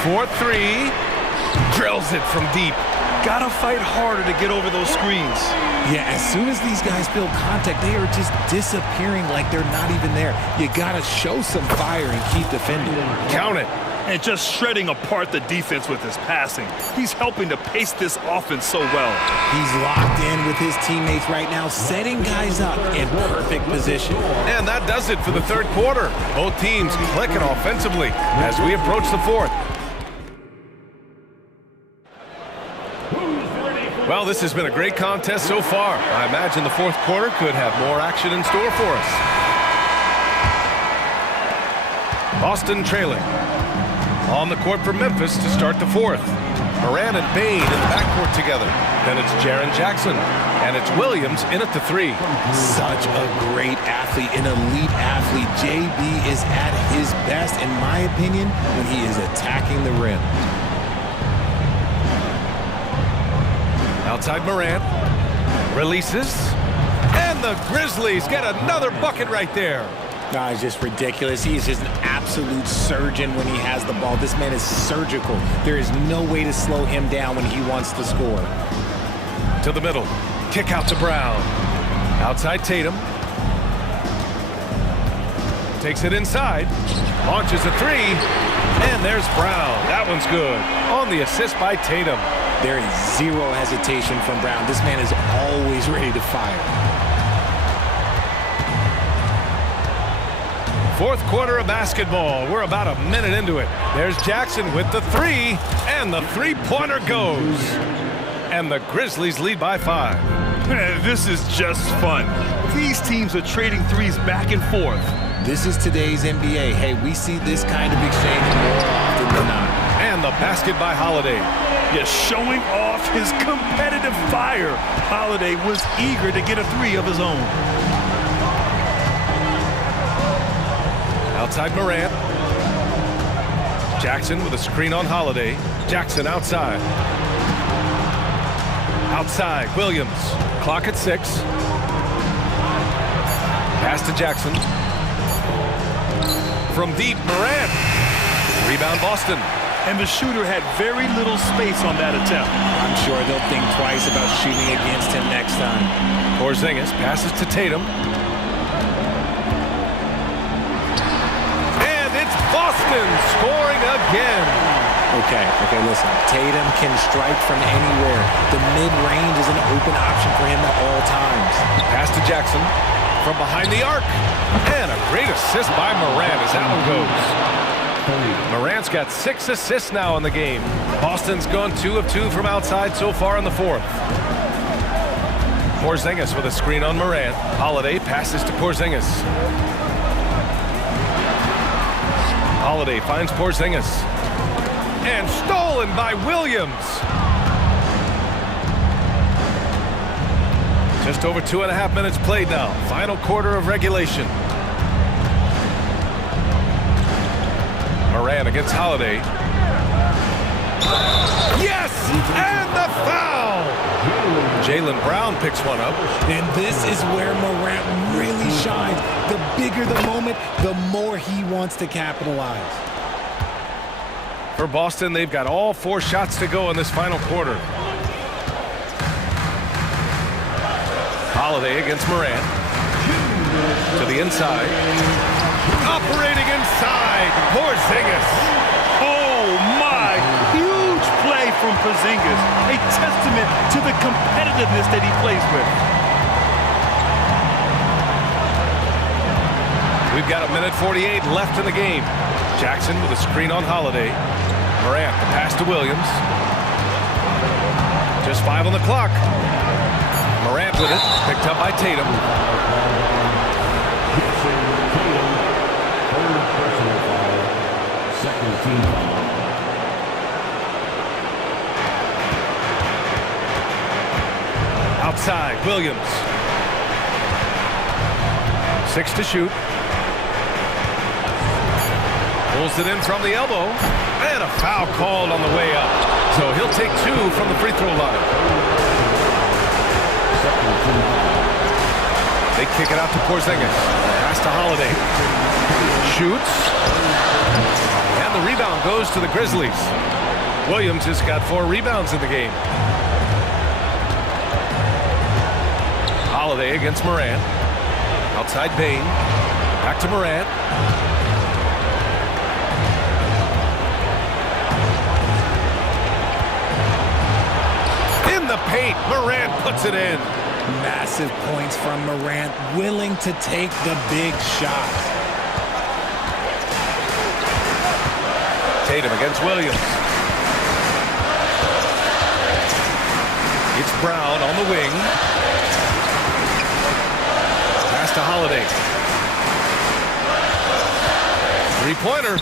4-3. Drills it from deep. Gotta fight harder to get over those screens. Yeah, as soon as these guys feel contact, they are just disappearing like they're not even there. You gotta show some fire and keep defending. Count it. And just shredding apart the defense with his passing. He's helping to pace this offense so well. He's locked in with his teammates right now, setting guys up in perfect position. And that does it for the third quarter. Both teams clicking offensively as we approach the fourth. Well, this has been a great contest so far. I imagine the fourth quarter could have more action in store for us. Boston trailing. On the court for Memphis to start the fourth. Moran and Bain in the backcourt together. Then it's Jaren Jackson. And it's Williams in at the three. Such a great athlete, an elite athlete. JB is at his best, in my opinion, when he is attacking the rim. Outside Morant. Releases. And the Grizzlies get another bucket right there. No, it's just ridiculous. He is just an absolute surgeon when he has the ball. This man is surgical. There is no way to slow him down when he wants to score. To the middle. Kick out to Brown. Outside Tatum. Takes it inside. Launches a three. And there's Brown. That one's good. On the assist by Tatum. There is zero hesitation from Brown. This man is always ready to fire. Fourth quarter of basketball. We're about a minute into it. There's Jackson with the three, and the three-pointer goes. And the Grizzlies lead by 5. Man, this is just fun. These teams are trading threes back and forth. This is today's NBA. Hey, we see this kind of exchange more often than not. And the basket by Holiday. Yeah, showing off his competitive fire. Holiday was eager to get a three of his own. Outside Morant. Jackson with a screen on Holiday. Jackson outside. Outside, Williams. Clock at 6. Pass to Jackson. From deep, Morant. Rebound, Boston. And the shooter had very little space on that attempt. I'm sure they'll think twice about shooting against him next time. Porzingis passes to Tatum. Boston scoring again. Okay, listen. Tatum can strike from anywhere. The mid-range is an open option for him at all times. Pass to Jackson from behind the arc. And a great assist by Morant as that one goes. Morant's got 6 assists now in the game. Boston's gone 2 of 2 from outside so far in the fourth. Porzingis with a screen on Morant. Holiday passes to Porzingis. Holiday finds Porzingis. And stolen by Williams. Just over 2.5 minutes played now. Final quarter of regulation. Morant against Holiday. Yes! And the foul! Jaylen Brown picks one up. And this is where Morant really shines. The bigger the moment, the more he wants to capitalize. For Boston, they've got all 4 shots to go in this final quarter. Holiday against Morant. To the inside. Operating inside. Porzingis. Oh, my. Huge play from Porzingis. A testament to the competitiveness that he plays with. We've got 1:48 left in the game. Jackson with a screen on Holiday. Morant, the pass to Williams. Just 5 on the clock. Morant with it, picked up by Tatum. Outside, Williams. 6 to shoot. Pulls it in from the elbow. And a foul called on the way up. So he'll take 2 from the free throw line. They kick it out to Porzingis. Pass to Holiday. Shoots. And the rebound goes to the Grizzlies. Williams has got 4 rebounds in the game. Holiday against Morant. Outside Bain. Back to Morant. In the paint, Morant puts it in. Massive points from Morant, willing to take the big shot. Tatum against Williams. It's Brown on the wing. Pass to Holiday. Three-pointer.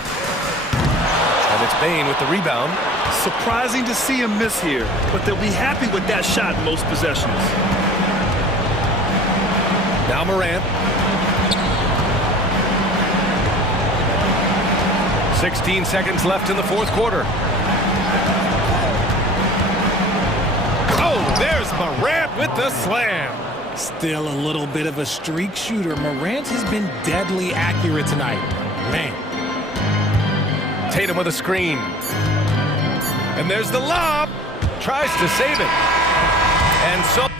And And it's Bain with the rebound. Surprising to see him miss here, but they'll be happy with that shot in most possessions. Now Morant. 16 seconds left in the fourth quarter. Oh, there's Morant with the slam. Still a little bit of a streak shooter. Morant has been deadly accurate tonight. Man. Tatum with a screen. And there's the lob. Tries to save it. And so...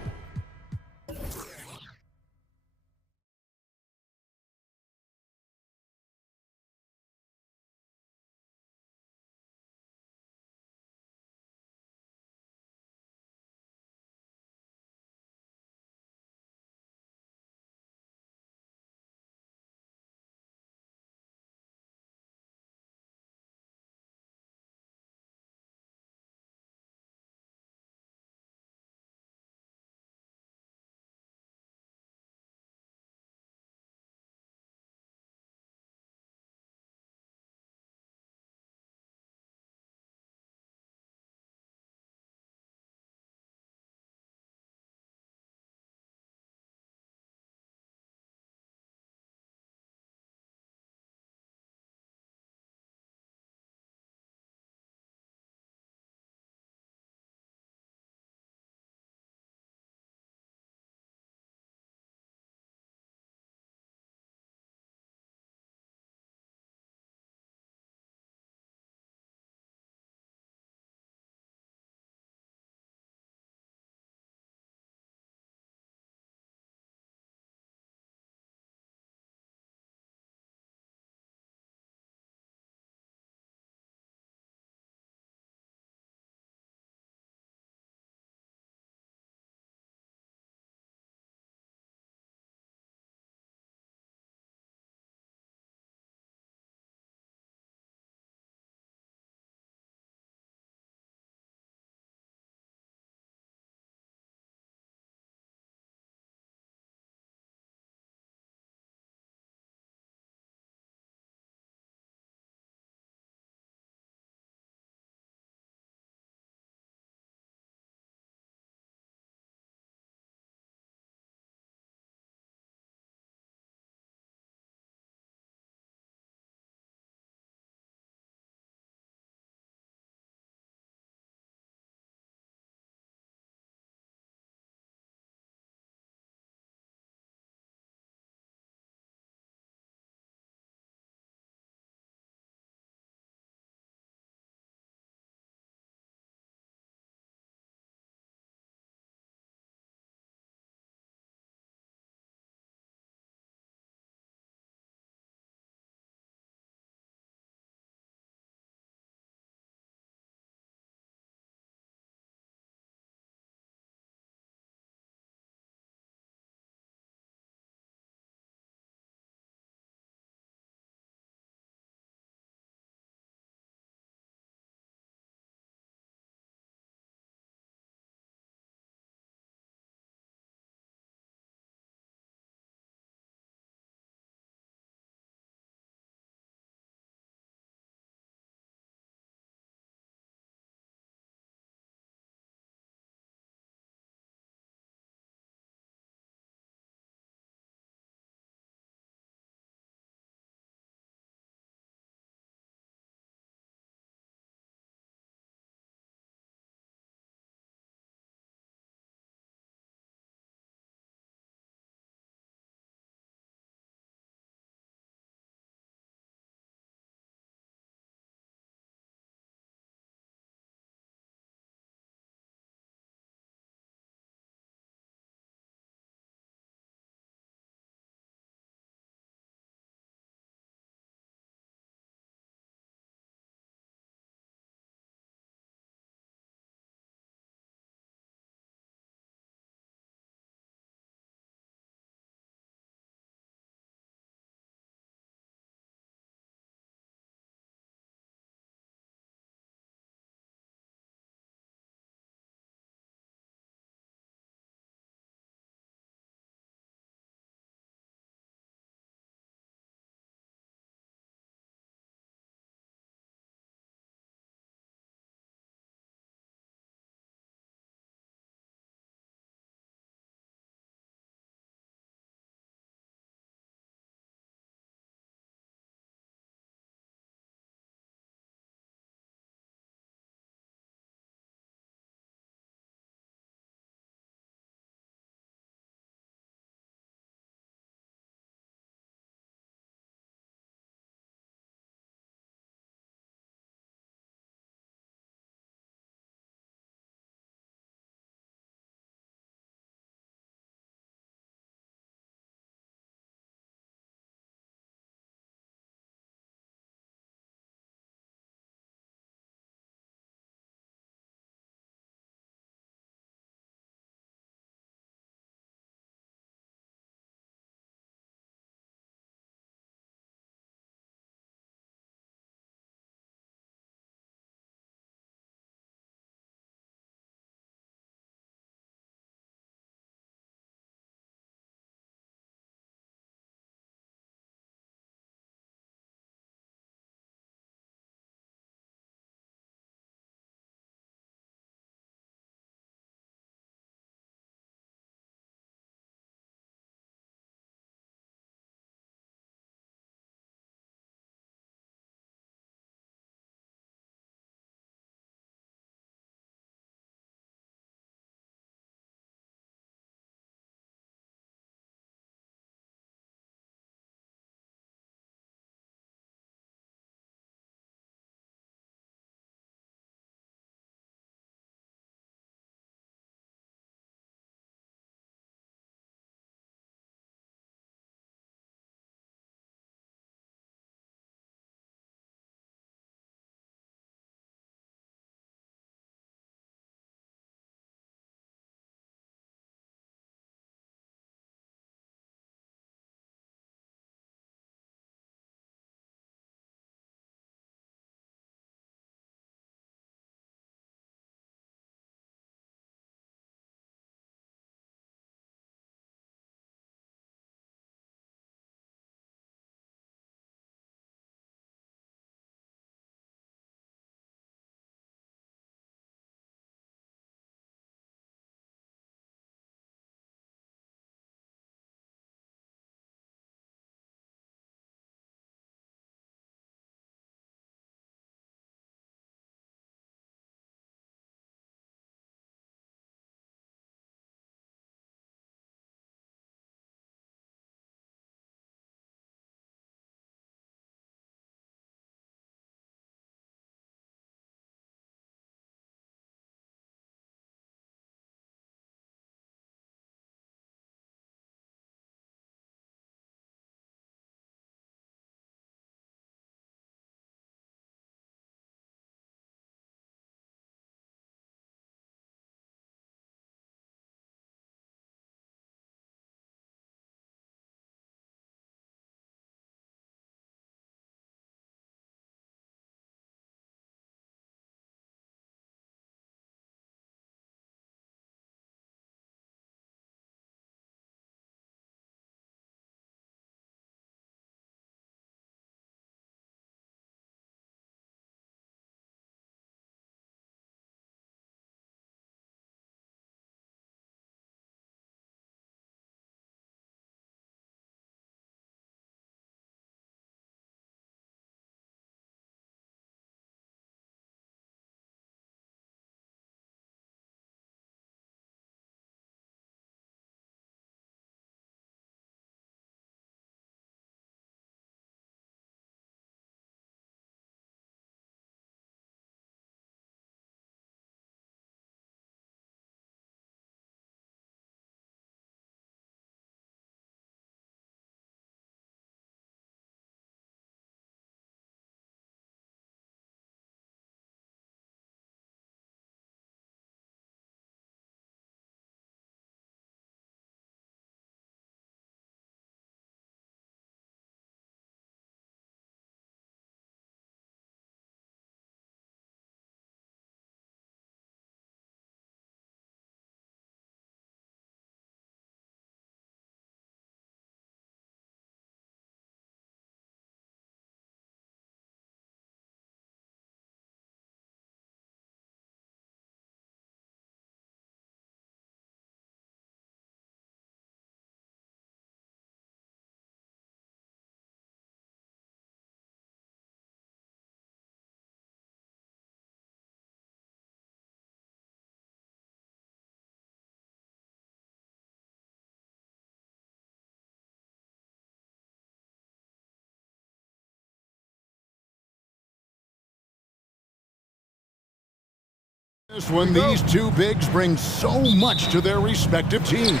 This one, these two bigs bring so much to their respective teams.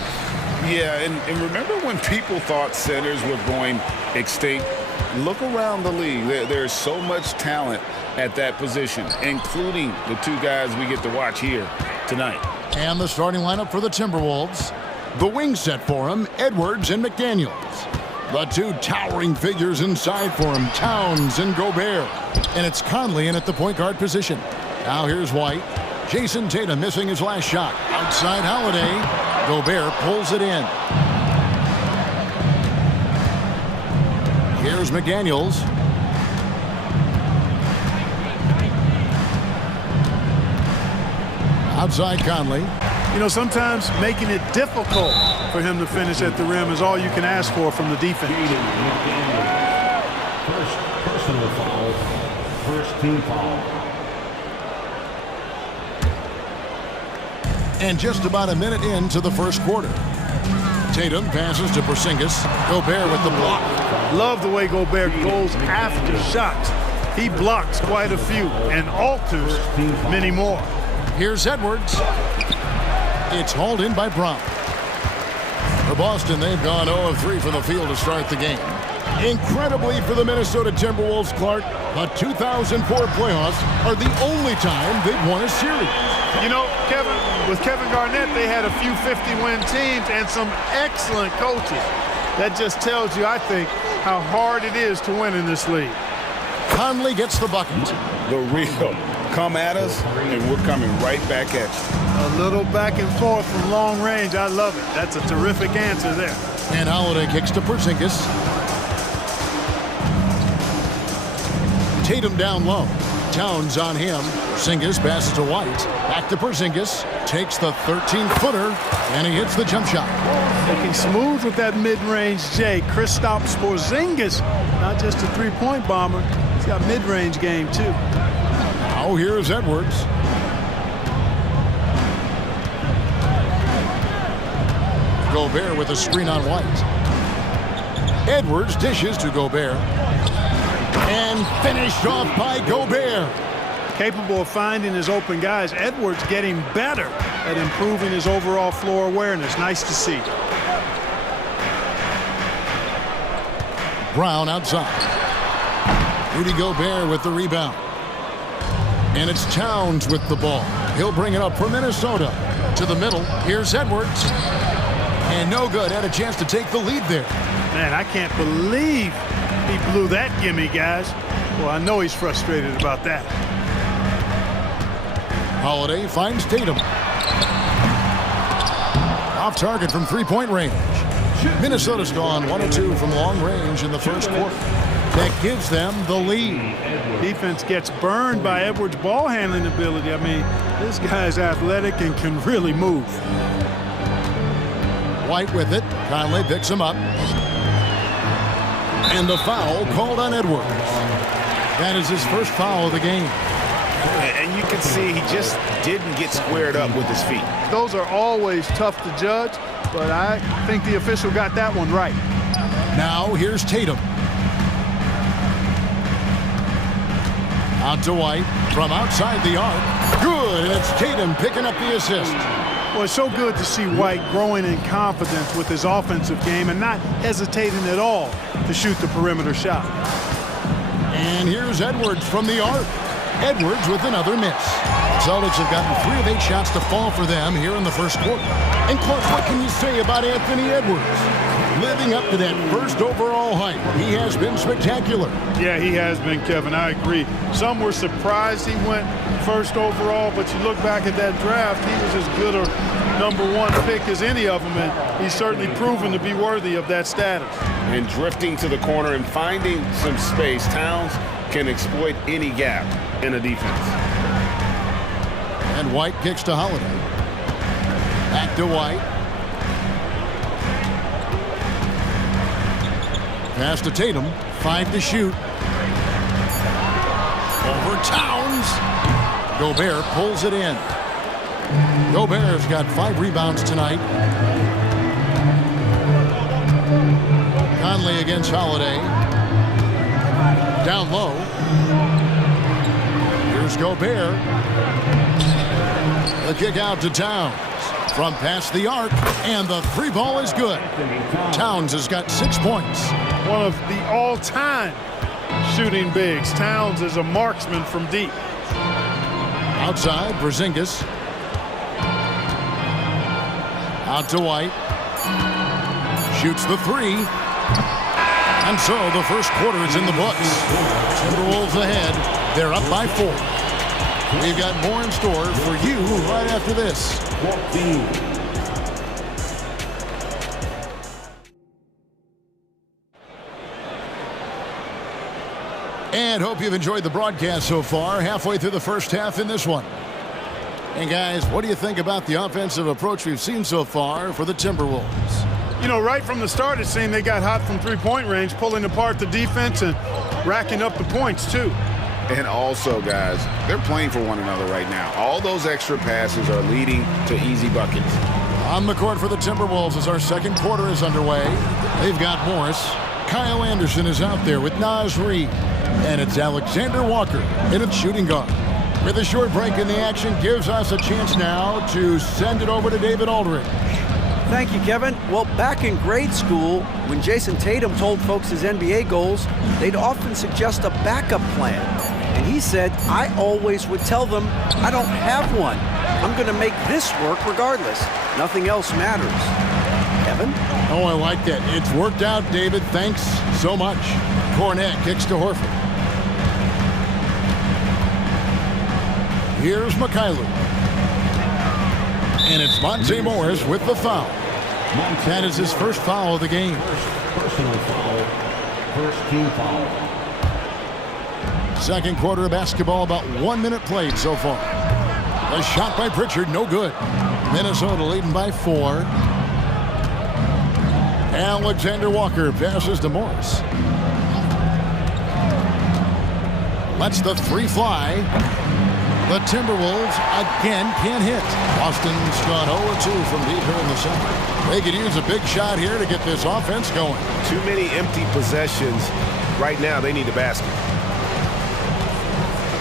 Yeah, and remember when people thought centers were going extinct? Look around the league. There's so much talent at that position, including the two guys we get to watch here tonight. And the starting lineup for the Timberwolves. The wings set for him, Edwards and McDaniels. The two towering figures inside for him, Towns and Gobert. And it's Conley in at the point guard position. Now here's White. Jason Tatum missing his last shot. Outside Holiday. Gobert pulls it in. Here's McDaniels. Outside Conley. You know, sometimes making it difficult for him to finish at the rim is all you can ask for from the defense. First personal foul. First team foul. And just about a minute into the first quarter. Tatum passes to Porzingis. Gobert with the block. Love the way Gobert goes after shots. He blocks quite a few and alters many more. Here's Edwards. It's hauled in by Brown. For Boston, they've gone 0 of 3 from the field to start the game. Incredibly for the Minnesota Timberwolves, Clark, the 2004 playoffs are the only time they've won a series. You know, Kevin, with Kevin Garnett, they had a few 50-win teams and some excellent coaches. That just tells you, I think, how hard it is to win in this league. Conley gets the bucket. The real come at us, and we're coming right back at you. A little back and forth from long range. I love it. That's a terrific answer there. And Holiday kicks to Porzingis. Tatum down low. Towns on him. Porzingis passes to White. Back to Porzingis. Takes the 13-footer, and he hits the jump shot. Looking smooth with that mid-range J. Kristaps Porzingis, not just a three-point bomber. He's got mid-range game, too. Now here's Edwards. Gobert with a screen on White. Edwards dishes to Gobert. And finished off by Gobert. Capable of finding his open guys. Edwards getting better at improving his overall floor awareness. Nice to see. Brown outside. Rudy Gobert with the rebound. And it's Towns with the ball. He'll bring it up for Minnesota. To the middle. Here's Edwards. And no good. Had a chance to take the lead there. Man, I can't believe he blew that gimme, guys. Well, I know he's frustrated about that. Holiday finds Tatum. Off target from three-point range. Minnesota's gone 1 of 2 from long range in the first quarter. That gives them the lead. Defense gets burned by Edwards' ball handling ability. I mean, this guy's athletic and can really move. White with it. Conley picks him up. And the foul called on Edwards. That is his first foul of the game. And you can see he just didn't get squared up with his feet. Those are always tough to judge, but I think the official got that one right. Now here's Tatum. Out to White from outside the arc. Good, and it's Tatum picking up the assist. Well, it's so good to see White growing in confidence with his offensive game and not hesitating at all to shoot the perimeter shot. And here's Edwards from the arc. Edwards with another miss. Celtics have gotten 3 of 8 shots to fall for them here in the first quarter. And Clark, what can you say about Anthony Edwards? Living up to that first overall hype, he has been spectacular. Yeah, he has been, Kevin. I agree. Some were surprised he went first overall, but you look back at that draft, he was as good a #1 pick as any of them, and he's certainly proven to be worthy of that status. And drifting to the corner and finding some space, Towns can exploit any gap in a defense. And White kicks to Holiday. Back to White. Pass to Tatum. 5 to shoot. Over Towns. Gobert pulls it in. Gobert's got 5 rebounds tonight. Conley against Holiday. Down low. Here's Gobert. The kick out to Towns. From past the arc, and the three ball is good. Towns has got 6 points. One of the all-time shooting bigs. Towns is a marksman from deep. Outside, Porzingis. Out to White. Shoots the three. And so the first quarter is in the books. Timberwolves ahead. They're up by 4. We've got more in store for you right after this. And hope you've enjoyed the broadcast so far. Halfway through the first half in this one. And guys, what do you think about the offensive approach we've seen so far for the Timberwolves? You know, right from the start, it seemed they got hot from three-point range, pulling apart the defense and racking up the points, too. And also, guys, they're playing for one another right now. All those extra passes are leading to easy buckets. On the court for the Timberwolves as our second quarter is underway. They've got Morris. Kyle Anderson is out there with Naz Reid. And it's Alexander Walker in its shooting guard. With a short break in the action, gives us a chance now to send it over to David Aldridge. Thank you, Kevin. Well, back in grade school, when Jason Tatum told folks his NBA goals, they'd often suggest a backup plan. And he said, I always would tell them, I don't have one. I'm going to make this work regardless. Nothing else matters. Kevin? Oh, I like that. It's worked out, David. Thanks so much. Cornette kicks to Horford. Here's Mikhailuk. And it's Monte Morris with the foul. That is his first foul of the game. Personal foul. First team foul. Second quarter of basketball, about 1 minute played so far. A shot by Pritchard, no good. Minnesota leading by 4. Alexander Walker passes to Morris. Lets the three fly. The Timberwolves again can't hit. Boston's gone 0-2 from deep here in the center. They could use a big shot here to get this offense going. Too many empty possessions. Right now, they need the basket.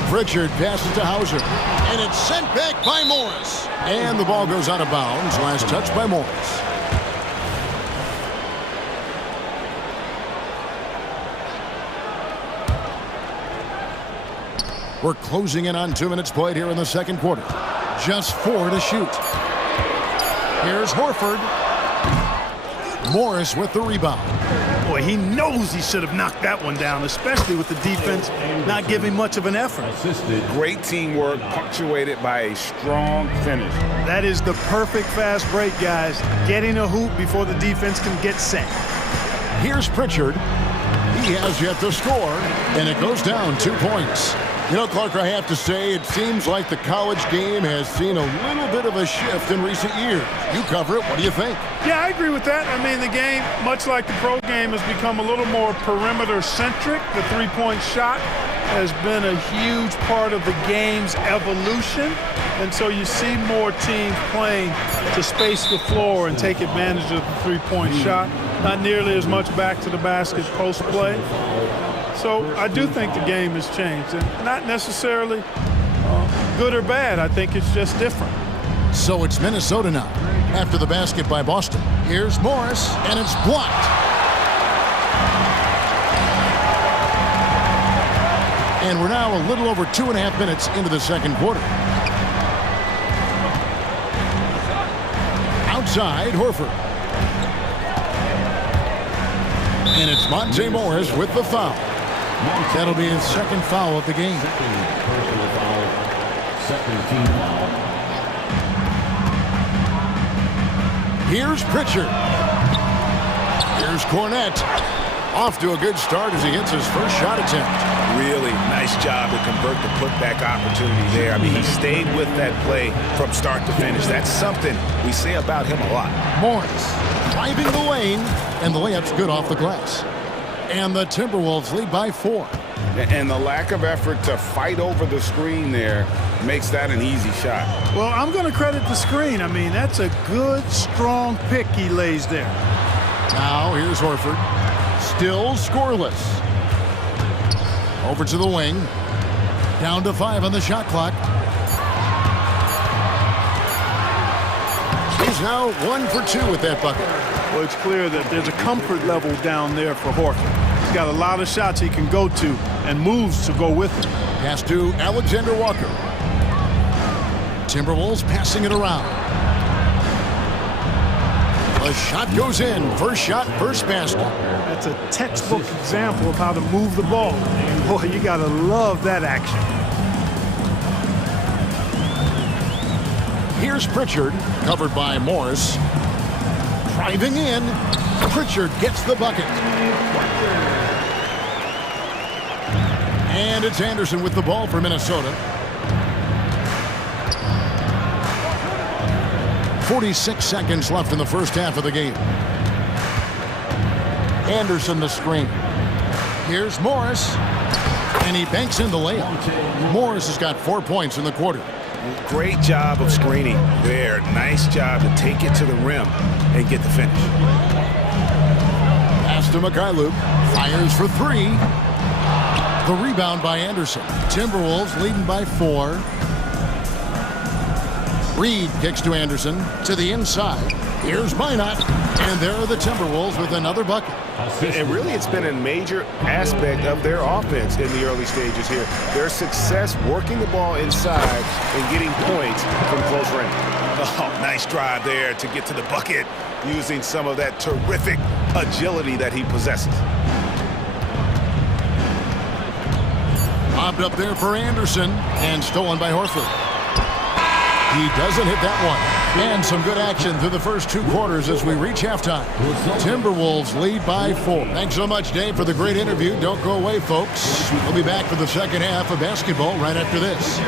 Pritchard passes to Hauser. And it's sent back by Morris. And the ball goes out of bounds. Last touch by Morris. We're closing in on 2 minutes played here in the second quarter. Just 4 to shoot. Here's Horford. Morris with the rebound. Boy, he knows he should have knocked that one down, especially with the defense not giving much of an effort. Great teamwork punctuated by a strong finish. That is the perfect fast break, guys. Getting a hoop before the defense can get set. Here's Pritchard. He has yet to score, and it goes down 2 points. You know, Clark, I have to say, it seems like the college game has seen a little bit of a shift in recent years. You cover it. What do you think? Yeah, I agree with that. I mean, the game, much like the pro game, has become a little more perimeter-centric. The three-point shot has been a huge part of the game's evolution. And so you see more teams playing to space the floor and take advantage of the three-point shot. Not nearly as much back to the basket post play. So I do think the game has changed, and not necessarily good or bad. I think it's just different. So it's Minnesota now. After the basket by Boston. Here's Morris, and it's blocked. And we're now a little over 2.5 minutes into the second quarter. Outside, Horford. And it's Monte Morris with the foul. That'll be his second foul of the game. Personal foul. Second team foul. Here's Pritchard. Here's Cornette. Off to a good start as he hits his first shot attempt. Really nice job to convert the putback opportunity there. I mean, he stayed with that play from start to finish. That's something we say about him a lot. Morris driving the lane, and the layup's good off the glass. And the Timberwolves lead by 4. And the lack of effort to fight over the screen there makes that an easy shot. Well, I'm going to credit the screen. I mean, that's a good, strong pick he lays there. Now, here's Horford. Still scoreless. Over to the wing. Down to 5 on the shot clock. is now 1 for 2 with that bucket. Well, it's clear that there's a comfort level down there for Horford. He's got a lot of shots he can go to and moves to go with it. Pass to Alexander Walker. Timberwolves passing it around. A shot goes in. First shot, first basket. That's a textbook example of how to move the ball. Boy, you got to love that action. Here's Pritchard, covered by Morris. Driving in. Pritchard gets the bucket. And it's Anderson with the ball for Minnesota. 46 seconds left in the first half of the game. Anderson the screen. Here's Morris. And he banks in the layup. Morris has got 4 points in the quarter. Great job of screening there. Nice job to take it to the rim and get the finish. Pass to Mikhailuk. Fires for 3. The rebound by Anderson. Timberwolves leading by 4. Reed kicks to Anderson to the inside. Here's Minot. And there are the Timberwolves with another bucket. And really, it's been a major aspect of their offense in the early stages here. Their success working the ball inside and getting points from close range. Oh, nice drive there to get to the bucket using some of that terrific agility that he possesses. Bobbed up there for Anderson and stolen by Horford. He doesn't hit that one. And some good action through the first 2 quarters as we reach halftime. Timberwolves lead by 4. Thanks so much, Dave, for the great interview. Don't go away, folks. We'll be back for the second half of basketball right after this.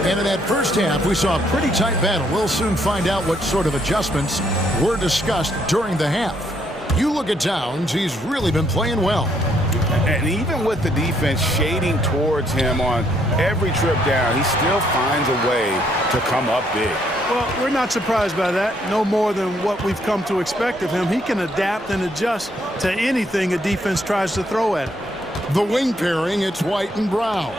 And in that first half, we saw a pretty tight battle. We'll soon find out what sort of adjustments were discussed during the half. You look at Towns, he's really been playing well. And even with the defense shading towards him on every trip down, he still finds a way to come up big. Well, we're not surprised by that. No more than what we've come to expect of him. He can adapt and adjust to anything a defense tries to throw at him. The wing pairing, it's White and Brown.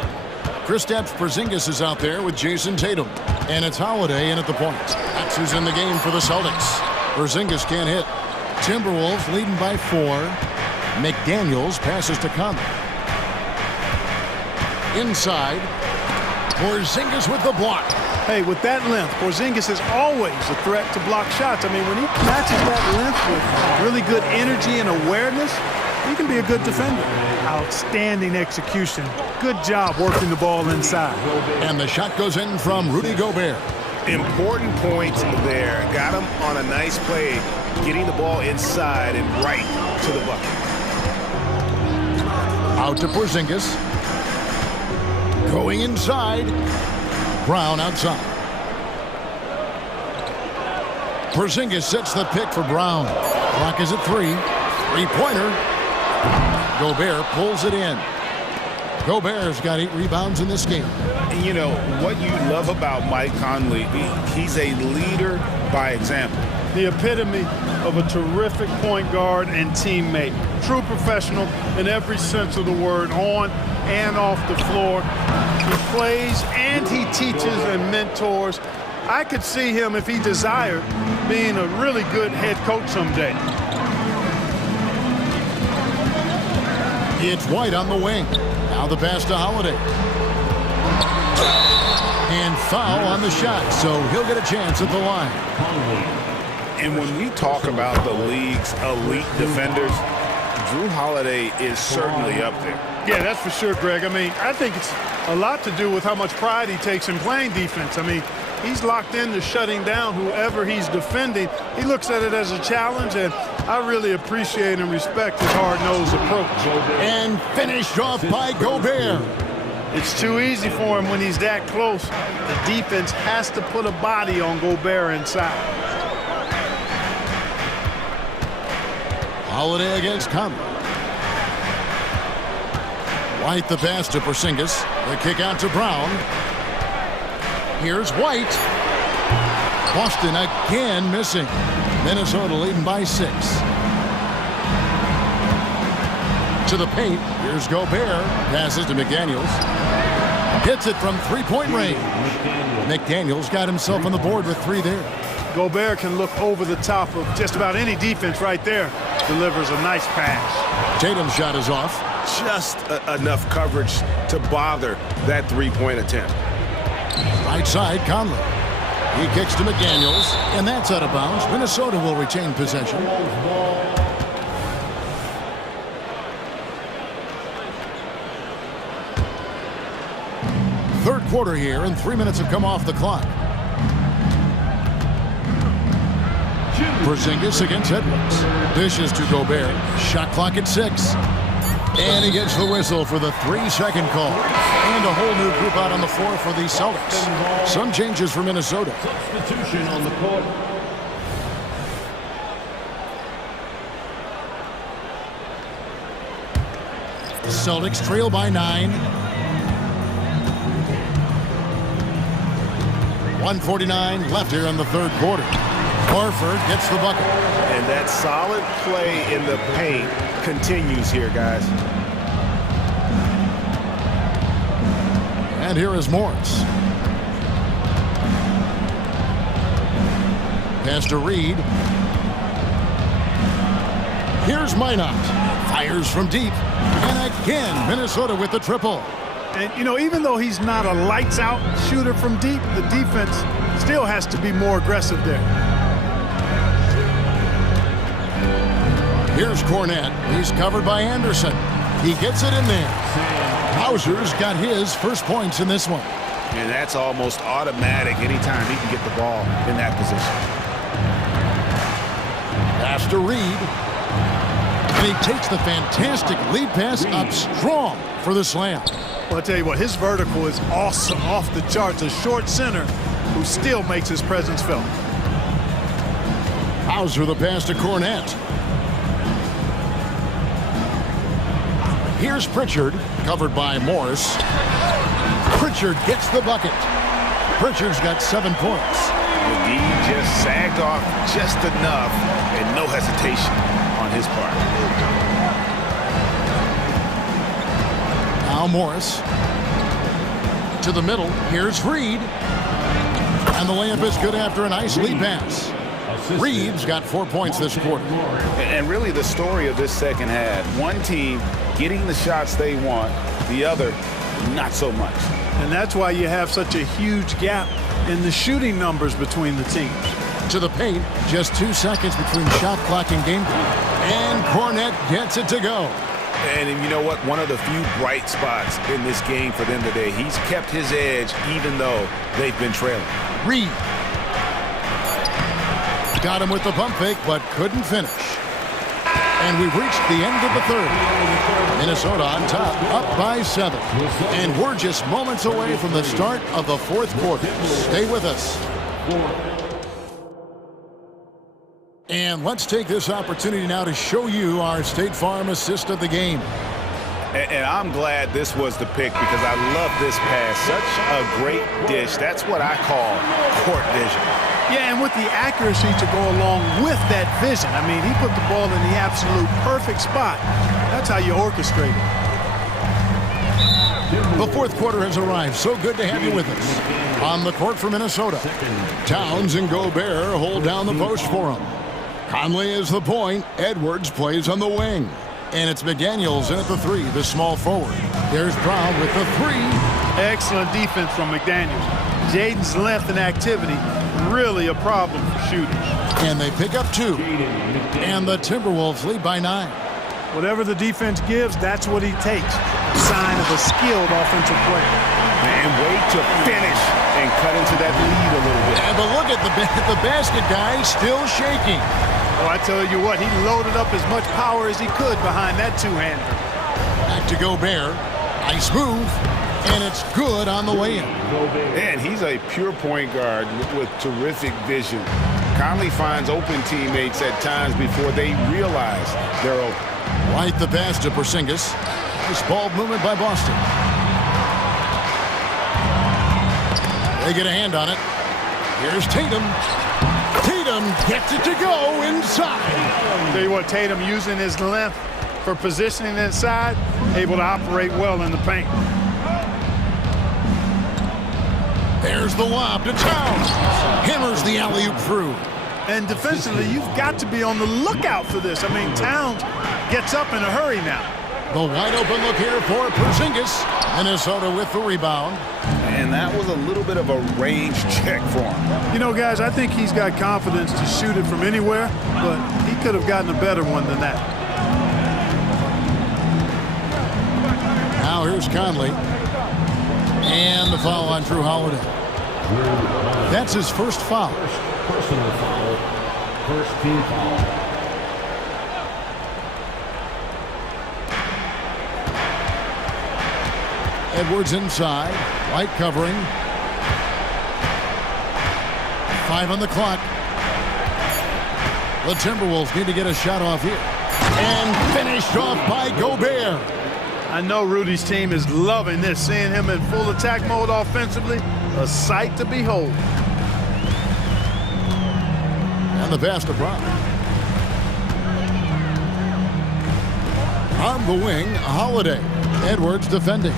Kristaps Porzingis is out there with Jason Tatum. And it's Holiday in at the point. That's who's in the game for the Celtics. Porzingis can't hit. Timberwolves leading by 4. McDaniels passes to Conley. Inside. Porzingis with the block. Hey, with that length, Porzingis is always a threat to block shots. I mean, when he matches that length with really good energy and awareness, he can be a good defender. Outstanding execution. Good job working the ball inside. And the shot goes in from Rudy Gobert. Important points there. Got him on a nice play, getting the ball inside and right to the bucket. Out to Porzingis. Going inside. Brown outside. Porzingis sets the pick for Brown. Clock is at 3. 3-pointer. Gobert pulls it in. Gobert's got 8 rebounds in this game. And you know, what you love about Mike Conley, he's a leader by example. The epitome of a terrific point guard and teammate. True professional in every sense of the word, on and off the floor. He plays and he teaches and mentors. I could see him, if he desired, being a really good head coach someday. It's White on the wing. Now the pass to Holiday. And foul on the shot, so he'll get a chance at the line. And when we talk about the league's elite defenders, Drew Holiday is certainly up there. Yeah, that's for sure, Greg. I mean, I think it's a lot to do with how much pride he takes in playing defense. I mean, he's locked into shutting down whoever he's defending. He looks at it as a challenge, and I really appreciate and respect his hard-nosed approach. And finished off by Gobert. It's too easy for him when he's that close. The defense has to put a body on Gobert inside. Holiday against Conley. White the pass to Porzingis. The kick out to Brown. Here's White. Boston again missing. Minnesota leading by 6. To the paint. Here's Gobert. Passes to McDaniels. Hits it from three-point range. McDaniels got himself on the board with 3 there. Gobert can look over the top of just about any defense right there. Delivers a nice pass. Tatum's shot is off. Just enough coverage to bother that three-point attempt. Right side, Conley. He kicks to McDaniels, and that's out of bounds. Minnesota will retain possession. Third quarter here, and 3 minutes have come off the clock. Porzingis against Edwards. Dishes to Gobert. Shot clock at 6. And he gets the whistle for the 3-second call. And a whole new group out on the floor for the Celtics. Some changes for Minnesota. Substitution on the court. The Celtics trail by 9. 1:49 left here in the third quarter. Horford gets the bucket. And that solid play in the paint continues here, guys. And here is Morris. Pass to Reed. Here's Minot. Fires from deep. And again, Minnesota with the triple. And, you know, even though he's not a lights-out shooter from deep, the defense still has to be more aggressive there. Here's Cornette. He's covered by Anderson. He gets it in there. Hauser's got his first points in this one. And that's almost automatic anytime he can get the ball in that position. Pass to Reed. And he takes the fantastic lead pass up strong for the slam. Well, I'll tell you what, his vertical is awesome, off the charts. A short center who still makes his presence felt. Hauser the pass to Cornette. Here's Pritchard, covered by Morris. Pritchard gets the bucket. Pritchard's got 7 points. McGee just sagged off just enough, and no hesitation on his part. Now Morris. To the middle. Here's Reed. And the layup is good after a nice lead pass. Reed's got 4 points this quarter. And really the story of this second half, one team getting the shots they want, the other not so much. And that's why you have such a huge gap in the shooting numbers between the teams. To the paint, just 2 seconds between shot clock and game clock. And Cornette gets it to go. And you know what? One of the few bright spots in this game for them today. He's kept his edge even though they've been trailing. Reed. Got him with the pump fake, but couldn't finish. And we've reached the end of the third. Minnesota on top, up by 7. And we're just moments away from the start of the fourth quarter. Stay with us. And let's take this opportunity now to show you our State Farm assist of the game. And I'm glad this was the pick because I love this pass. Such a great dish. That's what I call court vision. Yeah, and with the accuracy to go along with that vision. I mean, he put the ball in the absolute perfect spot. That's how you orchestrate it. The fourth quarter has arrived. So good to have you with us. On the court for Minnesota, Towns and Gobert hold down the post for him. Conley is the point. Edwards plays on the wing. And it's McDaniels in at the 3, the small forward. There's Brown with the 3. Excellent defense from McDaniels. Jaden's length and activity, really a problem for shooters. And they pick up 2. And the Timberwolves lead by 9. Whatever the defense gives, that's what he takes. Sign of a skilled offensive player. And wait to finish and cut into that lead a little bit. And but look at the basket guy still shaking. Oh, I tell you what, he loaded up as much power as he could behind that two-hander. Back to Gobert. Nice move. And it's good on the way in. And he's a pure point guard with terrific vision. Conley finds open teammates at times before they realize they're open. White the pass to Porzingis. Nice ball movement by Boston. They get a hand on it. Here's Tatum. Tatum gets it to go inside. Tell you what, Tatum using his length for positioning inside, able to operate well in the paint. There's the lob to Towns. Hammers the alley-oop through. And defensively, you've got to be on the lookout for this. I mean, Towns gets up in a hurry now. The wide open look here for Porzingis. Minnesota with the rebound. And that was a little bit of a range check for him. You know, guys, I think he's got confidence to shoot it from anywhere, but he could have gotten a better one than that. Now here's Conley. And the foul on Drew Holiday. That's his first foul. Personal foul. First team foul. Edwards inside. White covering. 5 on the clock. The Timberwolves need to get a shot off here. And finished off by Gobert. I know Rudy's team is loving this, seeing him in full attack mode offensively. A sight to behold. And the pass to Brown. On the wing, Holiday. Edwards defending.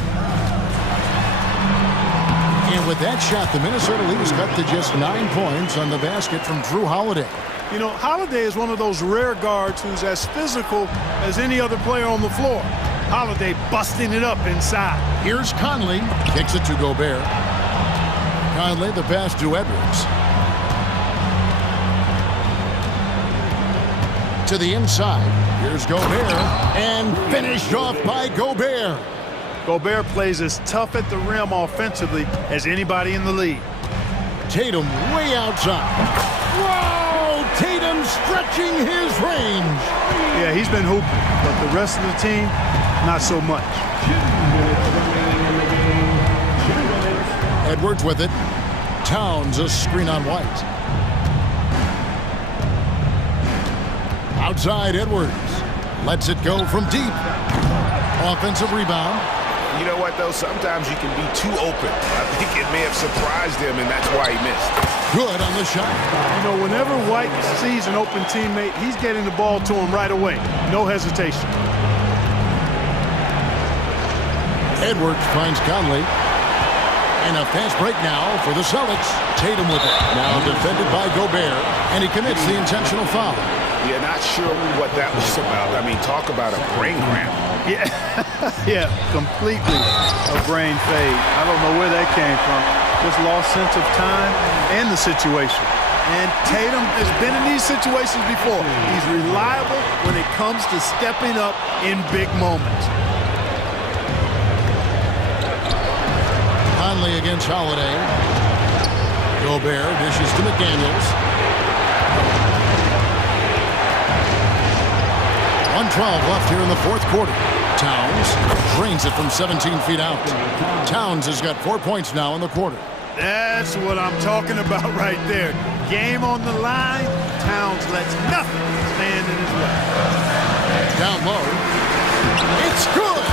And with that shot, the Minnesota Leafs cut to just 9 points on the basket from Drew Holiday. You know, Holiday is one of those rare guards who's as physical as any other player on the floor. Holiday busting it up inside. Here's Conley. Kicks it to Gobert. Conley, the pass to Edwards. To the inside. Here's Gobert. And finished off by Gobert. Gobert plays as tough at the rim offensively as anybody in the league. Tatum way outside. Whoa! Tatum stretching his range. Yeah, he's been hooping, but the rest of the team, not so much. 2 minutes remaining in the game. 2 minutes. Edwards with it. Towns a screen on White. Outside Edwards. Lets it go from deep. Offensive rebound. You know what, though? Sometimes you can be too open. I think it may have surprised him, and that's why he missed. Good on the shot. You know, whenever White sees an open teammate, he's getting the ball to him right away. No hesitation. Edwards finds Conley. And a fast break now for the Celtics. Tatum with it. Now defended by Gobert. And he commits the intentional foul. Yeah, not sure what that was about. I mean, talk about a brain cramp. Yeah, yeah, completely a brain fade. I don't know where that came from. Just lost sense of time and the situation. And Tatum has been in these situations before. He's reliable when it comes to stepping up in big moments. Conley against Holiday. Gobert dishes to McDaniels. 1:12 left here in the fourth quarter. Towns drains it from 17 feet out. Towns has got 4 points now in the quarter. That's what I'm talking about right there. Game on the line. Towns lets nothing stand in his way. Down low. It's good.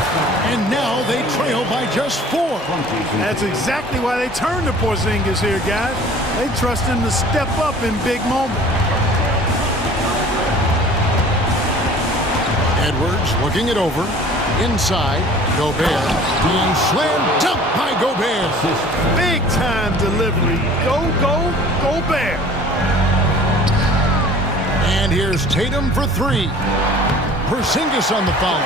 And now they trail by just 4. That's exactly why they turn to Porzingis here, guys. They trust him to step up in big moments. Edwards looking it over. Inside, Gobert being slammed dunked by Gobert. Big time delivery. Go, Gobert. And here's Tatum for 3. Porzingis on the foul.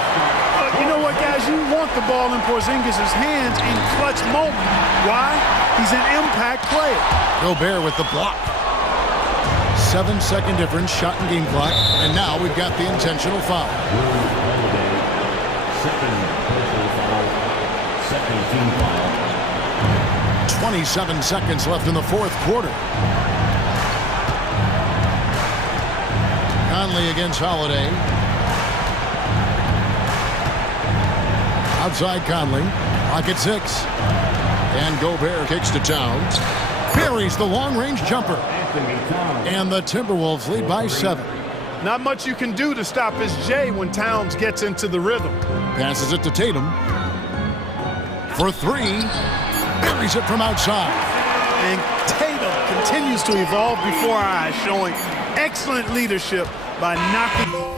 You know what, guys? You want the ball in Porzingis' hands in clutch moment. Why? He's an impact player. Gobert with the block. 7-second difference, shot and game clock. And now we've got the intentional foul. Second personal foul. Second team foul. 27 seconds left in the fourth quarter. Conley against Holiday. Outside Conley. Clock at 6. And Gobert kicks to Towns. Buries the long-range jumper. And the Timberwolves lead by 7. Not much you can do to stop his J when Towns gets into the rhythm. Passes it to Tatum. For three. Buries it from outside. And Tatum continues to evolve before our eyes, showing excellent leadership by knocking...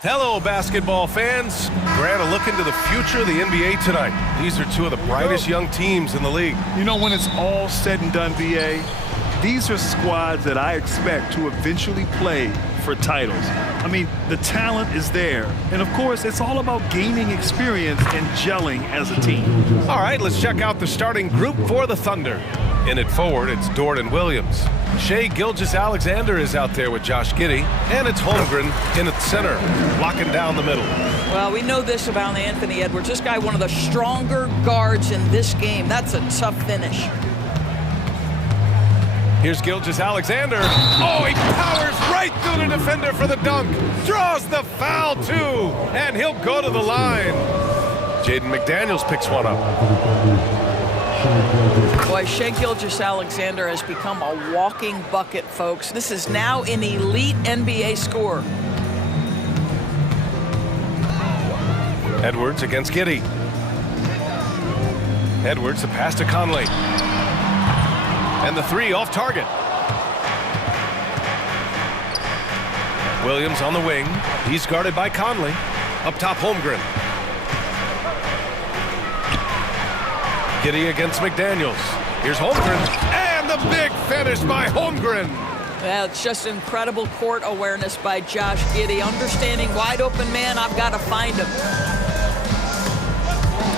Hello, basketball fans. Grant, a look into the future of the NBA tonight. These are two of the brightest young teams in the league. You know, when it's all said and done, BA, these are squads that I expect to eventually play for titles. I mean, the talent is there. And of course, it's all about gaining experience and gelling as a team. All right, let's check out the starting group for the Thunder. In it forward, it's Dort and Williams. Shai Gilgeous-Alexander is out there with Josh Giddey, and it's Holmgren in at center, locking down the middle. Well, we know this about Anthony Edwards. This guy, one of the stronger guards in this game. That's a tough finish. Here's Gilgeous-Alexander. Oh, he powers right through the defender for the dunk. Draws the foul, too, and he'll go to the line. Jaden McDaniels picks one up. Boy, Shai Gilgeous-Alexander has become a walking bucket, folks. This is now an elite NBA scorer. Edwards against Giddey. Edwards, the pass to Conley. And the three off target. Williams on the wing. He's guarded by Conley. Up top, Holmgren. Giddey against McDaniels. Here's Holmgren. And the big finish by Holmgren. Well, it's just incredible court awareness by Josh Giddey. Understanding wide open man, I've got to find him.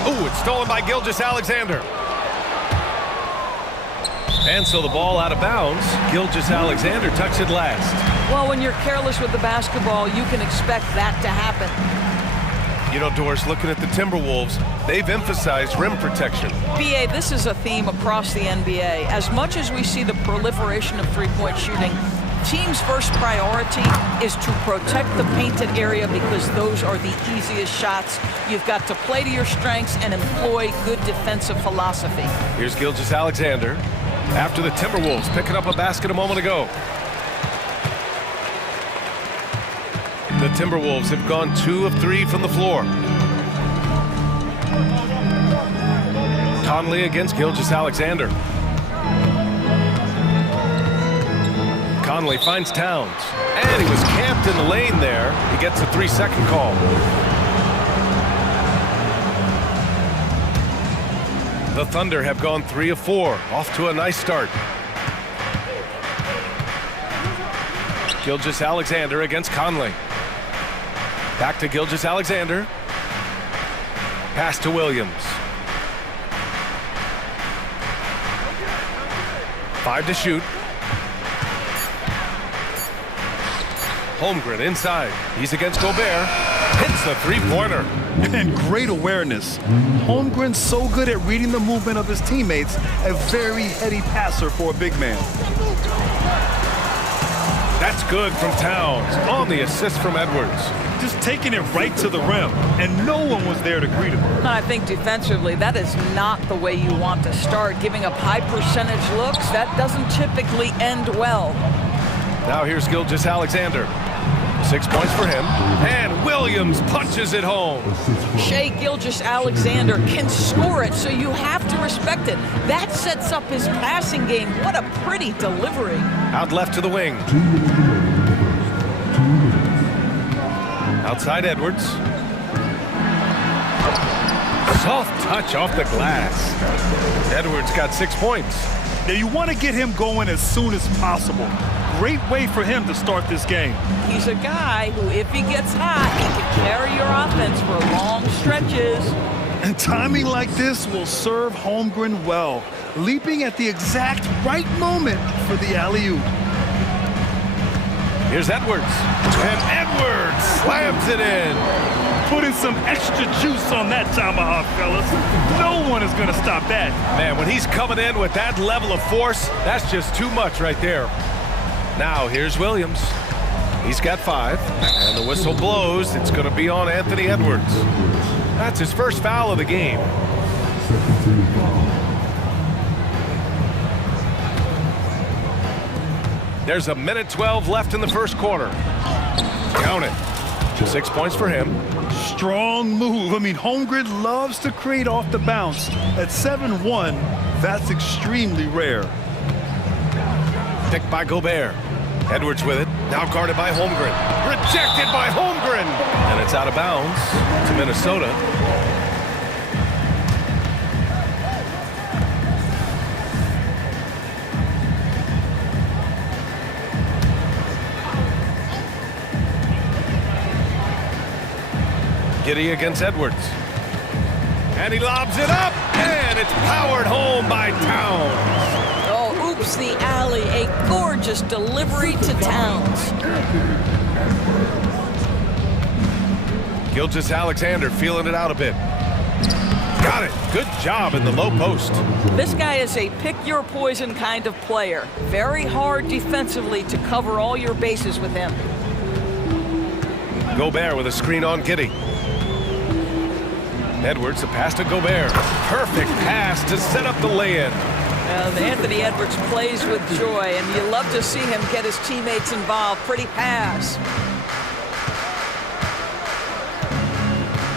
Ooh, it's stolen by Gilgeous-Alexander. And so the ball out of bounds. Gilgeous-Alexander tucks it last. Well, when you're careless with the basketball, you can expect that to happen. You know, Doris, looking at the Timberwolves, they've emphasized rim protection. BA, this is a theme across the NBA. As much as we see the proliferation of three-point shooting, team's first priority is to protect the painted area because those are the easiest shots. You've got to play to your strengths and employ good defensive philosophy. Here's Gilgeous-Alexander after the Timberwolves picking up a basket a moment ago. The Timberwolves have gone 2 of 3 from the floor. Conley against Gilgeous-Alexander. Conley finds Towns, and he was camped in the lane there. He gets a 3-second call. The Thunder have gone 3 of 4, off to a nice start. Gilgeous-Alexander against Conley. Back to Gilgeous-Alexander. Pass to Williams. 5 to shoot. Holmgren inside. He's against Gobert. Hits the three-pointer. And great awareness. Holmgren's so good at reading the movement of his teammates. A very heady passer for a big man. That's good from Towns on the assist from Edwards. Just taking it right to the rim, and no one was there to greet him. And I think defensively, that is not the way you want to start. Giving up high percentage looks, that doesn't typically end well. Now here's Gilgeous-Alexander. 6 points for him, and Williams punches it home. Shai Gilgeous-Alexander can score it, so you have to respect it. That sets up his passing game. What a pretty delivery. Out left to the wing. Outside Edwards. Soft touch off the glass. Edwards got 6 points. Now you want to get him going as soon as possible. Great way for him to start this game. He's a guy who, if he gets hot, he can carry your offense for long stretches. And timing like this will serve Holmgren well, leaping at the exact right moment for the alley-oop. Here's Edwards. And Edwards slams it in. Putting some extra juice on that tomahawk, fellas. No one is going to stop that. Man, when he's coming in with that level of force, that's just too much right there. Now, here's Williams. He's got 5, and the whistle blows. It's going to be on Anthony Edwards. That's his first foul of the game. There's 1:12 left in the first quarter. Count it. 6 points for him. Strong move. I mean, Holmgren loves to create off the bounce. At 7-1, that's extremely rare. Picked by Gobert. Edwards with it. Now guarded by Holmgren. Rejected by Holmgren. And it's out of bounds to Minnesota. Giddy against Edwards. And he lobs it up, and it's powered home by Towns. Oh, oops, the alley. A gorgeous delivery to Towns. Gilgeous-Alexander feeling it out a bit. Got it. Good job in the low post. This guy is a pick-your-poison kind of player. Very hard defensively to cover all your bases with him. Gobert with a screen on Giddy. Edwards, a pass to Gobert. Perfect pass to set up the lay-in. Anthony Edwards plays with joy, and you love to see him get his teammates involved. Pretty pass.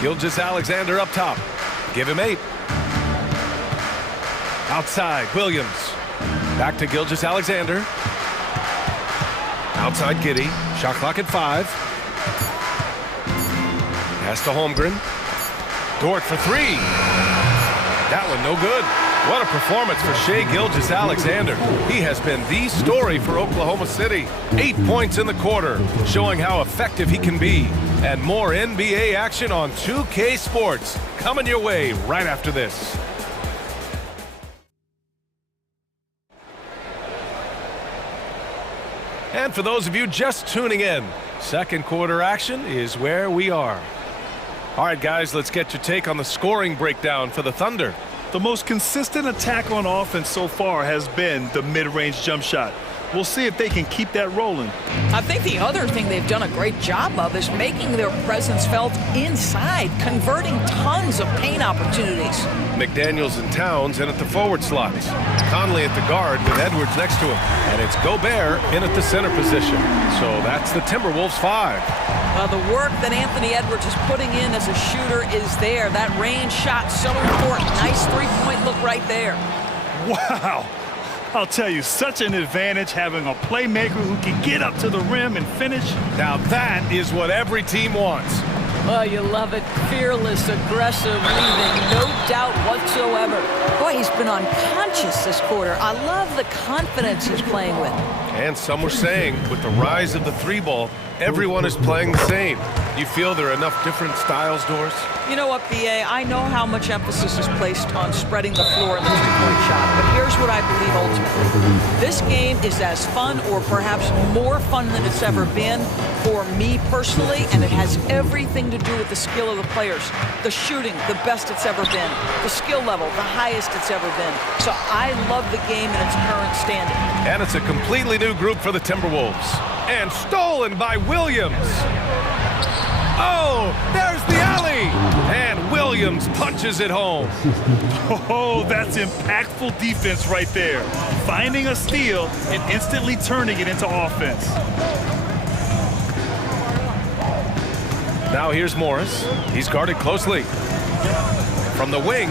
Gilgeous-Alexander up top. Give him 8. Outside, Williams. Back to Gilgeous-Alexander. Outside, Giddy. Shot clock at 5. Pass to Holmgren. Dort for 3. That one no good. What a performance for Shai Gilgeous-Alexander. He has been the story for Oklahoma City. 8 points in the quarter, showing how effective he can be. And more NBA action on 2K Sports coming your way right after this. And for those of you just tuning in, second quarter action is where we are. All right, guys, let's get your take on the scoring breakdown for the Thunder. The most consistent attack on offense so far has been the mid-range jump shot. We'll see if they can keep that rolling. I think the other thing they've done a great job of is making their presence felt inside, converting tons of paint opportunities. McDaniels and Towns in at the forward slots. Conley at the guard with Edwards next to him. And it's Gobert in at the center position. So that's the Timberwolves 5. The work that Anthony Edwards is putting in as a shooter is there. That range shot so important. Nice three-point look right there. Wow. I'll tell you, such an advantage having a playmaker who can get up to the rim and finish. Now that is what every team wants. Oh, you love it. Fearless, aggressive, leaving, no doubt whatsoever. Boy, he's been unconscious this quarter. I love the confidence he's playing with. And some were saying, with the rise of the 3-ball, everyone is playing the same. You feel there are enough different styles, Doris? You know what, B.A.? I know how much emphasis is placed on spreading the floor in the three-point shot, but here's what I believe ultimately. This game is as fun or perhaps more fun than it's ever been for me personally, and it has everything to do with the skill of the players. The shooting, the best it's ever been. The skill level, the highest it's ever been. So I love the game in its current standing. And it's a completely new group for the Timberwolves. And stolen by Williams. Oh, there's the alley. And Williams punches it home. Oh, that's impactful defense right there. Finding a steal and instantly turning it into offense. Now here's Morris. He's guarded closely. From the wing,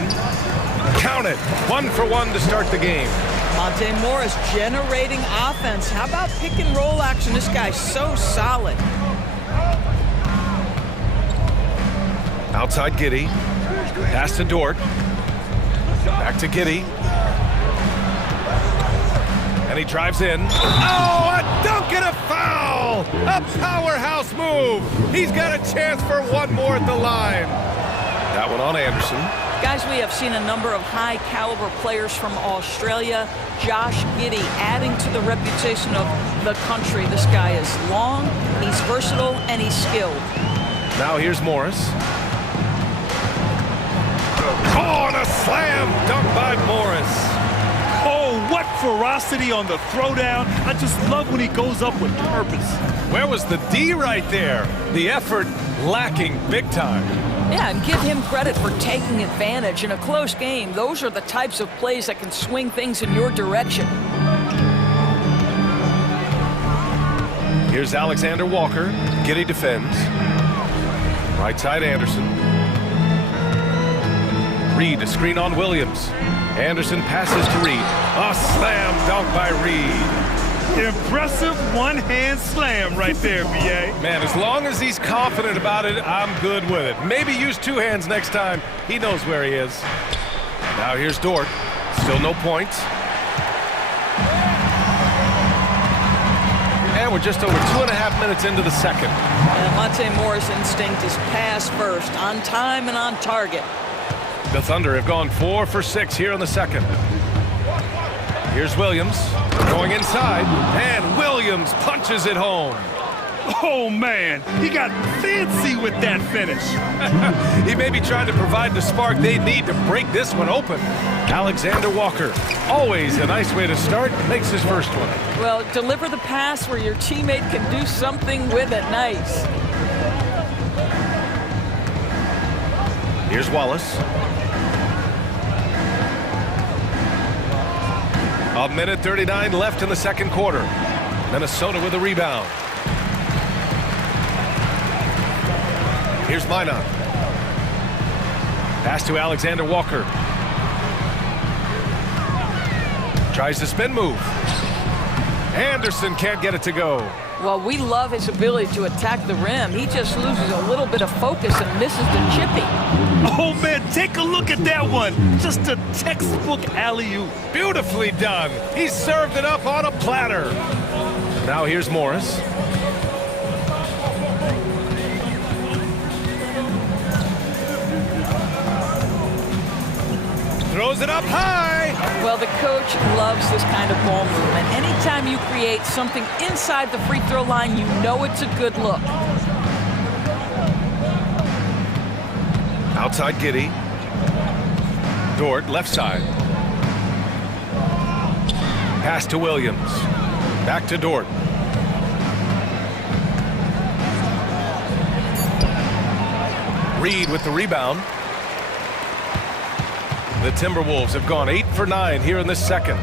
count it. 1 for 1 to start the game. Monte Morris generating offense. How about pick and roll action? This guy's so solid. Outside Giddy. Pass to Dort. Back to Giddy. And he drives in. Oh, a dunk and a foul! A powerhouse move! He's got a chance for one more at the line. That one on Anderson. Guys, we have seen a number of high-caliber players from Australia. Josh Giddey adding to the reputation of the country. This guy is long, he's versatile, and he's skilled. Now here's Morris. Oh, and a slam dunk by Morris. Oh, what ferocity on the throwdown. I just love when he goes up with purpose. Where was the D right there? The effort lacking big time. Yeah, and give him credit for taking advantage in a close game. Those are the types of plays that can swing things in your direction. Here's Alexander Walker. Giddy defends. Right side Anderson. Reed, a screen on Williams. Anderson passes to Reed. A slam dunk by Reed. Impressive one-hand slam right there, B.A. Man, as long as he's confident about it, I'm good with it. Maybe use two hands next time. He knows where he is. Now here's Dort. Still no points. And we're just over 2.5 minutes into the second. Monte Morris' instinct is pass first, on time and on target. The Thunder have gone 4 for 6 here in the second. Here's Williams going inside, and Williams punches it home. Oh, man, he got fancy with that finish. He may be trying to provide the spark they need to break this one open. Alexander Walker, always a nice way to start, makes his first one. Well, deliver the pass where your teammate can do something with it. Nice. Here's Wallace. A minute 39 left in the second quarter. Minnesota with a rebound. Here's Minot. Pass to Alexander Walker. Tries the spin move. Anderson can't get it to go. Well, we love his ability to attack the rim. He just loses a little bit of focus and misses the chippy. Oh, man, take a look at that one. Just a textbook alley-oop. Beautifully done. He served it up on a platter. Now here's Morris. Throws it up high. Well, the coach loves this kind of ball movement. Anytime you create something inside the free throw line, you know it's a good look. Outside Giddey. Dort, left side. Pass to Williams. Back to Dort. Reed with the rebound. The Timberwolves have gone 8 for 9 here in this second.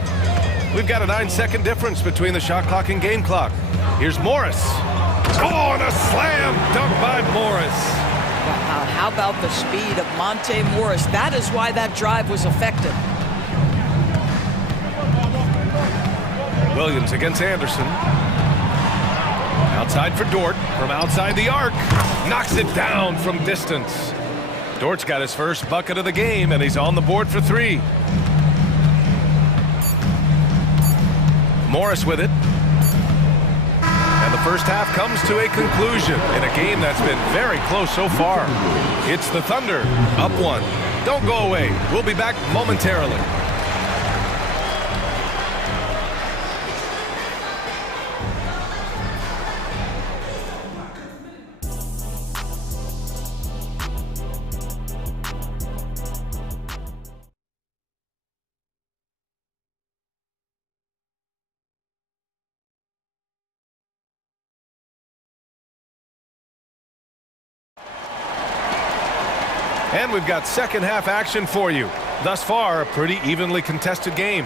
We've got a 9-second difference between the shot clock and game clock. Here's Morris. Oh, and a slam dunk by Morris. Wow, how about the speed of Monte Morris? That is why that drive was effective. Williams against Anderson. Outside for Dort from outside the arc. Knocks it down from distance. Dort's got his first bucket of the game, and he's on the board for 3. Morris with it. And the first half comes to a conclusion in a game that's been very close so far. It's the Thunder, up 1. Don't go away. We'll be back momentarily. And we've got second half action for you. Thus far, a pretty evenly contested game.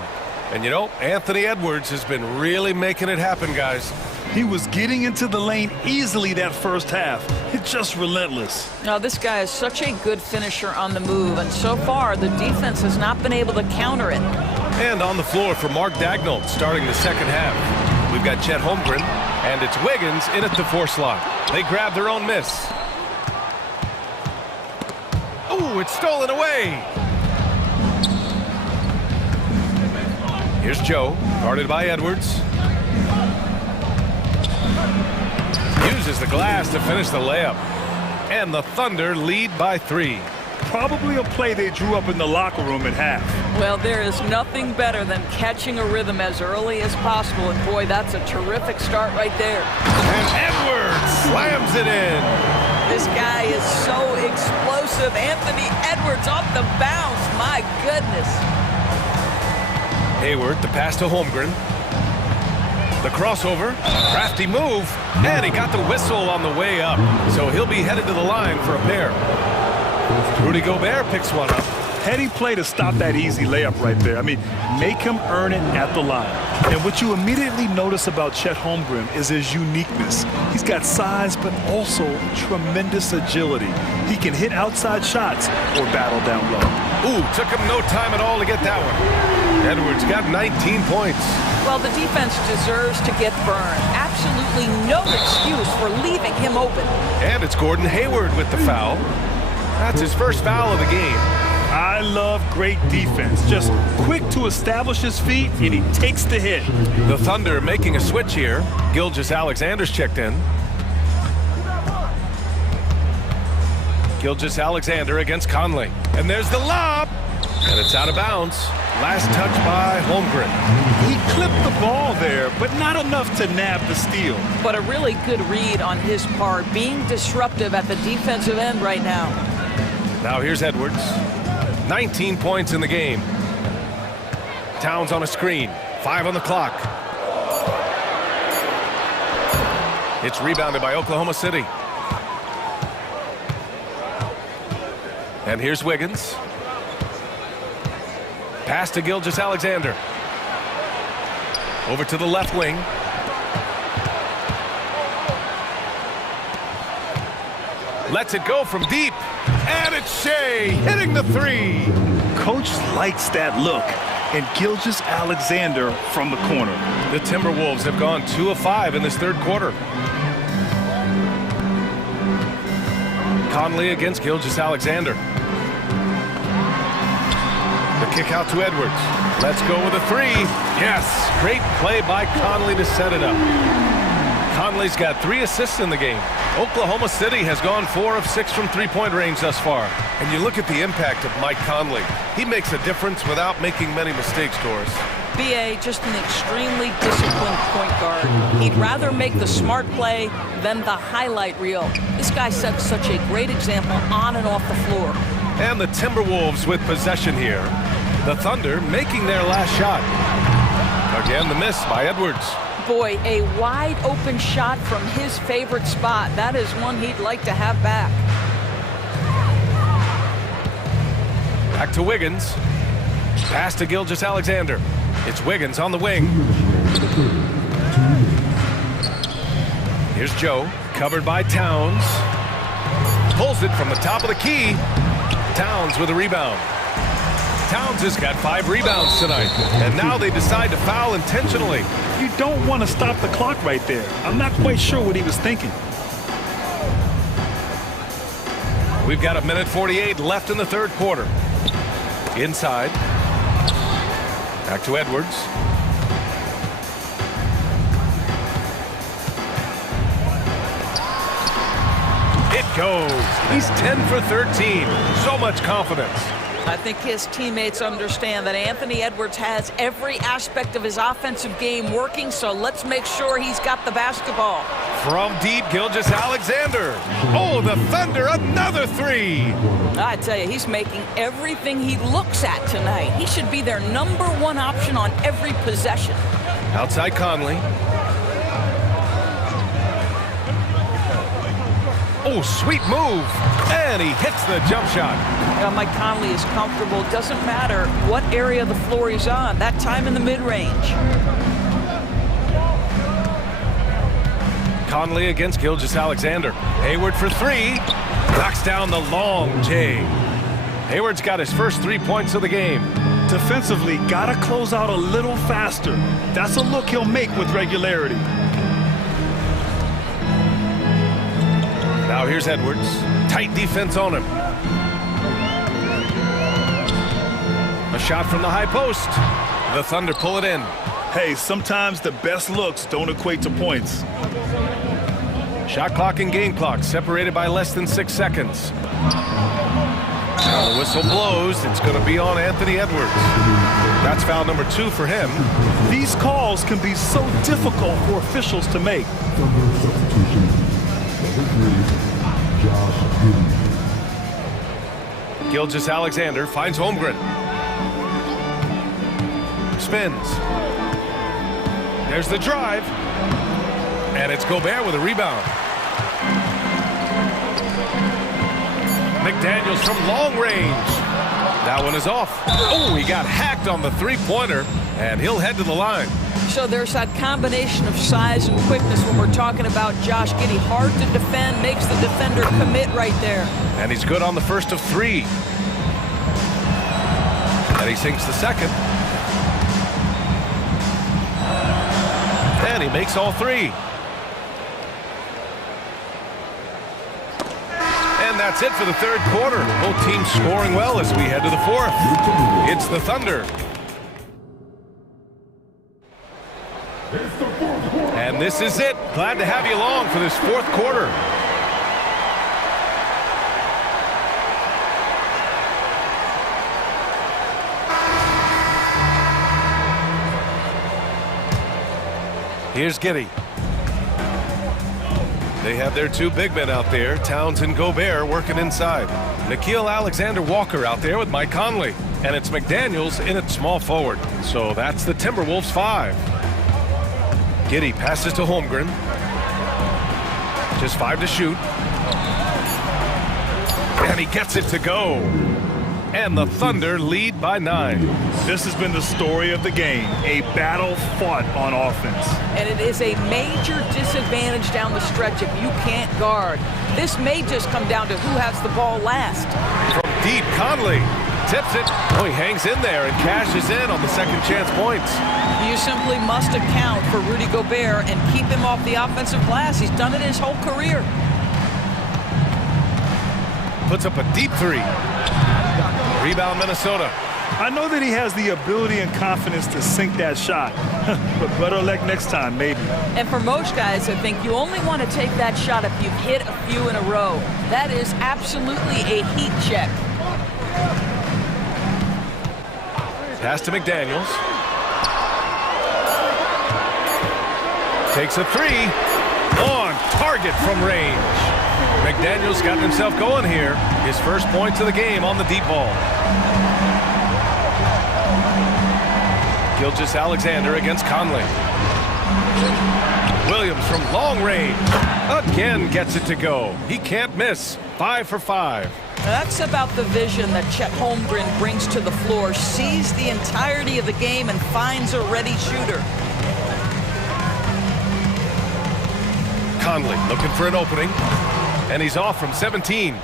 And you know, Anthony Edwards has been really making it happen, guys. He was getting into the lane easily that first half. It's just relentless. Now, this guy is such a good finisher on the move, and so far, the defense has not been able to counter it. And on the floor for Mark Daigneault starting the second half. We've got Chet Holmgren, and it's Wiggins in at the 4 slot. They grab their own miss. Ooh, it's stolen away. Here's Joe, guarded by Edwards. Uses the glass to finish the layup. And the Thunder lead by 3. Probably a play they drew up in the locker room at half. Well, there is nothing better than catching a rhythm as early as possible. And boy, that's a terrific start right there. And Edwards slams it in. This guy is so explosive. Anthony Edwards off the bounce. My goodness. Hayward, the pass to Holmgren. The crossover, crafty move, and he got the whistle on the way up. So he'll be headed to the line for a pair. Rudy Gobert picks one up. Heady play to stop that easy layup right there. I mean, make him earn it at the line. And what you immediately notice about Chet Holmgren is his uniqueness. He's got size, but also tremendous agility. He can hit outside shots or battle down low. Ooh, took him no time at all to get that one. Edwards got 19 points. Well, the defense deserves to get burned. Absolutely no excuse for leaving him open. And it's Gordon Hayward with the foul. That's his first foul of the game. I love great defense. Just quick to establish his feet, and he takes the hit. The Thunder making a switch here. Gilgeous-Alexander's checked in. Gilgeous-Alexander against Conley. And there's the lob. And it's out of bounds. Last touch by Holmgren. He clipped the ball there, but not enough to nab the steal. But a really good read on his part, being disruptive at the defensive end right now. Now here's Edwards. 19 points in the game. Towns on a screen. 5 on the clock. It's rebounded by Oklahoma City. And here's Wiggins. Pass to Gilgeous-Alexander. Over to the left wing. Lets it go from deep. And it's Shea hitting the three. Coach likes that look. And Gilgeous-Alexander from the corner. The Timberwolves have gone 2 of 5 in this third quarter. Conley against Gilgeous-Alexander. The kick out to Edwards. Let's go with a three. Yes, great play by Conley to set it up. Conley's got 3 assists in the game. Oklahoma City has gone 4 of 6 from three-point range thus far. And you look at the impact of Mike Conley. He makes a difference without making many mistakes, Doris. BA, just an extremely disciplined point guard. He'd rather make the smart play than the highlight reel. This guy sets such a great example on and off the floor. And the Timberwolves with possession here. The Thunder making their last shot. Again, the miss by Edwards. Boy, a wide open shot from his favorite spot. That is one he'd like to have back. Back to Wiggins. Pass to Gilgeous-Alexander. It's Wiggins on the wing. Here's Joe, covered by Towns. Pulls it from the top of the key. Towns with a rebound. Towns has got 5 rebounds tonight. And now they decide to foul intentionally. You don't want to stop the clock right there. I'm not quite sure what he was thinking. We've got 1:48 left in the third quarter. Inside. Back to Edwards. It goes. He's 10 for 13. So much confidence. I think his teammates understand that Anthony Edwards has every aspect of his offensive game working, so let's make sure he's got the basketball. From deep, Gilgeous-Alexander. Oh, the Thunder, another three. I tell you, he's making everything he looks at tonight. He should be their #1 option on every possession. Outside Conley. Oh, sweet move. And he hits the jump shot. Mike Conley is comfortable. Doesn't matter what area of the floor he's on. That time in the mid-range. Conley against Gilgeous-Alexander. Hayward for 3. Knocks down the long J. Hayward's got his first 3 points of the game. Defensively, gotta close out a little faster. That's a look he'll make with regularity. Now here's Edwards. Tight defense on him. A shot from the high post. The Thunder pull it in. Hey, sometimes the best looks don't equate to points. Shot clock and game clock separated by less than 6 seconds. Now the whistle blows. It's going to be on Anthony Edwards. That's foul number 2 for him. These calls can be so difficult for officials to make. Gilgeous-Alexander finds Holmgren. Spins. There's the drive. And it's Gobert with a rebound. McDaniels from long range. That one is off. Oh, he got hacked on the three-pointer, and he'll head to the line. So there's that combination of size and quickness when we're talking about Josh Giddey. Hard to defend, makes the defender commit right there. And he's good on the first of 3. And he sinks the second. And he makes all three. And that's it for the third quarter. Both teams scoring well as we head to the fourth. It's the Thunder. And this is it. Glad to have you along for this fourth quarter. Here's Giddy. They have their two big men out there, Towns and Gobert, working inside. Nickeil Alexander-Walker out there with Mike Conley. And it's McDaniels in at small forward. So that's the Timberwolves 5. Giddy passes to Holmgren. Just 5 to shoot. And he gets it to go. And the Thunder lead by 9. This has been the story of the game, a battle fought on offense. And it is a major disadvantage down the stretch if you can't guard. This may just come down to who has the ball last. From deep, Conley tips it. Oh, he hangs in there and cashes in on the second chance points. You simply must account for Rudy Gobert and keep him off the offensive glass. He's done it his whole career. Puts up a deep three. Rebound, Minnesota. I know that he has the ability and confidence to sink that shot, but better luck next time, maybe. And for most guys, I think you only want to take that shot if you've hit a few in a row. That is absolutely a heat check. Pass to McDaniels. Takes a three. On target from range. McDaniels got himself going here. His first points of the game on the deep ball. Gilgeous-Alexander against Conley. Williams from long range. Again gets it to go. He can't miss. 5 for 5. That's about the vision that Chet Holmgren brings to the floor. Sees the entirety of the game and finds a ready shooter. Conley looking for an opening. And he's off from 17.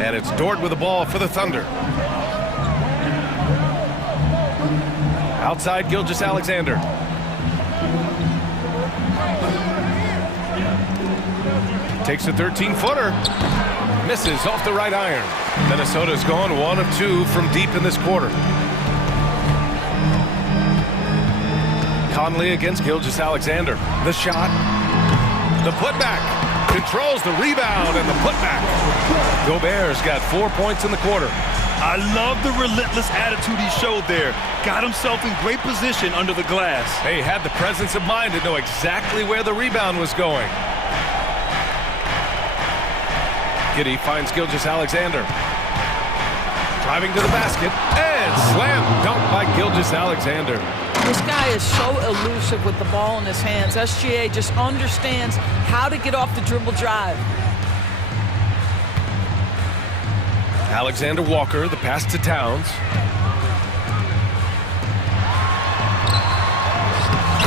And it's Dort with the ball for the Thunder. Outside Gilgeous-Alexander. Takes a 13-footer. Misses off the right iron. Minnesota's gone 1 of 2 from deep in this quarter. Conley against Gilgeous-Alexander. The shot. The putback. Controls the rebound and the putback. Gobert's got 4 points in the quarter. I love the relentless attitude he showed there. Got himself in great position under the glass. He had the presence of mind to know exactly where the rebound was going. Giddy finds Gilgeous-Alexander. Driving to the basket and slam dunk by Gilgeous-Alexander. This guy is so elusive with the ball in his hands. SGA just understands how to get off the dribble drive. Alexander Walker, the pass to Towns.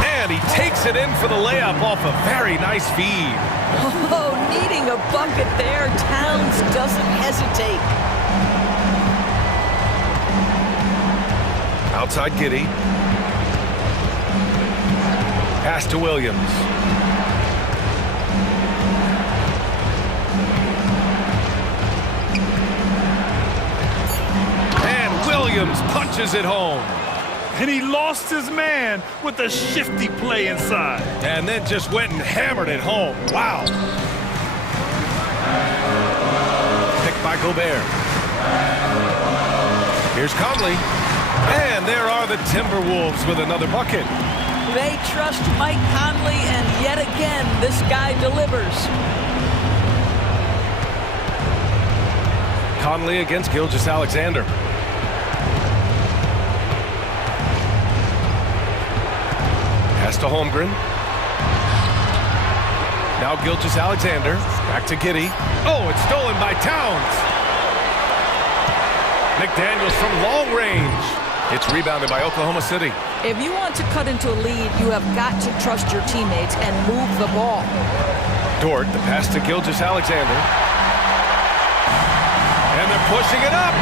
And he takes it in for the layup off a very nice feed. Oh, needing a bucket there. Towns doesn't hesitate. Outside Giddy. Pass to Williams. And Williams punches it home. And he lost his man with a shifty play inside. And then just went and hammered it home. Wow. Picked by Gobert. Here's Conley. And there are the Timberwolves with another bucket. They trust Mike Conley, and yet again, this guy delivers. Conley against Gilgeous-Alexander. Pass to Holmgren. Now Gilgeous-Alexander. Back to Giddy. Oh, it's stolen by Towns. McDaniels from long range. It's rebounded by Oklahoma City. If you want to cut into a lead, you have got to trust your teammates and move the ball. Dort, the pass to Gilgeous-Alexander. And they're pushing it up.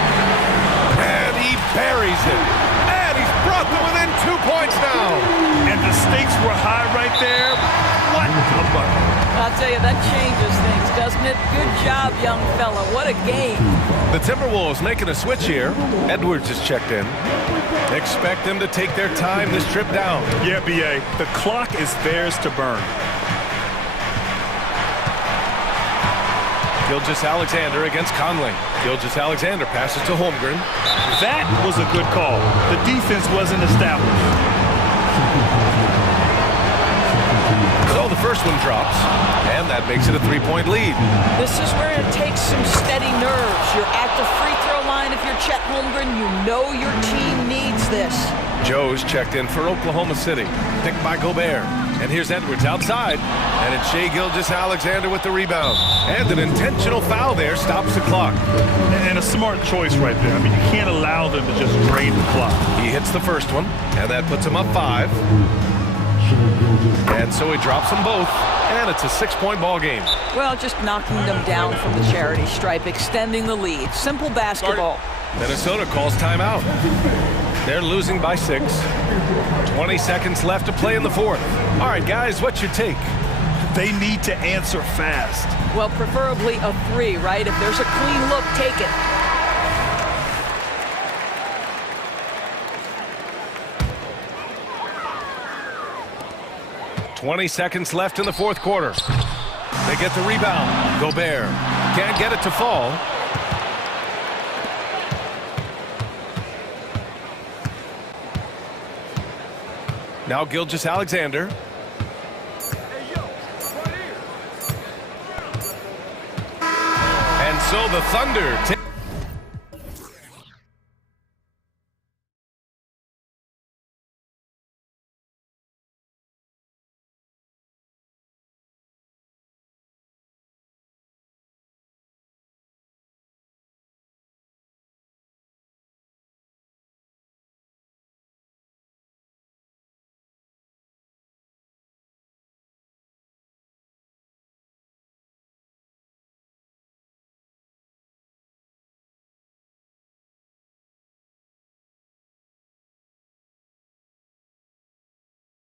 And he buries it. And he's brought them within 2 points now. And the stakes were high right there. What a bucket. I'll tell you, that changes things, doesn't it? Good job, young fella. What a game. The Timberwolves making a switch here. Edwards is checked in. Expect them to take their time this trip down. Yeah, B.A., the clock is theirs to burn. Gilgeous-Alexander against Conley. Gilgeous-Alexander passes to Holmgren. That was a good call. The defense wasn't established. So the first one drops, and that makes it a 3-point lead. This is where it takes some steady nerves. You're at the free throw line if you're Chet Holmgren. You know your team needs this. Joe's checked in for Oklahoma City. Picked by Gobert. And here's Edwards outside. And it's Shai Gilgeous-Alexander with the rebound. And an intentional foul there stops the clock. And a smart choice right there. I mean, you can't allow them to just drain the clock. He hits the first one, and that puts him up 5. And so he drops them both, and it's a 6-point ball game. Well, just knocking them down from the charity stripe, extending the lead. Simple basketball. Minnesota calls timeout. They're losing by 6. 20 seconds left to play in the fourth. All right, guys, what's your take? They need to answer fast. Well, preferably a 3, right? If there's a clean look, take it. .20 seconds left in the fourth quarter. They get the rebound. Gobert can't get it to fall. Now Gilgeous-Alexander. And so the Thunder